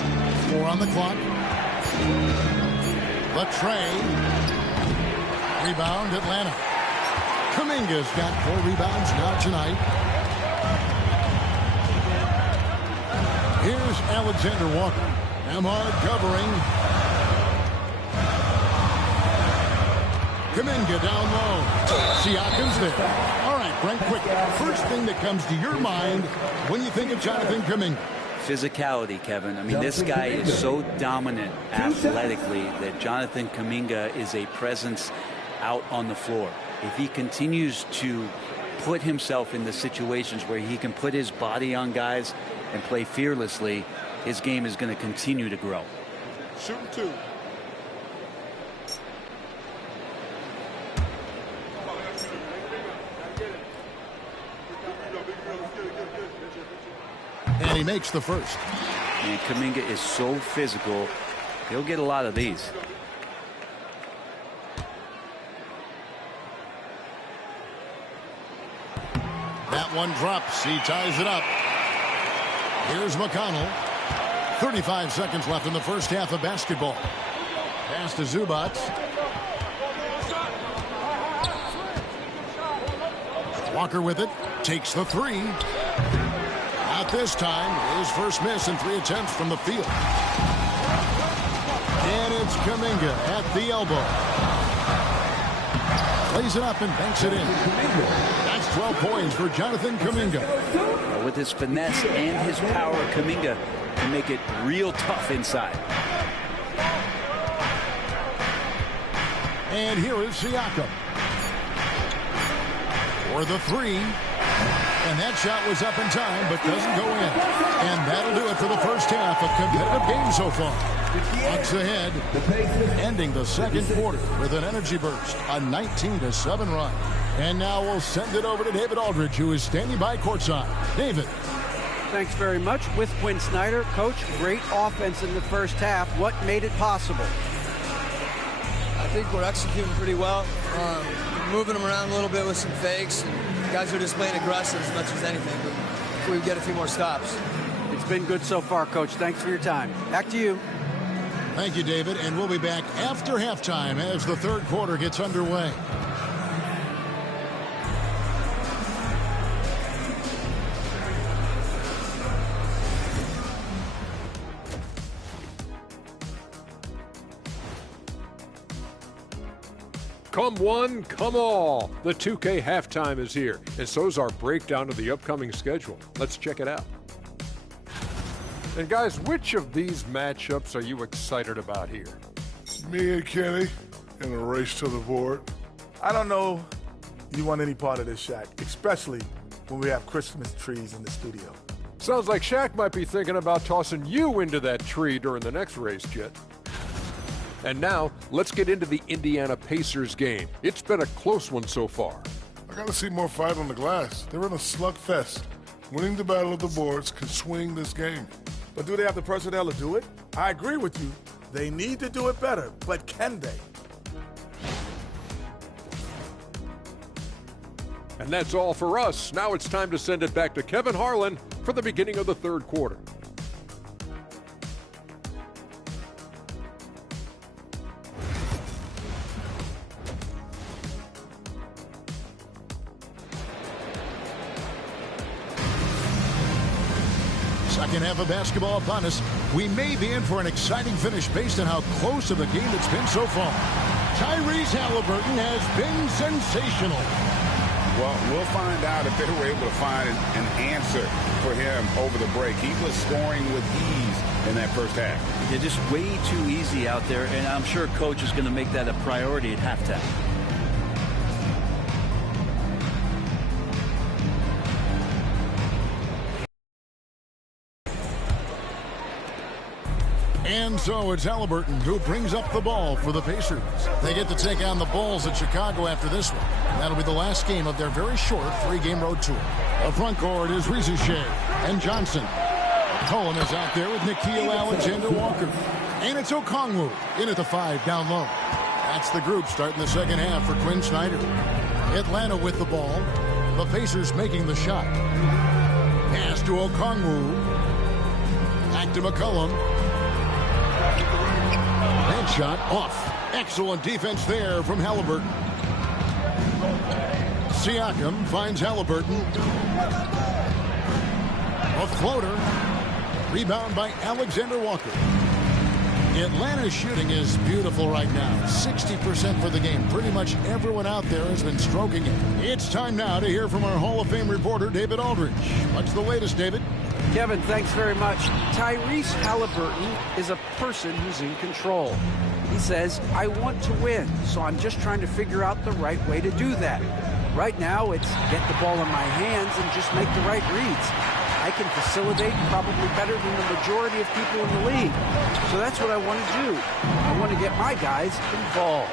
4 on the clock. The tray. Rebound, Atlanta. Kuminga's got 4 rebounds now tonight. Here's Alexander Walker. Nembhard covering. Kuminga down low. Siakam's there. All right, Brent, quick. First thing that comes to your mind when you think of Jonathan Kuminga. Physicality, Kevin. I mean, this guy is so dominant athletically that Jonathan Kuminga is a presence out on the floor. If he continues to put himself in the situations where he can put his body on guys and play fearlessly, his game is going to continue to grow. Shooting 2. And he makes the first. And Kuminga is so physical. He'll get a lot of these. That one drops. He ties it up. Here's McConnell. 35 seconds left in the first half of basketball. Pass to Zubac. Walker with it. Takes the three. Not this time. His first miss in 3 attempts from the field. And it's Kuminga at the elbow. Plays it up and banks it in. That's 12 points for Jonathan Kuminga. With his finesse and his power, Kuminga can make it real tough inside. And here is Siakam. For the three. And that shot was up in time, but doesn't go in. And that'll do it for the first half. A competitive game so far. Bucks ahead, ending the second quarter with an energy burst, a 19-7 run. And now we'll send it over to David Aldridge, who is standing by courtside. David. Thanks very much. With Quinn Snyder, Coach, great offense in the first half. What made it possible? I think we're executing pretty well. Moving them around a little bit with some fakes. And guys are just playing aggressive as much as anything. But if we get a few more stops. It's been good so far, Coach. Thanks for your time. Back to you. Thank you, David. And we'll be back after halftime as the third quarter gets underway. Come one, come all. The 2K halftime is here, and so's our breakdown of the upcoming schedule. Let's check it out. And guys, which of these matchups are you excited about here? Me and Kenny in a race to the board. I don't know you want any part of this, Shaq, especially when we have Christmas trees in the studio. Sounds like Shaq might be thinking about tossing you into that tree during the next race, Jet. And now, let's get into the Indiana Pacers game. It's been a close one so far. I gotta see more fight on the glass. They're in a slugfest. Winning the battle of the boards can swing this game. But do they have the personnel to do it? I agree with you. They need to do it better, but can they? And that's all for us. Now it's time to send it back to Kevin Harlan for the beginning of the third quarter. Second half of basketball upon us. We may be in for an exciting finish based on how close of a game it's been so far. Tyrese Halliburton has been sensational. Well, we'll find out if they were able to find an answer for him over the break. He was scoring with ease in that first half. Yeah, just way too easy out there, and I'm sure Coach is going to make that a priority at halftime. And so it's Halliburton who brings up the ball for the Pacers. They get to take on the Bulls at Chicago after this one. That'll be the last game of their very short 3-game road tour. The front court is Rizushea and Johnson. Cohen is out there with Nickeil Alexander-Walker. And it's Okongwu in at the 5 down low. That's the group starting the second half for Quinn Snyder. Atlanta with the ball. The Pacers making the shot. Pass to Okongwu. Back to McCollum. That shot off. Excellent defense there from Halliburton. Siakam finds Halliburton. A floater. Rebound by Alexander-Walker. Atlanta's shooting is beautiful right now. 60% for the game. Pretty much everyone out there has been stroking it. It's time now to hear from our Hall of Fame reporter, David Aldridge. What's the latest, David? Kevin, thanks very much. Tyrese Halliburton is a person who's in control. He says, I want to win, so I'm just trying to figure out the right way to do that. Right now, it's get the ball in my hands and just make the right reads. I can facilitate probably better than the majority of people in the league. So that's what I want to do. I want to get my guys involved.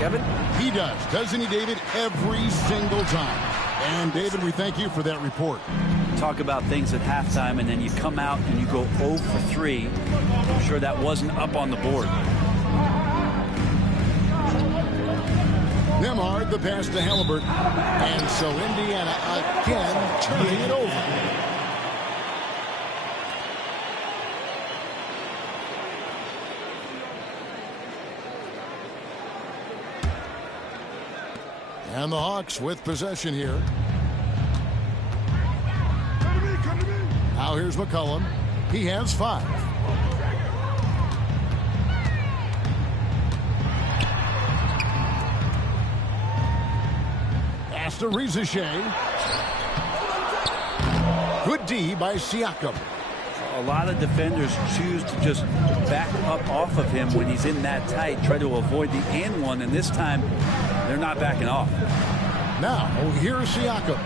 Kevin? He does, doesn't he, David? Every single time. And, David, we thank you for that report. talk about things at halftime, and then you come out and you go 0 for 3. I'm sure that wasn't up on the board. Nembhard, the pass to Halliburton. And so Indiana again turning it over. And the Hawks with possession here. Now here's McCollum. He has 5. Pass to Rizeshe. Good D by Siakam. A lot of defenders choose to just back up off of him when he's in that tight, try to avoid the and one, and this time they're not backing off. Now, here's Siakam.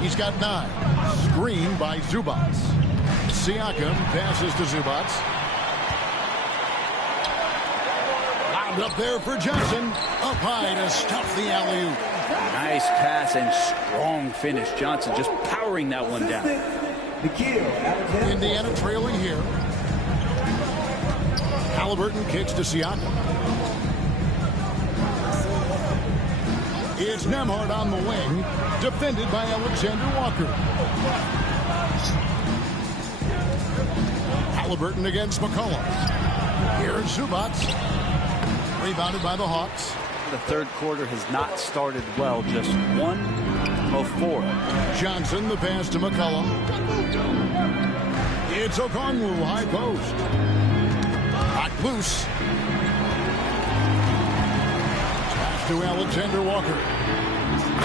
He's got 9. Screen by Zubac. Siakam passes to Zubac. Lobbed up there for Johnson. Up high to stuff the alley-oop. Nice pass and strong finish. Johnson just powering that one down. Indiana trailing here. Halliburton kicks to Siakam. It's Nembhard on the wing, defended by Alexander Walker. Halliburton against McCollum. Here's Zubac. Rebounded by the Hawks. The third quarter has not started well, just 1 of 4. Johnson, the pass to McCollum. It's Okongwu, high post. Hot loose. Pass to Alexander Walker.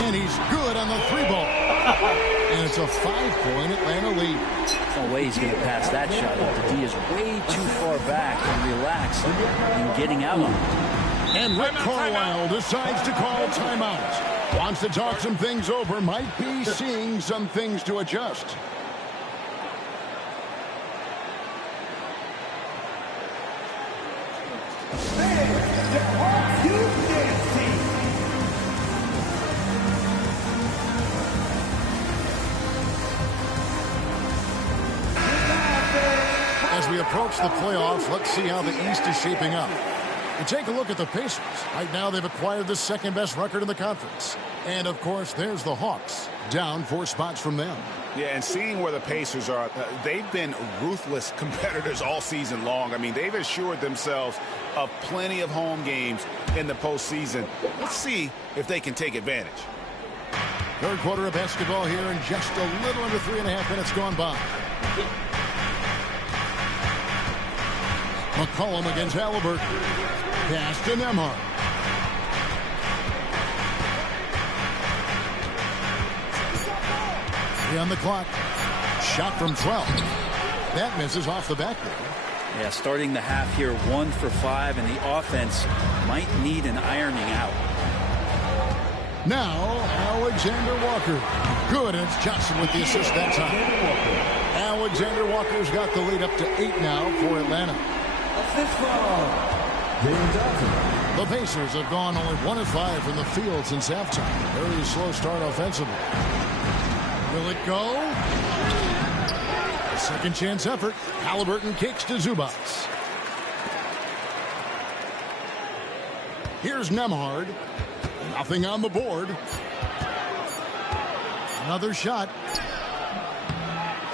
And he's good on the 3-ball. And it's a 5-point Atlanta lead. No way he's going to pass that shot. The D is way too far back and relaxed and getting out on it. And Rick Carlisle decides to call timeout. Wants to talk some things over. Might be seeing some things to adjust. As we approach the playoffs, let's see how the East is shaping up. And take a look at the Pacers. Right now, they've acquired the second-best record in the conference. And, of course, there's the Hawks, down 4 spots from them. Yeah, and seeing where the Pacers are, they've been ruthless competitors all season long. I mean, they've assured themselves of plenty of home games in the postseason. Let's see if they can take advantage. Third quarter of basketball here, and just a little under 3.5 minutes gone by. McCollum against Halliburton. Pass to Nembhard. On the clock. Shot from 12. That misses off the backboard. Yeah, starting the half here 1 for 5, and the offense might need an ironing out. Now, Alexander Walker. Good, and it's Johnson with the assist that time. Alexander Walker's got the lead up to 8 now for Atlanta. The Pacers have gone only 1 of 5 from the field since halftime. Very slow start offensively. Will it go? Second chance effort. Halliburton kicks to Zubac. Here's Nembhard. Nothing on the board. Another shot.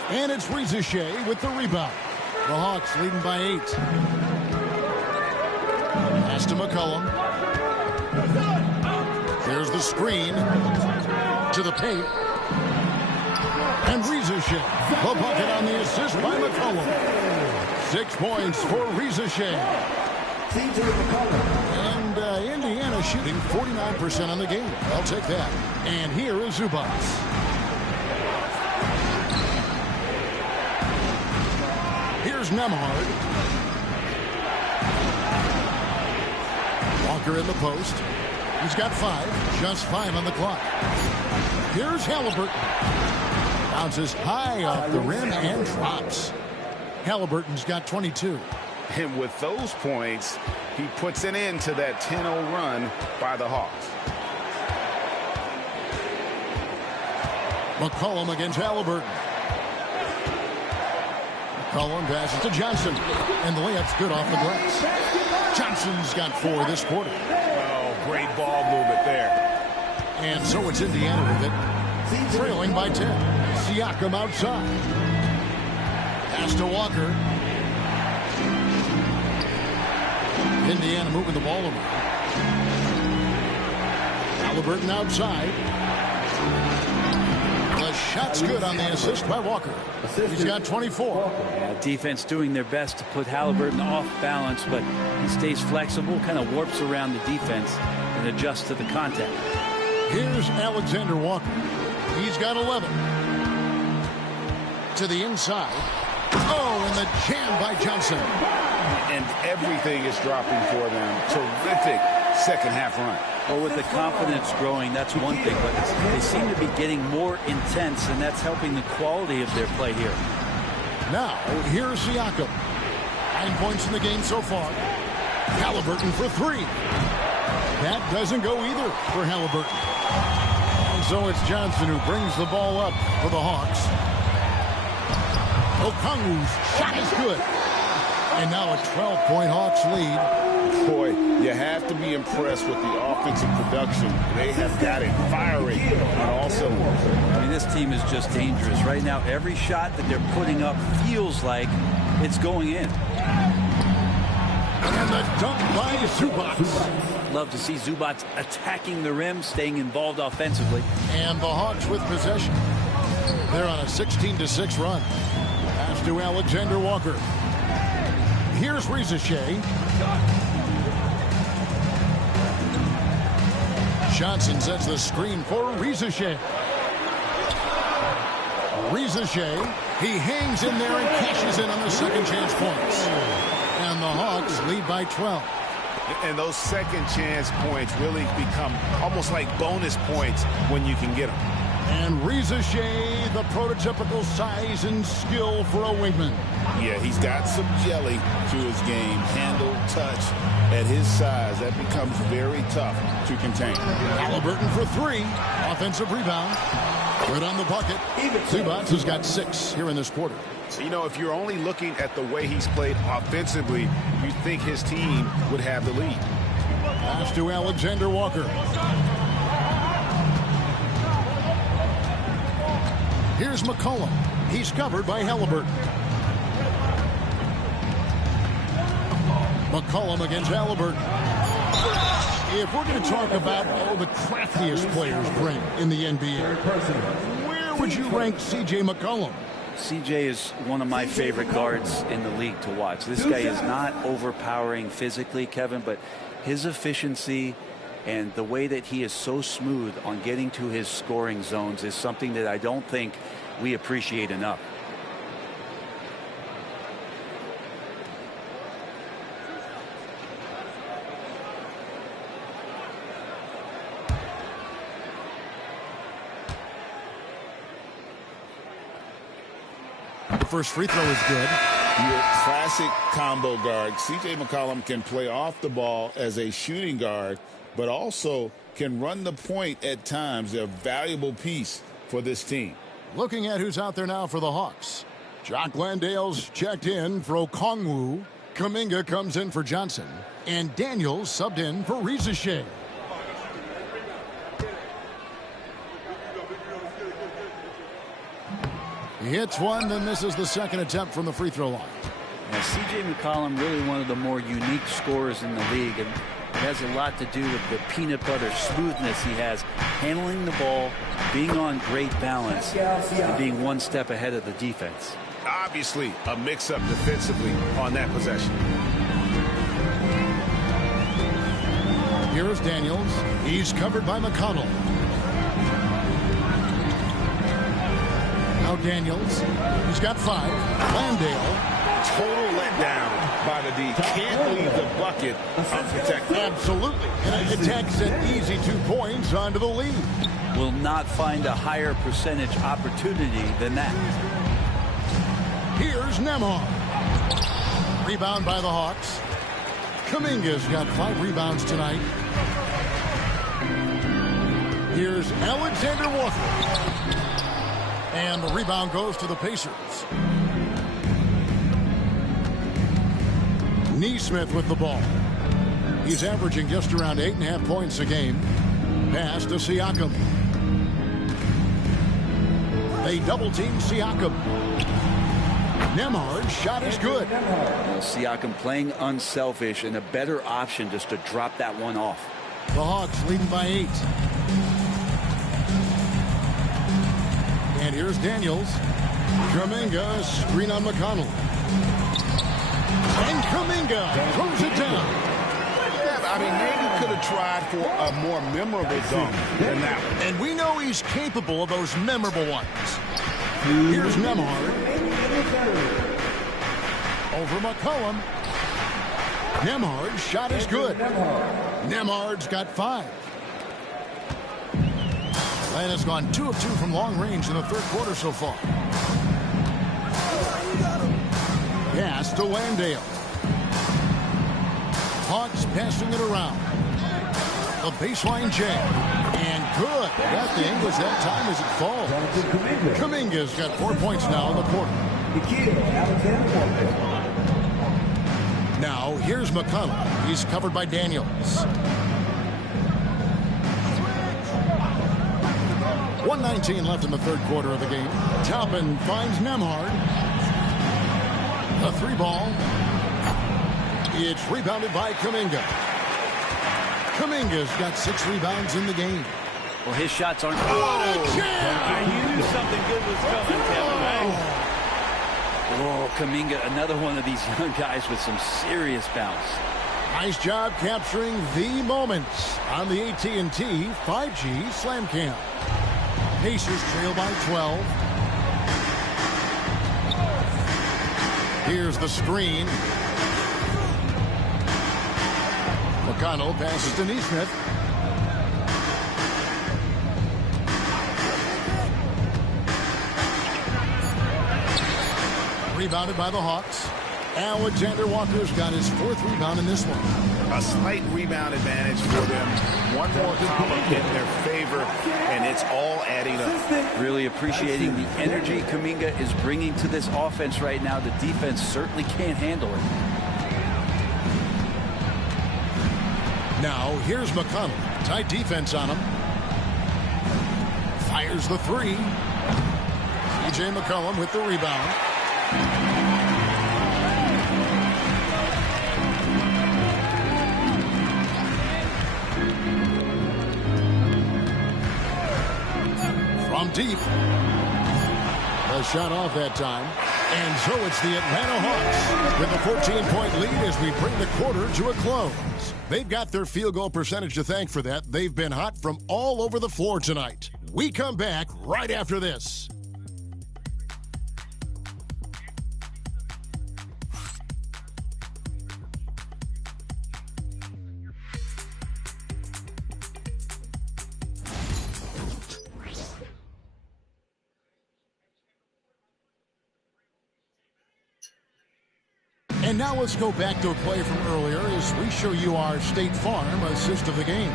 And it's Rizeshe with the rebound. The Hawks leading by 8. Pass to McCollum. There's the screen to the paint. And Rizeshe. The bucket on the assist by McCollum. 6 points for Rizeshe. And Indiana shooting 49% on the game. I'll take that. And here is Zubac. Here's Nembhard. Walker in the post. He's got 5. Just 5 on the clock. Here's Halliburton. Bounces high off the rim and drops. Halliburton's got 22. And with those points, he puts an end to that 10-0 run by the Hawks. McCollum against Halliburton. McCollum passes to Johnson. And the layup's good off the glass. Johnson's got 4 this quarter. Oh, great ball movement there. And so it's Indiana with it. Trailing by 10. Siakam outside. Pass to Walker. Indiana moving the ball around. Halliburton outside. The shot's good on the assist by Walker. He's got 24. Yeah, defense doing their best to put Halliburton off balance, but he stays flexible, kind of warps around the defense and adjusts to the contact. Here's Alexander Walker. He's got 11. To the inside. Oh, and the jam by Johnson. And everything is dropping for them. Terrific second half run. Well, with the confidence growing, that's one thing, but they seem to be getting more intense, and that's helping the quality of their play here. Now, here's Siakam. 9 points in the game so far. Halliburton for 3. That doesn't go either for Halliburton. And so it's Johnson who brings the ball up for the Hawks. Okongwu's shot is good. And now a 12-point Hawks lead. Boy, you have to be impressed with the offensive production. They have got it firing on all cylinders. I mean, this team is just dangerous. Right now, every shot that they're putting up feels like it's going in. And the dunk by Zubac. Love to see Zubac attacking the rim, staying involved offensively. And the Hawks with possession. They're on a 16-6 run. Pass to Alexander Walker. Here's Rizichet. Johnson sets the screen for Rizichet. Rizichet, he hangs in there and cashes in on the second chance points. And the Hawks lead by 12. And those second chance points really become almost like bonus points when you can get them. And Rizichet, the prototypical size and skill for a wingman. Yeah, he's got some jelly to his game. Handle, touch. At his size, that becomes very tough to contain. Halliburton for 3. Offensive rebound. Good on the bucket. Zubac has got 6 here in this quarter. So, you know, if you're only looking at the way he's played offensively, you think his team would have the lead. Pass to Alexander Walker. Here's McCollum. He's covered by Halliburton. McCollum against Halliburton. If we're going to talk about the craftiest players bring in the NBA, where would you rank C.J. McCollum? CJ is one of my favorite guards in the league to watch. This guy is not overpowering physically, Kevin, but his efficiency and the way that he is so smooth on getting to his scoring zones is something that I don't think we appreciate enough. The first free throw is good. Your classic combo guard. C.J. McCollum can play off the ball as a shooting guard, but also can run the point at times. They're a valuable piece for this team. Looking at who's out there now for the Hawks. Jock Landale's checked in for Okongwu. Kuminga comes in for Johnson. And Daniels subbed in for Rizichet. He hits one, then this is the second attempt from the free throw line. Now, C.J. McCollum, really one of the more unique scorers in the league, and it has a lot to do with the peanut butter smoothness he has, handling the ball, being on great balance, and being one step ahead of the defense. Obviously, a mix-up defensively on that possession. Here's Daniels. He's covered by McConnell. Now Daniels. He's got 5. Landale. Total letdown by the D. Can't leave the bucket unprotected. Absolutely. And it takes an easy 2 points onto the lead. Will not find a higher percentage opportunity than that. Here's Nembhard. Rebound by the Hawks. Kuminga's got 5 rebounds tonight. Here's Alexander Walker. And the rebound goes to the Pacers. Neesmith with the ball. He's averaging just around 8.5 points a game. Pass to Siakam. They double-team Siakam. Nembhard's shot is good. Siakam playing unselfish and a better option just to drop that one off. The Hawks leading by 8. And here's Daniels. Kuminga, screen on McConnell. And Kuminga throws it down. Yeah, I mean, maybe could have tried for a more memorable dunk than that one. And we know he's capable of those memorable ones. Here's Nembhard. Over McCollum. Nembhard's shot is good. Nembhard's got 5. Atlanta's gone 2 of 2 from long range in the third quarter so far. Pass to Landale. Hawks passing it around. A baseline jam. And good. Got the English that time as it falls. Kuminga's got 4 points now in the quarter. Now, here's McConnell. He's covered by Daniels. 1:19 left in the third quarter of the game. Toppin finds Nembhard. A 3-ball. It's rebounded by Kuminga. Kuminga's got 6 rebounds in the game. Well, his shots aren't... You knew something good was coming, Kevin, man. Oh, Kuminga, another one of these young guys with some serious bounce. Nice job capturing the moments on the AT&T 5G Slam Cam. Pacers trail by 12. Here's the screen. McConnell passes to Neesmith. Rebounded by the Hawks. Alexander Walker's got his 4th rebound in this one. A slight rebound advantage for them. One more column in their favor, and it's all adding up. Really appreciating the energy Kuminga is bringing to this offense right now. The defense certainly can't handle it. Now, here's McConnell. Tight defense on him. Fires the 3. C.J. McCollum with the rebound. From deep. A shot off that time. And so it's the Atlanta Hawks with a 14-point lead as we bring the quarter to a close. They've got their field goal percentage to thank for that. They've been hot from all over the floor tonight. We come back right after this. And now let's go back to a play from earlier as we show you our State Farm assist of the game.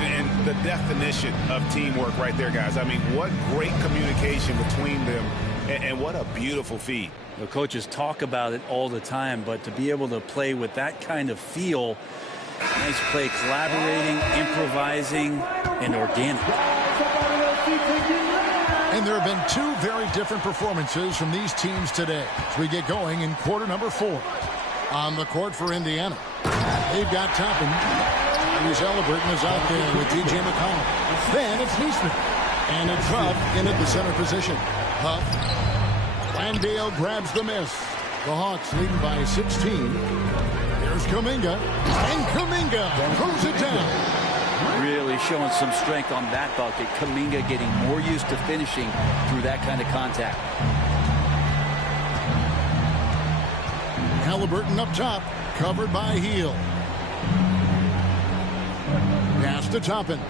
And the definition of teamwork right there, guys. I mean, what great communication between them, and what a beautiful feed. The coaches talk about it all the time, but to be able to play with that kind of feel, nice play, collaborating, improvising, and organic. And there have been 2 very different performances from these teams today as we get going in quarter number 4. On the court for Indiana, they've got Toppin. Tyrese Halliburton is out there with T.J. McConnell. Then it's Neesmith. And it's Huff in at the center position. Huff. Landale grabs the miss. The Hawks leading by 16. Here's Kuminga. And Kuminga throws it down. Really showing some strength on that bucket. Kuminga getting more used to finishing through that kind of contact. Halliburton up top, covered by Heel. Pass to Toppin.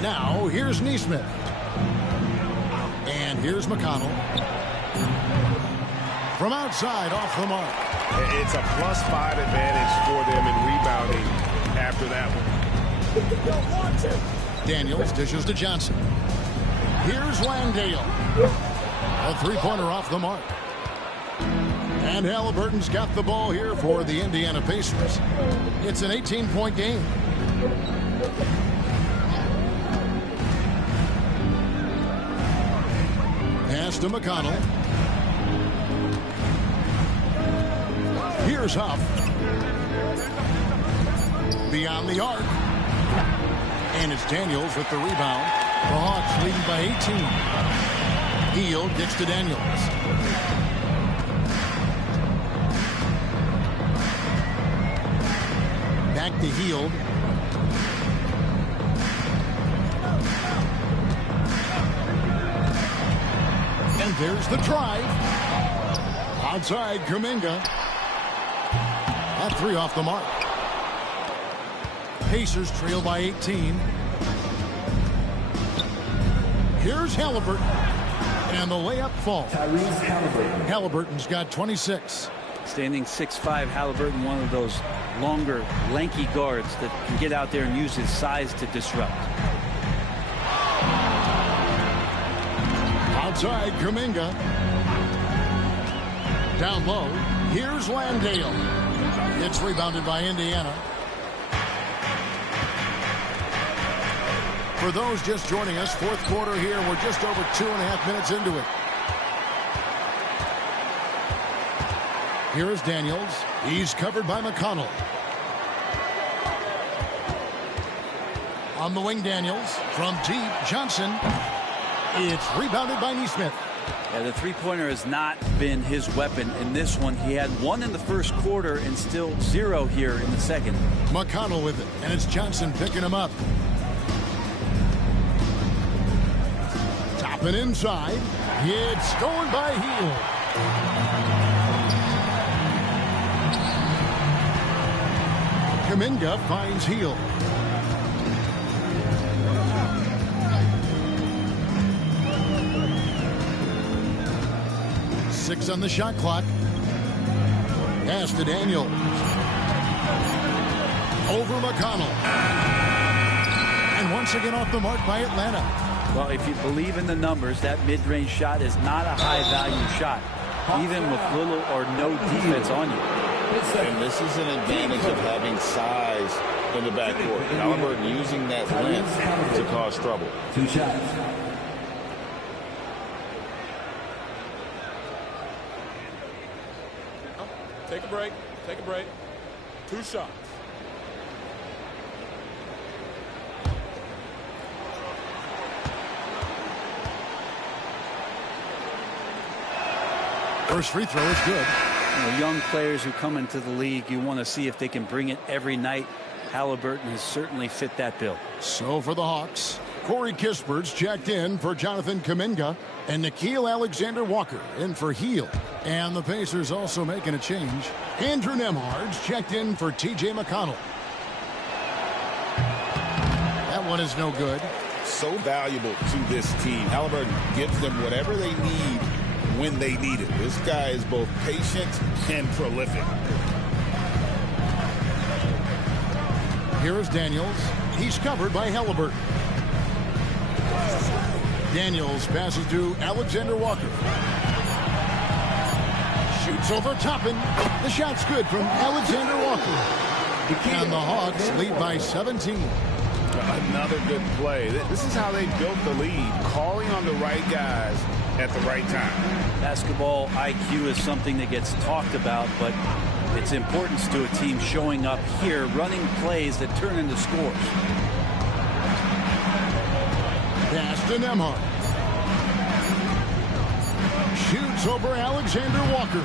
Now here's Neesmith. And here's McConnell. From outside, off the mark. It's a +5 advantage for them in rebounding after that one. Daniels dishes to Johnson. Here's Landale. A 3-pointer off the mark. And Halliburton's got the ball here for the Indiana Pacers. It's an 18-point game. Pass to McConnell. Here's Huff. Beyond the arc. And it's Daniels with the rebound. The Hawks leading by 18. Hield gets to Daniels. Back to Hield. And there's the drive. Outside Kuminga. That three off the mark. Pacers trail by 18. Here's Halliburton. And the layup falls. Halliburton's got 26. Standing 6'5", Halliburton, one of those longer, lanky guards that can get out there and use his size to disrupt. Outside Kuminga. Down low. Here's Landale. It's rebounded by Indiana. For those just joining us, fourth quarter here. We're just over 2.5 minutes into it. Here is Daniels. He's covered by McConnell. On the wing, Daniels. From deep, Johnson. It's rebounded by Nesmith. Yeah, the three-pointer has not been his weapon in this one. He had one in the first quarter and still 0 here in the second. McConnell with it, and it's Johnson picking him up. Topping inside. It's stolen by Hield. Kuminga finds Hield. Six on the shot clock. Pass to Daniels. Over McConnell. And once again off the mark by Atlanta. Well, if you believe in the numbers, that mid-range shot is not a high-value shot, even with little or no defense on you. And this is an advantage of having size in the backcourt. Halliburton using that length to cause trouble. 2 shots. Take a break. Take a break. 2 shots. First free throw is good. You know, young players who come into the league, you want to see if they can bring it every night. Halliburton has certainly fit that bill. So for the Hawks, Corey Kispert's checked in for Jonathan Kuminga, and Nickeil Alexander-Walker in for Hield. And the Pacers also making a change. Andrew Nembhard's checked in for T.J. McConnell. That one is no good. So valuable to this team. Halliburton gives them whatever they need when they need it. This guy is both patient and prolific. Here is Daniels. He's covered by Halliburton. Daniels passes to Alexander-Walker. Shoots over Toppin. The shot's good from Alexander-Walker. And the Hawks lead by 17. Another good play. This is how they built the lead, calling on the right guys at the right time. Basketball IQ is something that gets talked about, but its importance to a team showing up here, running plays that turn into scores. Pass to Nembhard. Shoots over Alexander-Walker.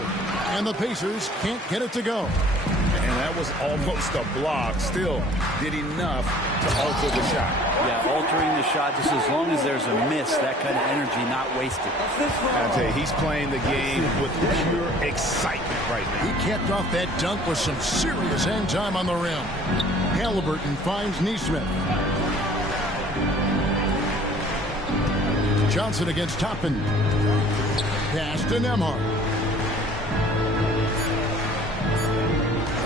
And the Pacers can't get it to go. And that was almost a block. Still did enough to alter the shot. Yeah, altering the shot just as long as there's a miss, that kind of energy not wasted. I tell you, he's playing the game with pure excitement right now. He kept off that dunk with some serious end time on the rim. Halliburton finds Nesmith. Johnson against Toppin. Pass to Nembhard.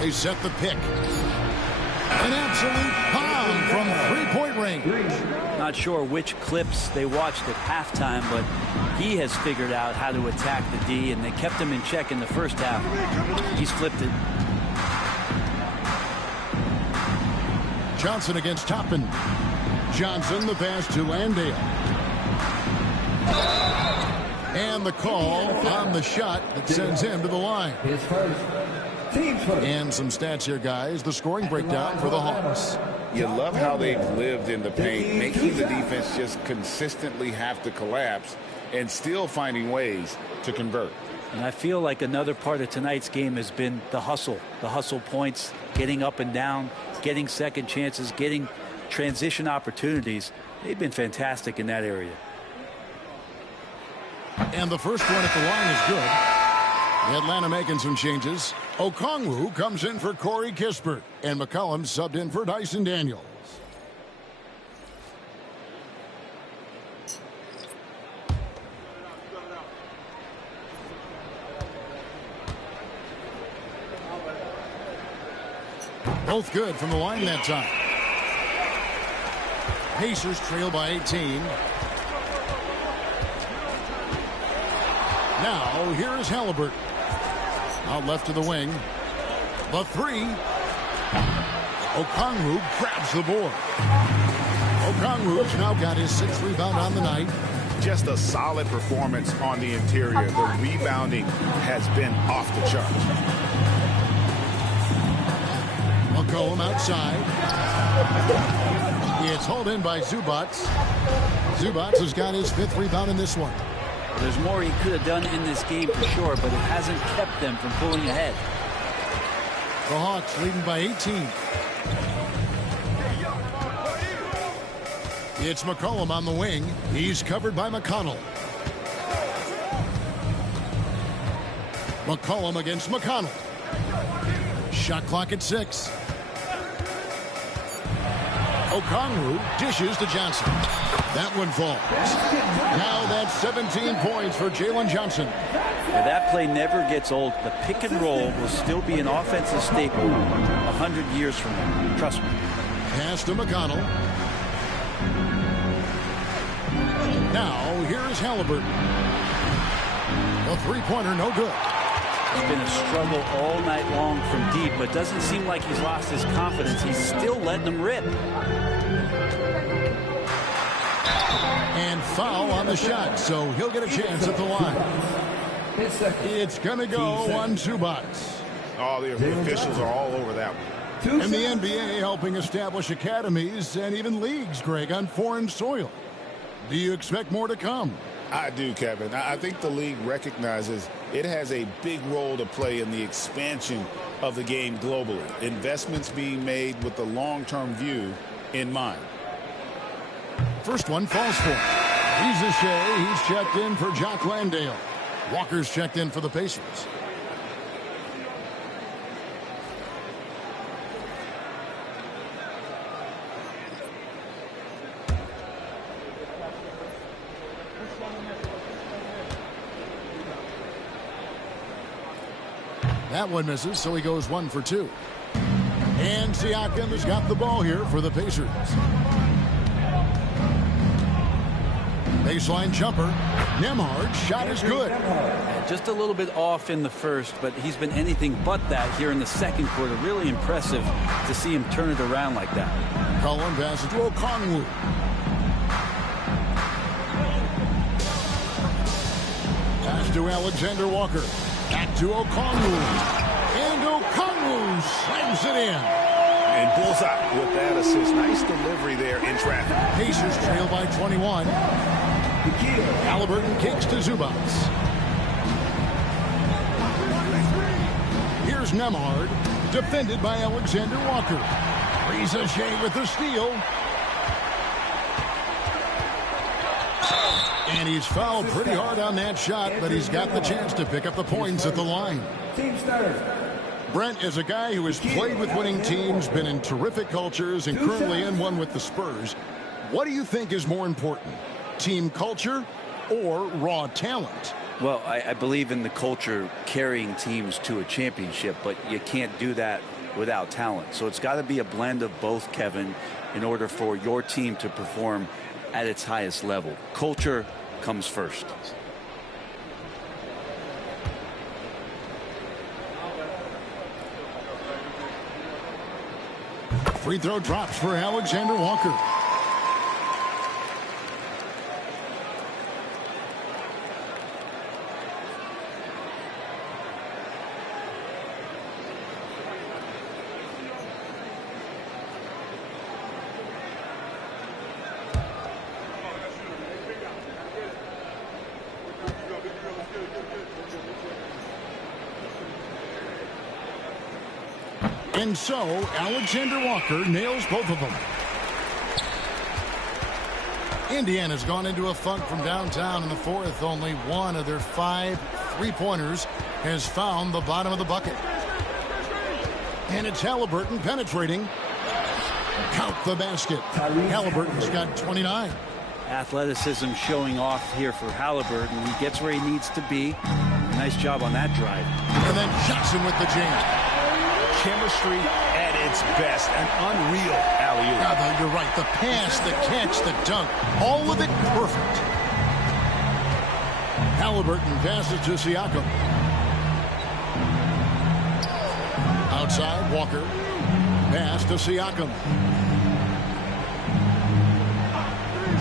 They set the pick. An absolute pie. long from three-point range. Not sure which clips they watched at halftime, but he has figured out how to attack the D, and they kept him in check in the first half. He's flipped it. Johnson against Toppin. Johnson, the pass to Landale. And the call on the shot that sends him to the line. And some stats here, guys. The scoring breakdown for the Hawks. You love how they've lived in the paint, making the defense just consistently have to collapse and still finding ways to convert. And I feel like another part of tonight's game has been the hustle points, getting up and down, getting second chances, getting transition opportunities. They've been fantastic in that area. And the first one at the line is good. Atlanta making some changes. Okongwu comes in for Corey Kispert, and McCollum subbed in for Dyson Daniels. Both good from the line that time. Pacers trail by 18. Now, here is Halliburton. Out left to the wing. The three. Okongwu grabs the board. Okongwu's now got his 6th rebound on the night. Just a solid performance on the interior. The rebounding has been off the charts. McCollum outside. It's hauled in by Zubac. Zubac has got his 5th rebound in this one. There's more he could have done in this game for sure, but it hasn't kept them from pulling ahead. The Hawks leading by 18. It's McCollum on the wing. He's covered by McConnell. McCollum against McConnell. Shot clock at 6. Okongwu dishes to Johnson. That one falls. Now that's 17 points for Jalen Johnson. Yeah, that play never gets old. The pick and roll will still be an offensive staple 100 years from now. Trust me. Pass to McConnell. Now here's Halliburton. The three-pointer no good. It's been a struggle all night long from deep, but doesn't seem like he's lost his confidence. He's still letting them rip. And foul on the shot, so he'll get a chance at the line. It's going to go on Zubac. Oh, the officials are all over that one. And the NBA helping establish academies and even leagues, Greg, on foreign soil. Do you expect more to come? I do, Kevin. I think the league recognizes it has a big role to play in the expansion of the game globally. Investments being made with the long-term view in mind. First one falls for him. He's He's checked in for Jock Landale. Walker's checked in for the Pacers. That one misses, so he goes 1 for 2. And Siakam has got the ball here for the Pacers. Baseline jumper. Nembhard's shot is good. Just a little bit off in the first, but he's been anything but that here in the second quarter. Really impressive to see him turn it around like that. Cullen passes to Okongwu. Pass to Alexander Walker. Back to Okongwu. And Okongwu slams it in. And bullseye with that assist. Nice delivery there in traffic. Pacers trail by 21. Halliburton kicks to Zubac. Here's Nembhard, defended by Alexander Walker. Ricochet with the steal. And he's fouled pretty hard on that shot, but he's got the chance to pick up the points at the line. Brent is a guy who has played with winning teams, been in terrific cultures, and currently in one with the Spurs. What do you think is more important, team culture or raw talent? Well, I believe in the culture carrying teams to a championship, but you can't do that without talent. So it's got to be a blend of both, Kevin, in order for your team to perform at its highest level. Culture comes first. Free throw drops for Alexander Walker. And so, Alexander Walker nails both of them. Indiana's gone into a funk from downtown in the fourth. Only one of their 5 3-pointers has found the bottom of the bucket. And it's Halliburton penetrating. Count the basket. Halliburton's got 29. Athleticism showing off here for Halliburton. He gets where he needs to be. Nice job on that drive. And then Johnson with the jam. Chemistry at its best. An unreal alley-oop. Yeah, you're right. The pass, the catch, the dunk. All of it perfect. Halliburton passes to Siakam. Outside, Walker. Pass to Siakam.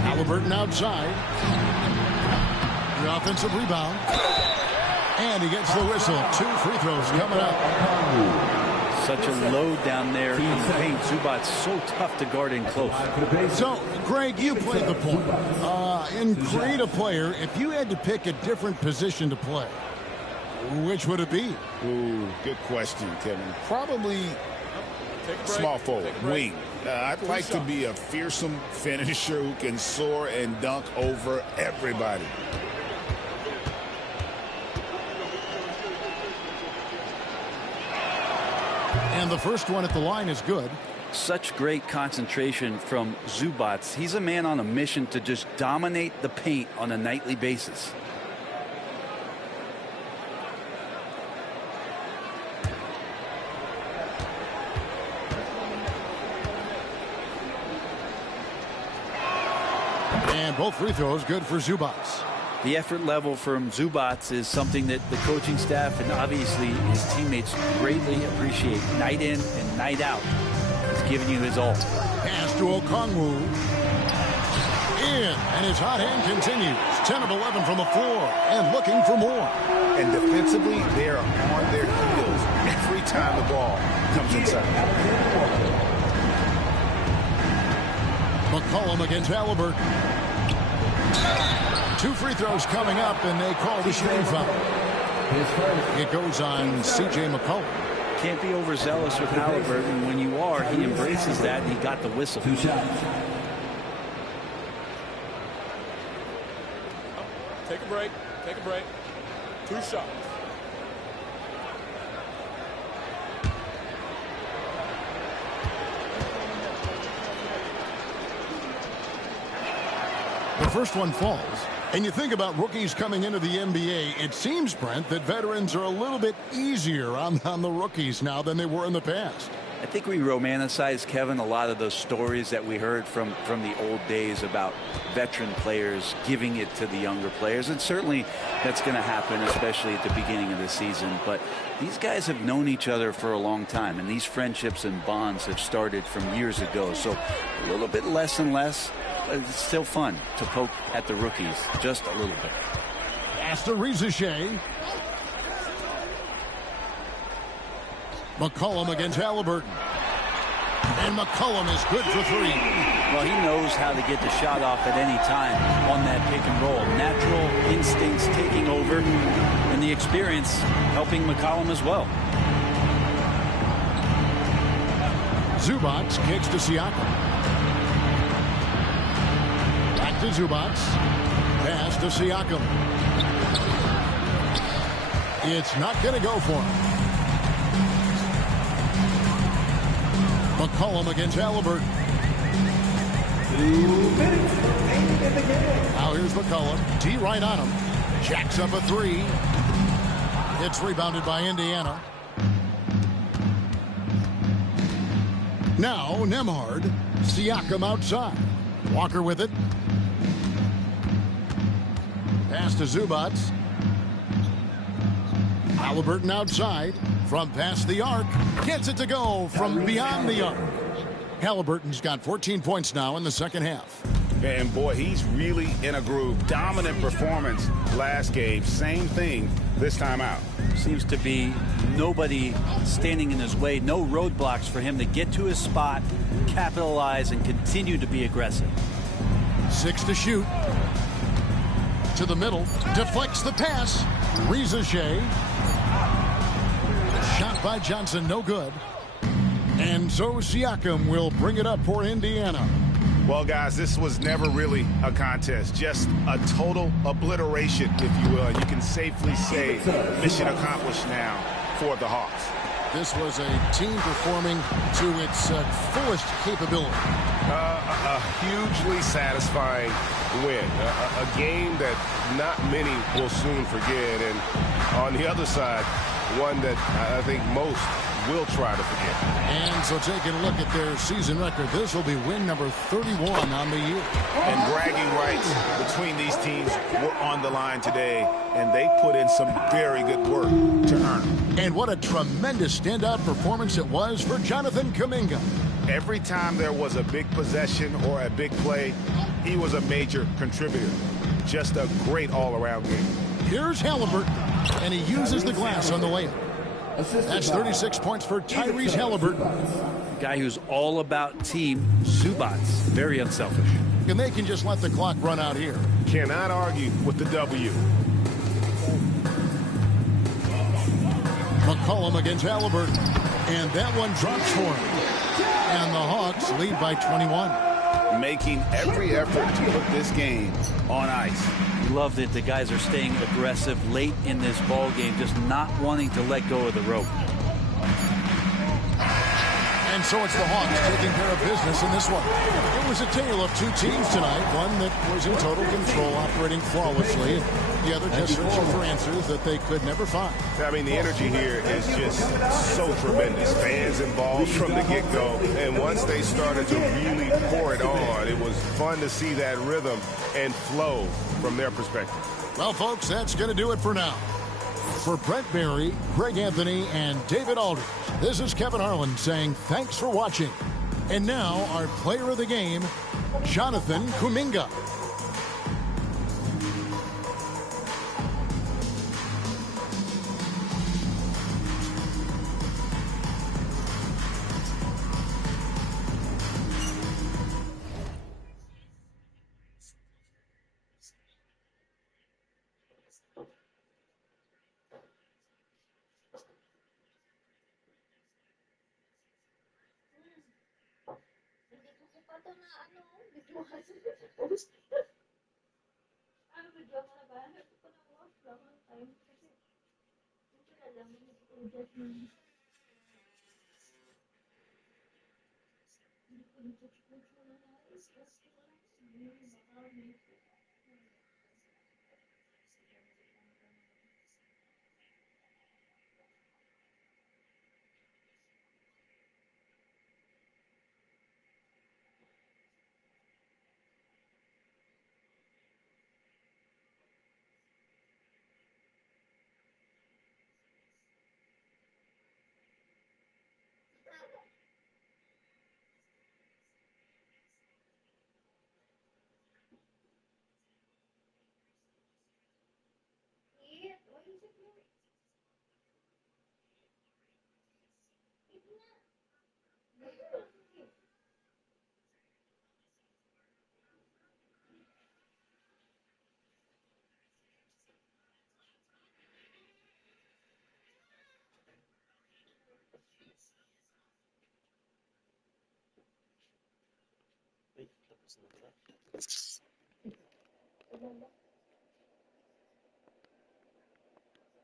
Halliburton outside. The offensive rebound. And he gets the whistle. 2 free throws coming up. Such a load down there in the paint. Zubac's so tough to guard in close. So, Greg, you played the point. In creative player, if you had to pick a different position to play, which would it be? Ooh, good question, Kevin. Probably small forward, wing. I'd like to be a fearsome finisher who can soar and dunk over everybody. And the first one at the line is good. Such great concentration from Zubac. He's a man on a mission to just dominate the paint on a nightly basis. And both free throws good for Zubac. The effort level from Zubac is something that the coaching staff and obviously his teammates greatly appreciate. Night in and night out. He's giving you his all. Pass to Okongwu. In, and his hot hand continues. 10 of 11 from the floor and looking for more. And defensively, they are on their heels every time the ball comes inside. McCollum against Halliburton. 2 free throws coming up, and they call the shooting foul. It goes on C.J. McCollum. Can't be overzealous with Halliburton. When you are, he embraces that, and he got the whistle. 2 shots. Take a break. Take a break. 2 shots. The first one falls. And you think about rookies coming into the NBA, it seems, Brent, that veterans are a little bit easier on the rookies now than they were in the past. I think we romanticize, Kevin, a lot of those stories that we heard from the old days about veteran players giving it to the younger players. And certainly that's going to happen, especially at the beginning of the season. But these guys have known each other for a long time, and these friendships and bonds have started from years ago. So a little bit less and less. It's still fun to poke at the rookies, just a little bit. Pass to Rizachet. McCollum against Halliburton. And McCollum is good for 3. Well, he knows how to get the shot off at any time on that pick and roll. Natural instincts taking over, and the experience helping McCollum as well. Zubac kicks to Siakam. To Zubac. Pass to Siakam. It's not going to go for him. McCollum against Halliburton. 2 minutes remaining in the game. Now here's McCollum. D right on him. Jacks up a 3. It's rebounded by Indiana. Now Nemhard. Siakam outside. Walker with it. Pass to Zubac. Halliburton outside. From past the arc. Gets it to go from beyond the arc. Halliburton's got 14 points now in the second half. And boy, he's really in a groove. Dominant performance last game. Same thing this time out. Seems to be nobody standing in his way. No roadblocks for him to get to his spot, capitalize, and continue to be aggressive. 6 to shoot. To the middle. Deflects the pass. Rizachet. Shot by Johnson, no good. And so Siakam will bring it up for Indiana. Well, guys, this was never really a contest. Just a total obliteration, if you will. You can safely say mission accomplished now for the Hawks. This was a team performing to its fullest capability. A hugely satisfying win. A game that not many will soon forget. And on the other side, one that I think most will try to forget. And so taking a look at their season record, this will be win number 31 on the year. And bragging rights between these teams were on the line today, and they put in some very good work to earn them. And what a tremendous standout performance it was for Jonathan Kuminga. Every time there was a big possession or a big play, he was a major contributor. Just a great all-around game. Here's Halliburton, and he uses the glass on the layup. That's 36 points for Tyrese Halliburton. Guy who's all about team, Zubac. Very unselfish. And they can just let the clock run out here. Cannot argue with the W. McCollum against Halliburton. And that one drops for him. And the Hawks lead by 21. Making every effort to put this game on ice. Love that the guys are staying aggressive late in this ball game, just not wanting to let go of the rope. And so it's the Hawks taking care of business in this one. It was a tale of two teams tonight. One that was in total control, operating flawlessly. The other just searching for answers that they could never find. I mean, the energy here is just so tremendous. Fans involved from the get-go. And once they started to really pour it on, it was fun to see that rhythm and flow from their perspective. Well, folks, that's going to do it for now. For Brent Barry, Greg Anthony, and David Aldridge, this is Kevin Harlan saying thanks for watching. And now, our player of the game, Jonathan Kuminga.